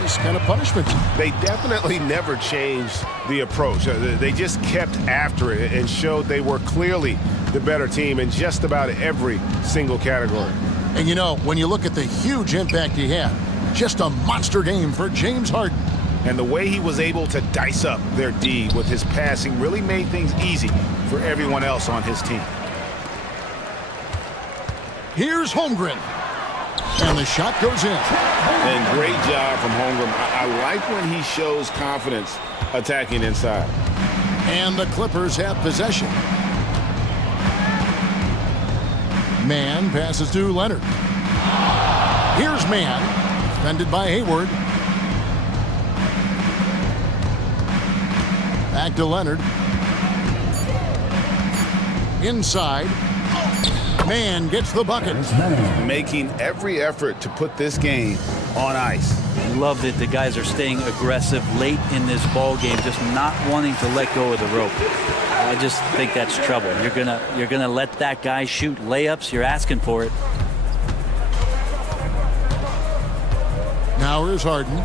this kind of punishment. They definitely never changed the approach. They just kept after it and showed they were clearly the better team in just about every single category. And you know, when you look at the huge impact he had, just a monster game for James Harden. And the way he was able to dice up their D with his passing really made things easy for everyone else on his team. Here's Holmgren. And the shot goes in. And great job from Holmgren. I like when he shows confidence attacking inside. And the Clippers have possession. Man passes to Leonard. Here's Man, defended by Hayward. Back to Leonard. Inside. McMahon gets the bucket. Making every effort to put this game on ice. Love that the guys are staying aggressive late in this ball game, just not wanting to let go of the rope. I just think that's trouble. You're gonna let that guy shoot layups. You're asking for it. Now here's Harden.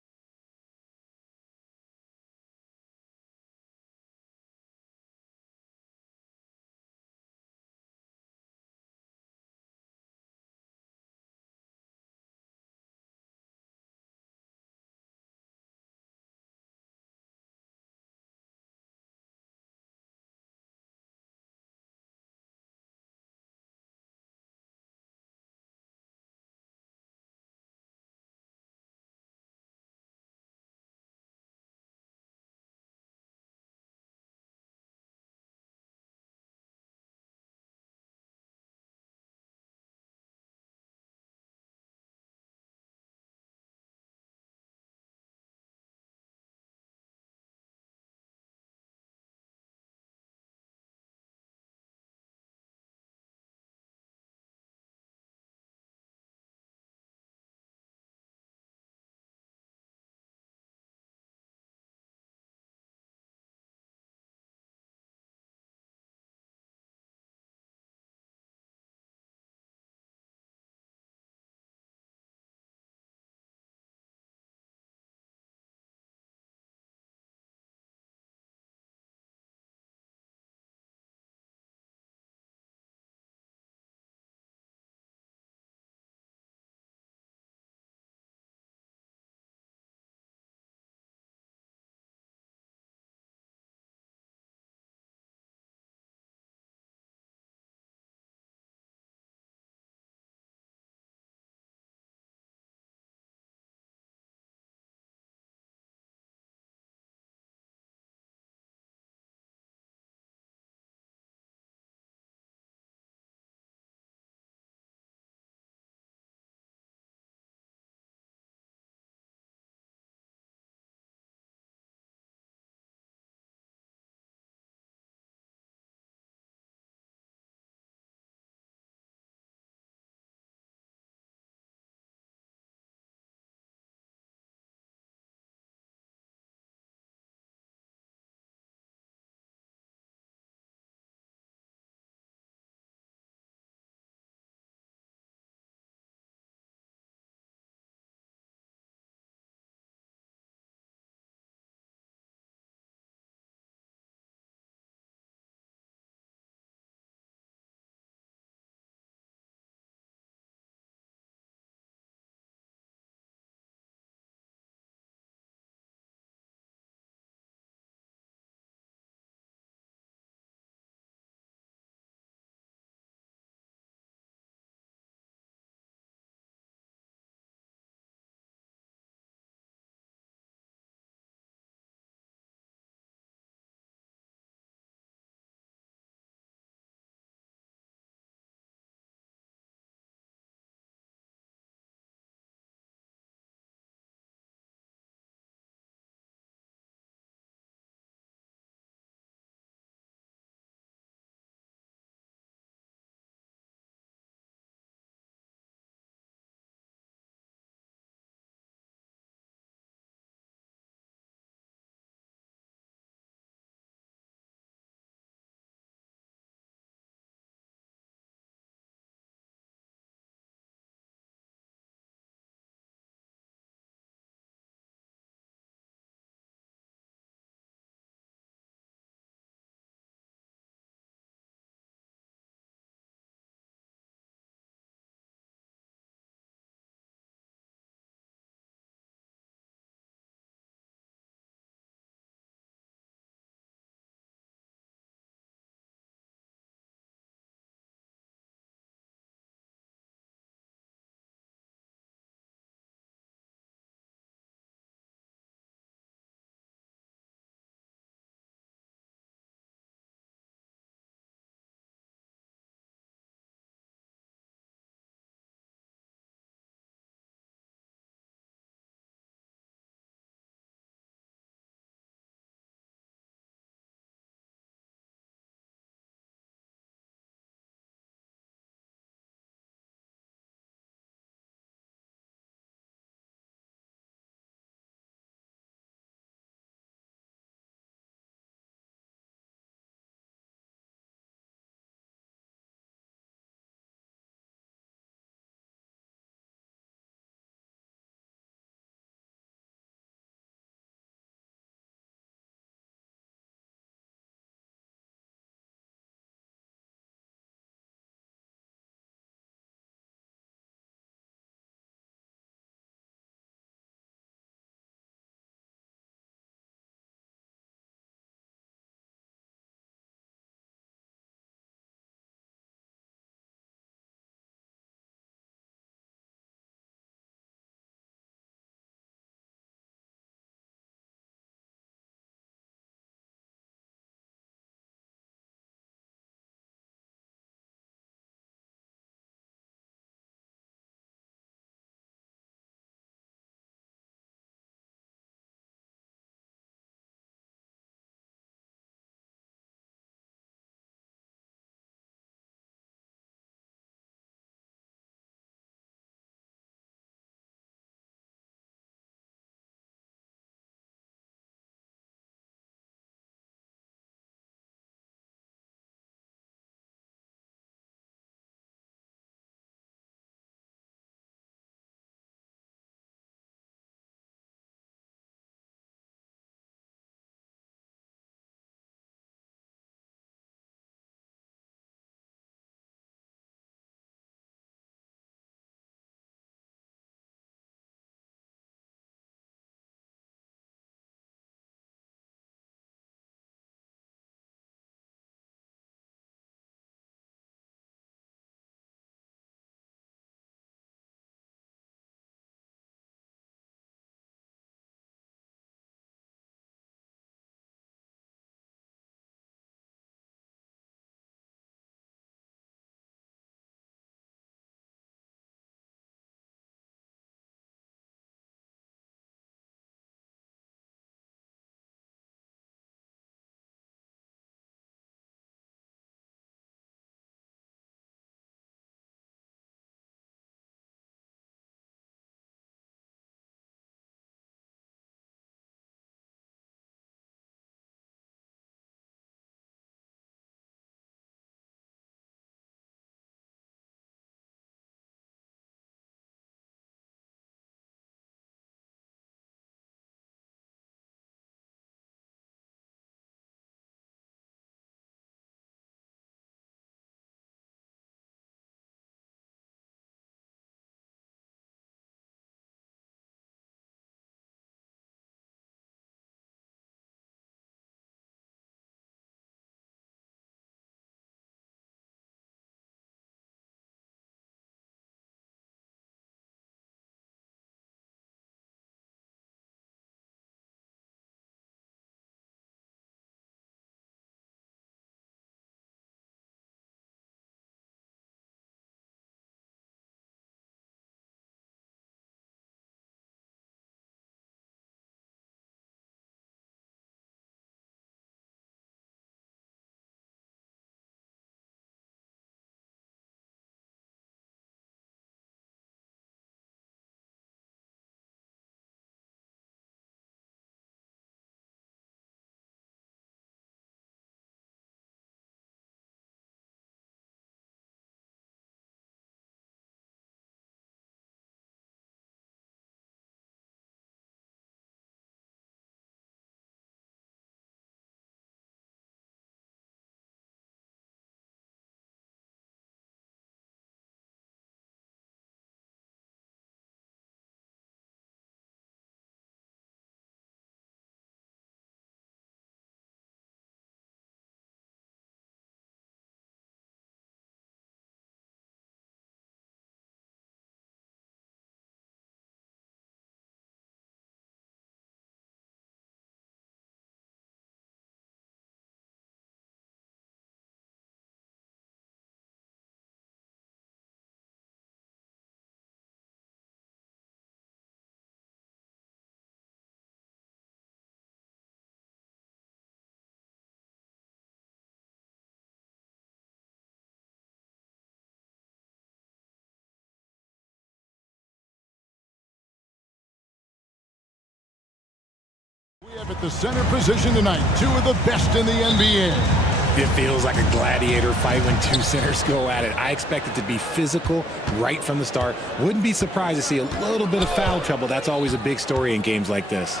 At the center position tonight, two of the best in the NBA. It feels like a gladiator fight when two centers go at it. I expect it to be physical right from the start. Wouldn't be surprised to see a little bit of foul trouble. That's always a big story in games like this.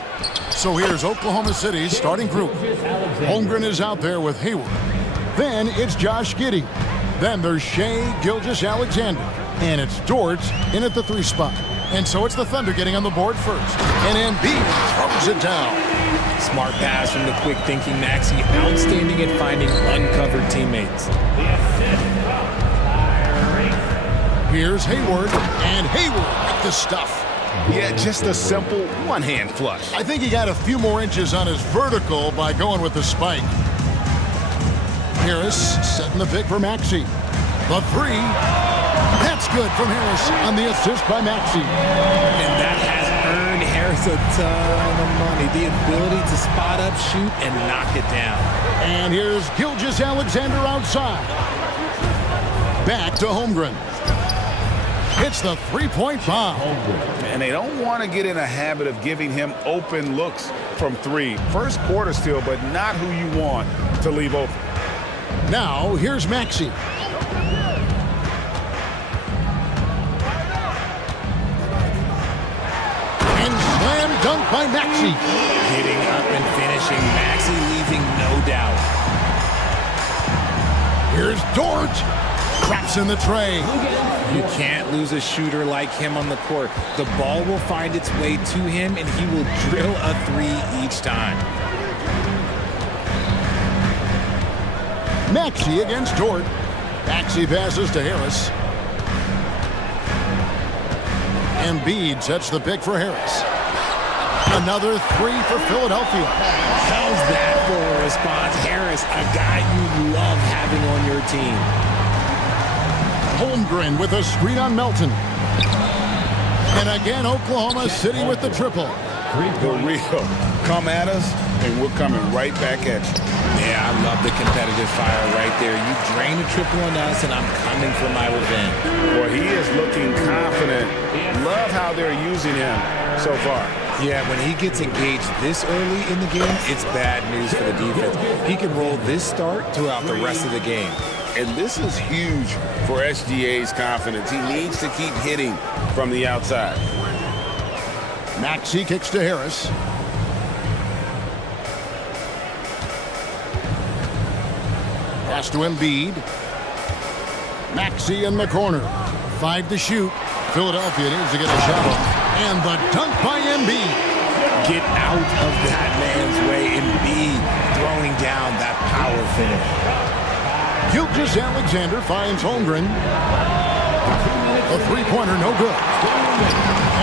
So here's Oklahoma City's starting group. Holmgren is out there with Hayward. Then it's Josh Giddey. Then there's Shai Gilgeous-Alexander. And it's Dort in at the 3 spot. And so it's the Thunder getting on the board first. And Embiid throws it down. Smart pass from the quick-thinking Maxey. Outstanding at finding uncovered teammates. Here's Hayward. And Hayward with the stuff. Yeah, just a simple one-hand flush. I think he got a few more inches on his vertical by going with the spike. Harris setting the pick for Maxey. The 3. That's good from Harris on the assist by Maxey. And that has earned Harris a ton of money. The ability to spot up, shoot, and knock it down. And here's Gilgeous-Alexander outside. Back to Holmgren. It's the 3-point bomb. And they don't want to get in a habit of giving him open looks from 3. First quarter still, but not who you want to leave open. Now, here's Maxey. And slam dunk by Maxey. Hitting up and finishing. Maxey leaving no doubt. Here's Dort. Traps in the tray. You can't lose a shooter like him on the court. The ball will find its way to him, and he will drill a 3 each time. Maxey against Dort. Maxey passes to Harris. Embiid sets the pick for Harris. Another 3 for Philadelphia. How's that for a response? Harris, a guy you love having on your team. Holmgren with a screen on Melton. And again, Oklahoma City with the triple. The real. Come at us, and we're coming right back at you. Yeah, I love the competitive fire right there. You drain a triple on us, and I'm coming for my revenge. Boy, he is looking confident. Love how they're using him so far. Yeah, when he gets engaged this early in the game, it's bad news for the defense. He can roll this start throughout the rest of the game. And this is huge for SGA's confidence. He needs to keep hitting from the outside. Maxey kicks to Harris. Pass to Embiid. Maxey in the corner. 5 to shoot. Philadelphia needs to get a shot off. And the dunk by Embiid. Get out of that man's way. Embiid throwing down that power finish. Gilgeous-Alexander finds Holmgren. A 3-pointer, no good.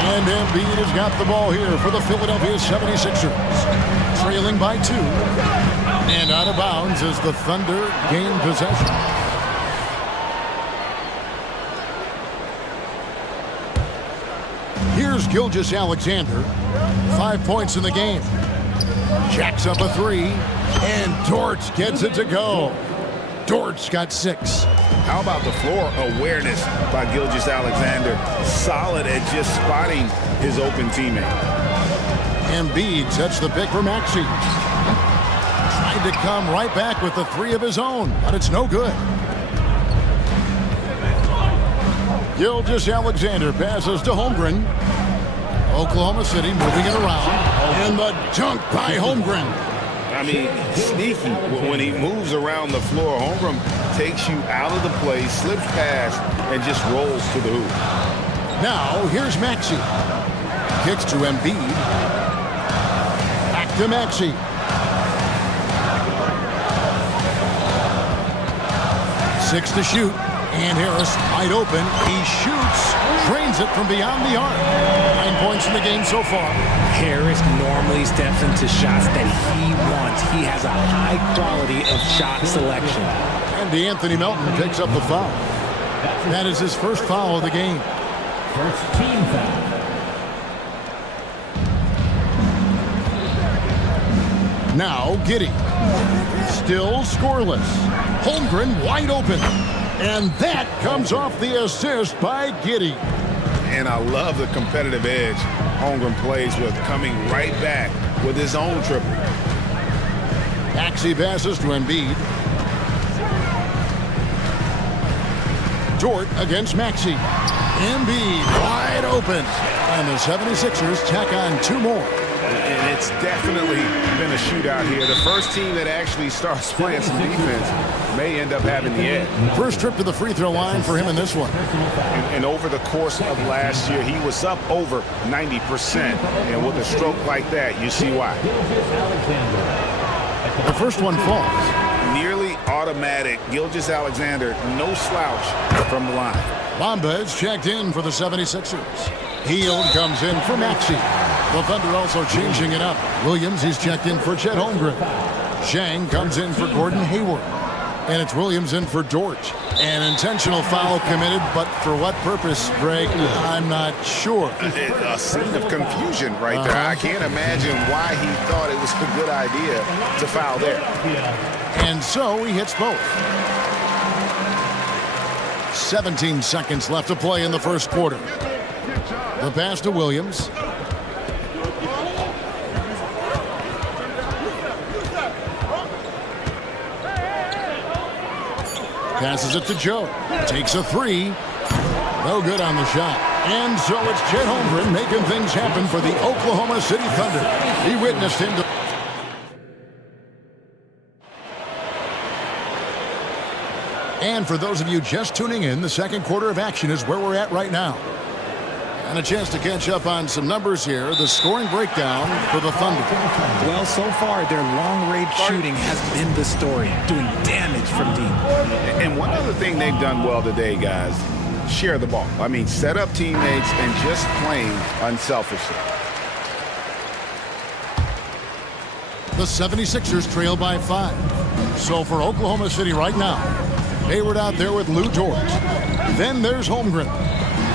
And Embiid has got the ball here for the Philadelphia 76ers. Trailing by 2. And out of bounds as the Thunder gain possession. Here's Gilgeous-Alexander. 5 points in the game. Jacks up a 3. And Dort gets it to go. Dort's got 6. How about the floor awareness by Gilgeous-Alexander? Solid at just spotting his open teammate. Embiid sets the pick for Maxey. Tried to come right back with the 3 of his own, but it's no good. Gilgeous-Alexander passes to Holmgren. Oklahoma City moving it around. And the dunk by Holmgren. I mean, sneaky. When he moves around the floor, Holmgren takes you out of the play, slips past, and just rolls to the hoop. Now, here's Maxey. Kicks to Embiid. Back to Maxey. Six to shoot. And Harris wide open. He shoots. Drains it from beyond the arc. 9 points in the game so far. Harris normally steps into shots that he wants. He has a high quality of shot selection. And DeAnthony Melton picks up the foul. That is his first foul of the game. First team foul. Now Giddey. Still scoreless. Holmgren wide open. And that comes off the assist by Giddey. And I love the competitive edge Holmgren plays with, coming right back with his own triple. Maxey passes to Embiid. Dort against Maxey. Embiid wide open. And the 76ers tack on 2 more. And it's definitely been a shootout here. The first team that actually starts playing some defense may end up having the edge. First trip to the free throw line for him in this one. And over the course of last year, he was up over 90%. And with a stroke like that, you see why. The first one falls. Nearly automatic. Gilgeous-Alexander, no slouch from the line. Bamba is checked in for the 76ers. Hield comes in for Maxey. The Thunder also changing it up. Williams, he's checked in for Chet Holmgren. Shang comes in for Gordon Hayward. And it's Williams in for Dort. An intentional foul committed, but for what purpose, Greg? I'm not sure. A scene of confusion right there. I can't imagine why he thought it was a good idea to foul there. And so he hits both. 17 seconds left to play in the first quarter. The pass to Williams. Passes it to Joe. Takes a 3. No good on the shot. And so it's Chet Holmgren making things happen for the Oklahoma City Thunder. He witnessed him. And for those of you just tuning in, the second quarter of action is where we're at right now. And a chance to catch up on some numbers here. The scoring breakdown for the Thunder. Well, so far, their long-range shooting has been the story, doing damage from deep. And one other thing they've done well today, guys, share the ball. I mean, set up teammates and just playing unselfishly. The 76ers trail by 5. So for Oklahoma City right now, Hayward out there with Lou Dort. Then there's Holmgren.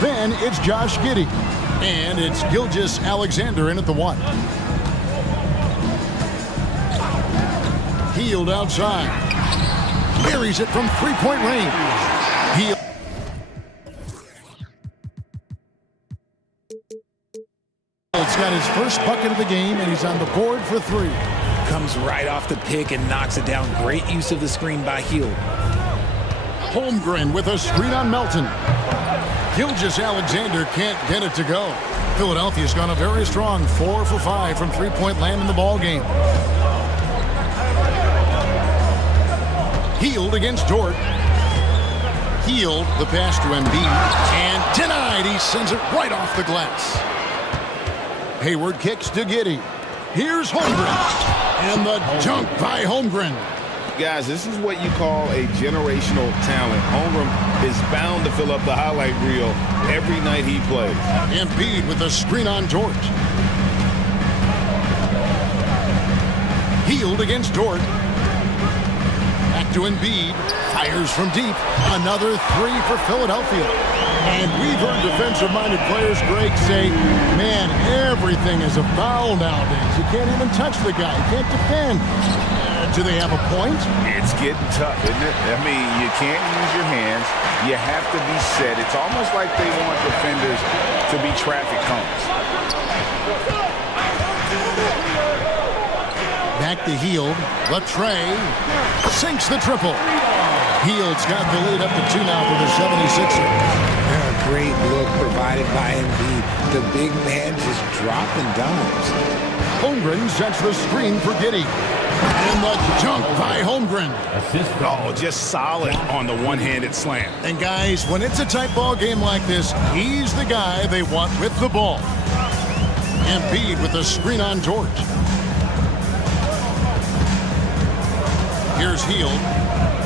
Then it's Josh Giddey. And it's Gilgeous-Alexander in at the 1. Hield outside. Buries it from three-point range. Hield. He's got his first bucket of the game, and he's on the board for 3. Comes right off the pick and knocks it down. Great use of the screen by Hield. Holmgren with a screen on Melton. Gilgeous-Alexander can't get it to go. Philadelphia's gone a very strong 4 for 5 from three-point land in the ball game. Hield against Dort. Hield, the pass to Embiid, and denied. He sends it right off the glass. Hayward kicks to Giddey. Here's Holmgren, and the dunk by Holmgren. Guys, this is what you call a generational talent. Holmgren is bound to fill up the highlight reel every night he plays. Embiid with a screen on Dort. Hield against Dort. Back to Embiid. Fires from deep. Another 3 for Philadelphia. And we've heard defensive-minded players, Greg, say, man, everything is a foul nowadays. You can't even touch the guy. You can't defend. Do they have a point? It's getting tough, isn't it? I mean, you can't use your hands. You have to be set. It's almost like they want defenders to be traffic cones. Back to Hield. Latrey sinks the triple. Hield's got the lead up to 2 now for the 76ers. Great look provided by Embiid. The big man just dropping dimes. Holmgren sets the screen for Giddey. And the dunk by Holmgren. Oh, just solid on the one-handed slam. And guys, when it's a tight ball game like this, he's the guy they want with the ball. Embiid with the screen on Dort. Here's Hield.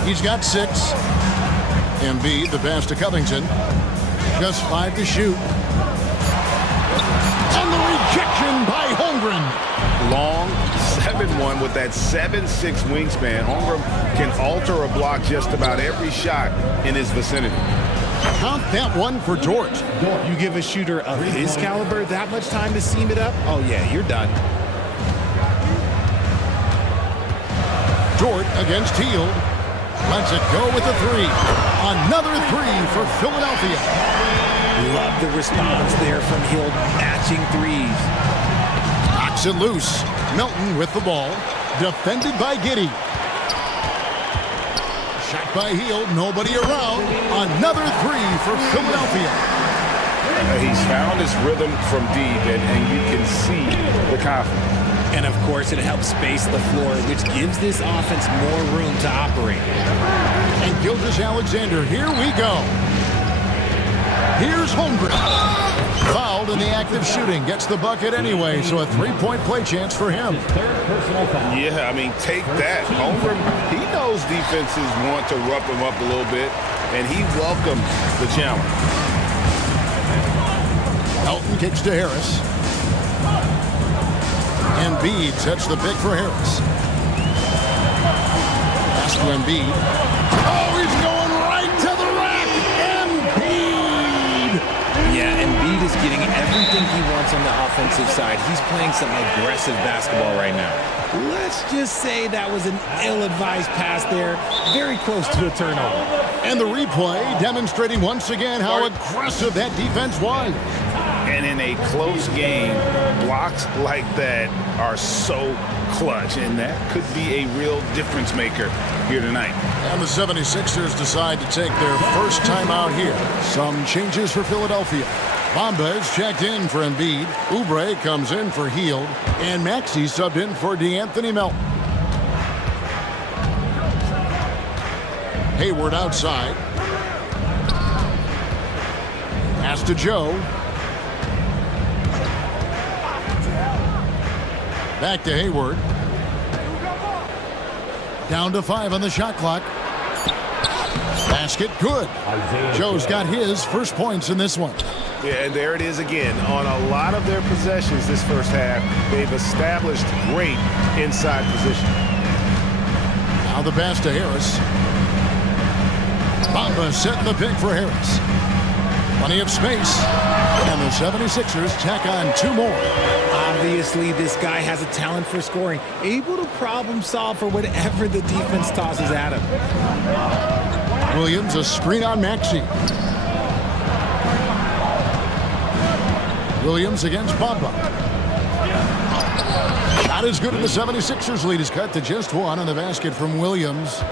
He's got 6. Embiid, the pass to Covington. Just 5 to shoot. And the rejection by Holmgren. Long 7-1 with that 7'6" wingspan. Holmgren can alter a block just about every shot in his vicinity. Count that one for Dort. You give a shooter of his caliber that much time to seam it up? Oh, yeah, you're done. Dort against Hield. Lets it go with a 3. Another 3 for Philadelphia. Love the response there from Hield, matching threes. Knocks it loose. Melton with the ball. Defended by Giddey. Shot by Hield. Nobody around. Another three for Philadelphia. He's found his rhythm from deep, and you can see the confidence. And, of course, it helps space the floor, which gives this offense more room to operate. And Gilgeous-Alexander, here we go. Here's Holmgren. Fouled in the act of shooting. Gets the bucket anyway, so a three-point play chance for him. Yeah, I mean, take that. Holmgren, he knows defenses want to rough him up a little bit, and he welcomed the challenge. Elton kicks to Harris. Embiid sets the pick for Harris. Pass to Embiid. Oh, he's going right to the rack. Embiid! Yeah, Embiid is getting everything he wants on the offensive side. He's playing some aggressive basketball right now. Let's just say that was an ill-advised pass there. Very close to a turnover. And the replay demonstrating once again how aggressive that defense was. And in a close game, blocks like that are so clutch, and that could be a real difference maker here tonight. And the 76ers decide to take their first time out here. Some changes for Philadelphia. Bamba is checked in for Embiid. Oubre comes in for Hield. And Maxey subbed in for DeAnthony Melton. Hayward outside. Pass to Joe. Back to Hayward. Down to 5 on the shot clock. Basket good. Joe's got his first points in this one. Yeah, and there it is again. On a lot of their possessions this first half, they've established great inside position. Now the pass to Harris. Bamba setting the pick for Harris. Plenty of space. And the 76ers tack on 2 more. Obviously, this guy has a talent for scoring, able to problem solve for whatever the defense tosses at him. Williams, a screen on Maxey. Williams against Bamba. Not as good, and the 76ers lead is cut to just 1 on the basket from Williams.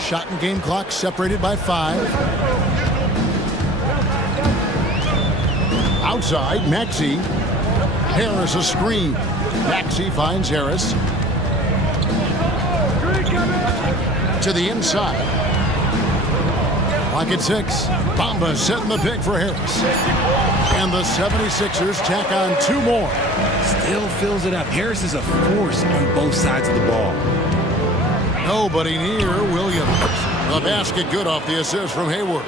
Shot and game clock separated by 5. Outside, Maxey. Harris a screen. Maxey finds Harris. To the inside. Lock at 6. Bamba setting the pick for Harris. And the 76ers tack on 2 more. Still fills it up. Harris is a force on both sides of the ball. Nobody near Williams. The basket good off the assist from Hayward.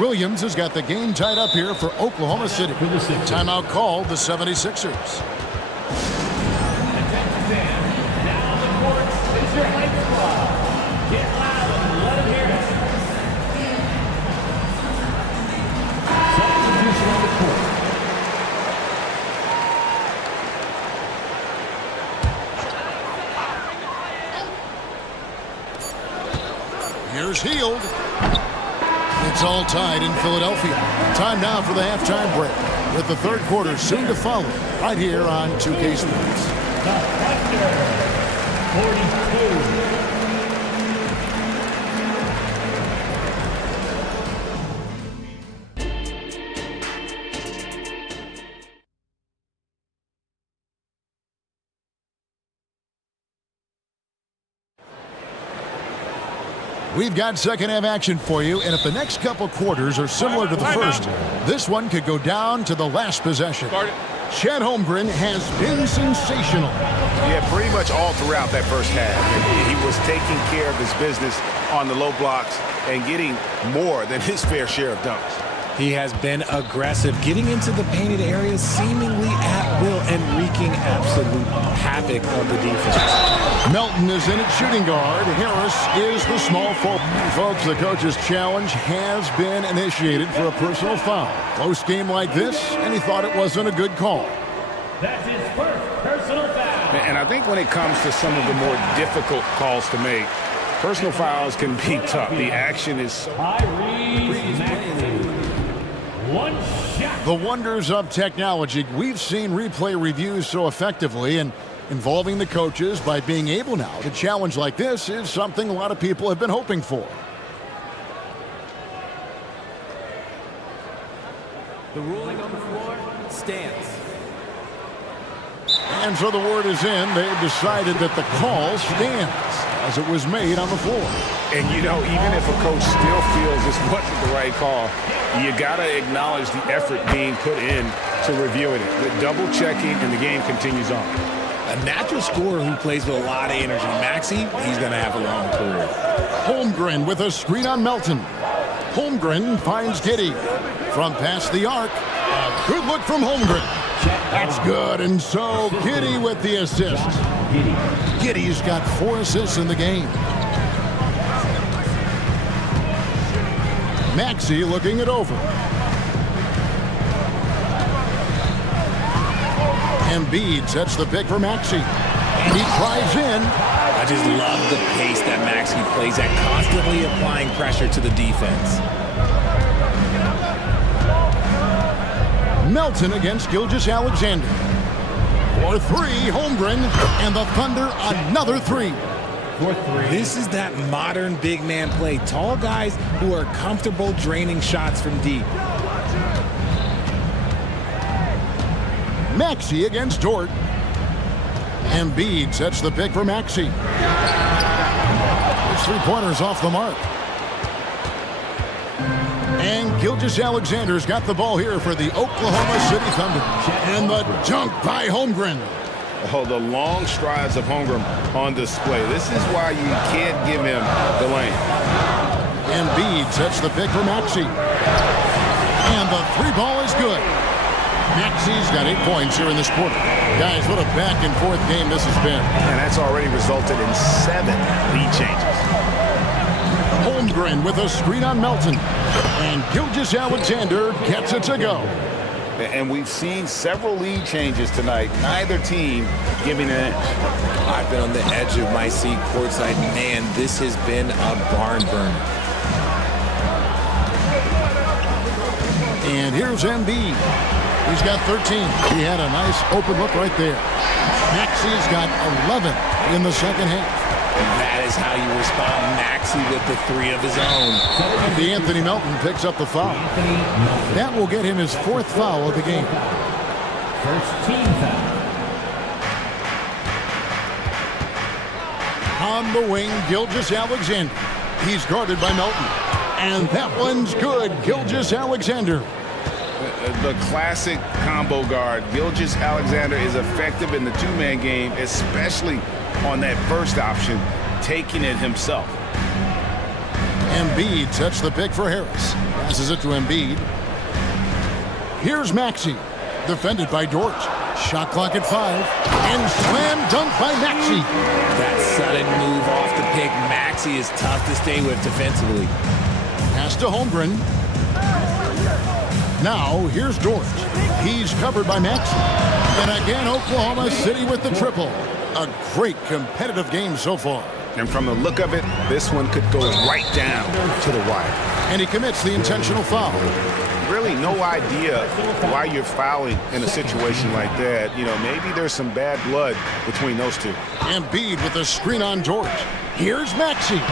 Williams has got the game tied up here for Oklahoma City. Timeout called the 76ers. Now on the court is your hype squad. Get loud and let them hear it. Substitution on the court. Here's Hield. It's all tied in Philadelphia. Time now for the halftime break, with the third quarter soon to follow, right here on 2K Sports. The Thunder, 42. We've got second half action for you, and if the next couple quarters are similar to the first, this one could go down to the last possession. Chet Holmgren has been sensational. Yeah, pretty much all throughout that first half. He was taking care of his business on the low blocks and getting more than his fair share of dunks. He has been aggressive, getting into the painted areas seemingly at will and wreaking absolute havoc on the defense. Melton is in at shooting guard. Harris is the small forward. Folks, the coach's challenge has been initiated for a personal foul. Close game like this, and he thought it wasn't a good call. That's his first personal foul. And I think when it comes to some of the more difficult calls to make, personal fouls can be tough. The action is so... one shot. The wonders of technology. We've seen replay reviews so effectively, and involving the coaches by being able now to challenge like this is something a lot of people have been hoping for. The ruling on the floor stands. And so the word is in. They've decided that the call stands as it was made on the floor. And, you know, even if a coach still feels this wasn't the right call, you got to acknowledge the effort being put in to reviewing it. The double checking, and the game continues on. A natural scorer who plays with a lot of energy. Maxey, he's going to have a long career. Holmgren with a screen on Melton. Holmgren finds Giddy. From past the arc, a good look from Holmgren. That's good, and so Giddy with the assist. Giddy's got 4 assists in the game. Maxey looking it over. Embiid sets the pick for Maxey. And he drives in. I just love the pace that Maxey plays at, constantly applying pressure to the defense. Melton against Gilgeous-Alexander. For 3, Holmgren, and the Thunder another 3. This is that modern big man play. Tall guys who are comfortable draining shots from deep. Maxey against Dort. Embiid sets the pick for Maxey. His 3-pointers off the mark. And Gilgeous-Alexander's got the ball here for the Oklahoma City Thunder. And the dunk by Holmgren. Oh, the long strides of Holmgren on display. This is why you can't give him the lane. Embiid sets the pick for Maxey. And the 3-ball is good. Maxey's got 8 points here in this quarter. Guys, what a back-and-forth game this has been. And that's already resulted in 7 lead changes. Holmgren with a screen on Melton. And Gilgeous-Alexander gets it to go. And we've seen several lead changes tonight. Neither team giving it. I've been on the edge of my seat courtside. Man, this has been a barn burner. And here's Embiid. He's got 13. He had a nice open look right there. Maxey's got 11 in the second half. That is how you respond. Maxey with the 3 of his own. And Anthony Melton picks up the foul. That will get him his 4th foul of the game. First team foul. On the wing, Gilgeous-Alexander. He's guarded by Melton. And that one's good. Gilgeous-Alexander. The classic combo guard. Gilgeous-Alexander is effective in the 2-man game, especially on that first option, taking it himself. Embiid sets the pick for Harris. Passes it to Embiid. Here's Maxey. Defended by Dort. Shot clock at 5. And slam dunk by Maxey. That sudden move off the pick, Maxey is tough to stay with defensively. Pass to Holmgren. Now, here's Dort. He's covered by Maxey. And again, Oklahoma City with the triple. A great competitive game so far. And from the look of it, this one could go right down to the wire. And he commits the intentional foul. Really no idea why you're fouling in a situation like that. You know, maybe there's some bad blood between those two. Embiid with a screen on Dort. Here's Maxey.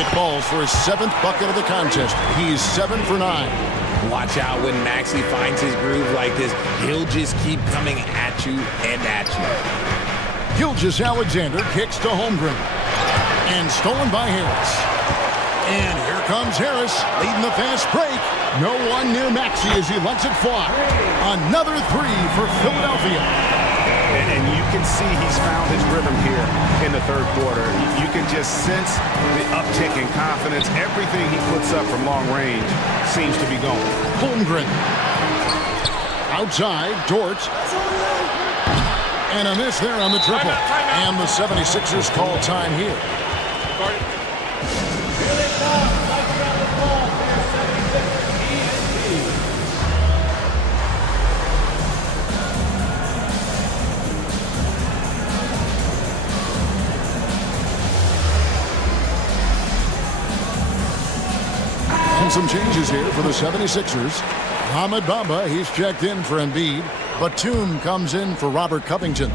It falls for his 7th bucket of the contest. He's 7 for 9. Watch out when Maxey finds his groove like this. He'll just keep coming at you and at you. Gilgeous-Alexander kicks to Holmgren. And stolen by Harris. And here comes Harris, leading the fast break. No one near Maxey as he lets it fly. Another 3 for Philadelphia. And you can see he's found his rhythm here in the 3rd quarter. You can just sense the uptick in confidence. Everything he puts up from long range seems to be going. Holmgren. Outside, Dort. And a miss there on the triple. And the 76ers call time here. And some changes here for the 76ers. Mohamed Bamba, he's checked in for Embiid. Batum comes in for Robert Covington.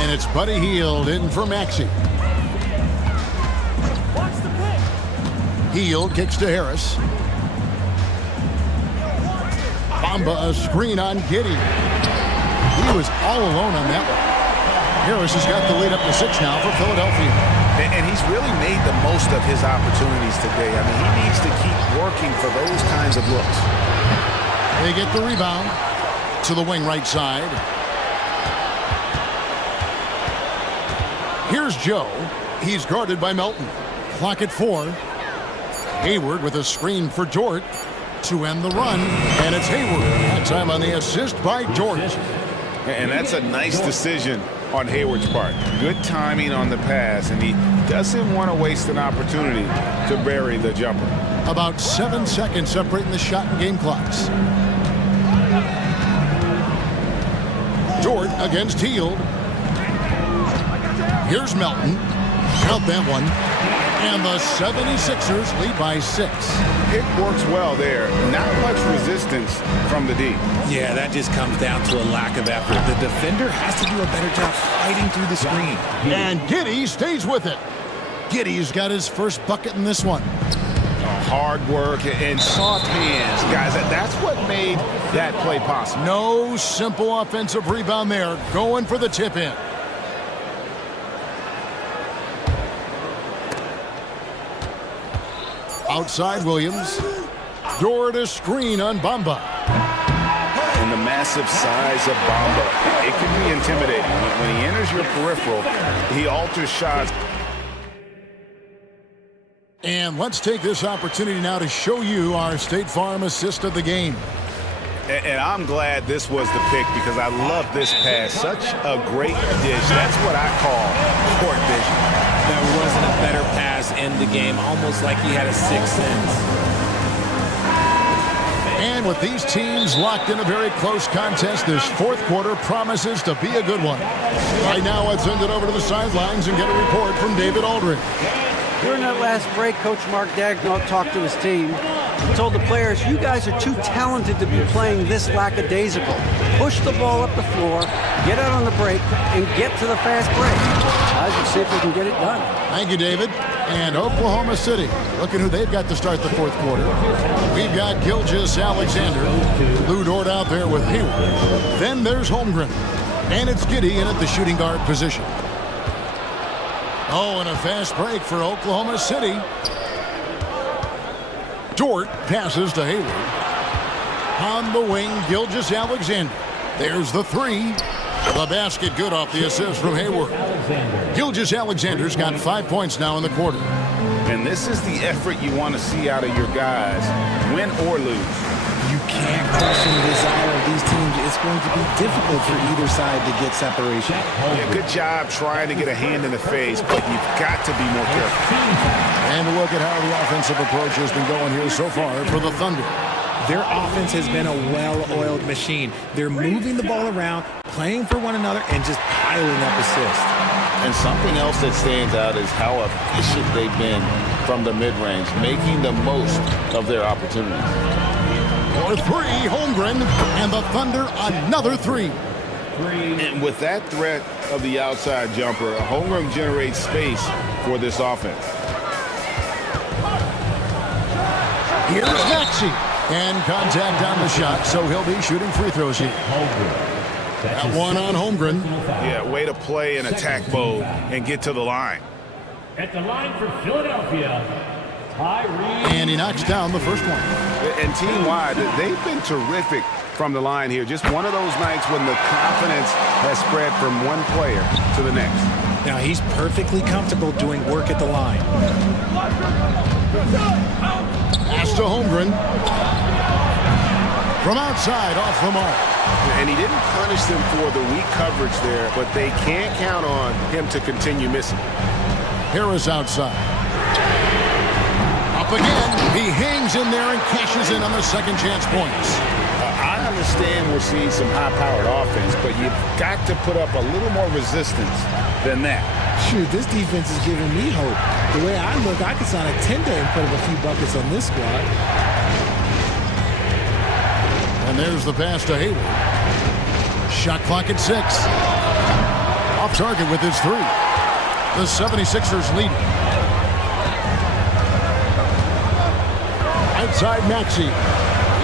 And it's Buddy Hield in for Maxey. Hield kicks to Harris. Bamba a screen on Giddey. He was all alone on that one. Harris has got the lead up to 6 now for Philadelphia. And he's really made the most of his opportunities today. I mean, he needs to keep working for those kinds of looks. They get the rebound to the wing right side. Here's Joe. He's guarded by Melton. Clock at 4. Hayward with a screen for Dort to end the run. And it's Hayward. That time on the assist by Dort. And that's a nice decision on Hayward's part. Good timing on the pass, and he doesn't want to waste an opportunity to bury the jumper. About 7 seconds separating the shot and game clocks. Dort against Hield. Here's Melton. Count that one. And the 76ers lead by 6. It works well there. Not much resistance from the D. Yeah, that just comes down to a lack of effort. The defender has to do a better job fighting through the screen. And Giddey stays with it. Giddey's got his first bucket in this one. Hard work and soft hands, guys. That's what made that play possible. No simple offensive rebound there. Going for the tip in. Outside Williams. Dort a screen on Bamba. And the massive size of Bamba, it can be intimidating. When he enters your peripheral, he alters shots. And let's take this opportunity now to show you our State Farm assist of the game. And I'm glad this was the pick because I love this pass. Such a great dish. That's what I call court vision. There wasn't a better pass in the game, almost like he had a sixth sense. And with these teams locked in a very close contest, this fourth quarter promises to be a good one. Right now, let's send it over to the sidelines and get a report from David Aldridge. During that last break, Coach Mark Daigneault talked to his team. He told the players, you guys are too talented to be playing this lackadaisical. Push the ball up the floor, get out on the break, and get to the fast break. Let's see if we can get it done. Thank you, David. And Oklahoma City, looking who they've got to start the fourth quarter. We've got Gilgeous Alexander, Lou Dort out there with Hayward. Then there's Holmgren. And it's Giddey in at the shooting guard position. Oh, and a fast break for Oklahoma City. Dort passes to Hayward. On the wing, Gilgeous Alexander. There's the 3. The basket good off the assist from Hayward. Gilgeous Alexander's got 5 points now in the quarter. And this is the effort you want to see out of your guys, win or lose. You can't question the desire of these teams. It's going to be difficult for either side to get separation. Yeah, good job trying to get a hand in the face, but you've got to be more careful. And look at how the offensive approach has been going here so far for the Thunder. Their offense has been a well-oiled machine. They're moving the ball around, playing for one another, and just piling up assists. And something else that stands out is how efficient they've been from the mid-range, making the most of their opportunities. For 3, Holmgren, and the Thunder another 3. And with that threat of the outside jumper, Holmgren generates space for this offense. Here's Maxey. And contact on the shot, so he'll be shooting free throws here. That one on Holmgren. Yeah, way to play in attack mode and get to the line. At the line for Philadelphia, Tyree. And he knocks down the first one. And team-wide, they've been terrific from the line here. Just one of those nights when the confidence has spread from one player to the next. Now, he's perfectly comfortable doing work at the line. Pass to Holmgren. From outside, off the mark. And he didn't punish them for the weak coverage there, but they can't count on him to continue missing. Harris outside. Up again. He hangs in there and cashes in on the second chance points. I understand we're seeing some high-powered offense, but you've got to put up a little more resistance than that. Shoot, this defense is giving me hope. The way I look, I could sign a tender and put up a few buckets on this squad. And there's the pass to Hayward. Shot clock at 6. Off target with his 3. The 76ers lead. Outside Maxey.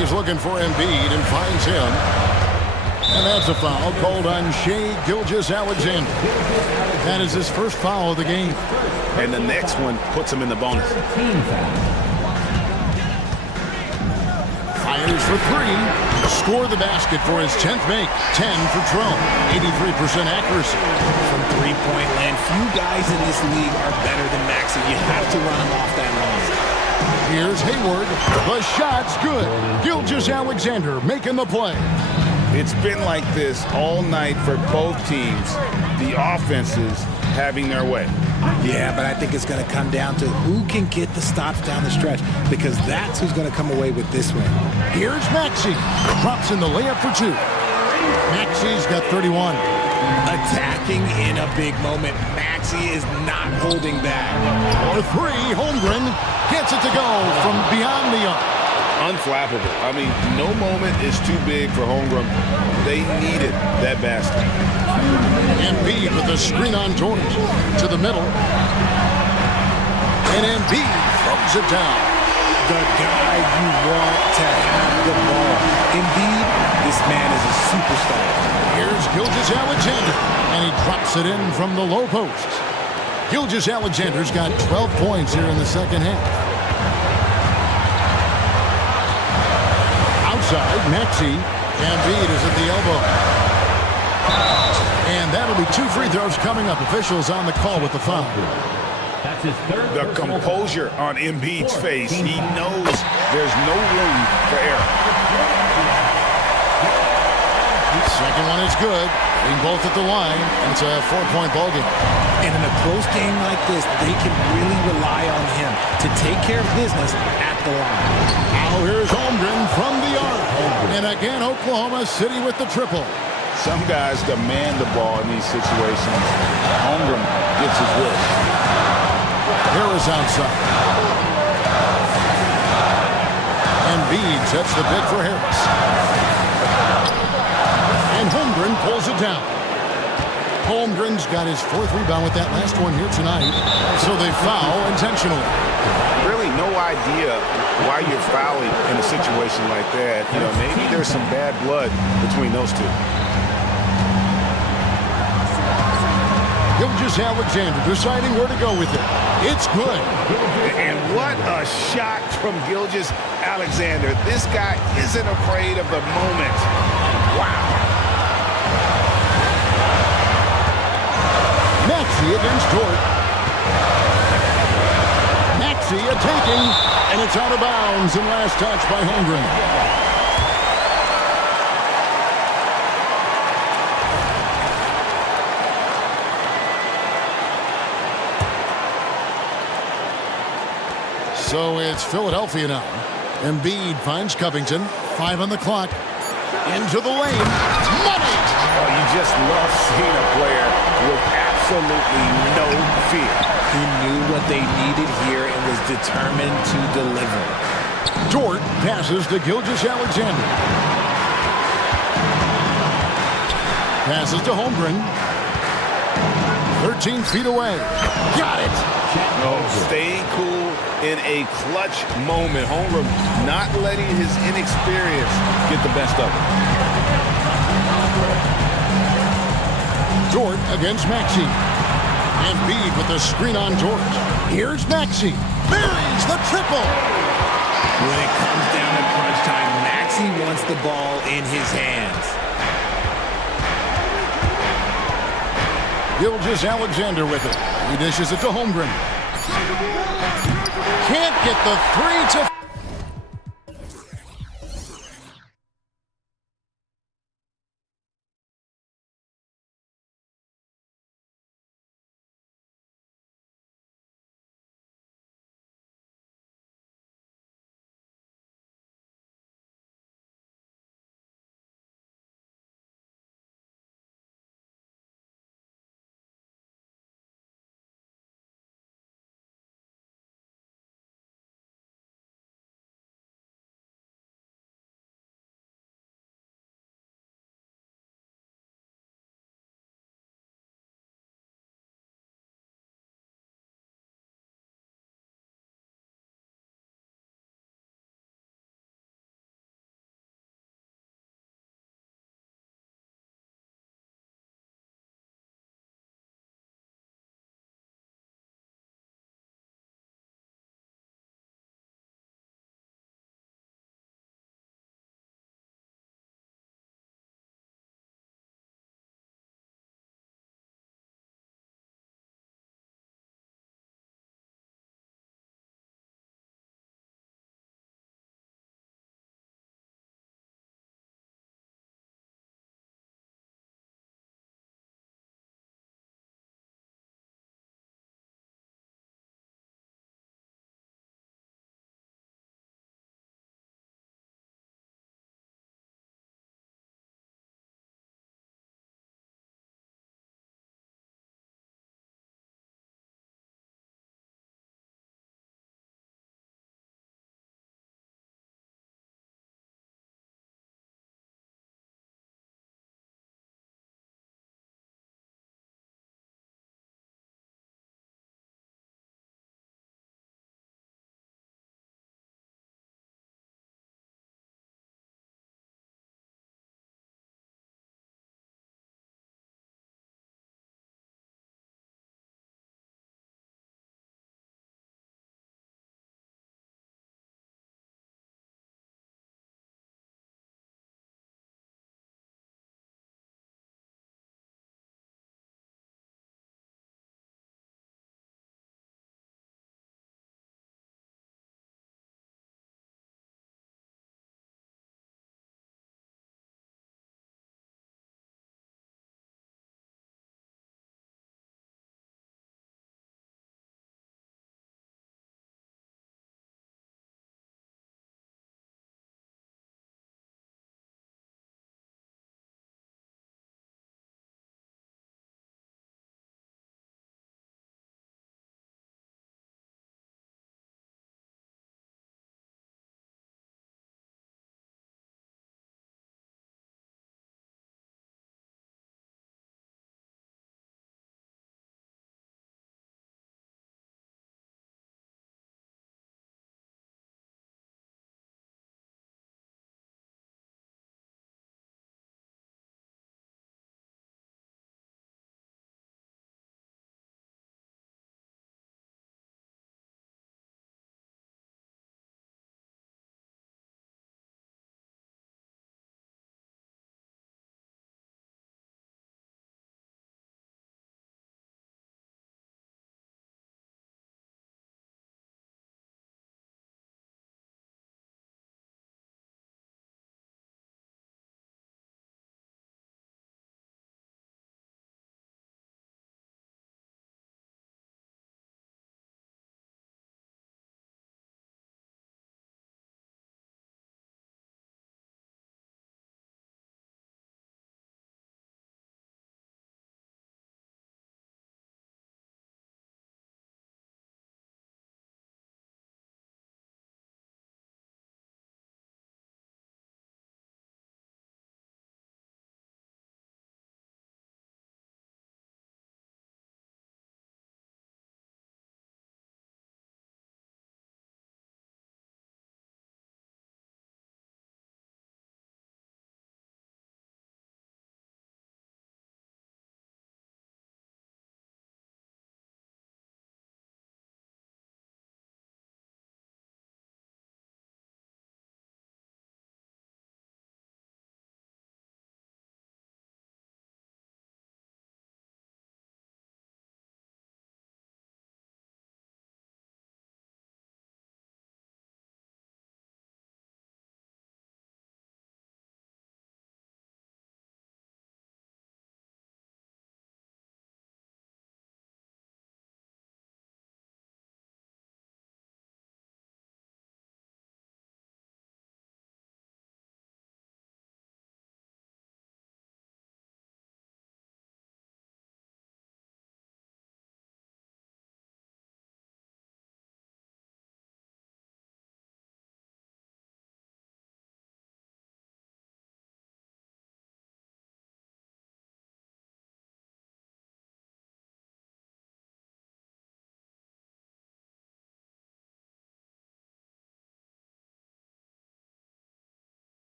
He's looking for Embiid and finds him. And that's a foul called on Shai Gilgeous-Alexander. That is his first foul of the game. And the next one puts him in the bonus. Fires for 3. Score the basket for his 10th make. 10 for Trump. 83% accuracy. From three-point land, few guys in this league are better than Maxey. You have to run him off that line. Here's Hayward. The shot's good. Gilgeous-Alexander making the play. It's been like this all night for both teams. The offenses having their way. Yeah, but I think it's going to come down to who can get the stops down the stretch, because that's who's going to come away with this win. Here's Maxey. Drops in the layup for 2. Maxey's got 31. Attacking in a big moment. Maxey is not holding back. For 3, Holmgren gets it to go from beyond the arc. Unflappable. I mean, no moment is too big for Holmgren. They needed that basket. Embiid with the screen on George to the middle. And Embiid throws it down. The guy you want to have the ball. Embiid, this man is a superstar. Here's Gilgeous-Alexander, and he drops it in from the low post. Gilgeous-Alexander's got 12 points here in the second half. Outside, Maxey. Embiid is at the elbow. And that'll be 2 free throws coming up. Officials on the call with the foul. That's his third. The composure on Embiid's face. He knows there's no room for error. Second one is good. Being both at the line. It's a 4-point ball game. And in a close game like this, they can really rely on him to take care of business at the line. Now here's Holmgren from the arc. And again, Oklahoma City with the triple. Some guys demand the ball in these situations. Holmgren gets his wish. Harris outside. Embiid sets the pick for Harris. And Holmgren pulls it down. Holmgren's got his 4th rebound with that last one here tonight. So they foul intentionally. Really no idea why you're fouling in a situation like that. You know, maybe there's some bad blood between those two. Gilgeous-Alexander deciding where to go with it. It's good. And what a shot from Gilgeous-Alexander. This guy isn't afraid of the moment. Wow. Maxey against Dort. Maxey a taking, and it's out of bounds and last touch by Holmgren. So it's Philadelphia now. Embiid finds Covington. 5 on the clock. Into the lane. Money! Oh, you just love seeing a player with absolutely no fear. He knew what they needed here and was determined to deliver. Dort passes to Gilgeous-Alexander. Passes to Holmgren. 13 feet away. Got it! Oh, staying cool in a clutch moment. Holmgren not letting his inexperience get the best of him. Dort against Maxey. Embiid with the screen on Dort. Here's Maxey. Buries the triple. When it comes down to crunch time, Maxey wants the ball in his hands. Gilgeous-Alexander with it. He dishes it to Holmgren. Can't get the 3 to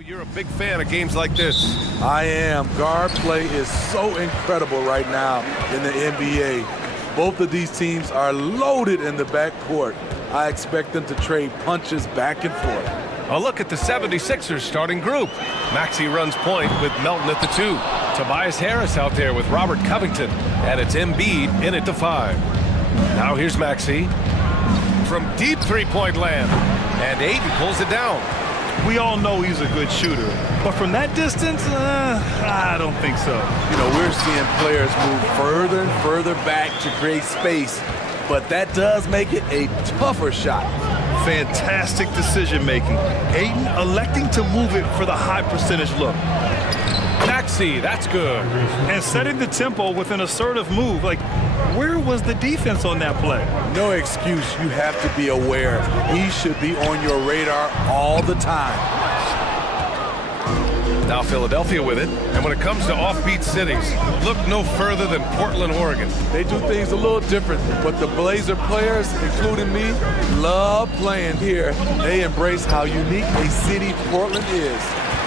You're a big fan of games like this. I am. Guard play is so incredible right now in the NBA. Both of these teams are loaded in the backcourt. I expect them to trade punches back and forth. A look at the 76ers starting group. Maxey runs point with Melton at the 2. Tobias Harris out there with Robert Covington. And it's Embiid in at the 5. Now here's Maxey from deep three-point land. And Ayton pulls it down. We all know he's a good shooter, but from that distance, I don't think so. You know, we're seeing players move further and further back to create space, but that does make it a tougher shot. Fantastic decision-making. Ayton electing to move it for the high percentage look. Maxey, that's good. And setting the tempo with an assertive move. Like, where was the defense on that play? No excuse. You have to be aware. He should be on your radar all the time. Now Philadelphia with it. And when it comes to offbeat cities, look no further than Portland, Oregon. They do things a little different, but the Blazer players, including me, love playing here. They embrace how unique a city Portland is.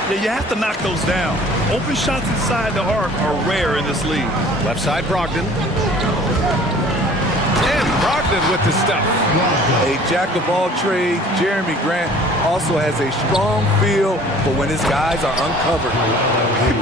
Yeah, you have to knock those down. Open shots inside the arc are rare in this league. Left side, Brogdon. And Brogdon with the stuff. A jack-of-all trades, Jeremy Grant also has a strong feel for when his guys are uncovered.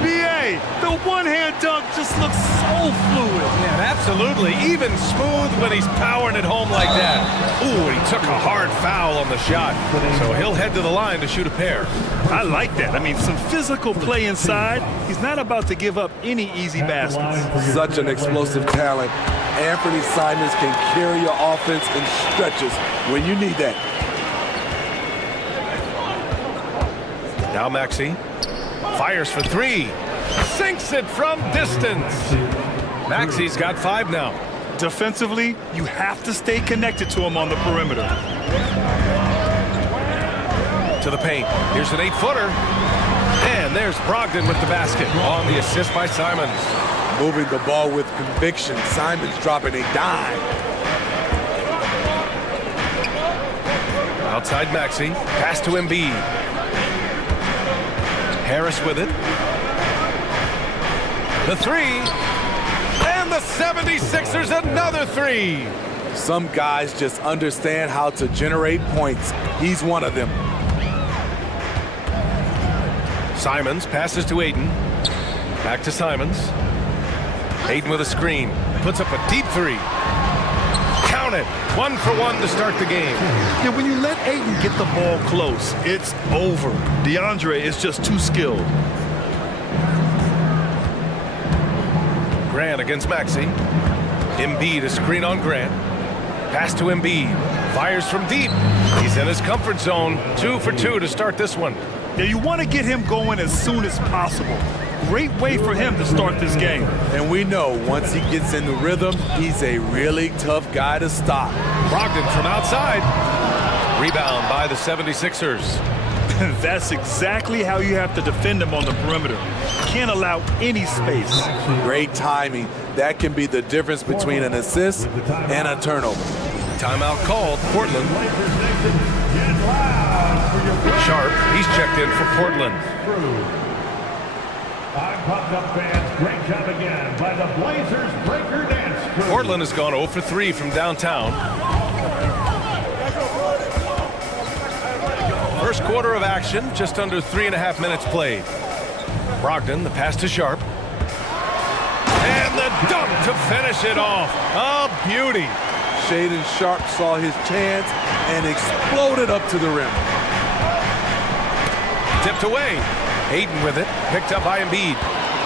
B.A., the one-hand dunk just looks so fluid. Yeah, absolutely. Even smooth when he's powering it home like that. Ooh, he took a hard foul on the shot. So he'll head to the line to shoot a pair. I like that. I mean, some physical play inside. He's not about to give up any easy baskets. Such an explosive talent. Anthony Simons can carry your offense in stretches when you need that. Now Maxey fires for 3. Sinks it from distance. Maxey's got 5 now. Defensively, you have to stay connected to him on the perimeter. To the paint. Here's an 8-footer. And there's Brogdon with the basket on the assist by Simons. Moving the ball with conviction. Simons dropping a dime. Outside Maxey. Pass to Embiid. Harris with it. The 3. And the 76ers another 3. Some guys just understand how to generate points. He's one of them. Simons passes to Ayton. Back to Simons. Ayton with a screen. Puts up a deep 3. Count it. 1 for 1 to start the game. Yeah, when you let Ayton get the ball close, it's over. DeAndre is just too skilled. Grant against Maxey. Embiid a screen on Grant. Pass to Embiid. Fires from deep. He's in his comfort zone. 2 for 2 to start this one. Yeah, you want to get him going as soon as possible. Great way for him to start this game. And we know once he gets in the rhythm, he's a really tough guy to stop. Brogdon from outside. Rebound by the 76ers. That's exactly how you have to defend him on the perimeter. Can't allow any space. Great timing. That can be the difference between an assist and a turnover. Timeout called. Portland. Sharp, he's checked in for Portland. I'm pumped up, fans. Great job again by the Blazers breaker dance crew. Portland has gone 0 for 3 from downtown. First quarter of action, just under 3.5 minutes played. Brogdon, the pass to Sharp. And the dunk to finish it off. A beauty. Shaedon Sharp saw his chance and exploded up to the rim. Tipped away. Ayton with it. Picked up by Embiid.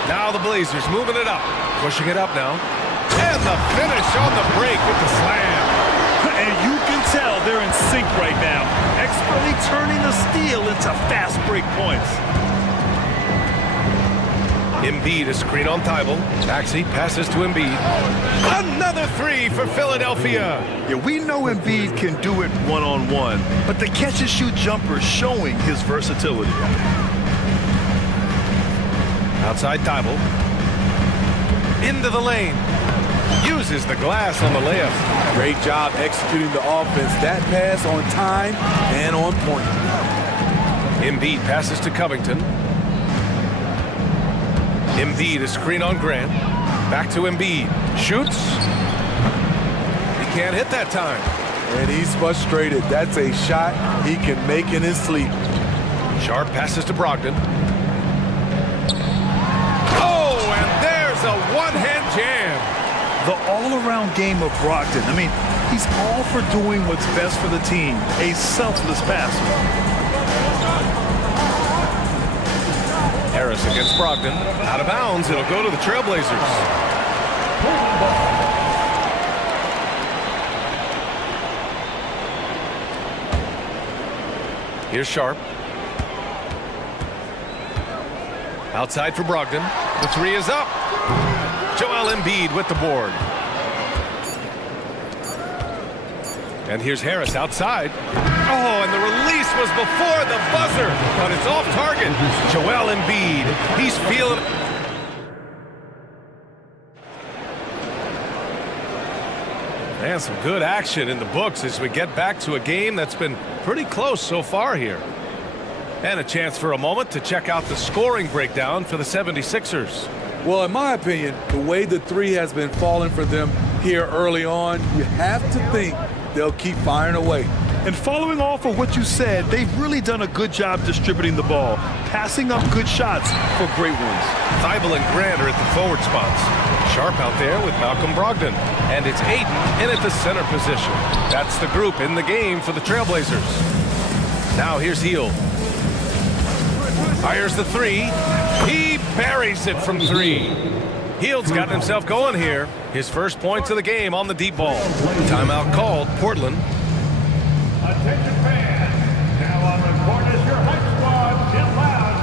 Now the Blazers moving it up. Pushing it up now. And the finish on the break with the slam. And you can tell they're in sync right now. Expertly turning the steal into fast break points. Embiid a screen on Thibault. Maxey passes to Embiid. Another 3 for Philadelphia. Yeah, we know Embiid can do it one-on-one, but the catch-and-shoot jumper is showing his versatility. Outside Thibault. Into the lane. Uses the glass on the layup. Great job executing the offense. That pass on time and on point. Embiid passes to Covington. Embiid, a screen on Grant. Back to Embiid. Shoots. He can't hit that time. And he's frustrated. That's a shot he can make in his sleep. Sharp passes to Brogdon. Oh, and there's a one-hand jam. The all-around game of Brogdon. I mean, he's all for doing what's best for the team. A selfless passer. Harris against Brogdon. Out of bounds. It'll go to the Trailblazers. Here's Sharp. Outside for Brogdon. The three is up. Joel Embiid with the board. And here's Harris outside. Oh, and the release was before the buzzer, but it's off target. Joel Embiid, he's feeling. And some good action in the books as we get back to a game that's been pretty close so far here. And a chance for a moment to check out the scoring breakdown for the 76ers. Well, in my opinion, the way the three has been falling for them here early on, you have to think they'll keep firing away. And following off of what you said, they've really done a good job distributing the ball, passing up good shots for great ones. Thibault and Grant are at the forward spots. Sharp out there with Malcolm Brogdon. And it's Aiden in at the center position. That's the group in the game for the Trailblazers. Now here's Hield. Fires the three. He buries it from three. Hield's gotten himself going here. His first points of the game on the deep ball. Timeout called. Portland. Attention fans. Now on the court is your hype squad. Get loud.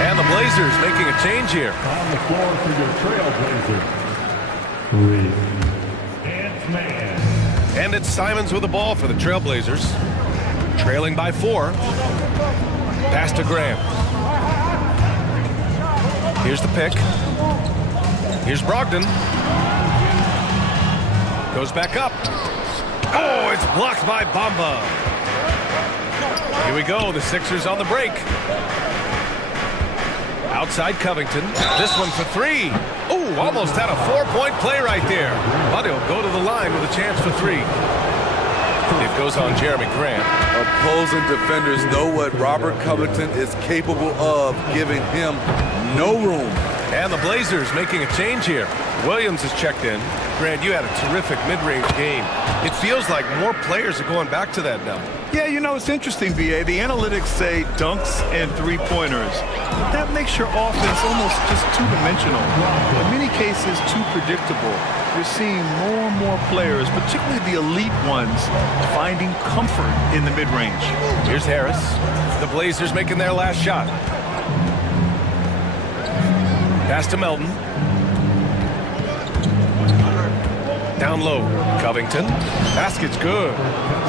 And the Blazers making a change here. On the floor for your Trailblazers. Ant Man. And it's Simons with the ball for the Trailblazers. Trailing by 4. Pass to Graham. Here's the pick. Here's Brogdon. Goes back up. Oh, it's blocked by Bamba. Here we go. The Sixers on the break. Outside Covington. This one for 3. Oh, almost had a 4-point play right there. But he'll go to the line with a chance for 3. It goes on Jeremy Grant. Opposing defenders know what Robert Covington is capable of, giving him no room. And the Blazers making a change here. Williams is checked in. Grant, you had a terrific mid-range game. It feels like more players are going back to that now. Yeah, you know, it's interesting, B.A. The analytics say dunks and three-pointers. That makes your offense almost just two-dimensional. In many cases, too predictable. You're seeing more and more players, particularly the elite ones, finding comfort in the mid-range. Here's Harris. The Blazers making their last shot. Pass to Melton. Down low. Covington. Basket's good.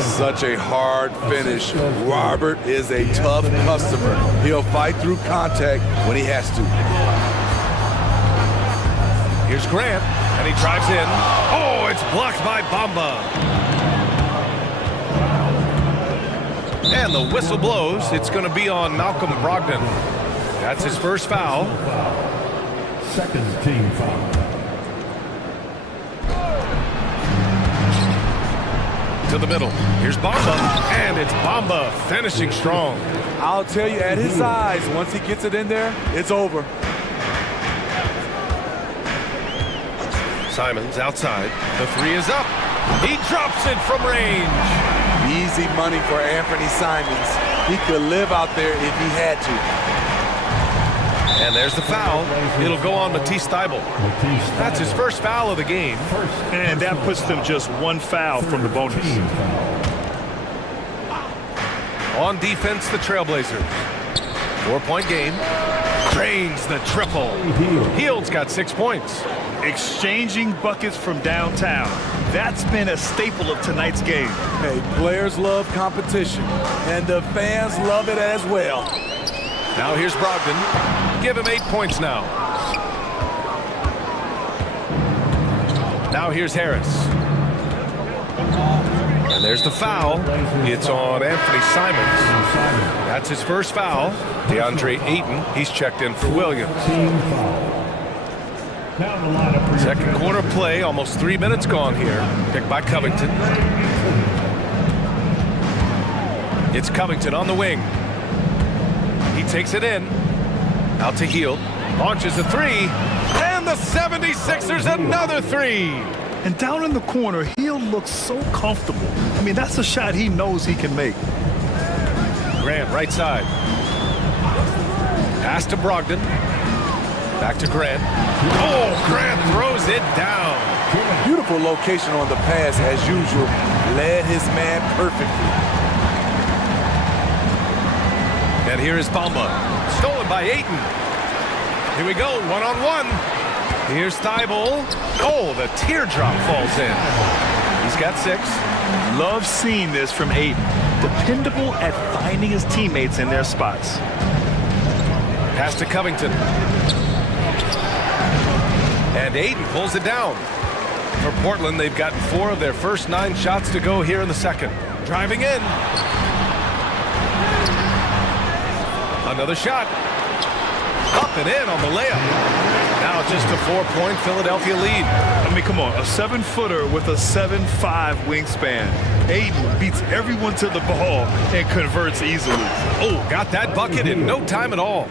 Such a hard finish. Robert is a tough customer. He'll fight through contact when he has to. Here's Grant, and he drives in. Oh, it's blocked by Bamba. And the whistle blows. It's going to be on Malcolm Brogdon. That's his first foul. Second team foul. To the middle. Here's Bamba, and it's Bamba finishing strong. I'll tell you, at his size, once he gets it in there, it's over. Simons outside. The 3 is up. He drops it from range. Easy money for Anthony Simons. He could live out there if he had to. And there's the foul. It'll go on Matisse Thibault. That's his first foul of the game. And that puts them just one foul from the bonus. On defense, the Trailblazers. 4-point game. Drains the triple. Hield's got 6 points. Exchanging buckets from downtown. That's been a staple of tonight's game. Hey, players love competition, and the fans love it as well. Now here's Brogdon. Give him 8 points now. Now here's Harris. And there's the foul. It's on Anthony Simons. That's his first foul. DeAndre Ayton, he's checked in for Williams. Second quarter play, almost 3 minutes gone here. Picked by Covington. It's Covington on the wing. He takes it in. Out to Hield. Launches a three. And the 76ers another three. And down in the corner, Hield looks so comfortable. I mean, that's a shot he knows he can make. Grant, right side. Pass to Brogdon. Back to Grant. Oh, Grant throws it down. Beautiful location on the pass as usual. Led his man perfectly. And here is Bamba. Stolen by Ayton. Here we go, one-on-one. Here's Thibault. Oh, the teardrop falls in. He's got 6. Love seeing this from Ayton. Dependable at finding his teammates in their spots. Pass to Covington. And Ayton pulls it down. For Portland, they've gotten 4 of their first 9 shots to go here in the second. Driving in. Another shot. Up and in on the layup. Now just a 4-point Philadelphia lead. I mean, come on, a 7-footer with a 7'5" wingspan. Ayton beats everyone to the ball and converts easily. Oh, got that bucket in no time at all.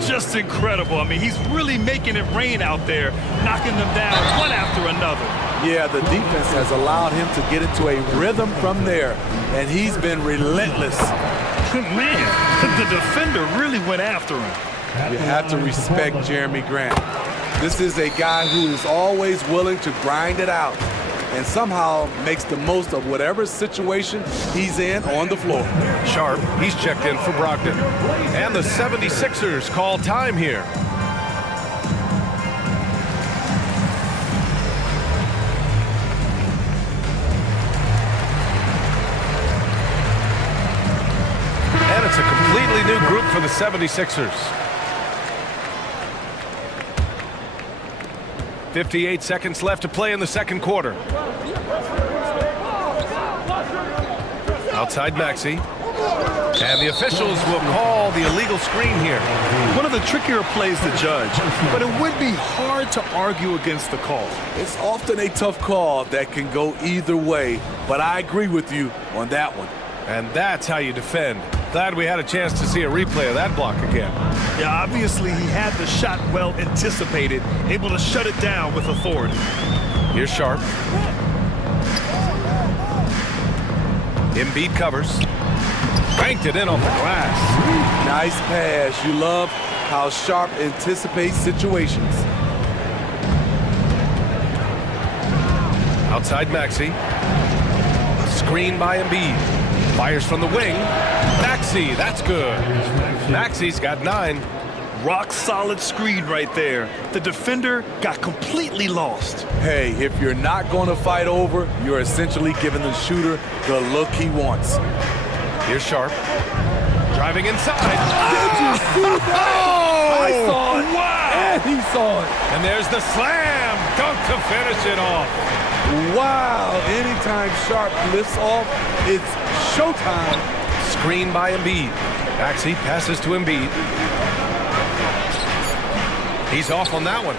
Just incredible. I mean, he's really making it rain out there, knocking them down one after another. Yeah, the defense has allowed him to get into a rhythm from there, and he's been relentless. Man, the defender really went after him. You have to respect Jeremy Grant. This is a guy who is always willing to grind it out and somehow makes the most of whatever situation he's in on the floor. Sharp, he's checked in for Brogdon. And the 76ers call time here. And it's a completely new group for the 76ers. 58 seconds left to play in the second quarter. Outside Maxey. And the officials will call the illegal screen here. One of the trickier plays to judge, but it would be hard to argue against the call. It's often a tough call that can go either way, but I agree with you on that one. And that's how you defend. Glad we had a chance to see a replay of that block again. Yeah, obviously he had the shot well anticipated, able to shut it down with authority. Here's Sharp. Embiid covers. Banked it in off the glass. Nice pass. You love how Sharp anticipates situations. Outside Maxey. Screen by Embiid. Fires from the wing. Maxey, that's good. Maxey's got 9. Rock solid screen right there. The defender got completely lost. Hey, if you're not going to fight over, you're essentially giving the shooter the look he wants. Here's Sharp. Driving inside. Oh! I saw it. Wow! And he saw it. And there's the slam dunk to finish it off. Wow! Anytime Sharp lifts off, it's showtime. Screen by Embiid. Maxey passes to Embiid. He's off on that one.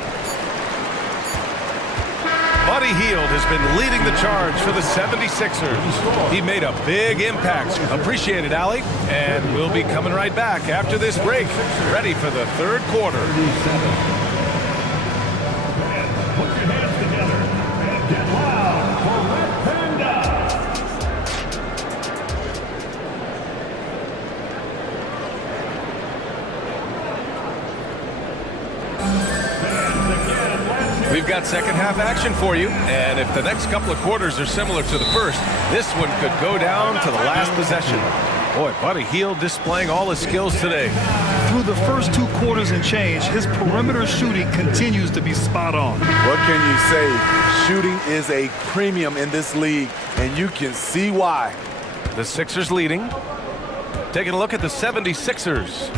Buddy Hield has been leading the charge for the 76ers. He made a big impact. Appreciate it, Allie. And we'll be coming right back after this break. Ready for the third quarter. Put your hands together and get loud for Red Panda. We've got second half action for you, and if the next couple of quarters are similar to the first, this one could go down to the last possession. Boy, Buddy Hield displaying all his skills today. Through the first 2 quarters and change, his perimeter shooting continues to be spot on. What can you say? Shooting is a premium in this league, and you can see why. The Sixers leading. Taking a look at the 76ers.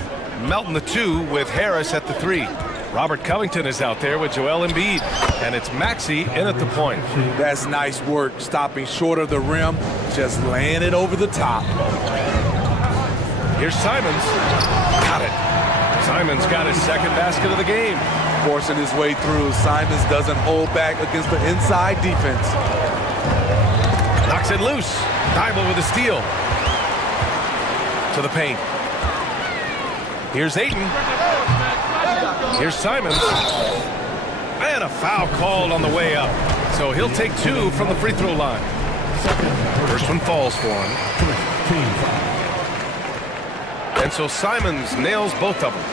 Melton the 2 with Harris at the 3. Robert Covington is out there with Joel Embiid, and it's Maxey in at the point. That's nice work, stopping short of the rim, just laying it over the top. Here's Simons. Got it. Simons got his second basket of the game. Forcing his way through, Simons doesn't hold back against the inside defense. Knocks it loose. Thibault with a steal. To the paint. Here's Ayton. Here's Simons. And a foul called on the way up. So he'll take 2 from the free throw line. First one falls for him. And so Simons nails both of them.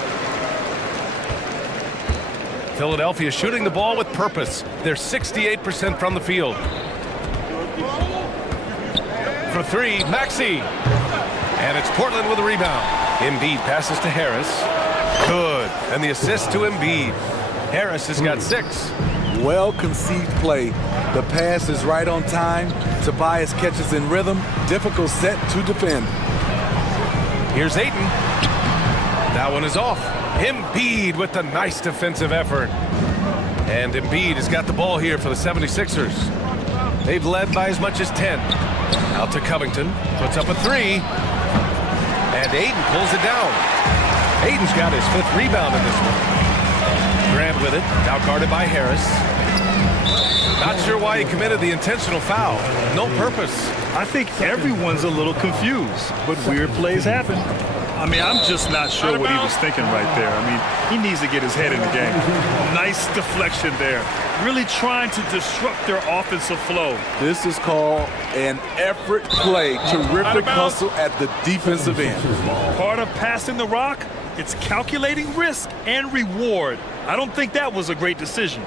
Philadelphia shooting the ball with purpose. They're 68% from the field. For 3, Maxey. And it's Portland with a rebound. Embiid passes to Harris. Good. And the assist to Embiid. Harris has got 6. Well-conceived play. The pass is right on time. Tobias catches in rhythm. Difficult set to defend. Here's Ayton. That one is off. Embiid with the nice defensive effort. And Embiid has got the ball here for the 76ers. They've led by as much as 10. Out to Covington. Puts up a 3. And Ayton pulls it down. Ayton's got his 5th rebound in this one. Grant with it. Now guarded by Harris. Not sure why he committed the intentional foul. No purpose. I think everyone's a little confused, but weird plays happen. I mean, I'm just not sure what he was thinking right there. I mean, he needs to get his head in the game. Nice deflection there. Really trying to disrupt their offensive flow. This is called an effort play. Terrific hustle at the defensive end. Part of passing the rock, it's calculating risk and reward. I don't think that was a great decision.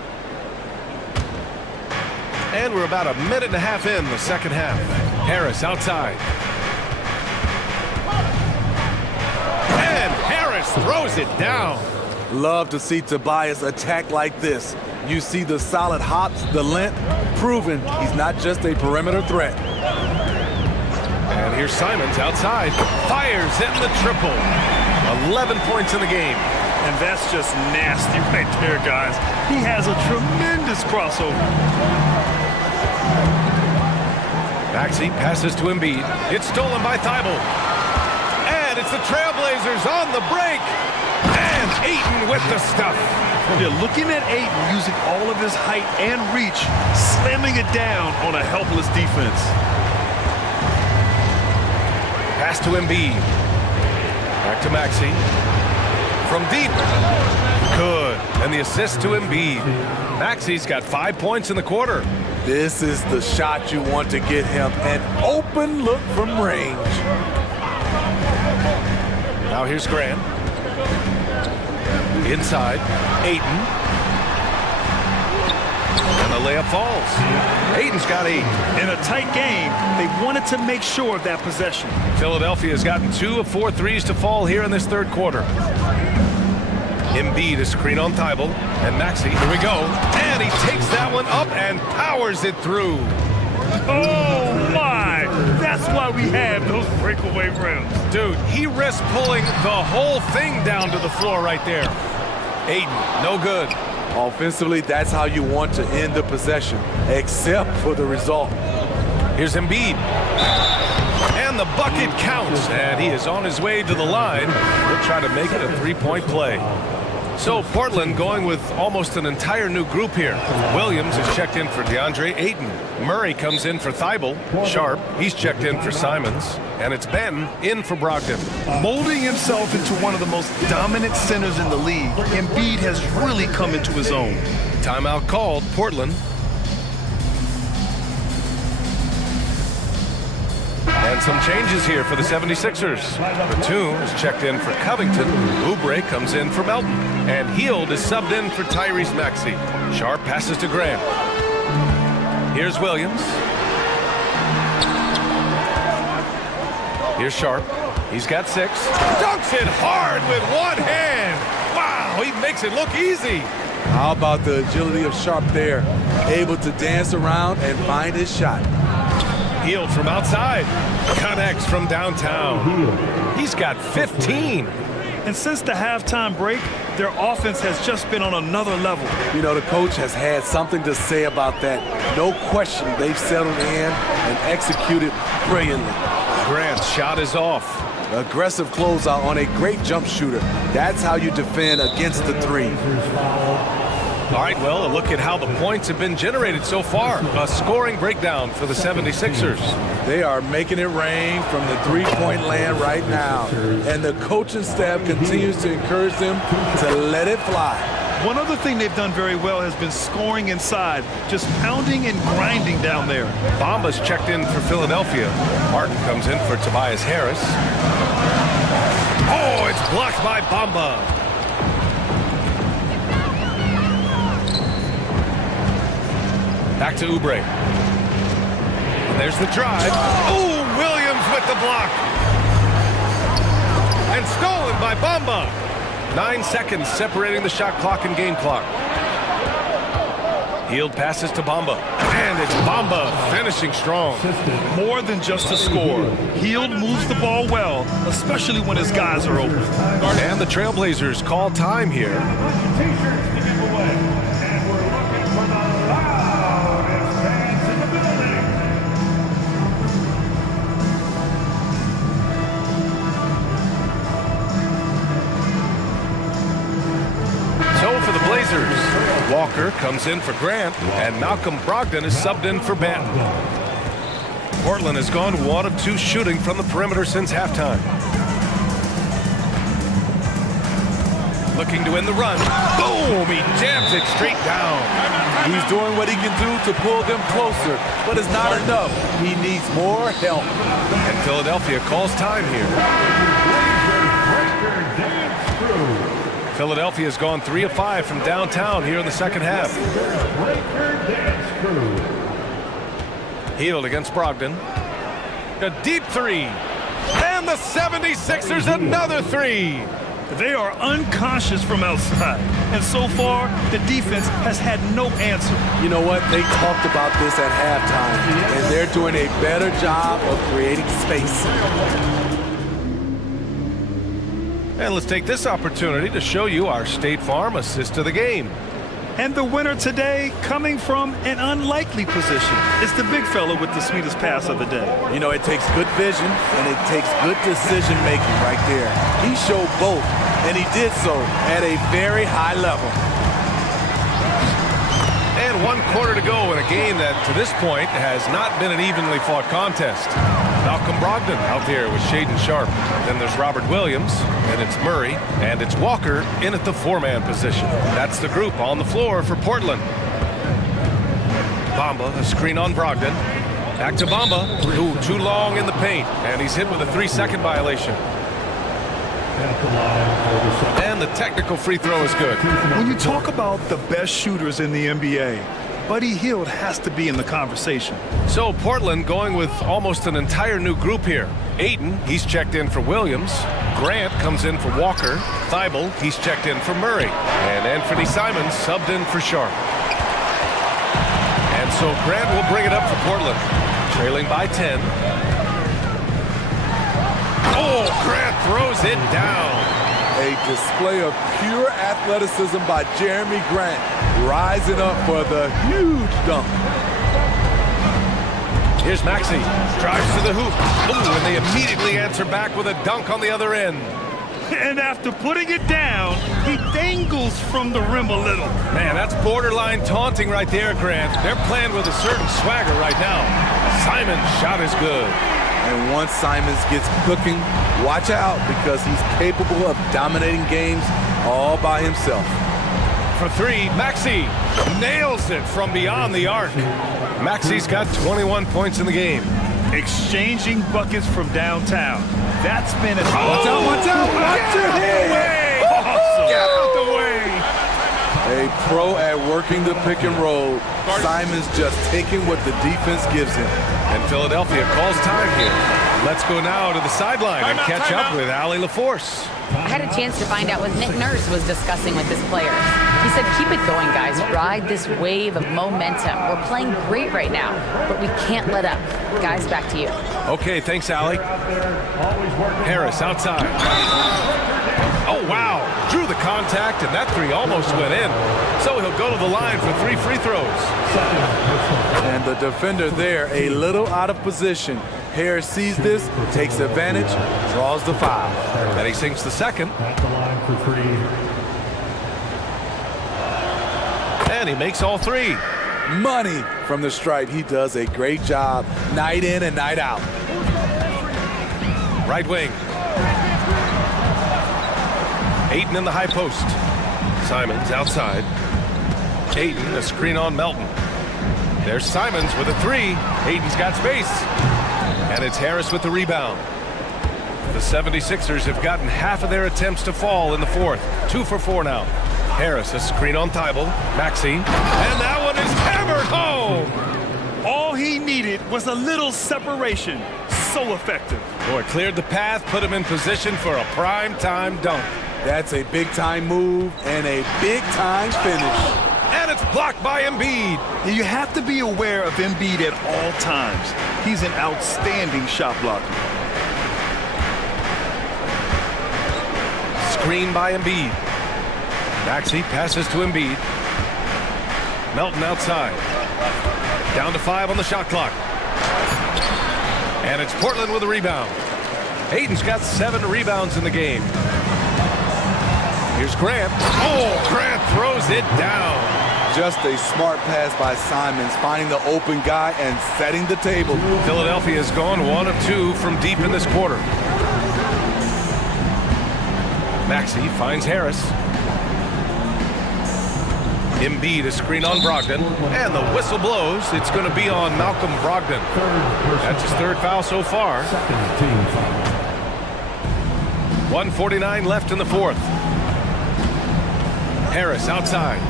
And we're about a minute and a half in the second half. Harris outside. And Harris throws it down. Love to see Tobias attack like this. You see the solid hops, the length, proving he's not just a perimeter threat. And here's Simons outside. Fires in the triple. 11 points in the game. And that's just nasty right there, guys. He has a tremendous crossover. Maxey passes to Embiid. It's stolen by Thibault. And it's the Trailblazers on the break. And Ayton with the stuff. You're looking at Ayton using all of his height and reach, slamming it down on a helpless defense. Pass to Embiid. Back to Maxey. From deep. Good. And the assist to Embiid. Maxey's got 5 points in the quarter. This is the shot you want to get him. An open look from range. Now here's Grant. Inside. Ayton. And the layup falls. Ayton's got 8. In a tight game, they wanted to make sure of that possession. Philadelphia has gotten 2 of 4 threes to fall here in this third quarter. Embiid is screen on Thibault. And Maxey, here we go. And he takes that one up and powers it through. Oh, my! That's why we have those breakaway rims. Dude, he risked pulling the whole thing down to the floor right there. Ayton, no good. Offensively, that's how you want to end the possession, except for the result. Here's Embiid. And the bucket counts. And he is on his way to the line. He'll try to make it a 3-point play. So Portland going with almost an entire new group here. Williams is checked in for DeAndre Ayton. Murray comes in for Thibault. Sharp, he's checked in for Simons. And it's Ben in for Brogdon. Molding himself into one of the most dominant centers in the league, Embiid has really come into his own. Timeout called, Portland. And some changes here for the 76ers. Batum is checked in for Covington. Oubre comes in for Melton. And Hield is subbed in for Tyrese Maxey. Sharp passes to Grant. Here's Williams. Here's Sharp. He's got 6. Dunks it hard with one hand. Wow, he makes it look easy. How about the agility of Sharp there? Able to dance around and find his shot. Hield from outside. Connects from downtown. He's got 15. And since the halftime break, their offense has just been on another level. You know, the coach has had something to say about that. No question, they've settled in and executed brilliantly. Grant's shot is off. Aggressive closeout on a great jump shooter. That's how you defend against the three. All right, well, a look at how the points have been generated so far. A scoring breakdown for the 76ers. They are making it rain from the three-point land right now. And the coaching staff continues to encourage them to let it fly. One other thing they've done very well has been scoring inside, just pounding and grinding down there. Bamba's checked in for Philadelphia. Martin comes in for Tobias Harris. Oh, it's blocked by Bamba. Back to Oubre. And there's the drive. Oh, Williams with the block. And stolen by Bamba. 9 seconds separating the shot clock and game clock. Hield passes to Bamba. And it's Bamba finishing strong. More than just a score. Hield moves the ball well, especially when his guys are open. And the Trailblazers call time here. T-shirts to give away. And we're looking for the loudest fans in the building. So for the Blazers, Walker comes in for Grant, and Malcolm Brogdon is subbed in for Banton. Portland has gone 1 of 2 shooting from the perimeter since halftime. Looking to win the run. Boom! He jams it straight down. He's doing what he can do to pull them closer, but it's not enough. He needs more help. And Philadelphia calls time here. Philadelphia's gone 3 of 5 from downtown here in the second half. Hield against Brogdon. A deep three. And the 76ers another three. They are unconscious from outside. And so far, the defense has had no answer. You know what? They talked about this at halftime, and they're doing a better job of creating space. And let's take this opportunity to show you our State Farm assist of the game. And the winner today, coming from an unlikely position, is the big fella with the sweetest pass of the day. You know, it takes good vision, and it takes good decision-making right there. He showed both, and he did so at a very high level. And 1 quarter to go in a game that, to this point, has not been an evenly fought contest. Malcolm Brogdon out there with Shaden Sharp. Then there's Robert Williams, and it's Murray, and it's Walker in at the 4-man position. That's the group on the floor for Portland. Bamba, a screen on Brogdon. Back to Bamba. Ooh, too long in the paint, and he's hit with a 3-second violation. And the technical free throw is good. When you talk about the best shooters in the NBA, Buddy Hield has to be in the conversation. So Portland going with almost an entire new group here. Ayton, he's checked in for Williams. Grant comes in for Walker. Thibault, he's checked in for Murray. And Anthony Simons subbed in for Sharp. And so Grant will bring it up for Portland, trailing by 10. Oh, Grant throws it down. A display of pure athleticism by Jeremy Grant, rising up for the huge dunk. Here's Maxey, drives to the hoop. Ooh, and they immediately answer back with a dunk on the other end. And after putting it down, he dangles from the rim a little. Man, that's borderline taunting right there, Grant. They're playing with a certain swagger right now. Simon's shot is good. And once Simons gets cooking, watch out, because he's capable of dominating games all by himself. For 3, Maxey nails it from beyond the arc. Maxey's got 21 points in the game. Exchanging buckets from downtown. That's been it. Watch out, watch out, watch your head. Awesome. Get out the way. A pro at working the pick and roll. Simons just taking what the defense gives him. And Philadelphia calls time here. Let's go now to the sideline and catch up with Allie LaForce. I had a chance to find out what Nick Nurse was discussing with his players. He said, keep it going, guys. Ride this wave of momentum. We're playing great right now, but we can't let up. Guys, back to you. Okay, thanks, Allie. Harris outside. Oh, wow. Drew the contact, and that three almost went in. So he'll go to the line for 3 free throws. And the defender there a little out of position. Harris sees this, takes advantage, draws the foul. And he sinks the second. At the line for 3. And he makes all 3. Money from the stripe. He does a great job night in and night out. Right wing. Ayton in the high post. Simons outside. Ayton, a screen on Melton. There's Simons with a 3. Ayton's got space. And it's Harris with the rebound. The 76ers have gotten half of their attempts to fall in the fourth. 2 for 4 now. Harris, a screen on Thibault. Maxey. And that one is hammered home. All he needed was a little separation. So effective. Boy, cleared the path, put him in position for a prime-time dunk. That's a big-time move and a big-time finish. And it's blocked by Embiid. You have to be aware of Embiid at all times. He's an outstanding shot blocker. Screen by Embiid. Maxey passes to Embiid. Melton outside. Down to 5 on the shot clock. And it's Portland with a rebound. Ayton's got 7 rebounds in the game. Here's Grant. Oh, Grant throws it down. Just a smart pass by Simons, finding the open guy and setting the table. Philadelphia has gone 1 of 2 from deep in this quarter. Maxey finds Harris. Embiid a screen on Brogdon, and the whistle blows. It's going to be on Malcolm Brogdon. That's his 3rd foul so far. 1:49 left in the fourth. Harris outside.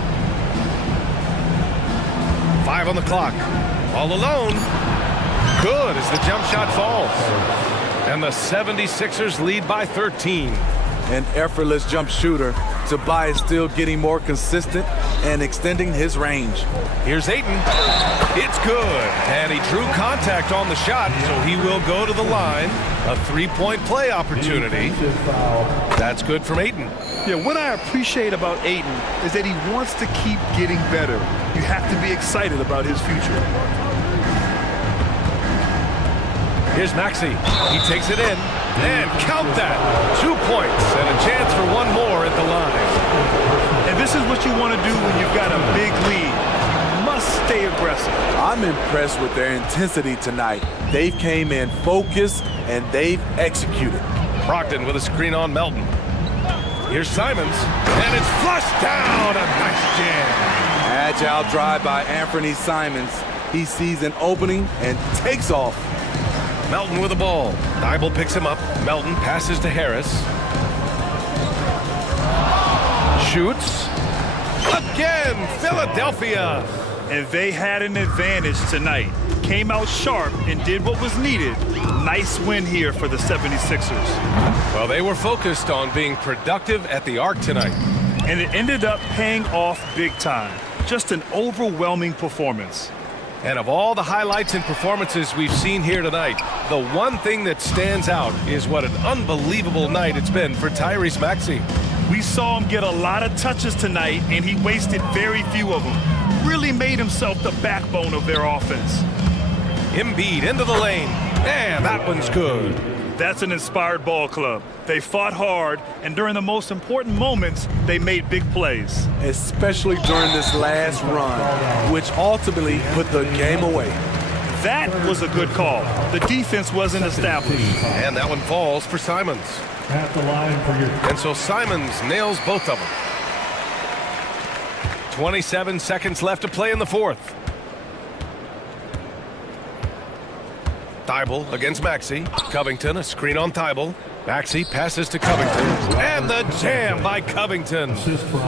5 on the clock. All alone. Good as the jump shot falls. And the 76ers lead by 13. An effortless jump shooter. Tobias still getting more consistent and extending his range. Here's Ayton. It's good. And he drew contact on the shot, so he will go to the line. A 3-point play opportunity. That's good from Ayton. Yeah, what I appreciate about Ayton is that he wants to keep getting better. You have to be excited about his future. Here's Maxey. He takes it in. And count that. 2 points and a chance for 1 more at the line. And this is what you want to do when you've got a big lead. You must stay aggressive. I'm impressed with their intensity tonight. They came in focused and they've executed. Brogdon with a screen on Melton. Here's Simons. And it's flushed down. A nice jam. Agile drive by Anthony Simons. He sees an opening and takes off. Melton with the ball. Thibault picks him up. Melton passes to Harris. Shoots. Again, Philadelphia. And they had an advantage tonight. Came out sharp and did what was needed. Nice win here for the 76ers. Well, they were focused on being productive at the arc tonight. And it ended up paying off big time. Just an overwhelming performance. And of all the highlights and performances we've seen here tonight, the one thing that stands out is what an unbelievable night it's been for Tyrese Maxey. We saw him get a lot of touches tonight, and he wasted very few of them. Really made himself the backbone of their offense. Embiid into the lane. And that one's good. That's an inspired ball club. They fought hard, and during the most important moments, they made big plays. Especially during this last run, which ultimately put the game away. That was a good call. The defense wasn't established. And that one falls for Simons. At the line for your... And so Simons nails both of them. 27 seconds left to play in the fourth. Thibault against Maxey. Covington, a screen on Thibault. Maxey passes to Covington. And the jam by Covington.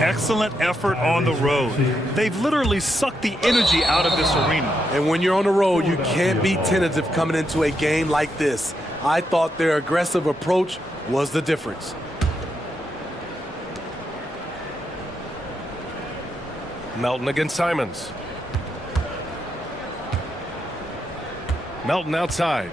Excellent effort on the road. They've literally sucked the energy out of this arena. And when you're on the road, you can't be tentative coming into a game like this. I thought their aggressive approach was the difference. Melton against Simons. Melton outside.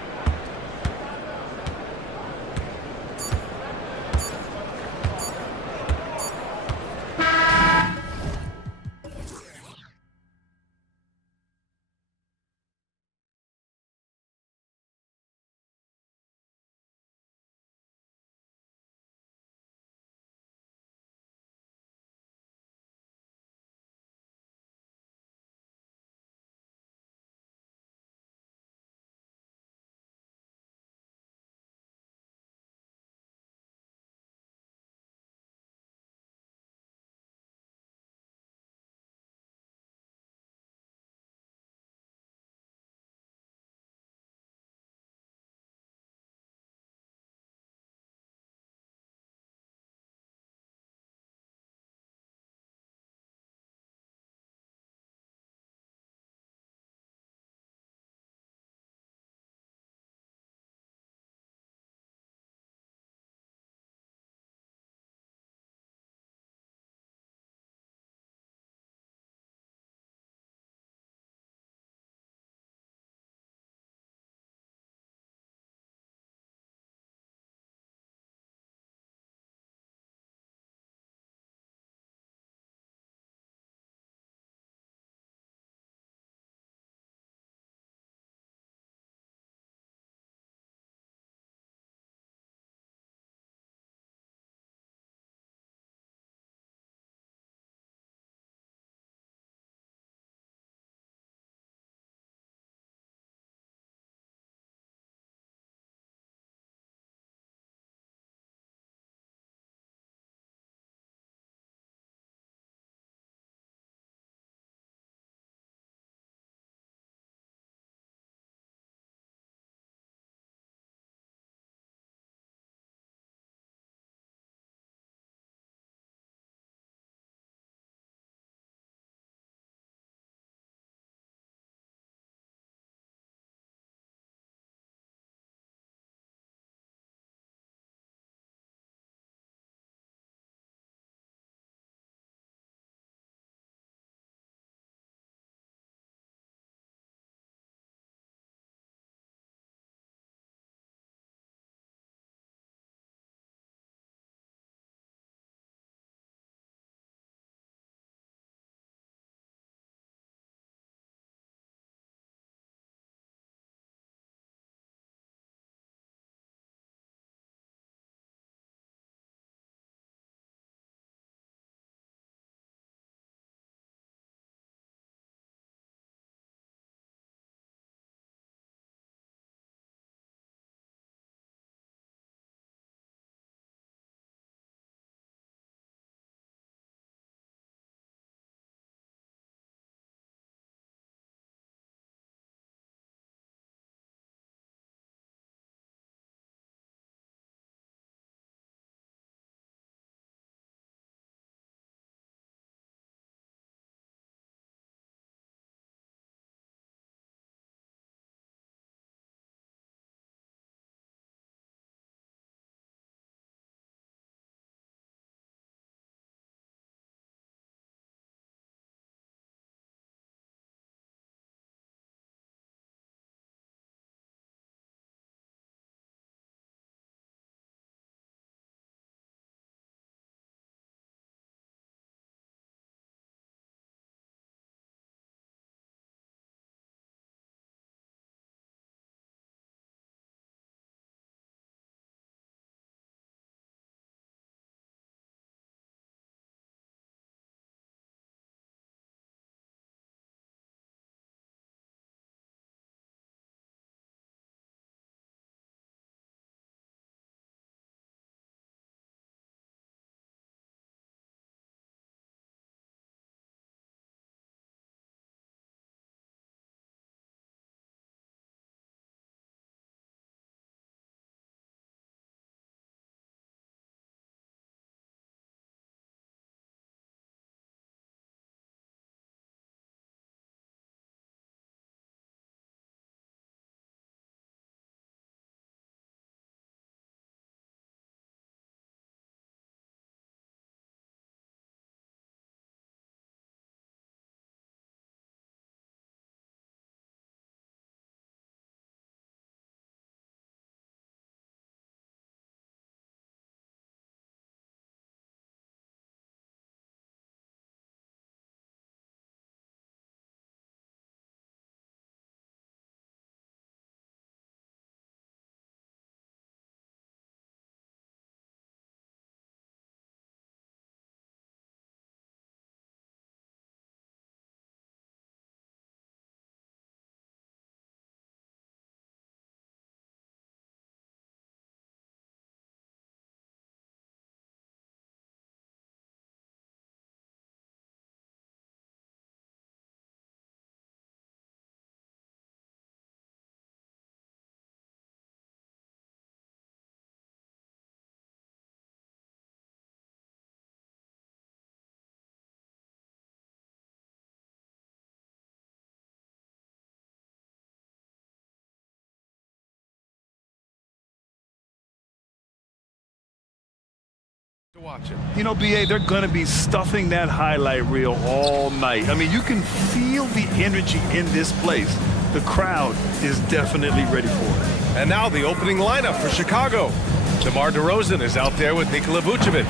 You know, BA, they're going to be stuffing that highlight reel all night. I mean, you can feel the energy in this place. The crowd is definitely ready for it. And now the opening lineup for Chicago. DeMar DeRozan is out there with Nikola Vucevic.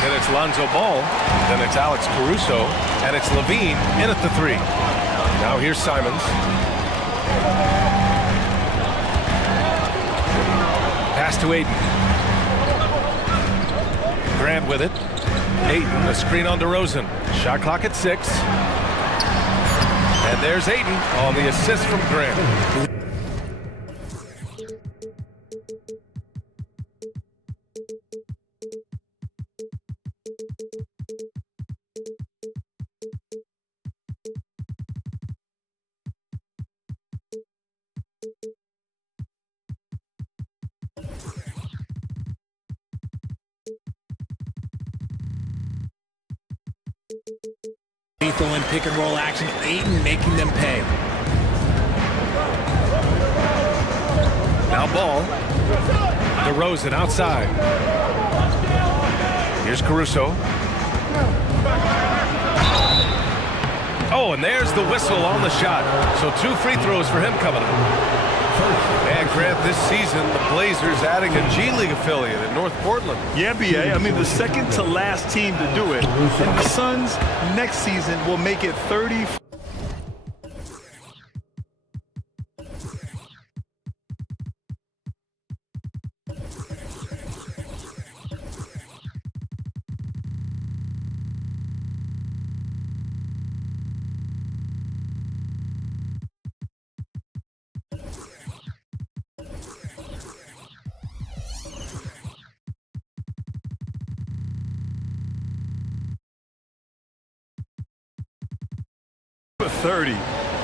Then it's Lonzo Ball. Then it's Alex Caruso. And it's Levine in at the 3. Now here's Simons. Pass to Ayton. Grant with it. Ayton, a screen on DeRozan. Shot clock at 6. And there's Ayton on the assist from Grant. Lethal in pick and roll action. Ayton making them pay. Now Ball. DeRozan outside. Here's Caruso. Oh, and there's the whistle on the shot. So 2 free throws for him coming up. And Grant, this season, the Blazers adding a G League affiliate in North Portland. Yeah, BA. I mean, the second to last team to do it. And the Suns next season will make it 30.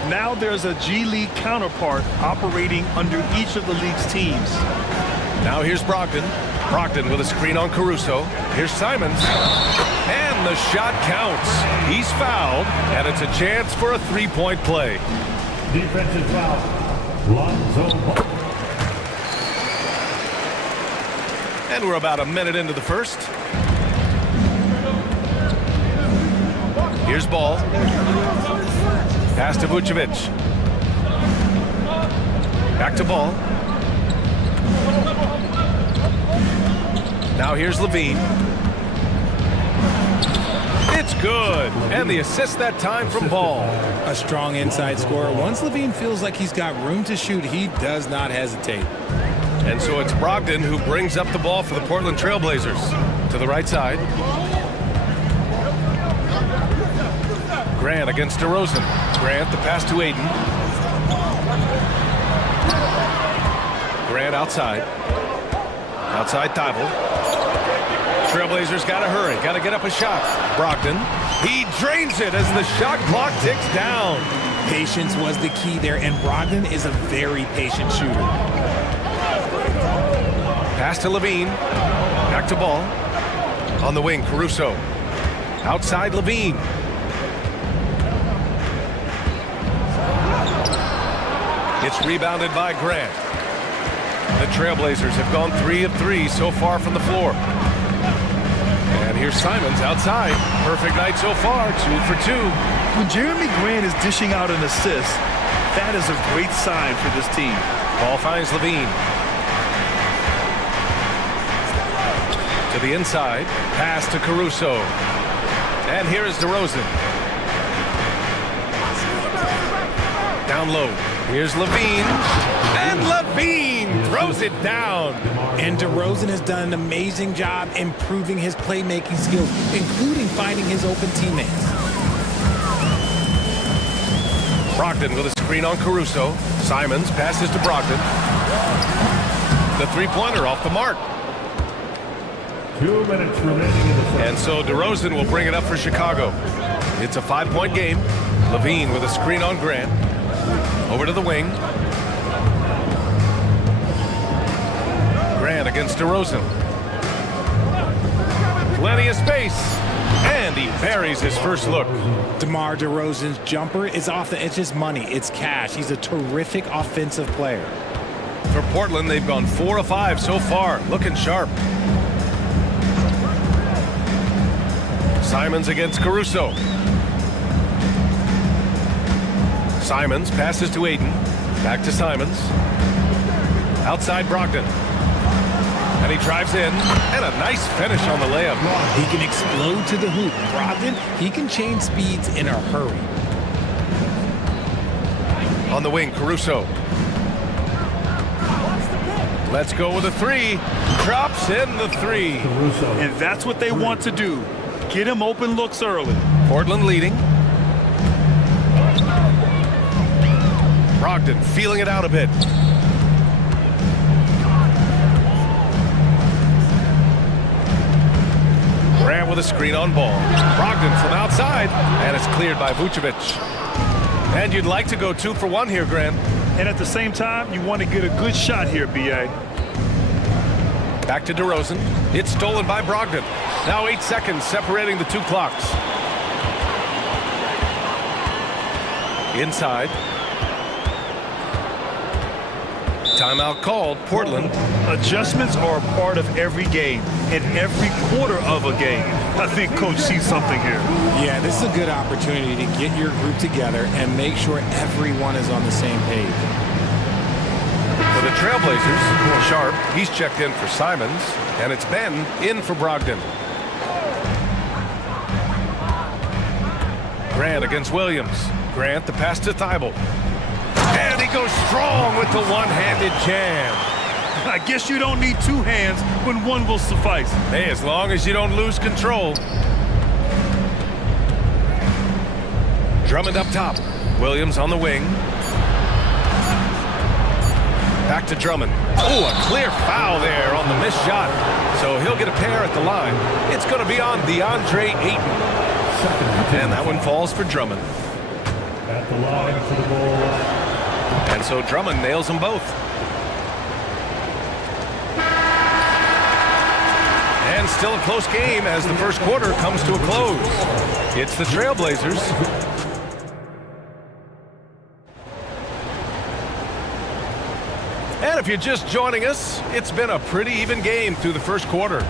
Now there's a G League counterpart operating under each of the league's teams. Now here's Brogdon. Brogdon with a screen on Caruso. Here's Simons. And the shot counts. He's fouled, and it's a chance for a 3-point play. Defensive foul. Lonzo Ball. And we're about a minute into the first. Here's Ball. Pass to Vucevic. Back to Ball. Now here's Levine. It's good. And the assist that time from Ball. A strong inside scorer. Once Levine feels like he's got room to shoot, he does not hesitate. And so it's Brogdon who brings up the ball for the Portland Trailblazers. To the right side. Grant against DeRozan. Grant, the pass to Ayton. Grant outside. Outside Thibault. Trailblazers got to hurry. Got to get up a shot. Brogdon. He drains it as the shot clock ticks down. Patience was the key there, and Brogdon is a very patient shooter. Pass to Levine. Back to Ball. On the wing, Caruso. Outside Levine. It's rebounded by Grant. The Trailblazers have gone 3 of 3 so far from the floor. And here's Simons outside. Perfect night so far, 2 for 2. When Jeremy Grant is dishing out an assist, that is a great sign for this team. Ball finds Levine. To the inside. Pass to Caruso. And here is DeRozan. Down low. Here's Levine. And Levine throws it down. And DeRozan has done an amazing job improving his playmaking skills, including finding his open teammates. Brogdon with a screen on Caruso. Simons passes to Brogdon. The three-pointer off the mark. 2 minutes remaining in the first. And so DeRozan will bring it up for Chicago. It's a 5-point game. Levine with a screen on Grant. Over to the wing. Grant against DeRozan. Plenty of space. And he buries his first look. DeMar DeRozan's jumper is off the, it's just money. It's cash. He's a terrific offensive player. For Portland, they've gone 4 of 5 so far. Looking sharp. Simons against Caruso. Simons passes to Aiden. Back to Simons. Outside Brogdon. And he drives in. And a nice finish on the layup. He can explode to the hoop. Brogdon, he can change speeds in a hurry. On the wing, Caruso. Let's go with a three. Drops in the three. And that's what they want to do. Get him open looks early. Portland leading. Brogdon feeling it out a bit. Grant with a screen on ball. Brogdon from outside, and it's cleared by Vucevic. And you'd like to go 2 for 1 here, Grant. And at the same time, you want to get a good shot here, B.A. Back to DeRozan. It's stolen by Brogdon. Now 8 seconds separating the two clocks. Inside. Timeout called. Portland. Adjustments are a part of every game and every quarter of a game. I think Coach sees something here. Yeah, this is a good opportunity to get your group together and make sure everyone is on the same page. For the Trailblazers, Sharp, he's checked in for Simons, and it's Ben in for Brogdon. Grant against Williams. Grant the pass to Thibault. And he goes strong with the one-handed jam. I guess you don't need 2 hands when 1 will suffice. Hey, as long as you don't lose control. Drummond up top. Williams on the wing. Back to Drummond. Oh, a clear foul there on the missed shot. So he'll get a pair at the line. It's going to be on DeAndre Ayton. And that one falls for Drummond. At the line for the ball. And so Drummond nails them both. And still a close game as the first quarter comes to a close. It's the Trailblazers. And if you're just joining us, it's been a pretty even game through the first quarter.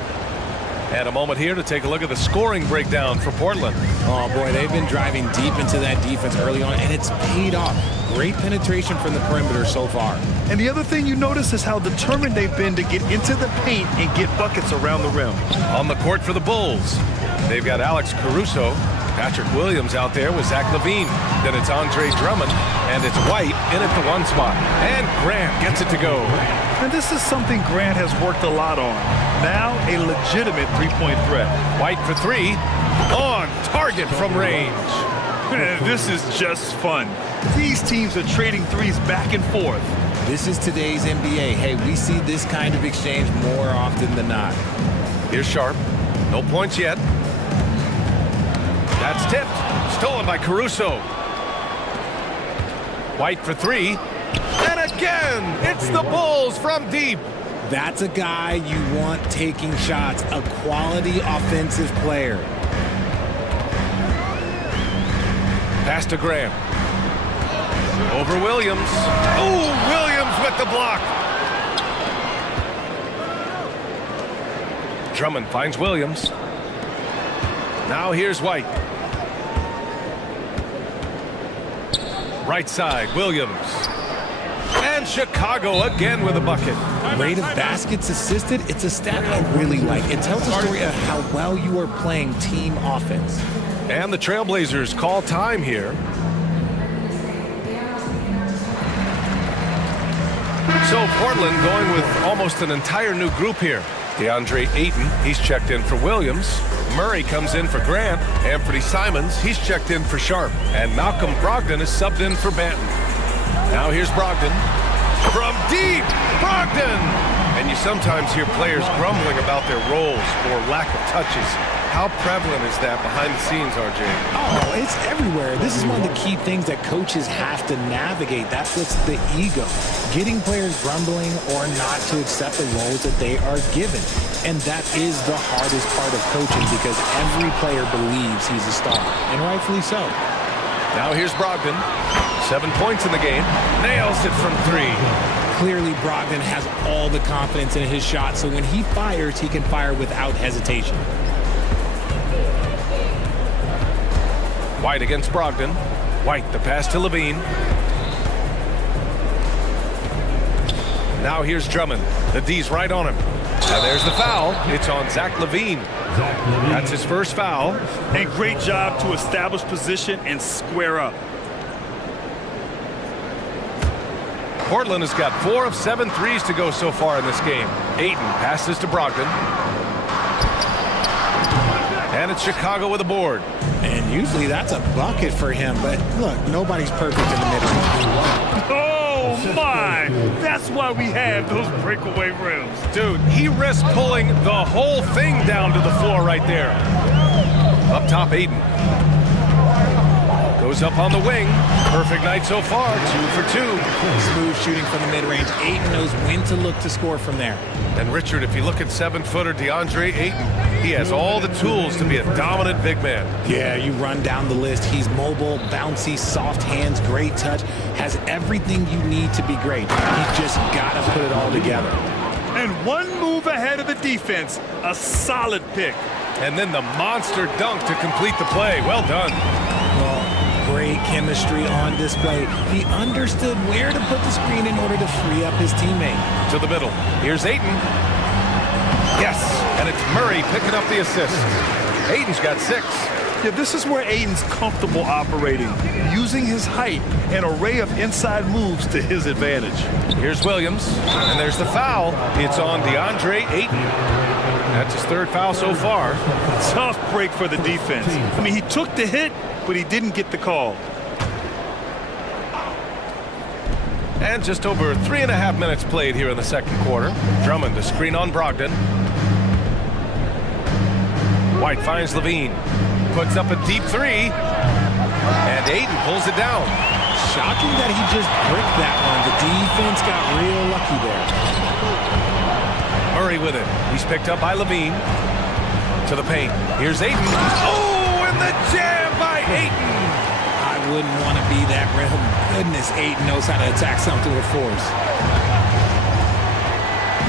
And a moment here to take a look at the scoring breakdown for Portland. Oh, boy, they've been driving deep into that defense early on, and it's paid off. Great penetration from the perimeter so far. And the other thing you notice is how determined they've been to get into the paint and get buckets around the rim. On the court for the Bulls, they've got Alex Caruso, Patrick Williams out there with Zach LaVine. Then it's Andre Drummond, and it's White in at the 1 spot. And Grant gets it to go. And this is something Grant has worked a lot on. Now a legitimate 3-point threat. White for 3. On target from range. This is just fun. These teams are trading threes back and forth. This is today's NBA. Hey, we see this kind of exchange more often than not. Here's Sharp. No points yet. That's tipped. Stolen by Caruso. White for 3. And again, it's the Bulls from deep. That's a guy you want taking shots, a quality offensive player. Pass to Graham. Over Williams. Oh, Williams with the block. Drummond finds Williams. Now here's White. Right side, Williams. And Chicago again with a bucket. Rate of baskets assisted, it's a stat I really like. It tells a story of how well you are playing team offense. And the Trailblazers call time here. So Portland going with almost an entire new group here. DeAndre Ayton, he's checked in for Williams. Murray comes in for Grant. Anthony Simons, he's checked in for Sharp. And Malcolm Brogdon is subbed in for Banton. Now here's Brogdon. From deep, Brogdon! And you sometimes hear players grumbling about their roles or lack of touches. How prevalent is that behind the scenes, RJ? Oh, it's everywhere. This is one of the key things that coaches have to navigate. That's what's the ego. Getting players grumbling or not to accept the roles that they are given. And that is the hardest part of coaching because every player believes he's a star, and rightfully so. Now here's Brogdon. 7 points in the game. Nails it from 3. Clearly, Brogdon has all the confidence in his shot, so when he fires, he can fire without hesitation. White against Brogdon. White, the pass to Levine. Now here's Drummond. The D's right on him. And there's the foul. It's on Zach Levine. That's his first foul. And great job to establish position and square up. Portland has got 4 of 7 threes to go so far in this game. Ayton passes to Brogdon. And it's Chicago with a board. And usually that's a bucket for him, but look, nobody's perfect in the mid-range. Oh my! That's why we have those breakaway rims. Dude, he risked pulling the whole thing down to the floor right there. Up top, Ayton. Goes up on the wing. Perfect night so far, 2 for 2. Smooth shooting from the mid-range. Ayton knows when to look to score from there. And Richard, if you look at 7-footer DeAndre Ayton, he has all the tools to be a dominant big man. Yeah, you run down the list. He's mobile, bouncy, soft hands, great touch, has everything you need to be great. He's just got to put it all together. And one move ahead of the defense, a solid pick. And then the monster dunk to complete the play. Well done. Well, great chemistry on display. He understood where to put the screen in order to free up his teammate. To the middle. Here's Ayton. Yes, and it's Murray picking up the assist. Ayton's got 6. Yeah, this is where Ayton's comfortable operating, using his height and array of inside moves to his advantage. Here's Williams, and there's the foul. It's on DeAndre Ayton. That's his 3rd foul so far. Tough break for the defense. I mean, he took the hit, but he didn't get the call. And just over 3.5 minutes played here in the second quarter. Drummond to screen on Brogdon. White finds Levine. Puts up a deep 3. And Ayton pulls it down. Shocking that he just bricked that one. The defense got real lucky there. Murray with it. He's picked up by Levine. To the paint. Here's Ayton. Oh, and the jam by Ayton. I wouldn't want to be that rim. Goodness, Ayton knows how to attack something with force.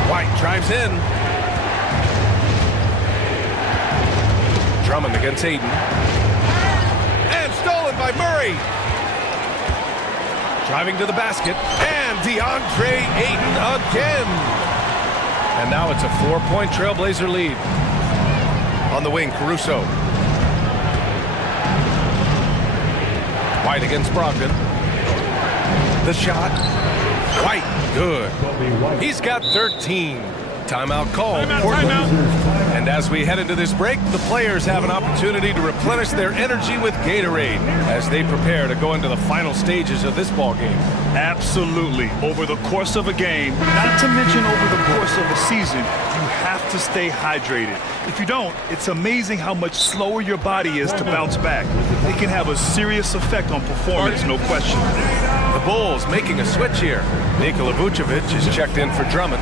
White drives in. Drummond against Ayton. And stolen by Murray. Driving to the basket. And DeAndre Ayton again. And now it's a 4-point Trailblazer lead. On the wing, Caruso. White against Brogdon. The shot. White, good. He's got 13. Timeout called. Timeout. And as we head into this break, the players have an opportunity to replenish their energy with Gatorade as they prepare to go into the final stages of this ball game. Absolutely. Over the course of a game, not to mention over the course of a season, you have to stay hydrated. If you don't, it's amazing how much slower your body is to bounce back. It can have a serious effect on performance, no question. The Bulls making a switch here. Nikola Vucevic is checked in for Drummond.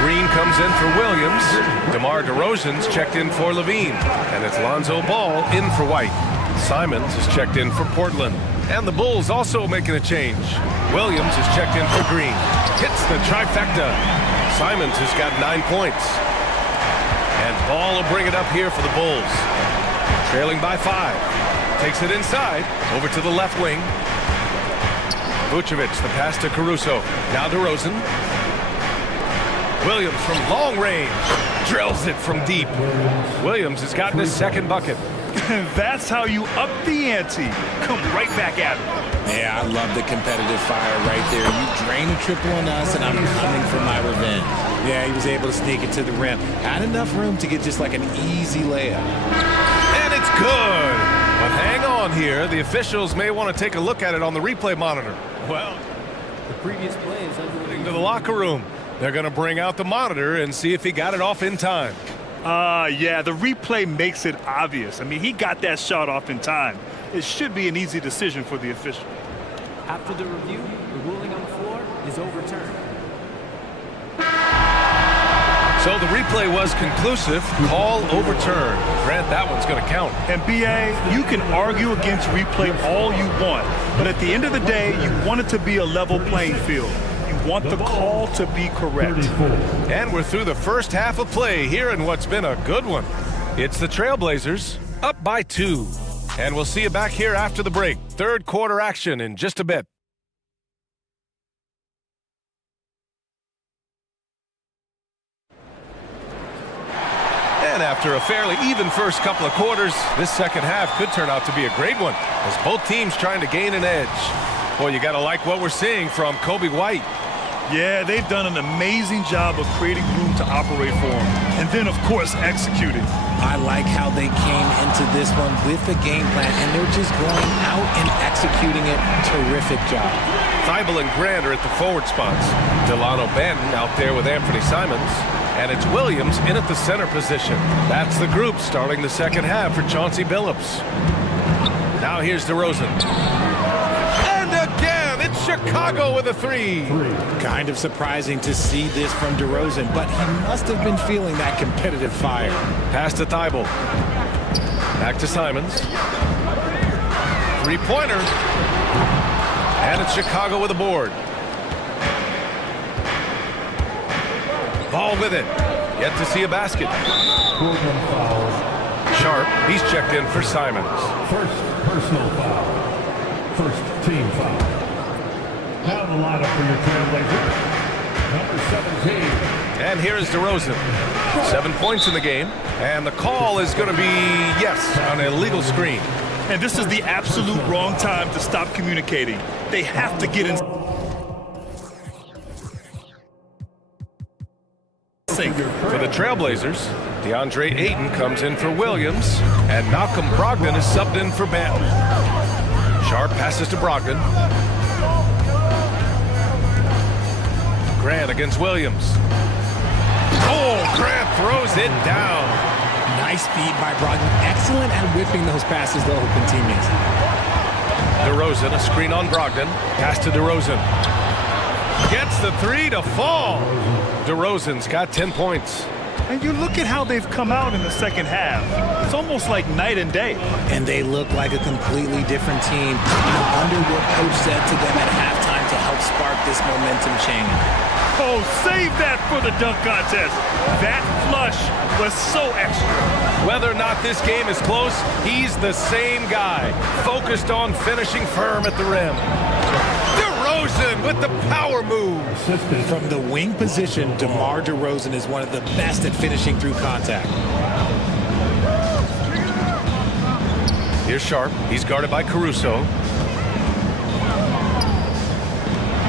Green comes in for Williams. DeMar DeRozan's checked in for Levine. And it's Lonzo Ball in for White. Simons is checked in for Portland. And the Bulls also making a change. Williams is checked in for Green. Hits the trifecta. Simons has got 9 points. And Ball will bring it up here for the Bulls. Trailing by 5. Takes it inside. Over to the left wing. Vucevic, the pass to Caruso. Now DeRozan. Williams from long range. Drills it from deep. Williams has gotten his 2nd bucket. That's how you up the ante. Come right back at him. Yeah, I love the competitive fire right there. You drain a triple on us, and I'm coming for my revenge. Yeah, he was able to sneak it to the rim. Had enough room to get just like an easy layup. And it's good. But hang on here. The officials may want to take a look at it on the replay monitor. Well, the previous play is underway. To the locker room. They're going to bring out the monitor and see if he got it off in time. Yeah, the replay makes it obvious. I mean, he got that shot off in time. It should be an easy decision for the official. After the review, the ruling on the floor is overturned. So the replay was conclusive. Call overturned. Grant, that one's going to count. And BA, you can argue against replay all you want, but at the end of the day, you want it to be a level playing field. You want the call to be correct. And we're through the first half of play here in what's been a good one. It's the Trailblazers up by 2. And we'll see you back here after the break. Third quarter action in just a bit. And after a fairly even first couple of quarters, this second half could turn out to be a great one as both teams trying to gain an edge. Boy, you got to like what we're seeing from Kobe White. Yeah, they've done an amazing job of creating room to operate for him. And then, of course, executing. I like how they came into this one with a game plan, and they're just going out and executing it. Terrific job. Thibault and Grant are at the forward spots. Delano Banton out there with Anthony Simons. And it's Williams in at the center position. That's the group starting the second half for Chauncey Billups. Now here's DeRozan. And again, it's Chicago with a three. Kind of surprising to see this from DeRozan, but he must have been feeling that competitive fire. Pass to Thibault. Back to Simons. Three-pointer. And it's Chicago with a board. Ball with it. Yet to see a basket. Sharp, he's checked in for Simons. First personal foul. First team foul. Now the lineup for your Trailblazers. Number 17. And here is DeRozan. 7 points in the game. And the call is going to be, yes, on an illegal screen. And this is the absolute wrong time to stop communicating. They have to get in. For the Trailblazers, DeAndre Ayton comes in for Williams, and Malcolm Brogdon is subbed in for Banton. Sharp passes to Brogdon. Grant against Williams. Oh, Grant throws it down. Nice feed by Brogdon. Excellent at whipping those passes to open teammates. DeRozan, a screen on Brogdon. Pass to DeRozan. Gets the three to fall. DeRozan's got 10 points. And you look at how they've come out in the second half. It's almost like night and day. And they look like a completely different team. I wonder what coach said to them at halftime to help spark this momentum change. Oh, save that for the dunk contest. That flush was so extra. Whether or not this game is close, he's the same guy, focused on finishing firm at the rim. DeRozan with the power move. From the wing position, DeMar DeRozan is one of the best at finishing through contact. Here's Sharp. He's guarded by Caruso.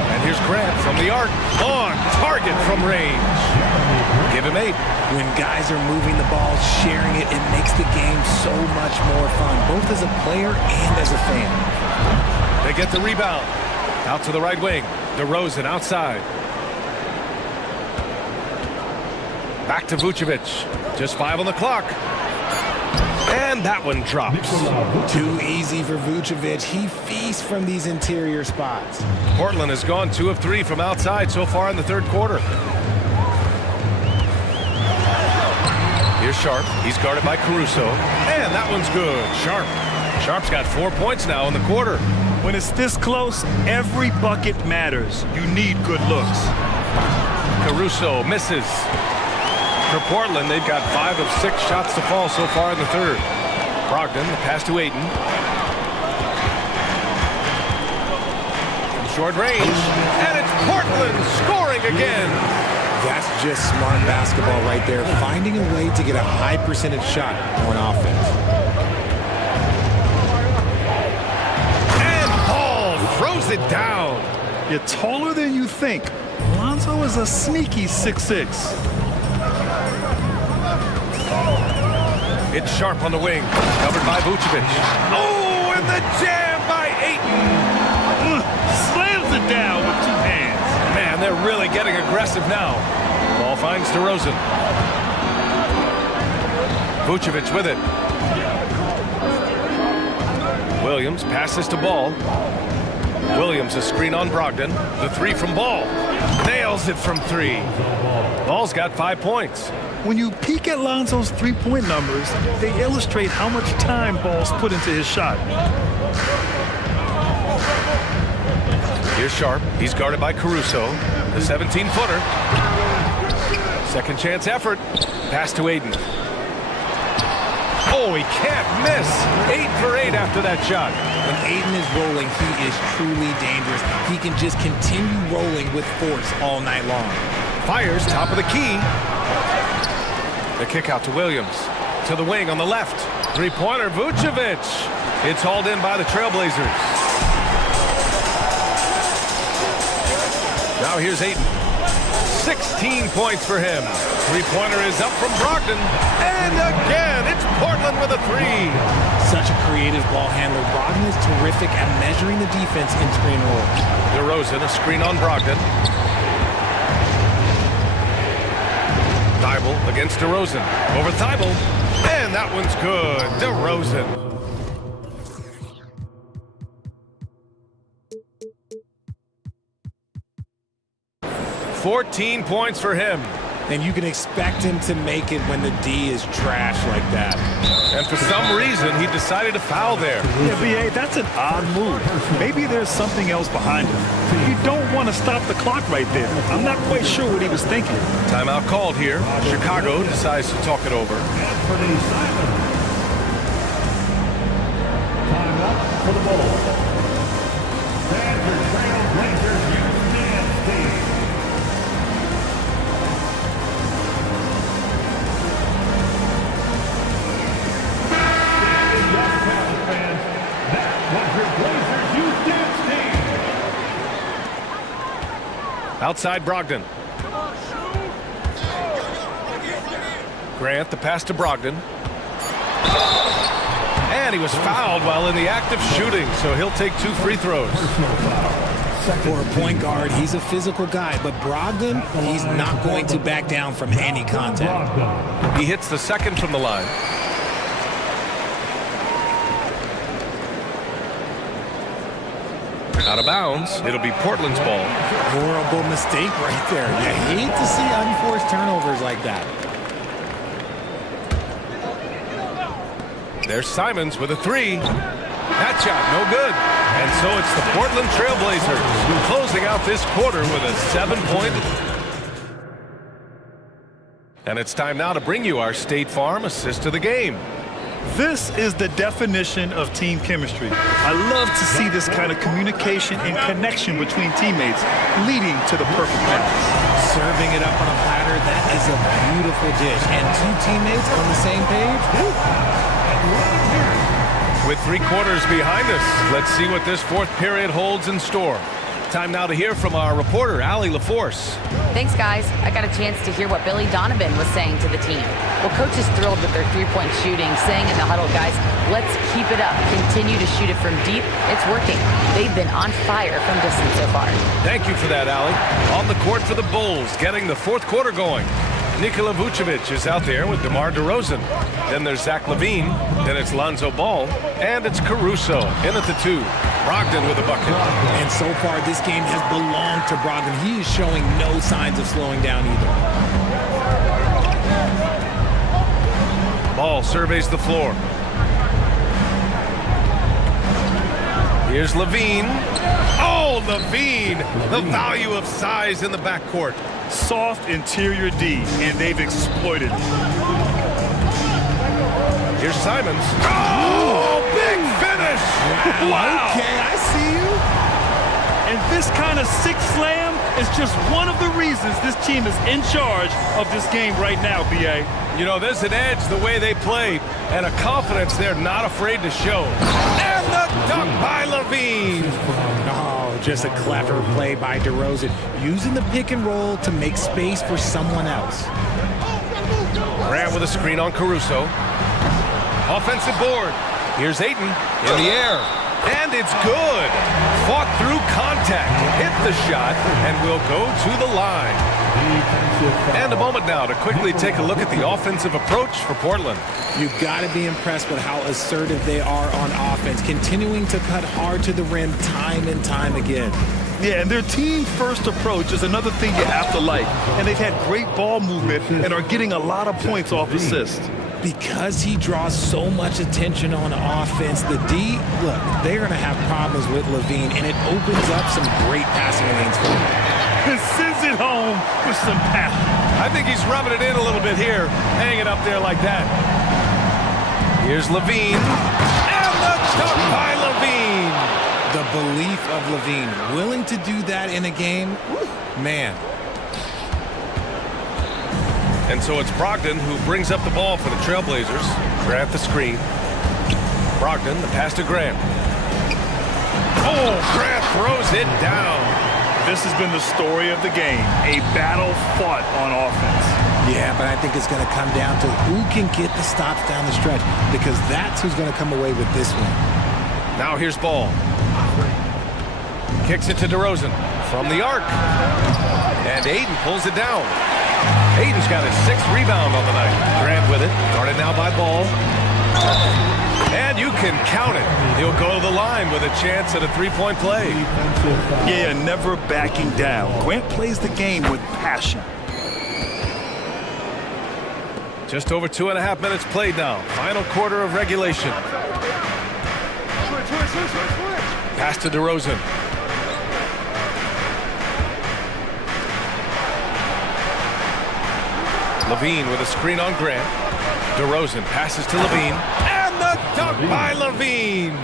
And here's Grant from the arc. On target from range. Give him 8. When guys are moving the ball, sharing it, it makes the game so much more fun, both as a player and as a fan. They get the rebound. Out to the right wing. DeRozan outside. Back to Vucevic. Just 5 on the clock. And that one drops. Too easy for Vucevic. He feasts from these interior spots. Portland has gone 2 of 3 from outside so far in the third quarter. Here's Sharp. He's guarded by Caruso. And that one's good. Sharp's got 4 points now in the quarter. When it's this close, every bucket matters. You need good looks. Caruso misses. For Portland, they've got 5 of 6 shots to fall so far in the third. Brogdon, the pass to Ayton. From short range, and it's Portland scoring again. That's just smart basketball right there, finding a way to get a high percentage shot on offense. Throws it down. You're taller than you think. Lonzo is a sneaky 6'6". It's Sharp on the wing. Covered by Vucevic. Oh, and the jam by Ayton. Slams it down with 2 hands. Man, they're really getting aggressive now. Ball finds DeRozan. Vucevic with it. Williams passes to Ball. Williams a screen on Brogdon. The 3 from Ball. Nails it from 3. Ball's got 5 points. When you peek at Lonzo's three-point numbers, they illustrate how much time Ball's put into his shot. Here's Sharp. He's guarded by Caruso. The 17-footer. Second chance effort. Pass to Ayton. Oh, he can't miss. 8 for 8 after that shot. When Aiden is rolling, he is truly dangerous. He can just continue rolling with force all night long. Fires top of the key. The kick out to Williams. To the wing on the left. Three-pointer, Vucevic. It's hauled in by the Trailblazers. Now here's Aiden. 16 points for him. Three-pointer is up from Brogdon. And again, it's Portland with a three. Such a creative ball handler. Brogdon is terrific at measuring the defense in screen roll. DeRozan, a screen on Brogdon. Thibault against DeRozan. Over Thibault. And that one's good. DeRozan. $14 points for him. And you can expect him to make it when the D is trash like that. And for some reason, he decided to foul there. Yeah, BA, that's an odd move. Maybe there's something else behind it. You don't want to stop the clock right there. I'm not quite sure what he was thinking. Timeout called here. Chicago decides to talk it over. Time up for the ball. Stanford Trailblazers youth dance team. That was your Blazers youth dance team. Outside Brogdon. Grant, the pass to Brogdon. And he was fouled while in the act of shooting, so he'll take 2 free throws. For a point guard, he's a physical guy, but Brogdon, he's not going to back down from any contact. He hits the second from the line. Out of bounds. It'll be Portland's ball. Horrible mistake right there. You hate to see unforced turnovers like that. There's Simons with a three. That shot, no good. And so it's the Portland Trailblazers closing out this quarter with a 7-point. And it's time now to bring you our State Farm assist of the game. This is the definition of team chemistry. I love to see this kind of communication and connection between teammates leading to the perfect pass. Serving it up on a platter, that is a beautiful dish. And 2 teammates on the same page. With 3 quarters behind us, let's see what this 4th period holds in store. Time now to hear from our reporter, Allie LaForce. Thanks, guys. I got a chance to hear what Billy Donovan was saying to the team. Well, coach is thrilled with their three-point shooting, saying in the huddle, guys, let's keep it up. Continue to shoot it from deep. It's working. They've been on fire from distance so far. Thank you for that, Allie. On the court for the Bulls, getting the 4th quarter going. Nikola Vucevic is out there with DeMar DeRozan. Then there's Zach LaVine. Then it's Lonzo Ball. And it's Caruso in at the 2. Brogdon with a bucket. And so far, this game has belonged to Brogdon. He is showing no signs of slowing down either. Ball surveys the floor. Here's LaVine. Oh, LaVine! The value of size in the backcourt. Soft interior D, and they've exploited it. Here's Simons. Oh, big finish! Wow. Okay, I see you. And this kind of sick slam is just one of the reasons this team is in charge of this game right now, BA. You know, there's an edge the way they play and a confidence they're not afraid to show. And the dunk by LaVine. Oh, just a clever play by DeRozan, using the pick and roll to make space for someone else. Grant with a screen on Caruso. Offensive board. Here's Ayton in the air. And it's good. Fought through contact, hit the shot, and will go to the line. And a moment now to quickly take a look at the offensive approach for Portland. You've got to be impressed with how assertive they are on offense, continuing to cut hard to the rim time and time again. Yeah, and their team-first approach is another thing you have to like. And they've had great ball movement and are getting a lot of points off assists. Because he draws so much attention on offense, the D, look, they're going to have problems with LaVine, and it opens up some great passing lanes for him. And sends it home with some passion. I think he's rubbing it in a little bit here, hanging up there like that. Here's Levine. And the dunk by Levine. The belief of Levine, willing to do that in a game, man. And so it's Brogdon who brings up the ball for the Trailblazers. Grant the screen. Brogdon, the pass to Grant. Oh, Grant throws it down. This has been the story of the game, a battle fought on offense. Yeah, but I think it's going to come down to who can get the stops down the stretch, because that's who's going to come away with this one. Now here's Ball. Kicks it to DeRozan from the arc. And Aiden pulls it down. Aiden's got his 6th rebound on the night. Grant with it, guarded now by Ball. And you can count it. He'll go to the line with a chance at a three-point play. Yeah, never backing down. Grant plays the game with passion. Just over 2.5 minutes played now. Final quarter of regulation. Pass to DeRozan. Levine with a screen on Grant. DeRozan passes to Levine. And the dunk by Levine.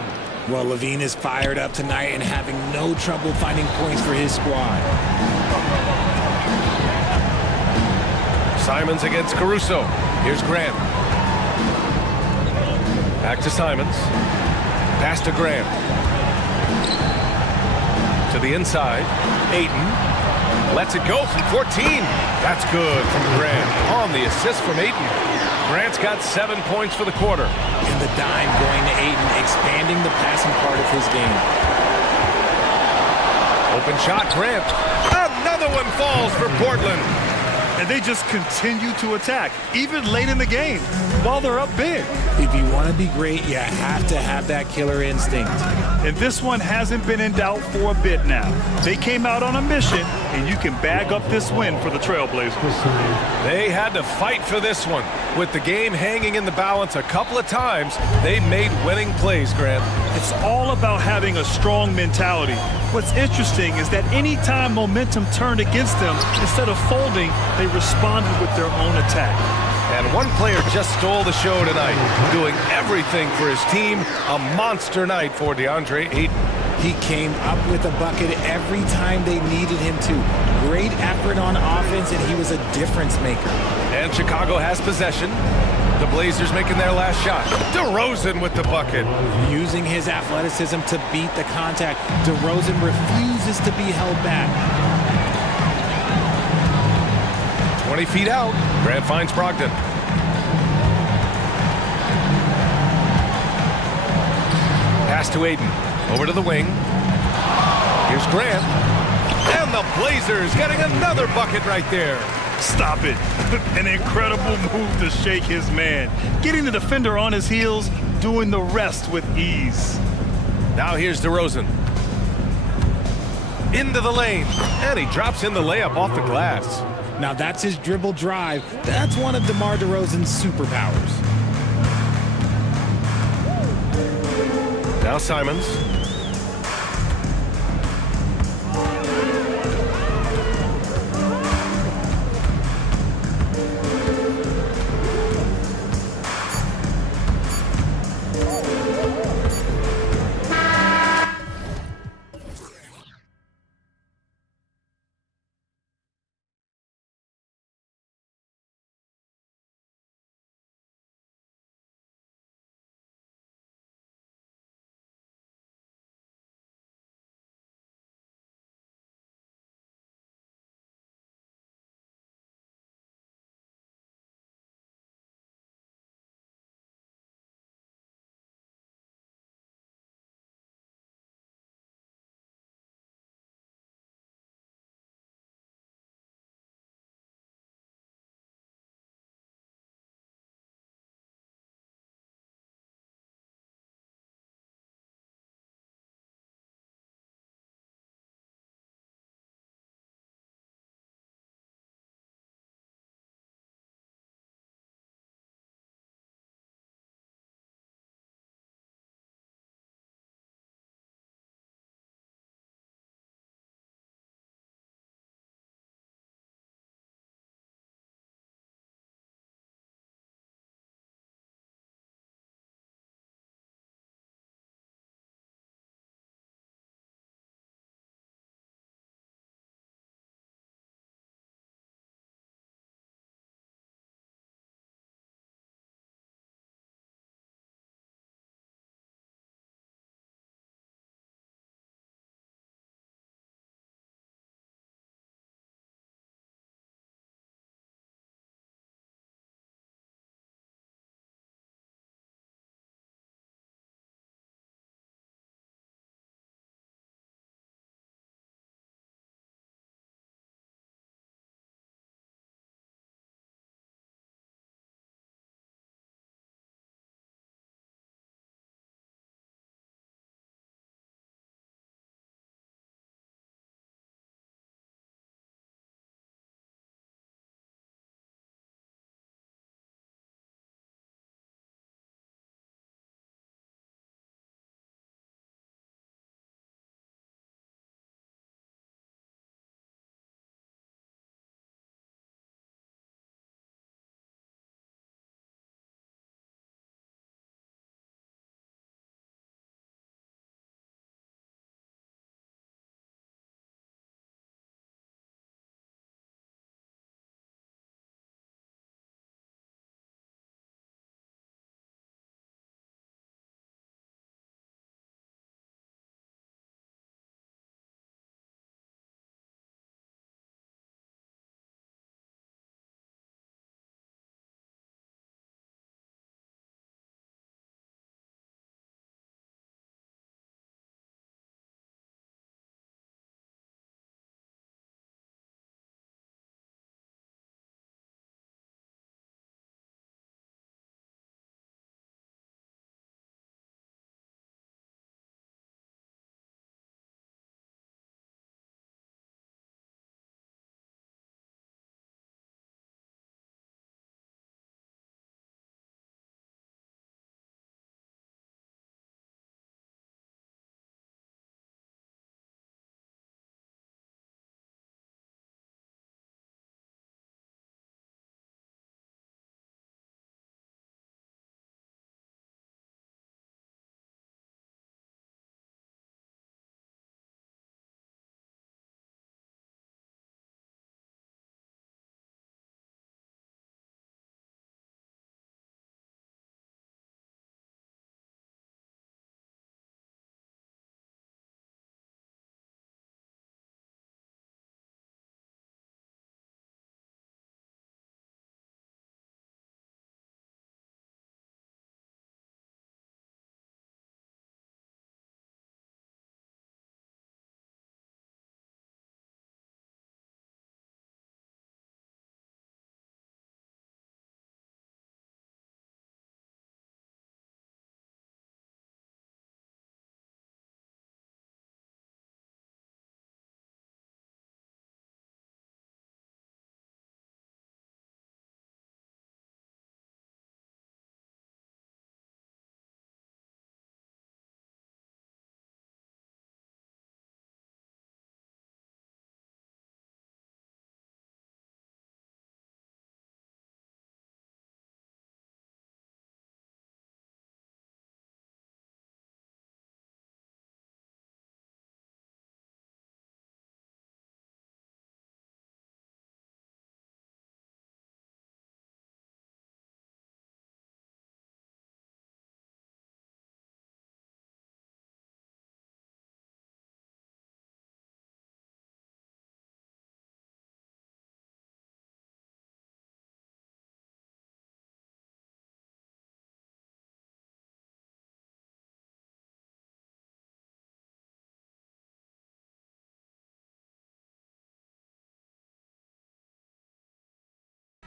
Well, Levine is fired up tonight and having no trouble finding points for his squad. Simons against Caruso. Here's Grant. Back to Simons. Pass to Grant. To the inside. Ayton. Lets it go from 14. That's good from Grant. On the assist from Ayton. Grant's got 7 points for the quarter. And the dime going to Ayton, expanding the passing part of his game. Open shot, Grant. Another one falls for Portland. And they just continue to attack, even late in the game, while they're up big. If you want to be great, you have to have that killer instinct. And this one hasn't been in doubt for a bit now. They came out on a mission, and you can bag up this win for the Trailblazers. They had to fight for this one. With the game hanging in the balance a couple of times, they made winning plays, Grant. It's all about having a strong mentality. What's interesting is that any time momentum turned against them, instead of folding, they responded with their own attack. And one player just stole the show tonight, doing everything for his team. A monster night for DeAndre Ayton. He came up with a bucket every time they needed him to. Great effort on offense, and he was a difference maker. And Chicago has possession. The Blazers making their last shot. DeRozan with the bucket. Using his athleticism to beat the contact. DeRozan refuses to be held back. 20 feet out. Grant finds Brogdon. Pass to Ayton. Over to the wing. Here's Grant. And the Blazers getting another bucket right there. Stop it. An incredible move to shake his man. Getting the defender on his heels, doing the rest with ease. Now here's DeRozan. Into the lane. And he drops in the layup off the glass. Now that's his dribble drive. That's one of DeMar DeRozan's superpowers. Now Simons.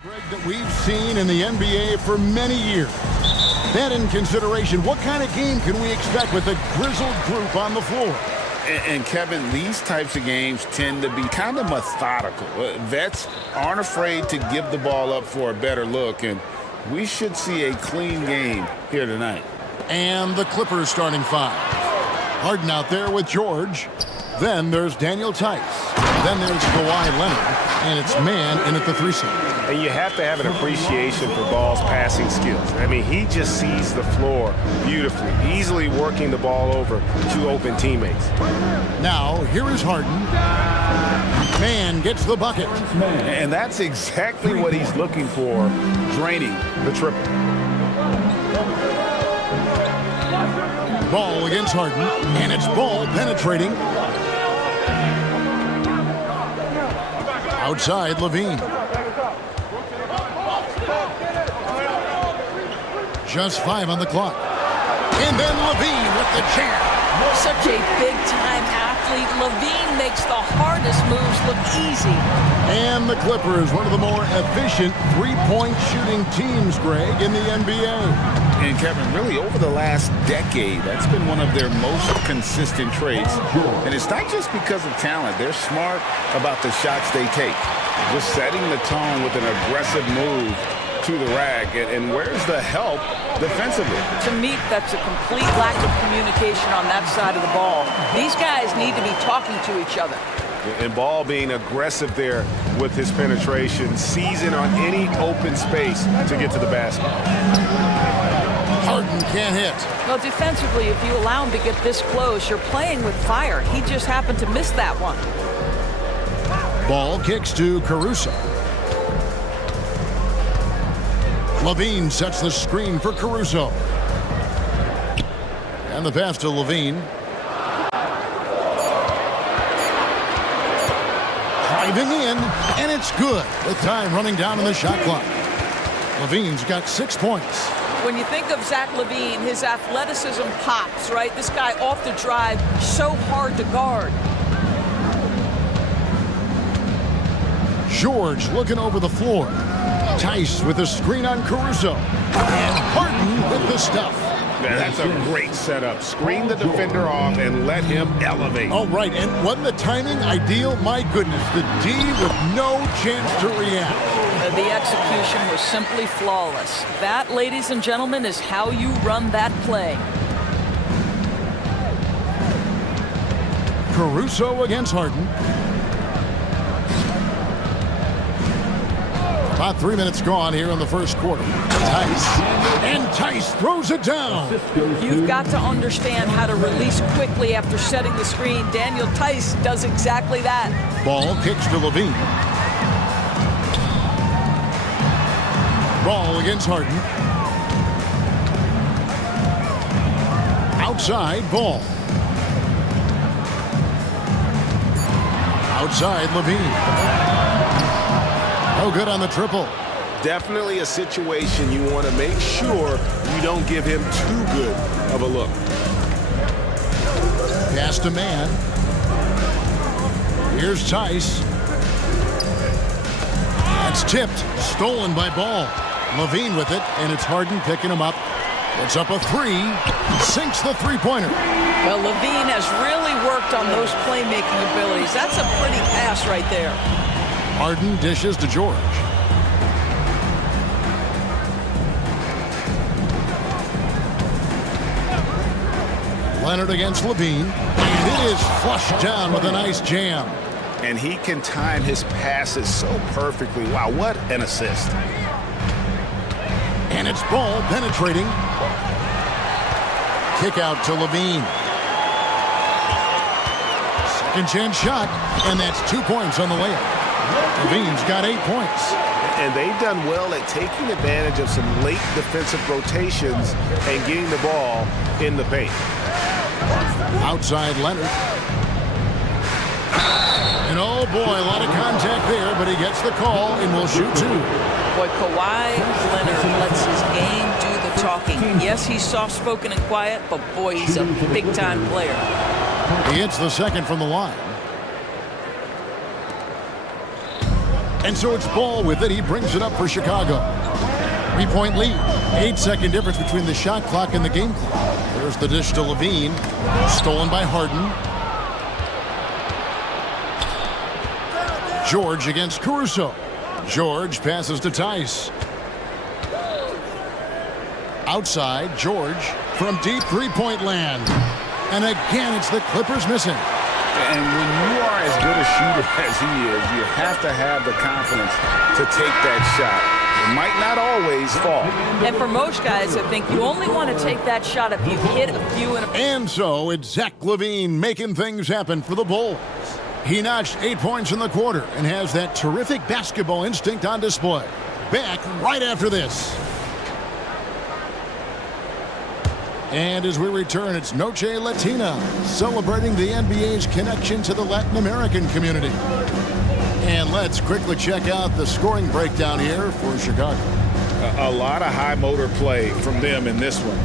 That we've seen in the NBA for many years. That in consideration, what kind of game can we expect with a grizzled group on the floor? And Kevin, these types of games tend to be kind of methodical. Vets aren't afraid to give the ball up for a better look, and we should see a clean game here tonight. And the Clippers starting five. Harden out there with George. Then there's Daniel Tice. Then there's Kawhi Leonard. And it's man in at the 3-seed. And you have to have an appreciation for Ball's passing skills. I mean, he just sees the floor beautifully, easily working the ball over to open teammates. Now, here is Harden. Man gets the bucket. And that's exactly what he's looking for, draining the triple. Ball against Harden, and it's Ball penetrating. Outside, Levine. Just 5 on the clock. And then Levine with the jam. Such a big-time athlete. Levine makes the hardest moves look easy. And the Clippers, one of the more efficient three-point shooting teams, Greg, in the NBA. And Kevin, really over the last decade, that's been one of their most consistent traits. And it's not just because of talent. They're smart about the shots they take. Just setting the tone with an aggressive move to the rack. And where's the help defensively? To me, that's a complete lack of communication on that side of the ball. These guys need to be talking to each other. And Ball being aggressive there with his penetration, seizing on any open space to get to the basket. Harden can't hit. Well, defensively, if you allow him to get this close, you're playing with fire. He just happened to miss that one. Ball kicks to Caruso. Levine sets the screen for Caruso. And the pass to Levine. Driving in, and it's good with time running down on the shot clock. Levine's got 6 points. When you think of Zach LaVine, his athleticism pops, right? This guy off the drive, so hard to guard. George looking over the floor. Tice with a screen on Caruso. And Harden with the stuff. That's a great setup. Screen the defender off and let him elevate. Oh, right. And wasn't the timing ideal? My goodness, the D with no chance to react. The execution was simply flawless. That, ladies and gentlemen, is how you run that play. Caruso against Harden. About 3 minutes gone here in the first quarter. Tice. And Tice throws it down. You've got to understand how to release quickly after setting the screen. Daniel Tice does exactly that. Ball kicks to Levine. Ball against Harden. Outside, Ball. Outside, Levine. No good on the triple. Definitely a situation you want to make sure you don't give him too good of a look. Pass to man. Here's Tice. That's tipped. Stolen by Ball. Levine with it, and it's Harden picking him up. It's up a three. Sinks the three-pointer. Well, Levine has really worked on those playmaking abilities. That's a pretty pass right there. Harden dishes to George. Leonard against Levine. And it is flushed down with a nice jam. And he can time his passes so perfectly. Wow, what an assist. And it's Ball penetrating. Kick out to Levine. Second chance shot. And that's 2 points on the layup. Levine's got 8 points. And they've done well at taking advantage of some late defensive rotations and getting the ball in the paint. Outside Leonard. And oh boy, a lot of contact there, but he gets the call and will shoot two. Boy, Kawhi Leonard lets his game do the talking. Yes, he's soft-spoken and quiet, but boy, he's a big-time player. He hits the second from the line. And so it's Ball with it. He brings it up for Chicago. 3-point lead. 8-second difference between the shot clock and the game clock. There's the dish to Levine. Stolen by Harden. George against Caruso. George passes to Tice. Outside, George from deep three-point land. And again, it's the Clippers missing. And when you are as good a shooter as he is, you have to have the confidence to take that shot. It might not always fall. And for most guys, I think you only want to take that shot if you hit a few in a... And so it's Zach LaVine making things happen for the Bulls. He notched 8 points in the quarter and has that terrific basketball instinct on display. Back right after this. And as we return, it's Noche Latina, celebrating the NBA's connection to the Latin American community. And let's quickly check out the scoring breakdown here for Chicago. A lot of high motor play from them in this one,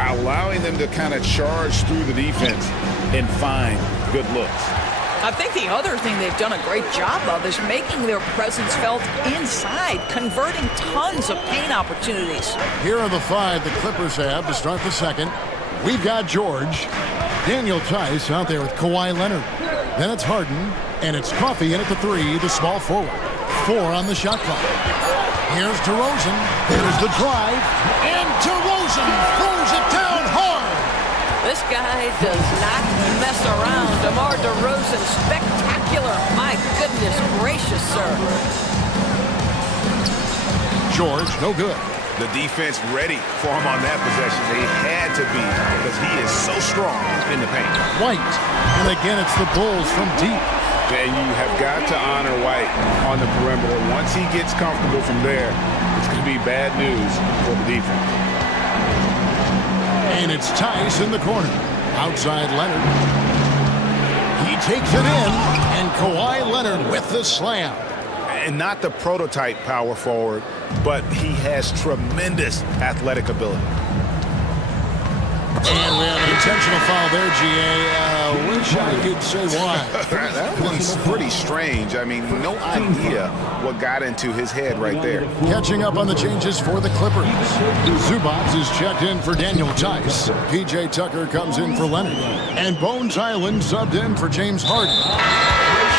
allowing them to kind of charge through the defense and find good looks. I think the other thing they've done a great job of is making their presence felt inside, converting tons of paint opportunities. Here are the 5 the Clippers have to start the second. We've got George, Daniel Tice out there with Kawhi Leonard. Then it's Harden, and it's Coffey in at the 3, the small forward. 4 on the shot clock. Here's DeRozan. Here's the drive, and DeRozan throws it down hard. This guy does not mess around. DeMar DeRozan, spectacular. My goodness gracious, sir. George, no good. The defense ready for him on that possession. They had to be because he is so strong in the paint. White. And again, it's the Bulls from deep. And you have got to honor White on the perimeter. Once he gets comfortable from there, it's going to be bad news for the defense. And it's Tice in the corner. Outside Leonard. He takes it in, and Kawhi Leonard with the slam. And not the prototype power forward, but he has tremendous athletic ability. And we have an intentional foul there, GA. Wish I could say why. That one's pretty strange. I mean, no idea what got into his head right there. Catching up on the changes for the Clippers. Zubac is checked in for Daniel Tice. PJ Tucker comes in for Leonard. And Bones Island subbed in for James Harden.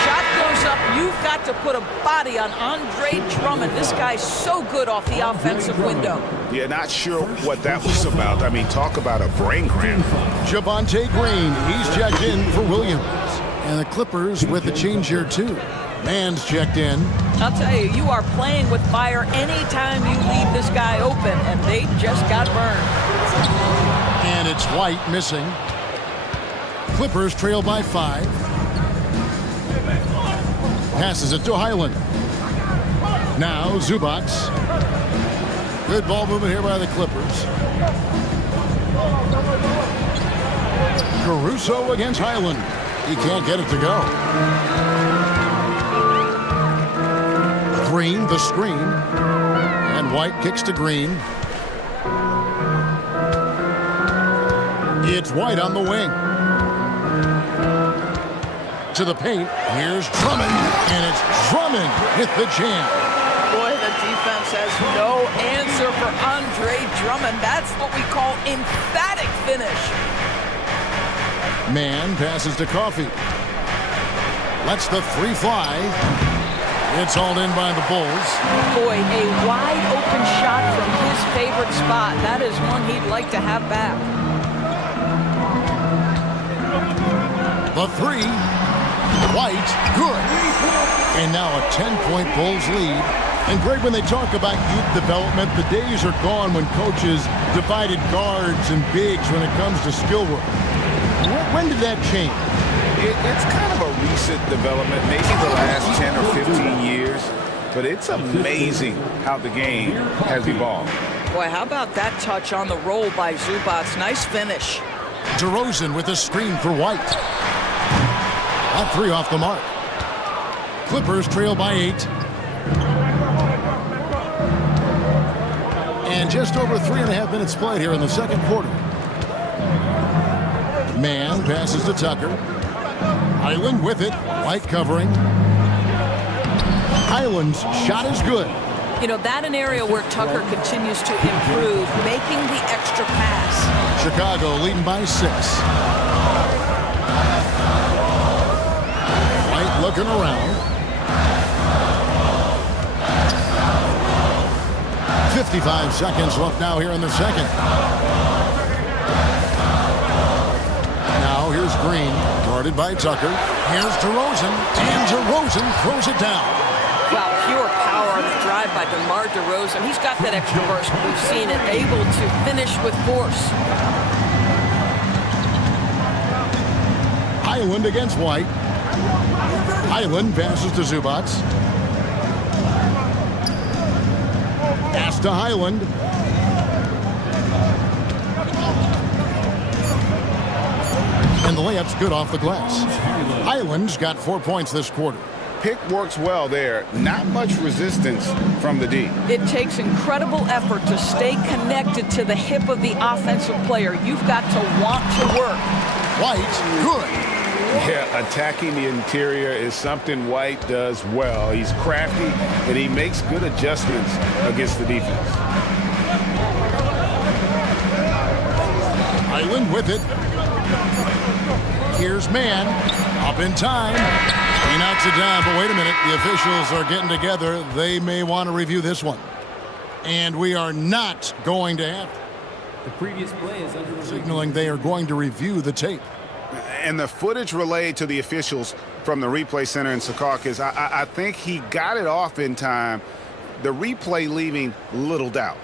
Shot goes up. You've got to put a body on Andre Drummond. This guy's so good off the offensive window. Yeah, not sure what that was about. I mean, talk about a brain cramp. Javonte Green, he's checked in for Williams. And the Clippers with a change here, too. Mann's checked in. I'll tell you, you are playing with fire anytime you leave this guy open, and they just got burned. And it's White missing. Clippers trail by 5. Passes it to Highland. Now Zubac. Good ball movement here by the Clippers. Caruso against Highland. He can't get it to go. Green, the screen. And White kicks to Green. It's White on the wing. To the paint. Here's Drummond. And it's Drummond with the jam. Boy, the defense has no answer for Andre Drummond. That's what we call emphatic finish. Mann passes to Coffey. Lets the 3 fly. It's hauled in by the Bulls. Boy, a wide open shot from his favorite spot. That is one he'd like to have back. The 3. White, good. And now a 10-point Bulls lead. And Greg, when they talk about youth development, the days are gone when coaches divided guards and bigs when it comes to skill work. When did that change? It's kind of a recent development, maybe the last 10 or 15 years. But it's amazing how the game has evolved. Boy, how about that touch on the roll by Zubac? Nice finish. DeRozan with a screen for White. That 3 off the mark. Clippers trail by 8. And just over 3.5 minutes played here in the second quarter. Mann passes to Tucker. Highland with it. White covering. Highland's shot is good. You know, that an area where Tucker continues to improve, making the extra pass. Chicago leading by 6. White looking around. 55 seconds left now here in the second. Now here's Green, guarded by Tucker. Here's DeRozan, and DeRozan throws it down. Wow, pure power on the drive by DeMar DeRozan. He's got that extra burst. We've seen it, able to finish with force. Highland against White. Highland passes to Zubats. Pass to Highland. And the layup's good off the glass. Highland's got 4 points this quarter. Pick works well there. Not much resistance from the D. It takes incredible effort to stay connected to the hip of the offensive player. You've got to want to work. White, good. Yeah, attacking the interior is something White does well. He's crafty, and he makes good adjustments against the defense. Highland with it. Here's Mann. Up in time. He knocks it down, but wait a minute. The officials are getting together. They may want to review this one. And we are not going to have The previous play is under review. signaling they are going to review the tape. And the footage relayed to the officials from the replay center in Secaucus, I think he got it off in time. The replay leaving little doubt.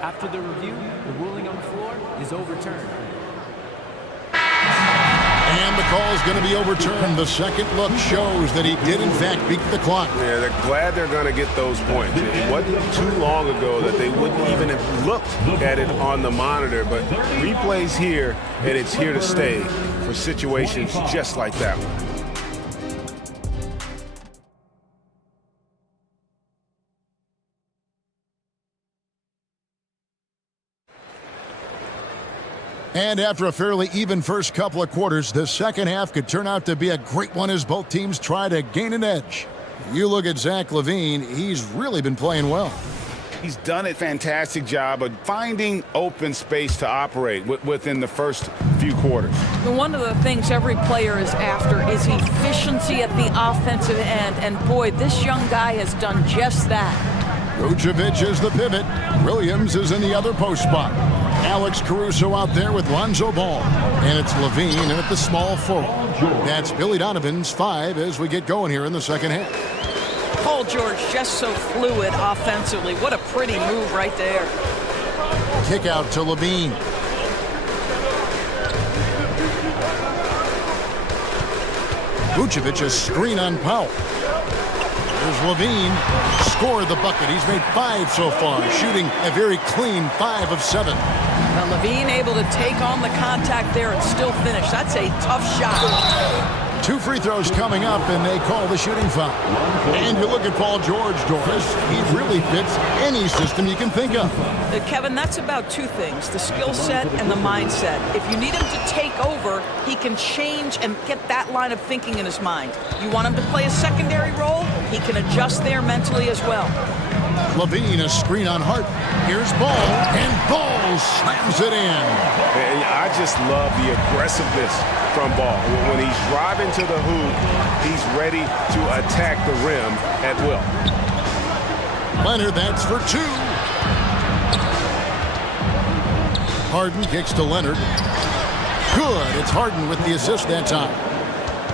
After the review, the ruling on the floor is overturned. And the call is going to be overturned. The second look shows that he did, in fact, beat the clock. Yeah, they're glad they're going to get those points. It wasn't too long ago that they wouldn't even have looked at it on the monitor, but replays here, and it's here to stay for situations just like that one. And after a fairly even first couple of quarters, the second half could turn out to be a great one as both teams try to gain an edge. You look at Zach LaVine, he's really been playing well. He's done a fantastic job of finding open space to operate within the first few quarters. One of the things every player is after is efficiency at the offensive end, and boy, this young guy has done just that. Vucevic is the pivot. Williams is in the other post spot. Alex Caruso out there with Lonzo Ball. And it's LaVine in at the small forward. That's Billy Donovan's 5 as we get going here in the second half. Paul George just so fluid offensively. What a pretty move right there. Kick out to LaVine. Vucevic a screen on Powell. There's LaVine. Scored the bucket. He's made 5 so far, shooting a very clean 5 of 7. Well, LaVine able to take on the contact there and still finish. That's a tough shot. 2 free throws coming up, and they call the shooting foul. And you look at Paul George, Doris. He really fits any system you can think of. Kevin, that's about 2 things, the skill set and the mindset. If you need him to take over, he can change and get that line of thinking in his mind. You want him to play a secondary role, he can adjust there mentally as well. LaVine, a screen on Hart. Here's Ball, and Ball slams it in. And I just love the aggressiveness from Ball. When he's driving to the hoop, he's ready to attack the rim at will. Leonard, that's for 2. Harden kicks to Leonard. Good. It's Harden with the assist that time.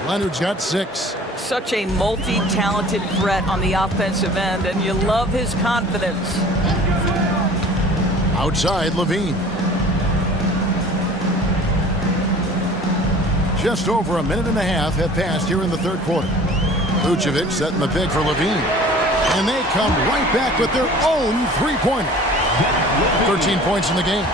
Leonard's got 6. Such a multi-talented threat on the offensive end, and you love his confidence. Outside, LaVine. Just over a minute and a half have passed here in the third quarter. Vucevic setting the pick for LaVine. And they come right back with their own three-pointer. 13 points in the game.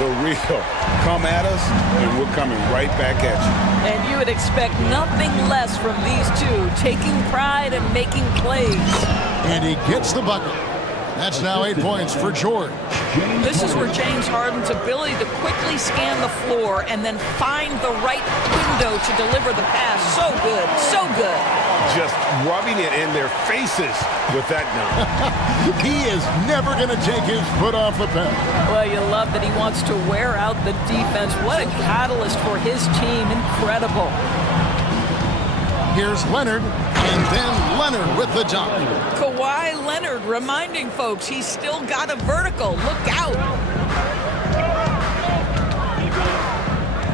The real. Come at us, and we're coming right back at you. And you would expect nothing less from these two, taking pride and making plays. And he gets the bucket. That's now 8 points for George. This is where James Harden's ability to quickly scan the floor and then find the right window to deliver the pass. So good, so good. Just rubbing it in their faces with that dunk. He is never going to take his foot off the pedal. Well, you love that he wants to wear out the defense. What a catalyst for his team. Incredible. Here's Leonard, and then Leonard with the dunk. Kawhi Leonard reminding folks he's still got a vertical. Look out.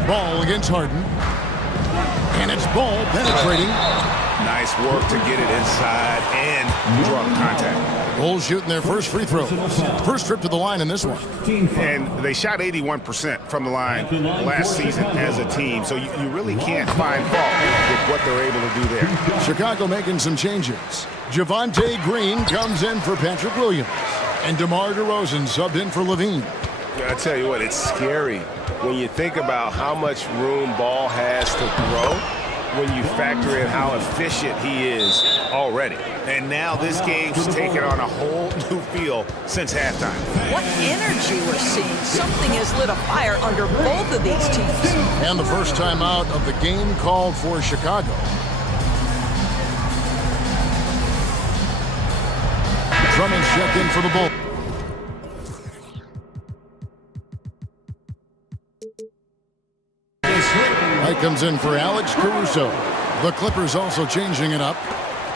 Ball against Harden. And it's Ball penetrating. Nice work to get it inside and draw contact. Bulls shooting their first free throw. First trip to the line in this one. And they shot 81% from the line last season as a team, so you really can't find fault with what they're able to do there. Chicago making some changes. Javonte Green comes in for Patrick Williams. And DeMar DeRozan subbed in for Levine. I tell you what, it's scary when you think about how much room Ball has to grow when you factor in how efficient he is already. And now this game's taken on a whole new feel since halftime. What energy we're seeing. Something has lit a fire under both of these teams. And the first time out of the game called for Chicago. Drummond's checked in for the Bulls. White comes in for Alex Caruso. The Clippers also changing it up.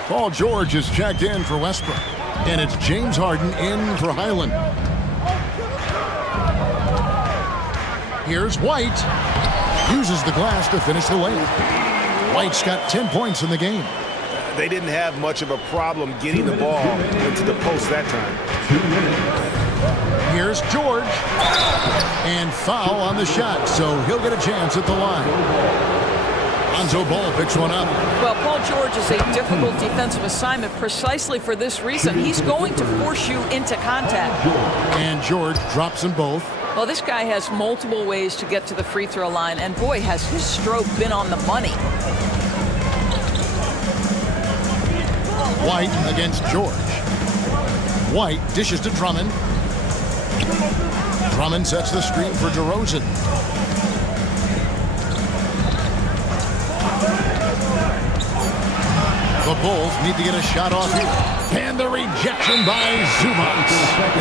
Paul George is checked in for Westbrook. And it's James Harden in for Highland. Here's White. Uses the glass to finish the layup. White's got 10 points in the game. They didn't have much of a problem getting the ball into the post that time. Here's George. And foul on the shot, so he'll get a chance at the line. Lonzo Ball picks one up. Well, Paul George is a difficult defensive assignment precisely for this reason. He's going to force you into contact. And George drops them both. Well, this guy has multiple ways to get to the free throw line, and boy, has his stroke been on the money. White against George. White dishes to Drummond. Drummond sets the screen for DeRozan. The Bulls need to get a shot off here. And the rejection by Zubac.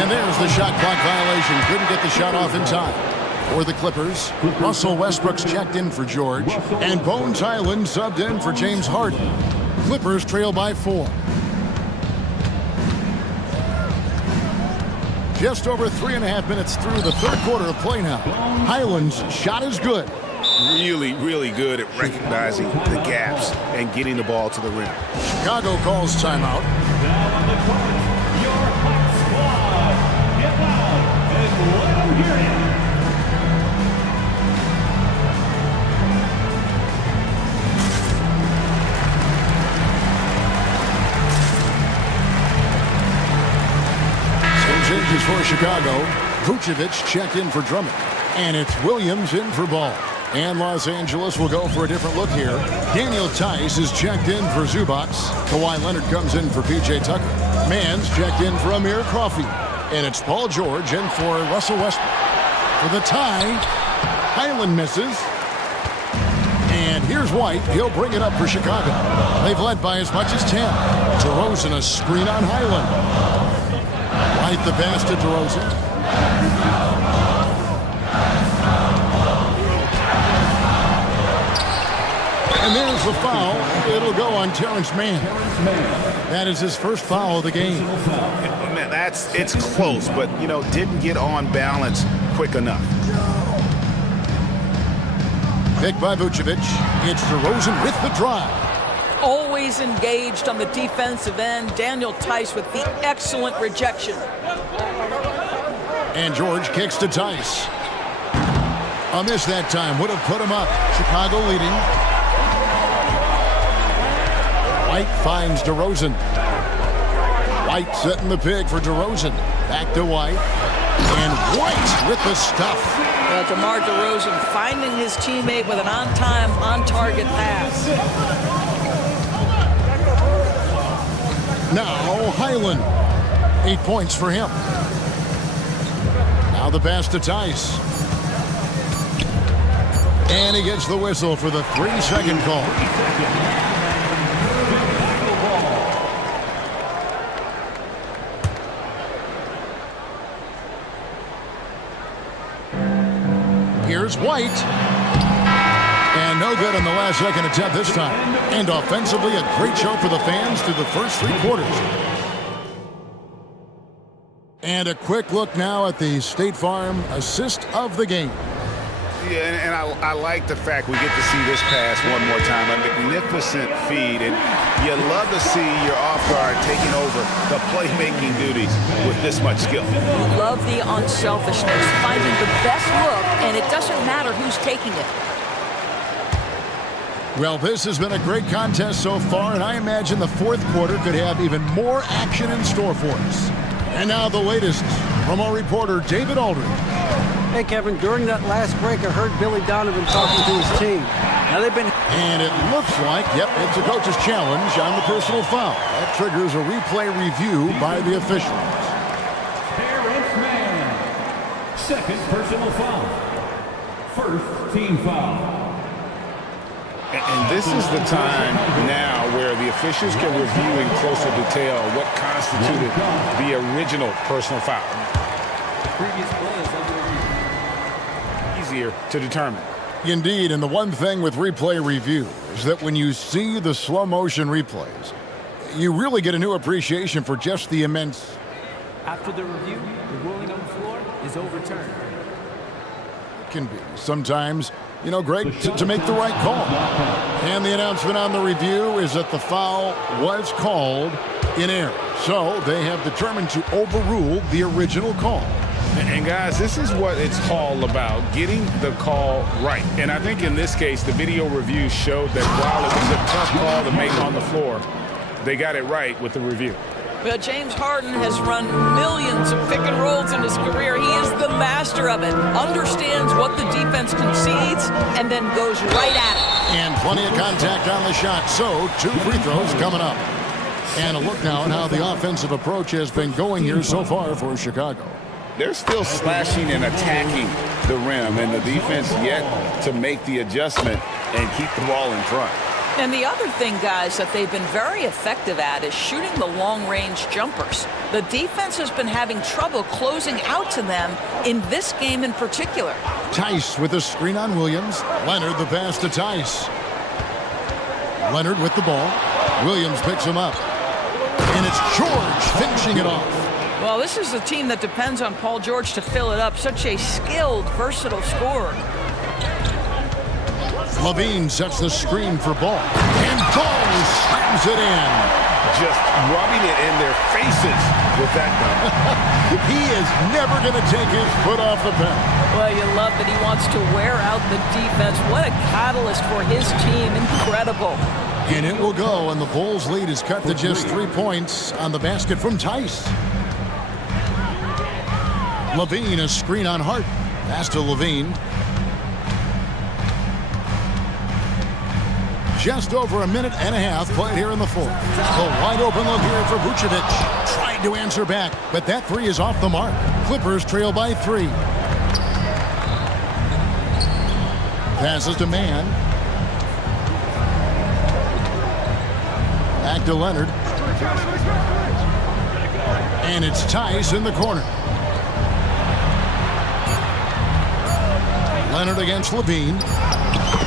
And there's the shot clock violation. Couldn't get the shot off in time. For the Clippers, Russell Westbrook's checked in for George. And Bones Highland subbed in for James Harden. Clippers trail by 4. Just over 3.5 minutes through the third quarter of play now. Highland's shot is good. Really, really good at recognizing the gaps and getting the ball to the rim. Chicago calls timeout. Now on the court, your hot squad. Get loud and let them hear it. Changes for Chicago. Vucevic checked in for Drummond. And it's Williams in for Ball. And Los Angeles will go for a different look here. Daniel Tice is checked in for Zubac. Kawhi Leonard comes in for P.J. Tucker. Mann's checked in for Amir Coffey. And it's Paul George in for Russell Westbrook. For the tie, Highland misses. And here's White. He'll bring it up for Chicago. They've led by as much as 10. DeRozan a screen on Highland. White the pass to DeRozan. And there's the foul. It'll go on Terrence Mann. That is his first foul of the game. Man, it's close, but, didn't get on balance quick enough. Picked by Vucevic. It's DeRozan with the drive. Always engaged on the defensive end. Daniel Tice with the excellent rejection. And George kicks to Tice. A miss that time would have put him up. Chicago leading. White finds DeRozan. White setting the pick for DeRozan. Back to White. And White with the stuff. DeMar DeRozan finding his teammate with an on-time, on-target pass. Now Highland. 8 points for him. Now the pass to Tice. And he gets the whistle for the 3-second call. Here's White. And no good on the last second attempt this time. And offensively, a great show for the fans through the first 3 quarters. And a quick look now at the State Farm assist of the game. Yeah, and I like the fact we get to see this pass one more time. A magnificent feed, and you love to see your off guard taking over the playmaking duties with this much skill. Love the unselfishness, finding the best look, and it doesn't matter who's taking it. Well, this has been a great contest so far, and I imagine the fourth quarter could have even more action in store for us. And now the latest from our reporter, David Aldridge. Hey, Kevin, during that last break, I heard Billy Donovan talking to his team. Now they've been... And it looks like, yep, it's a coach's challenge on the personal foul. That triggers a replay review by the officials. Terrence Mann. Second personal foul. First team foul. And this is the time now where the officials can review in closer detail what constituted the original personal foul. Previous play is under review. Easier to determine. Indeed, and the one thing with replay review is that when you see the slow motion replays, you really get a new appreciation for just the immense... After the review, the ruling on the floor is overturned. It can be sometimes, you know, Greg, to make the right call. And the announcement on the review is that the foul was called in error. So they have determined to overrule the original call. And guys, this is what it's all about, getting the call right. And I think in this case, the video review showed that while it was a tough call to make on the floor, they got it right with the review. Well, James Harden has run millions of pick and rolls in his career. He is the master of it, understands what the defense concedes, and then goes right at it. And plenty of contact on the shot, so 2 free throws coming up. And a look now at how the offensive approach has been going here so far for Chicago. They're still slashing and attacking the rim, and the defense yet to make the adjustment and keep the ball in front. And the other thing, guys, that they've been very effective at is shooting the long-range jumpers. The defense has been having trouble closing out to them in this game in particular. Tice with a screen on Williams. Leonard the pass to Tice. Leonard with the ball. Williams picks him up. And it's George finishing it off. Well, this is a team that depends on Paul George to fill it up. Such a skilled, versatile scorer. Levine sets the screen for Ball. And Ball slams it in. Just rubbing it in their faces with that gun. He is never going to take his foot off the pedal. Well, you love that he wants to wear out the defense. What a catalyst for his team. Incredible. And it will go, and the Bulls' lead is cut to just 3 points on the basket from Tice. Levine, a screen on Hart. Pass to Levine. Just over a minute and a half played here in the fourth. A wide open look here for Vucevic. Tried to answer back, but that 3 is off the mark. Clippers trail by 3. Passes to Mann. Back to Leonard. And it's Tice in the corner. Leonard against Levine.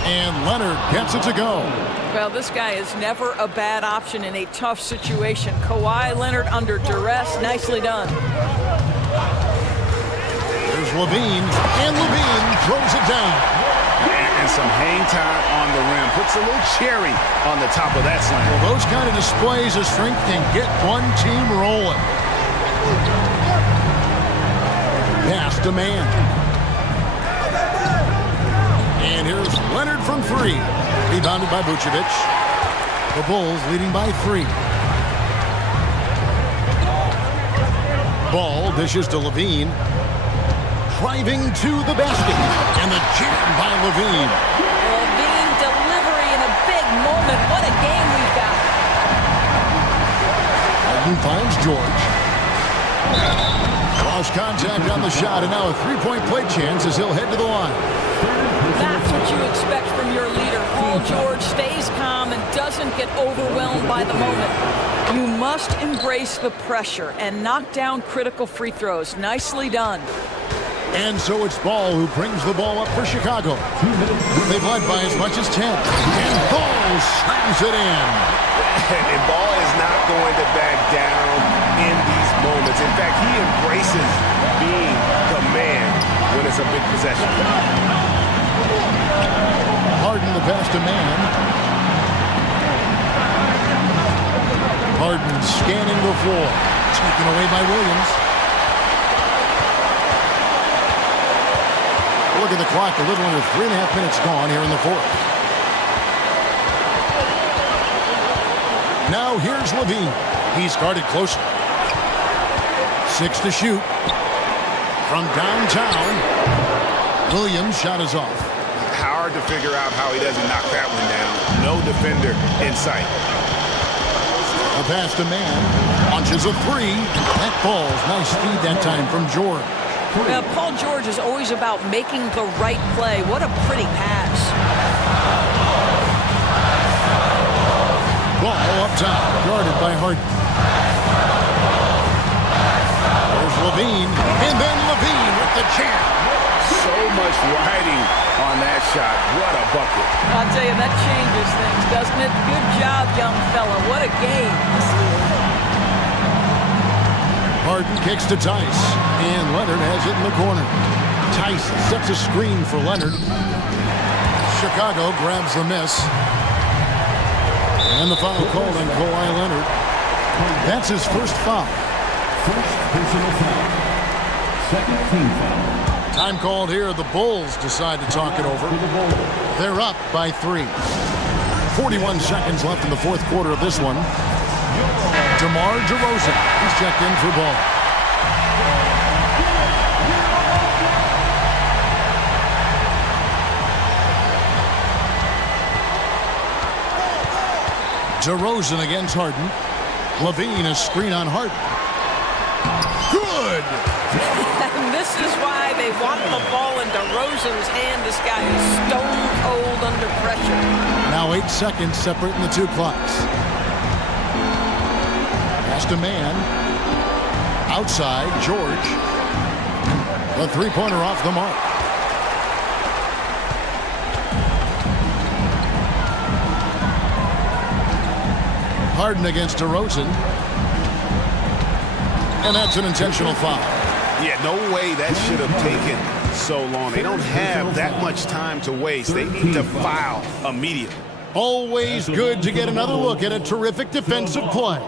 And Leonard gets it to go. Well, this guy is never a bad option in a tough situation. Kawhi Leonard under duress. Nicely done. There's Levine. And Levine throws it down. And some hang time on the rim. Puts a little cherry on the top of that slam. Well, those kind of displays of strength can get one team rolling. Pass to Mann. And here's Leonard from 3. Rebounded by Vucevic. The Bulls leading by 3. Ball dishes to Levine. Driving to the basket. And the jam by Levine. Levine delivery in a big moment. What a game we've got. Harden finds George. Lost contact on the shot, and now a three-point play chance as he'll head to the line. That's what you expect from your leader. Paul George stays calm and doesn't get overwhelmed by the moment. You must embrace the pressure and knock down critical free throws. Nicely done. And so it's Ball who brings the ball up for Chicago. They've led by as much as 10. And Ball slams it in. And Ball is not going to back down in these moments. In fact, he embraces being the man when it's a big possession. Harden the pass to man. Harden scanning the floor. Taken away by Williams. Look at the clock. A little under 3.5 minutes gone here in the fourth. Now here's Levine. He's guarded closely. 6 to shoot. From downtown. Williams' shot is off. Hard to figure out how he doesn't knock that one down. No defender in sight. A pass to man. Launches a three. That falls. Nice feed that time from George. Paul George is always about making the right play. What a pretty pass. Ball up top, guarded by Harden. There's Levine, and then Levine with the jam. So much riding on that shot. What a bucket. I'll tell you, that changes things, doesn't it? Good job, young fella. What a game. Harden kicks to Tice, and Leonard has it in the corner. Tice sets a screen for Leonard. Chicago grabs the miss. And the foul called on Kawhi Leonard. That's his first foul. First personal foul. Second team foul. Time called here. The Bulls decide to talk it over. They're up by 3. 41 seconds left in the fourth quarter of this one. DeMar DeRozan is checked in for Ball. DeRozan against Harden. Levine a screen on Harden. Good! And this is why they want the ball in DeRozan's hand. This guy is stone cold under pressure. Now 8 seconds separating the two clocks. Pass to man. Outside, George. The three-pointer off the mark. Harden against DeRozan. And that's an intentional foul. Yeah, no way that should have taken so long. They don't have that much time to waste. They need to foul immediately. Always good to get another look at a terrific defensive play.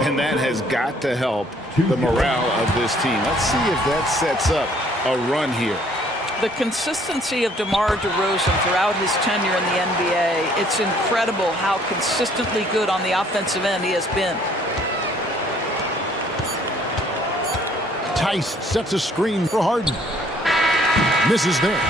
And that has got to help the morale of this team. Let's see if that sets up a run here. The consistency of DeMar DeRozan throughout his tenure in the NBA, it's incredible how consistently good on the offensive end he has been. Tice sets a screen for Harden. Misses there.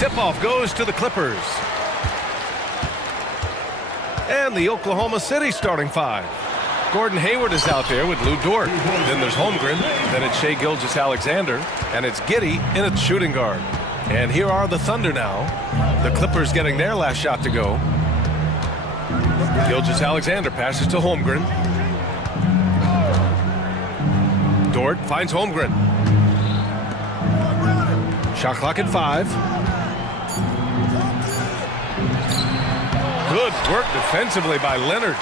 Tip-off goes to the Clippers. And the Oklahoma City starting five. Gordon Hayward is out there with Lou Dort. Then there's Holmgren. Then it's Shai Gilgeous-Alexander. And it's Giddey in its shooting guard. And here are the Thunder now. The Clippers getting their last shot to go. Gilgeous-Alexander passes to Holmgren. Dort finds Holmgren. Shot clock at 5. Good work defensively by Leonard.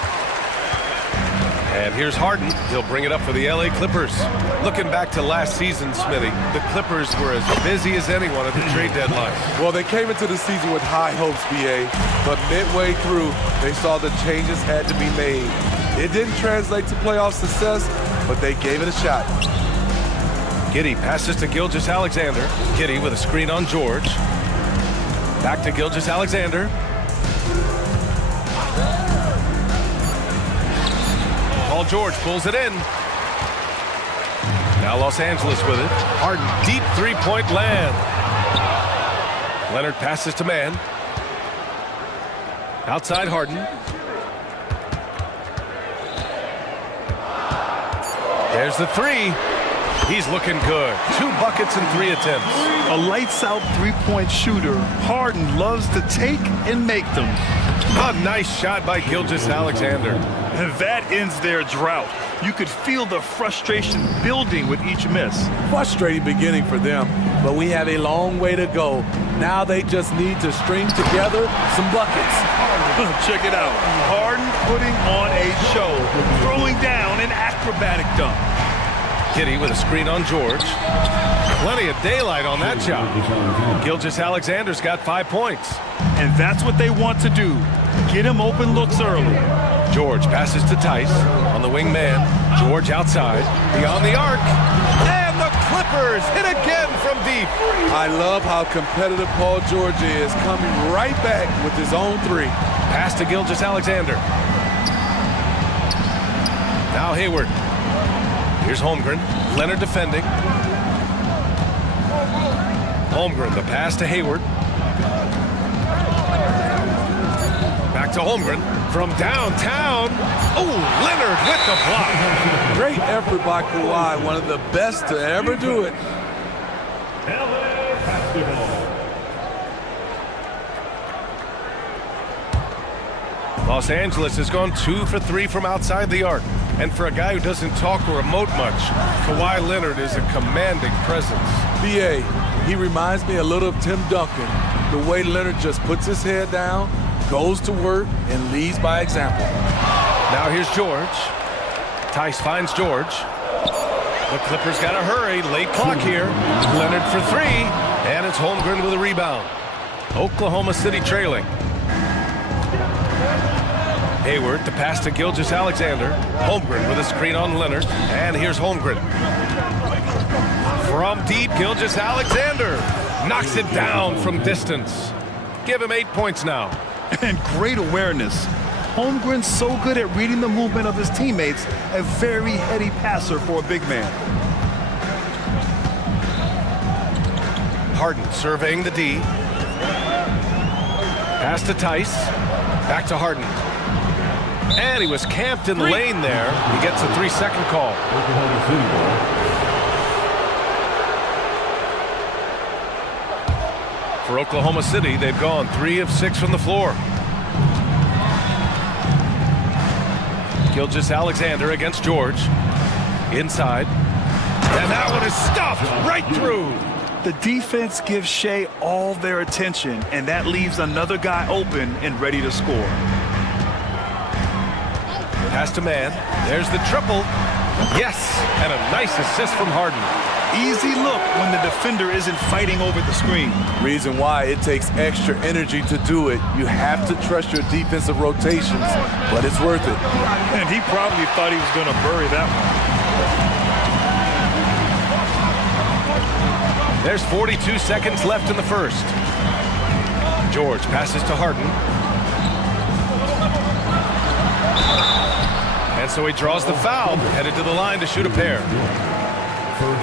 And here's Harden. He'll bring it up for the LA Clippers. Looking back to last season, Smitty, the Clippers were as busy as anyone at the trade deadline. Well, they came into the season with high hopes, BA, but midway through, they saw the changes had to be made. It didn't translate to playoff success, but they gave it a shot. Giddey passes to Gilgeous-Alexander. Giddey with a screen on George. Back to Gilgeous-Alexander. Paul George pulls it in. Now Los Angeles with it. Harden, deep three-point land. Leonard passes to Mann. Outside Harden. There's the three. He's looking good. 2 buckets and 3 attempts. A lights-out three-point shooter. Harden loves to take and make them. A nice shot by Gilgeous-Alexander. And that ends their drought. You could feel the frustration building with each miss. Frustrating beginning for them, but we have a long way to go. Now they just need to string together some buckets. Check it out. Harden putting on a show, throwing down an acrobatic dunk. Giddey with a screen on George. Plenty of daylight on that shot. Gilgeous-Alexander's got 5 points. And that's what they want to do. Get him open looks early. George passes to Tice on the wing man. George outside. Beyond the arc. And the Clippers hit again from deep. I love how competitive Paul George is, coming right back with his own 3. Pass to Gilgeous-Alexander. Now Hayward. Here's Holmgren. Leonard defending. Holmgren, the pass to Hayward. Back to Holmgren from downtown. Oh, Leonard with the block. Great effort by Kawhi, one of the best to ever do it. Los Angeles has gone 2 for 3 from outside the arc. And for a guy who doesn't talk or emote much, Kawhi Leonard is a commanding presence. BA, he reminds me a little of Tim Duncan. The way Leonard just puts his head down, goes to work, and leads by example. Now here's George. Tice finds George. The Clippers got to hurry. Late clock here. Leonard for 3. And it's Holmgren with a rebound. Oklahoma City trailing. Hayward to pass to Gilgeous-Alexander. Holmgren with a screen on Leonard. And here's Holmgren. From deep, Gilgeous-Alexander knocks it down from distance. Give him 8 points now. And great awareness. Holmgren's so good at reading the movement of his teammates. A very heady passer for a big man. Harden surveying the D. Pass to Tice. Back to Harden. And he was camped in the lane there. He gets a 3-second call. For Oklahoma City, they've gone 3 of 6 from the floor. Gilgeous-Alexander against George. Inside. And that one is stuffed right through. The defense gives Shai all their attention, and that leaves another guy open and ready to score. Pass to Mann. There's the triple. Yes, and a nice assist from Harden. Easy look when the defender isn't fighting over the screen. Reason why it takes extra energy to do it. You have to trust your defensive rotations, but it's worth it. And he probably thought he was going to bury that one. There's 42 seconds left in the first. George passes to Harden. And so he draws the foul, headed to the line to shoot a pair.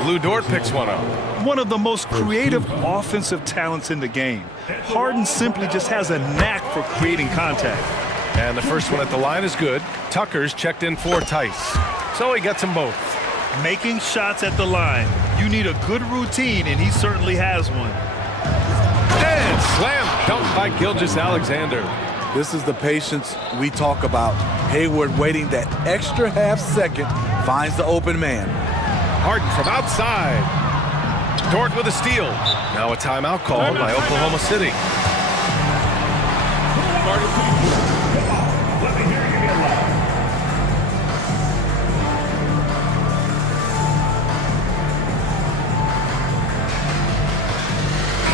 Lou Dort picks one up. One of the most creative offensive talents in the game. Harden simply just has a knack for creating contact. And the first one at the line is good. Tucker's checked in for Tice. So he gets them both. Making shots at the line. You need a good routine, and he certainly has one. And slam dunk by Gilgeous-Alexander. This is the patience we talk about. Hayward waiting that extra half second, finds the open man. Harden from outside. Dort with a steal. Now a timeout called by Oklahoma City.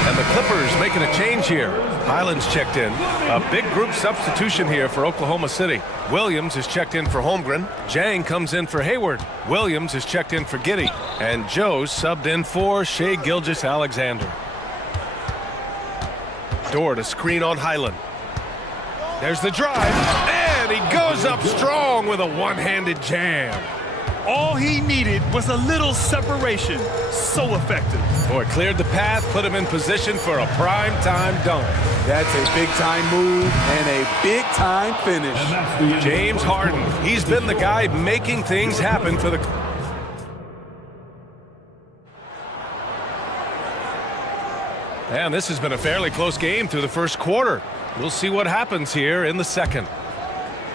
And the Clippers making a change here. Highland's checked in. A big group substitution here for Oklahoma City. Williams is checked in for Holmgren. Jang comes in for Hayward. Williams is checked in for Giddey. And Joe's subbed in for Shai Gilgeous-Alexander. Dort a screen on Highland. There's the drive. And he goes up strong with a one-handed jam. All he needed was a little separation. So effective. Boy, cleared the path, put him in position for a prime-time dunk. That's a big-time move and a big-time finish. James Harden, he's been the guy making things happen for the... And this has been a fairly close game through the first quarter. We'll see what happens here in the second.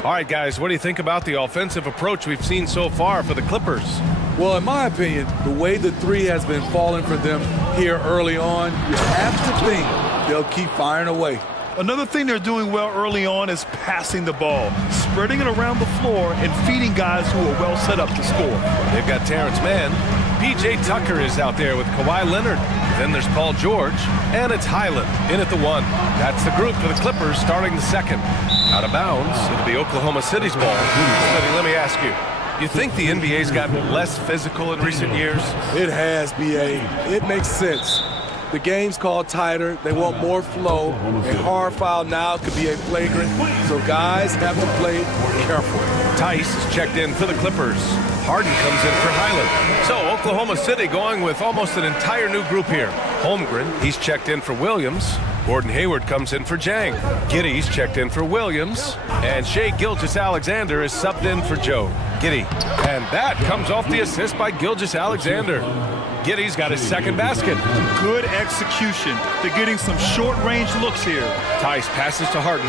All right, guys, what do you think about the offensive approach we've seen so far for the Clippers? Well, in my opinion, the way the three has been falling for them here early on, you have to think they'll keep firing away. Another thing they're doing well early on is passing the ball, spreading it around the floor and feeding guys who are well set up to score. They've got Terrence Mann. P.J. Tucker is out there with Kawhi Leonard. Then there's Paul George, and it's Highland in at the one. That's the group for the Clippers starting the second. Out of bounds, it'll be Oklahoma City's ball. Let me ask you, you think the NBA's gotten less physical in recent years? It has, B.A. It makes sense. The game's called tighter. They want more flow. A hard foul now could be a flagrant, so guys have to play careful. Tice is checked in for the Clippers. Harden comes in for Highland. So Oklahoma City going with almost an entire new group here. Holmgren, he's checked in for Williams. Gordon Hayward comes in for Jang. Giddey's checked in for Williams. And Shai Gilgeous-Alexander is subbed in for Joe. Giddey. And that comes off the assist by Gilgeous-Alexander. Giddey's got his second basket. Good execution. They're getting some short-range looks here. Tice passes to Harden.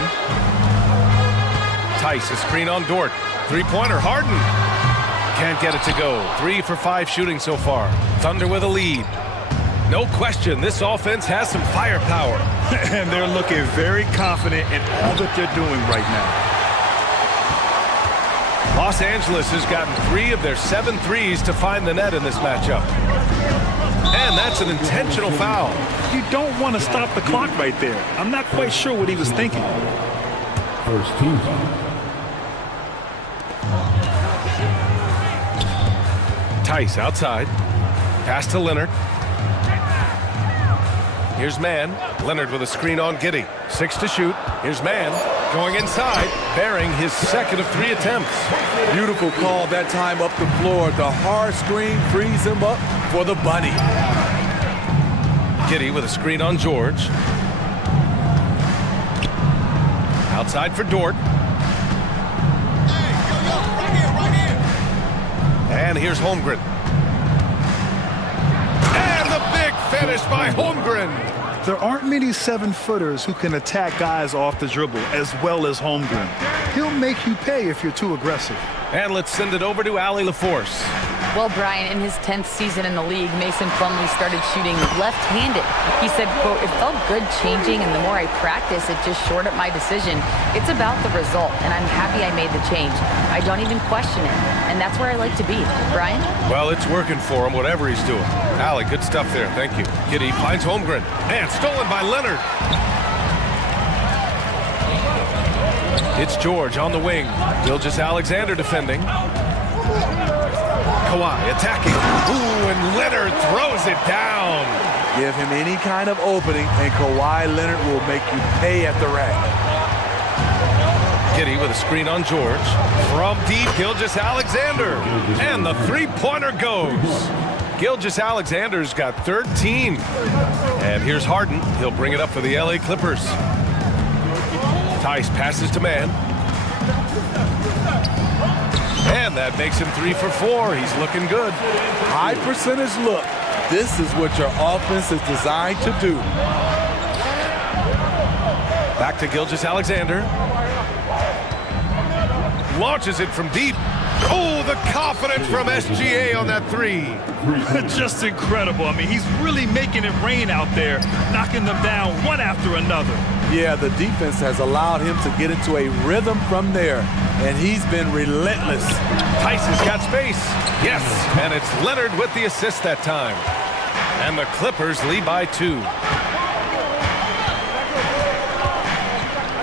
Tice, a screen on Dort. Three-pointer, Harden. Can't get it to go. 3 for 5 shooting so far. Thunder with a lead. No question, this offense has some firepower. And they're looking very confident in all that they're doing right now. Los Angeles has gotten 3 of their 7 threes to find the net in this matchup. And that's an intentional foul. You don't want to stop the clock right there. I'm not quite sure what he was thinking. First team foul. Tice outside. Pass to Leonard. Here's Mann. Leonard with a screen on Giddey. 6 to shoot. Here's Mann going inside, bearing his second of 3 attempts. Beautiful call that time up the floor. The hard screen frees him up for the bunny. Giddey with a screen on George. Outside for Dort. And here's Holmgren. And the big finish by Holmgren. There aren't many 7-footers who can attack guys off the dribble as well as Holmgren. He'll make you pay if you're too aggressive. And let's send it over to Allie LaForce. Well, Brian, in his 10th season in the league, Mason Plumlee started shooting left-handed. He said, quote, "It felt good changing, and the more I practice, it just shored up my decision. It's about the result, and I'm happy I made the change. I don't even question it, and that's where I like to be." Brian? Well, it's working for him, whatever he's doing. Allie, good stuff there. Thank you. Giddey finds Holmgren. And stolen by Leonard. It's George on the wing. Gilgeous-Alexander defending. Kawhi attacking. Ooh, and Leonard throws it down. Give him any kind of opening, and Kawhi Leonard will make you pay at the rack. Giddey with a screen on George. From deep, Gilgeous-Alexander. And the three-pointer goes. Gilgeous Alexander's got 13. And here's Harden. He'll bring it up for the LA Clippers. Tice passes to Mann. And that makes him 3 for 4. He's looking good. High percentage look. This is what your offense is designed to do. Back to Gilgeous Alexander. Launches it from deep. Oh, the confidence from SGA on that 3. Just incredible. I mean, he's really making it rain out there, knocking them down one after another. Yeah, the defense has allowed him to get into a rhythm from there, and he's been relentless. Tyson's got space. Yes, and it's Leonard with the assist that time. And the Clippers lead by 2.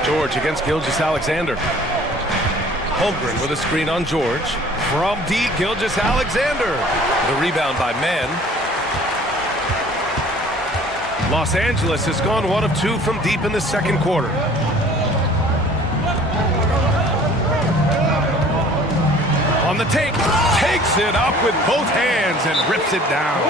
George against Gilgeous Alexander. Holmgren with a screen on George. From deep, Gilgeous Alexander. The rebound by Mann. Los Angeles has gone 1 of 2 from deep in the second quarter. On the take, takes it up with both hands and rips it down.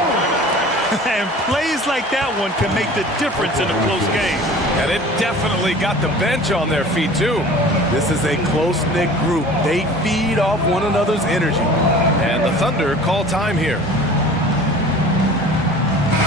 And plays like that one can make the difference in a close game. And it definitely got the bench on their feet, too. This is a close-knit group. They feed off one another's energy. And the Thunder call time here.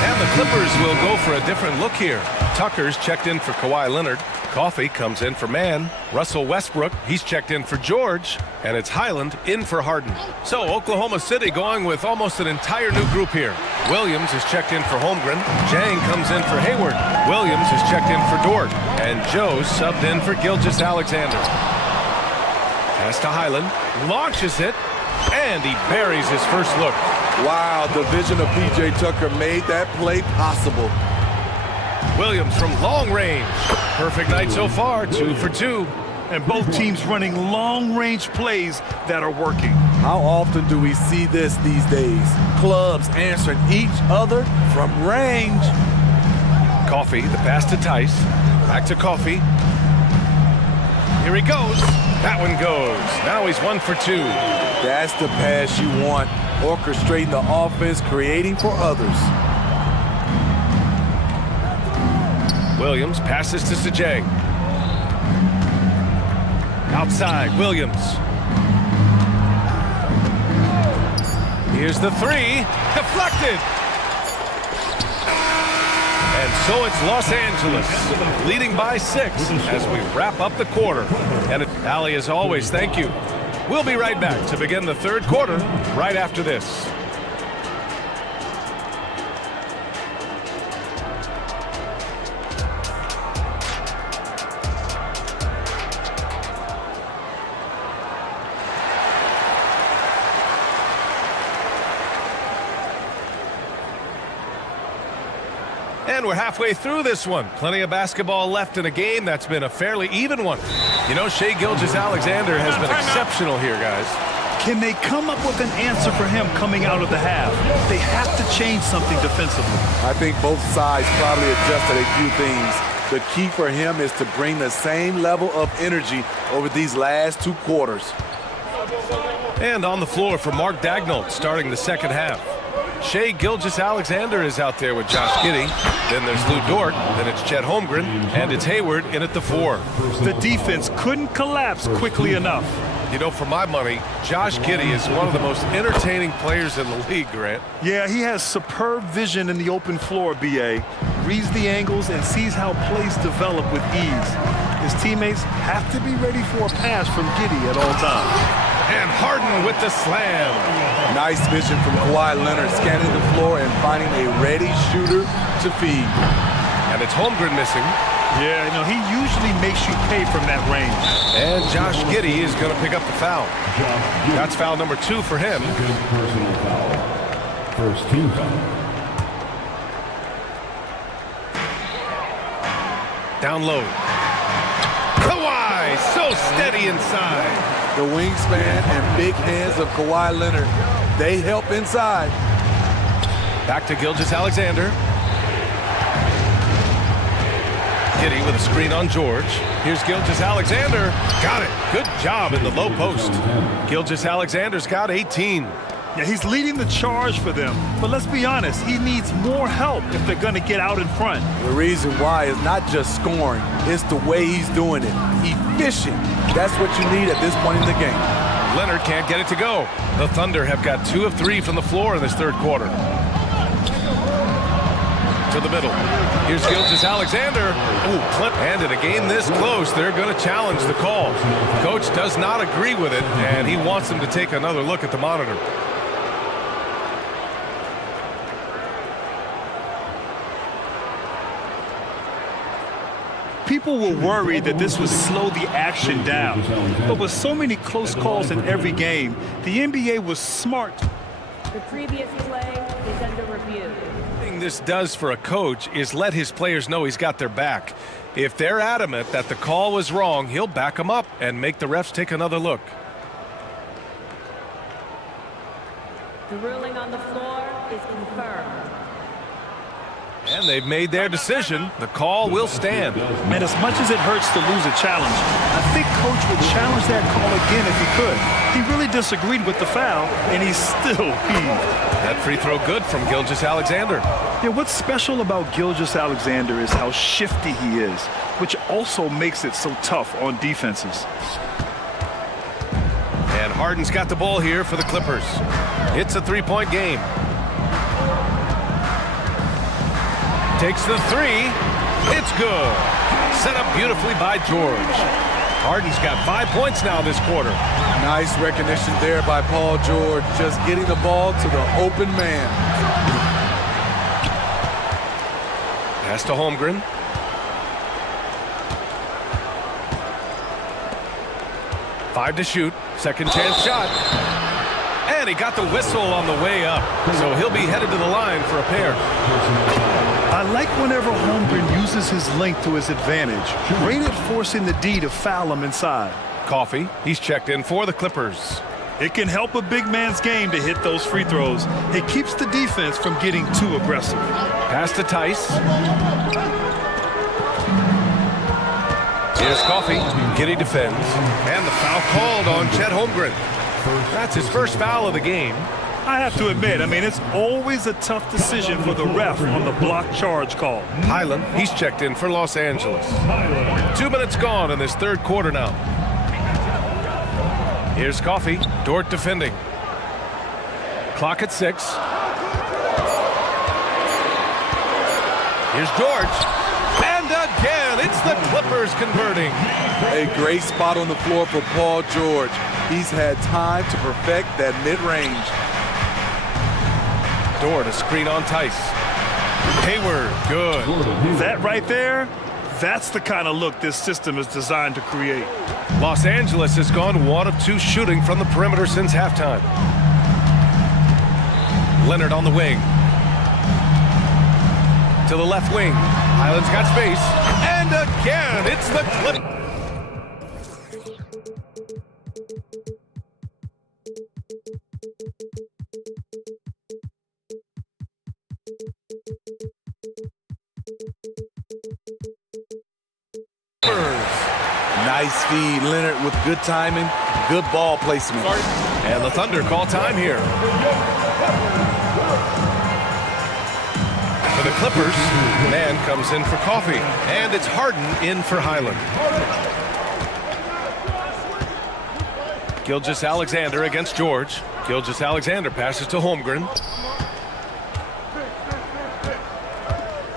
And the Clippers will go for a different look here. Tucker's checked in for Kawhi Leonard. Coffey comes in for Mann. Russell Westbrook, he's checked in for George. And it's Highland in for Harden. So Oklahoma City going with almost an entire new group here. Williams is checked in for Holmgren. Jang comes in for Hayward. Williams is checked in for Dort. And Joe subbed in for Gilgeous Alexander. Pass to Highland. Launches it. And he buries his first look. Wow, the vision of P.J. Tucker made that play possible. Williams from long range. Perfect night so far, 2 for 2. And both teams running long-range plays that are working. How often do we see this these days? Clubs answering each other from range. Coffey, the pass to Tice. Back to Coffey. Here he goes. That one goes. Now he's 1 for 2. That's the pass you want. Orchestrating the offense, creating for others. Williams passes to Sajang. Outside, Williams. Here's the 3. Deflected. And so it's Los Angeles, leading by 6 as we wrap up the quarter. And Allie, as always, thank you. We'll be right back to begin the third quarter right after this. And we're halfway through this one. Plenty of basketball left in a game that's been a fairly even one. You know, Shai Gilgeous-Alexander has been exceptional here, guys. Can they come up with an answer for him coming out of the half? They have to change something defensively. I think both sides probably adjusted a few things. The key for him is to bring the same level of energy over these last 2 quarters. And on the floor for Mark Daigneault starting the second half. Shai Gilgeous-Alexander is out there with Josh Giddey. Then there's Lou Dort. Then it's Chet Holmgren. And it's Hayward in at the 4. The defense couldn't collapse quickly enough. You know, for my money, Josh Giddey is one of the most entertaining players in the league, Grant. Yeah, he has superb vision in the open floor, B.A. Reads the angles and sees how plays develop with ease. His teammates have to be ready for a pass from Giddey at all times. And Harden with the slam. Nice vision from Kawhi Leonard, scanning the floor and finding a ready shooter to feed. And it's Holmgren missing. Yeah, you know, he usually makes you pay from that range. And Josh Giddey is going to pick up the foul. That's foul number 2 for him. First team foul. Down low. Kawhi, so steady inside. The wingspan and big hands of Kawhi Leonard, they help inside. Back to Gilgeous-Alexander. Giddey with a screen on George. Here's Gilgeous-Alexander. Got it. Good job in the low post. Gilgeous-Alexander's got 18. Yeah, he's leading the charge for them. But let's be honest, he needs more help if they're going to get out in front. The reason why is not just scoring, it's the way he's doing it. Efficient. That's what you need at this point in the game. Leonard can't get it to go. The Thunder have got 2 of 3 from the floor in this third quarter. To the middle. Here's Gilgeous-Alexander. Ooh, Clint. And in a game this close, they're going to challenge the call. Coach does not agree with it, and he wants them to take another look at the monitor. People were worried that this would slow the action down. But with so many close calls in every game, the NBA was smart. The previous play is under review. The thing this does for a coach is let his players know he's got their back. If they're adamant that the call was wrong, he'll back them up and make the refs take another look. The ruling on the floor is confirmed. And they've made their decision. The call will stand. Man, as much as it hurts to lose a challenge, I think Coach would challenge that call again if he could. He really disagreed with the foul, and he's still heaved. That free throw good from Gilgeous-Alexander. Yeah, what's special about Gilgeous-Alexander is how shifty he is, which also makes it so tough on defenses. And Harden's got the ball here for the Clippers. It's a three-point game. Takes the three. It's good. Set up beautifully by George. Harden's got 5 points now this quarter. Nice recognition there by Paul George, just getting the ball to the open man. Pass to Holmgren. Five to shoot. Second chance shot. And he got the whistle on the way up. So he'll be headed to the line for a pair. I like whenever Holmgren uses his length to his advantage. Great at forcing the D to foul him inside. Coffee, he's checked in for the Clippers. It can help a big man's game to hit those free throws. It keeps the defense from getting too aggressive. Pass to Tice. Here's Coffee. Giddy defends. And the foul called on Chet Holmgren. That's his first foul of the game. I have to admit, it's always a tough decision for the ref on the block charge call. Highland, he's checked in for Los Angeles. 2 minutes gone in this third quarter now. Here's Coffee. Dort defending. Clock at 6. Here's George. And again, it's the Clippers converting. A great spot on the floor for Paul George. He's had time to perfect that mid-range. Dort, a screen on Tice. Hayward, good. That right there, that's the kind of look this system is designed to create. Los Angeles has gone 1 of 2 shooting from the perimeter since halftime. Leonard on the wing. To the left wing. Highland's got space. And again, it's the Clippers. Nice feed, Leonard with good timing, good ball placement. And the Thunder call time here. For the Clippers, man comes in for Coffee. And it's Harden in for Highland. Gilgeous-Alexander against George. Gilgeous-Alexander passes to Holmgren.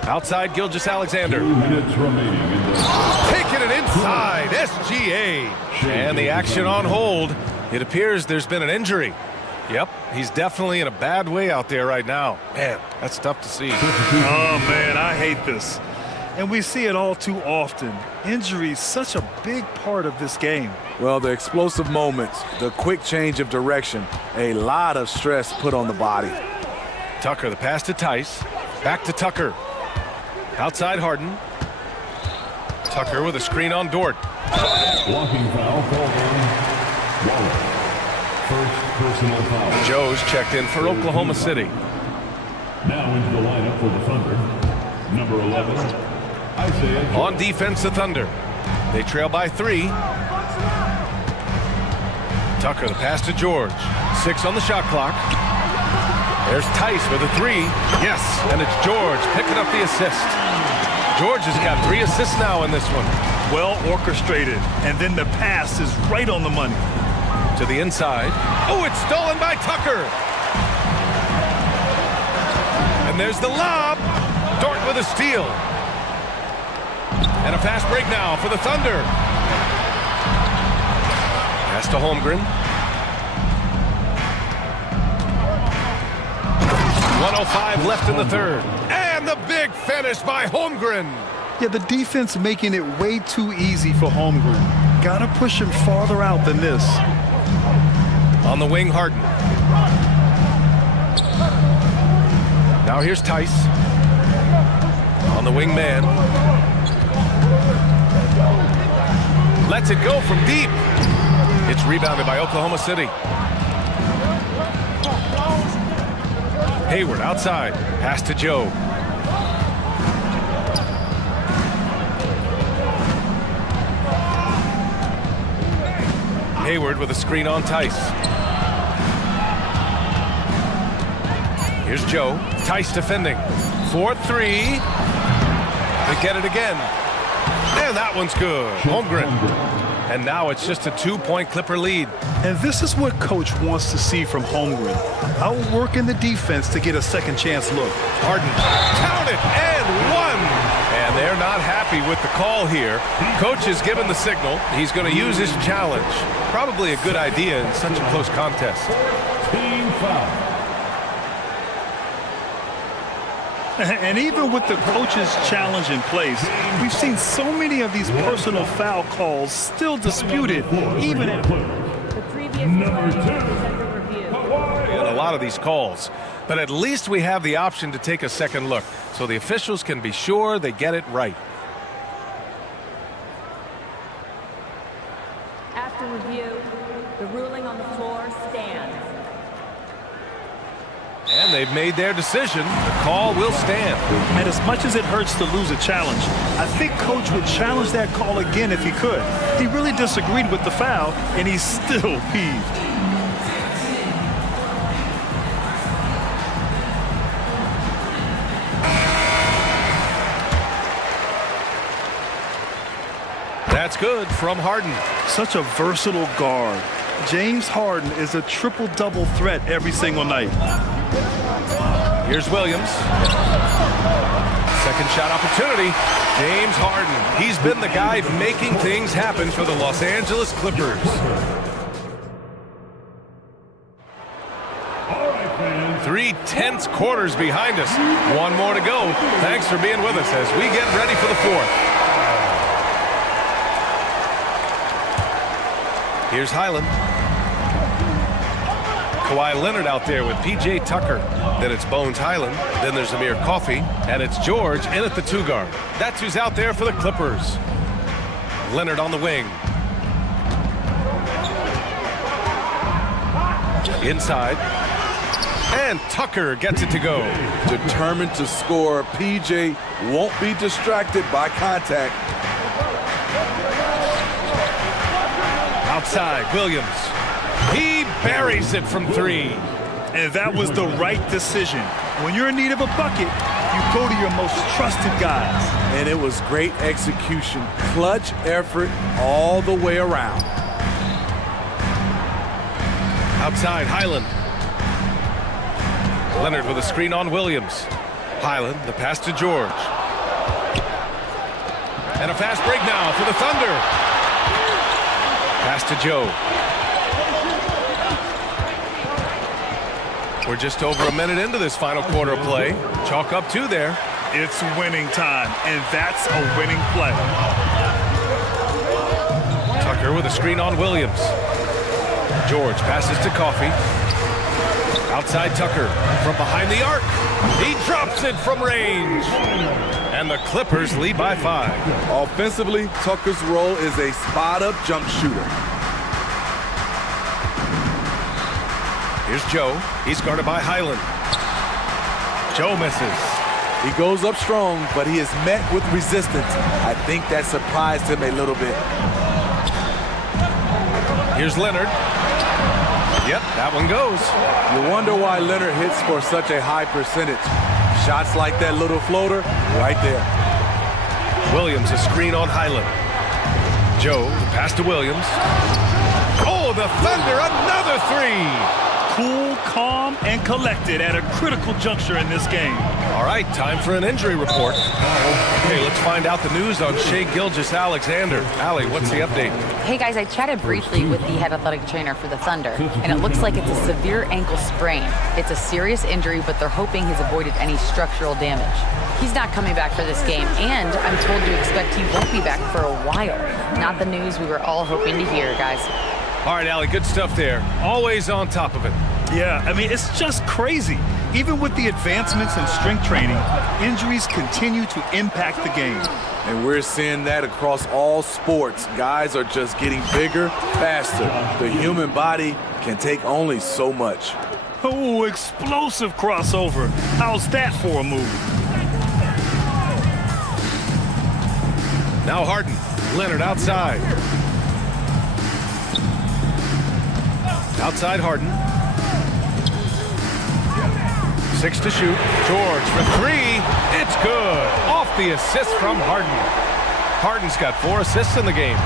Outside Gilgeous-Alexander. 2 minutes remaining in the taking it inside, SGA. And the action on hold. It appears there's been an injury. Yep, he's definitely in a bad way out there right now. Man, that's tough to see. Oh, man, I hate this. And we see it all too often. Injury is such a big part of this game. Well, the explosive moments, the quick change of direction, a lot of stress put on the body. Tucker, the pass to Tice. Back to Tucker. Outside Harden. Tucker with a screen on Dort. blocking foul called on Waller. First personal foul. Joe's checked in for Oklahoma City. Now into the lineup for the Thunder. Number 11, Isaiah. On defense, the Thunder. They trail by 3. Tucker, the pass to George. 6 on the shot clock. There's Tice with a three. Yes, and it's George picking up the assist. George has got 3 assists now in this one. Well orchestrated, and then the pass is right on the money. To the inside. Oh, it's stolen by Tucker. And there's the lob. Dort with a steal. And a fast break now for the Thunder. Pass to Holmgren. 1:05 left in the third. And the big finish by Holmgren. Yeah, the defense making it way too easy for Holmgren. Gotta push him farther out than this. On the wing, Harden. Now here's Tice. On the wing, man. Lets it go from deep. It's rebounded by Oklahoma City. Hayward outside. Pass to Joe. Hayward with a screen on Tice. Here's Joe. Tice defending. 4-3. They get it again. And that one's good. Holmgren. And now it's just a 2-point Clipper lead. And this is what coach wants to see from Holmgren. Outworking the defense to get a second chance look. Harden. Count it. And one. And they're not happy with the call here. Coach has given the signal. He's going to use his challenge. Probably a good idea in such a close contest. Team foul. And even with the coach's challenge in place, we've seen so many of these personal foul calls still disputed, even at The previous play is under review. And a lot of these calls. But at least we have the option to take a second look, so the officials can be sure they get it right. After review, the ruling on the floor stands. And they've made their decision. The call will stand. And as much as it hurts to lose a challenge, I think coach would challenge that call again if he could. He really disagreed with the foul, and he's still peeved. That's good from Harden. Such a versatile guard. James Harden is a triple-double threat every single night. Here's Williams. Second shot opportunity. James Harden. He's been the guy making things happen for the Los Angeles Clippers. Three tense quarters behind us. One more to go. Thanks for being with us as we get ready for the fourth. Here's Highland. Kawhi Leonard out there with P.J. Tucker. Then it's Bones Highland. Then there's Amir Coffey. And it's George in at the 2 guard. That's who's out there for the Clippers. Leonard on the wing. Inside. And Tucker gets it to go. Determined to score, P.J. won't be distracted by contact. Outside, Williams. He buries it from 3. And that was the right decision. When you're in need of a bucket, you go to your most trusted guys. And it was great execution. Clutch effort all the way around. Outside, Highland. Leonard with a screen on Williams. Highland, the pass to George. And a fast break now for the Thunder. Pass to Joe. We're just over a minute into this final quarter of play. Chalk up 2 there. It's winning time, and that's a winning play. Tucker with a screen on Williams. George passes to Coffey. Outside Tucker from behind the arc. He drops it from range. And the Clippers lead by 5. Offensively, Tucker's role is a spot-up jump shooter. Here's Joe. He's guarded by Highland. Joe misses. He goes up strong, but he is met with resistance. I think that surprised him a little bit. Here's Leonard. Yep, that one goes. You wonder why Leonard hits for such a high percentage. Shots like that little floater, right there. Williams, a screen on Highland. Joe, pass to Williams. Oh, the Thunder, another three! Cool, calm, and collected at a critical juncture in this game. All right, time for an injury report. Okay, let's find out the news on Shai Gilgeous-Alexander. Allie, what's the update? Hey guys, I chatted briefly with the head athletic trainer for the Thunder, and it looks like it's a severe ankle sprain. It's a serious injury, but they're hoping he's avoided any structural damage. He's not coming back for this game, and I'm told to expect he won't be back for a while. Not the news we were all hoping to hear, guys. All right, Allie, good stuff there. Always on top of it. Yeah, I mean, it's just crazy. Even with the advancements in strength training, injuries continue to impact the game. And we're seeing that across all sports. Guys are just getting bigger, faster. The human body can take only so much. Oh, explosive crossover. How's that for a move? Now Harden. Leonard outside. Outside Harden. 6 to shoot. George for three. It's good. Off the assist from Harden. Harden's got 4 assists in the game.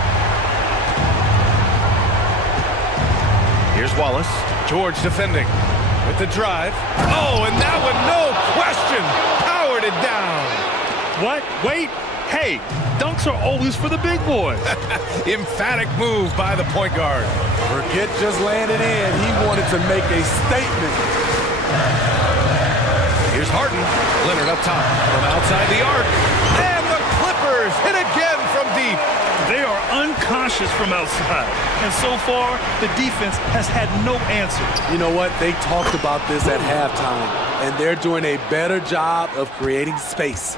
Here's Wallace. George defending with the drive. Oh, and that one, no question, powered it down. What? Wait. Hey, dunks are always for the big boys. Emphatic move by the point guard. Forget just landing in. He wanted to make a statement. Here's Harden. Leonard up top from outside the arc. And the Clippers hit again from deep. They are unconscious from outside. And so far, the defense has had no answer. You know what? They talked about this at halftime, and they're doing a better job of creating space.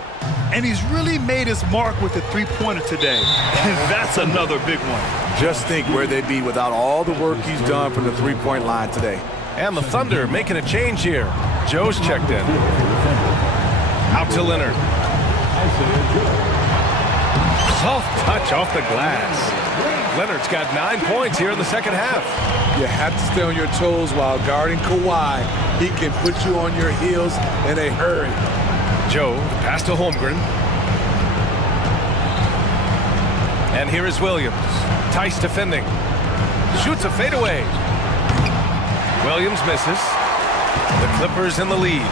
And he's really made his mark with the three-pointer today. And that's another big one. Just think where they'd be without all the work he's done from the three-point line today. And the Thunder making a change here. Joe's checked in. Out to Leonard. Soft touch off the glass. Leonard's got 9 points here in the second half. You have to stay on your toes while guarding Kawhi. He can put you on your heels in a hurry. Joe, pass to Holmgren. And here is Williams. Tice defending. Shoots a fadeaway. Williams misses. The Clippers in the lead.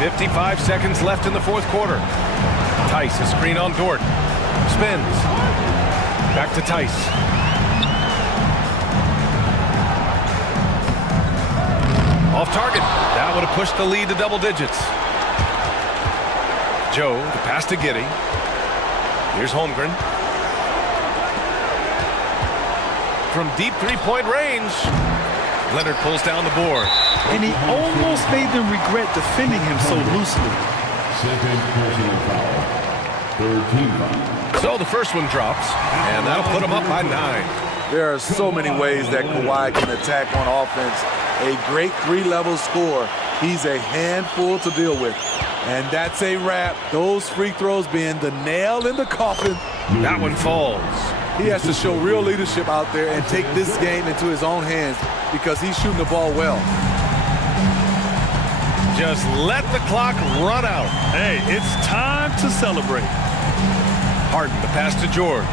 55 seconds left in the fourth quarter. Tice, a screen on Dort. Spins. Back to Tice. Off target. That would have pushed the lead to double digits. Joe, the pass to Giddey. Here's Holmgren. From deep three-point range, Leonard pulls down the board. And he almost made them regret defending him so loosely. Second personal foul. Third team foul. So the first one drops, and that'll put him up by 9. There are so many ways that Kawhi can attack on offense. A great three-level scorer. He's a handful to deal with. And that's a wrap. Those free throws being the nail in the coffin. That one falls. He has to show real leadership out there and take this game into his own hands because he's shooting the ball well. Just let the clock run out. Hey, it's time to celebrate. Harden, the pass to George.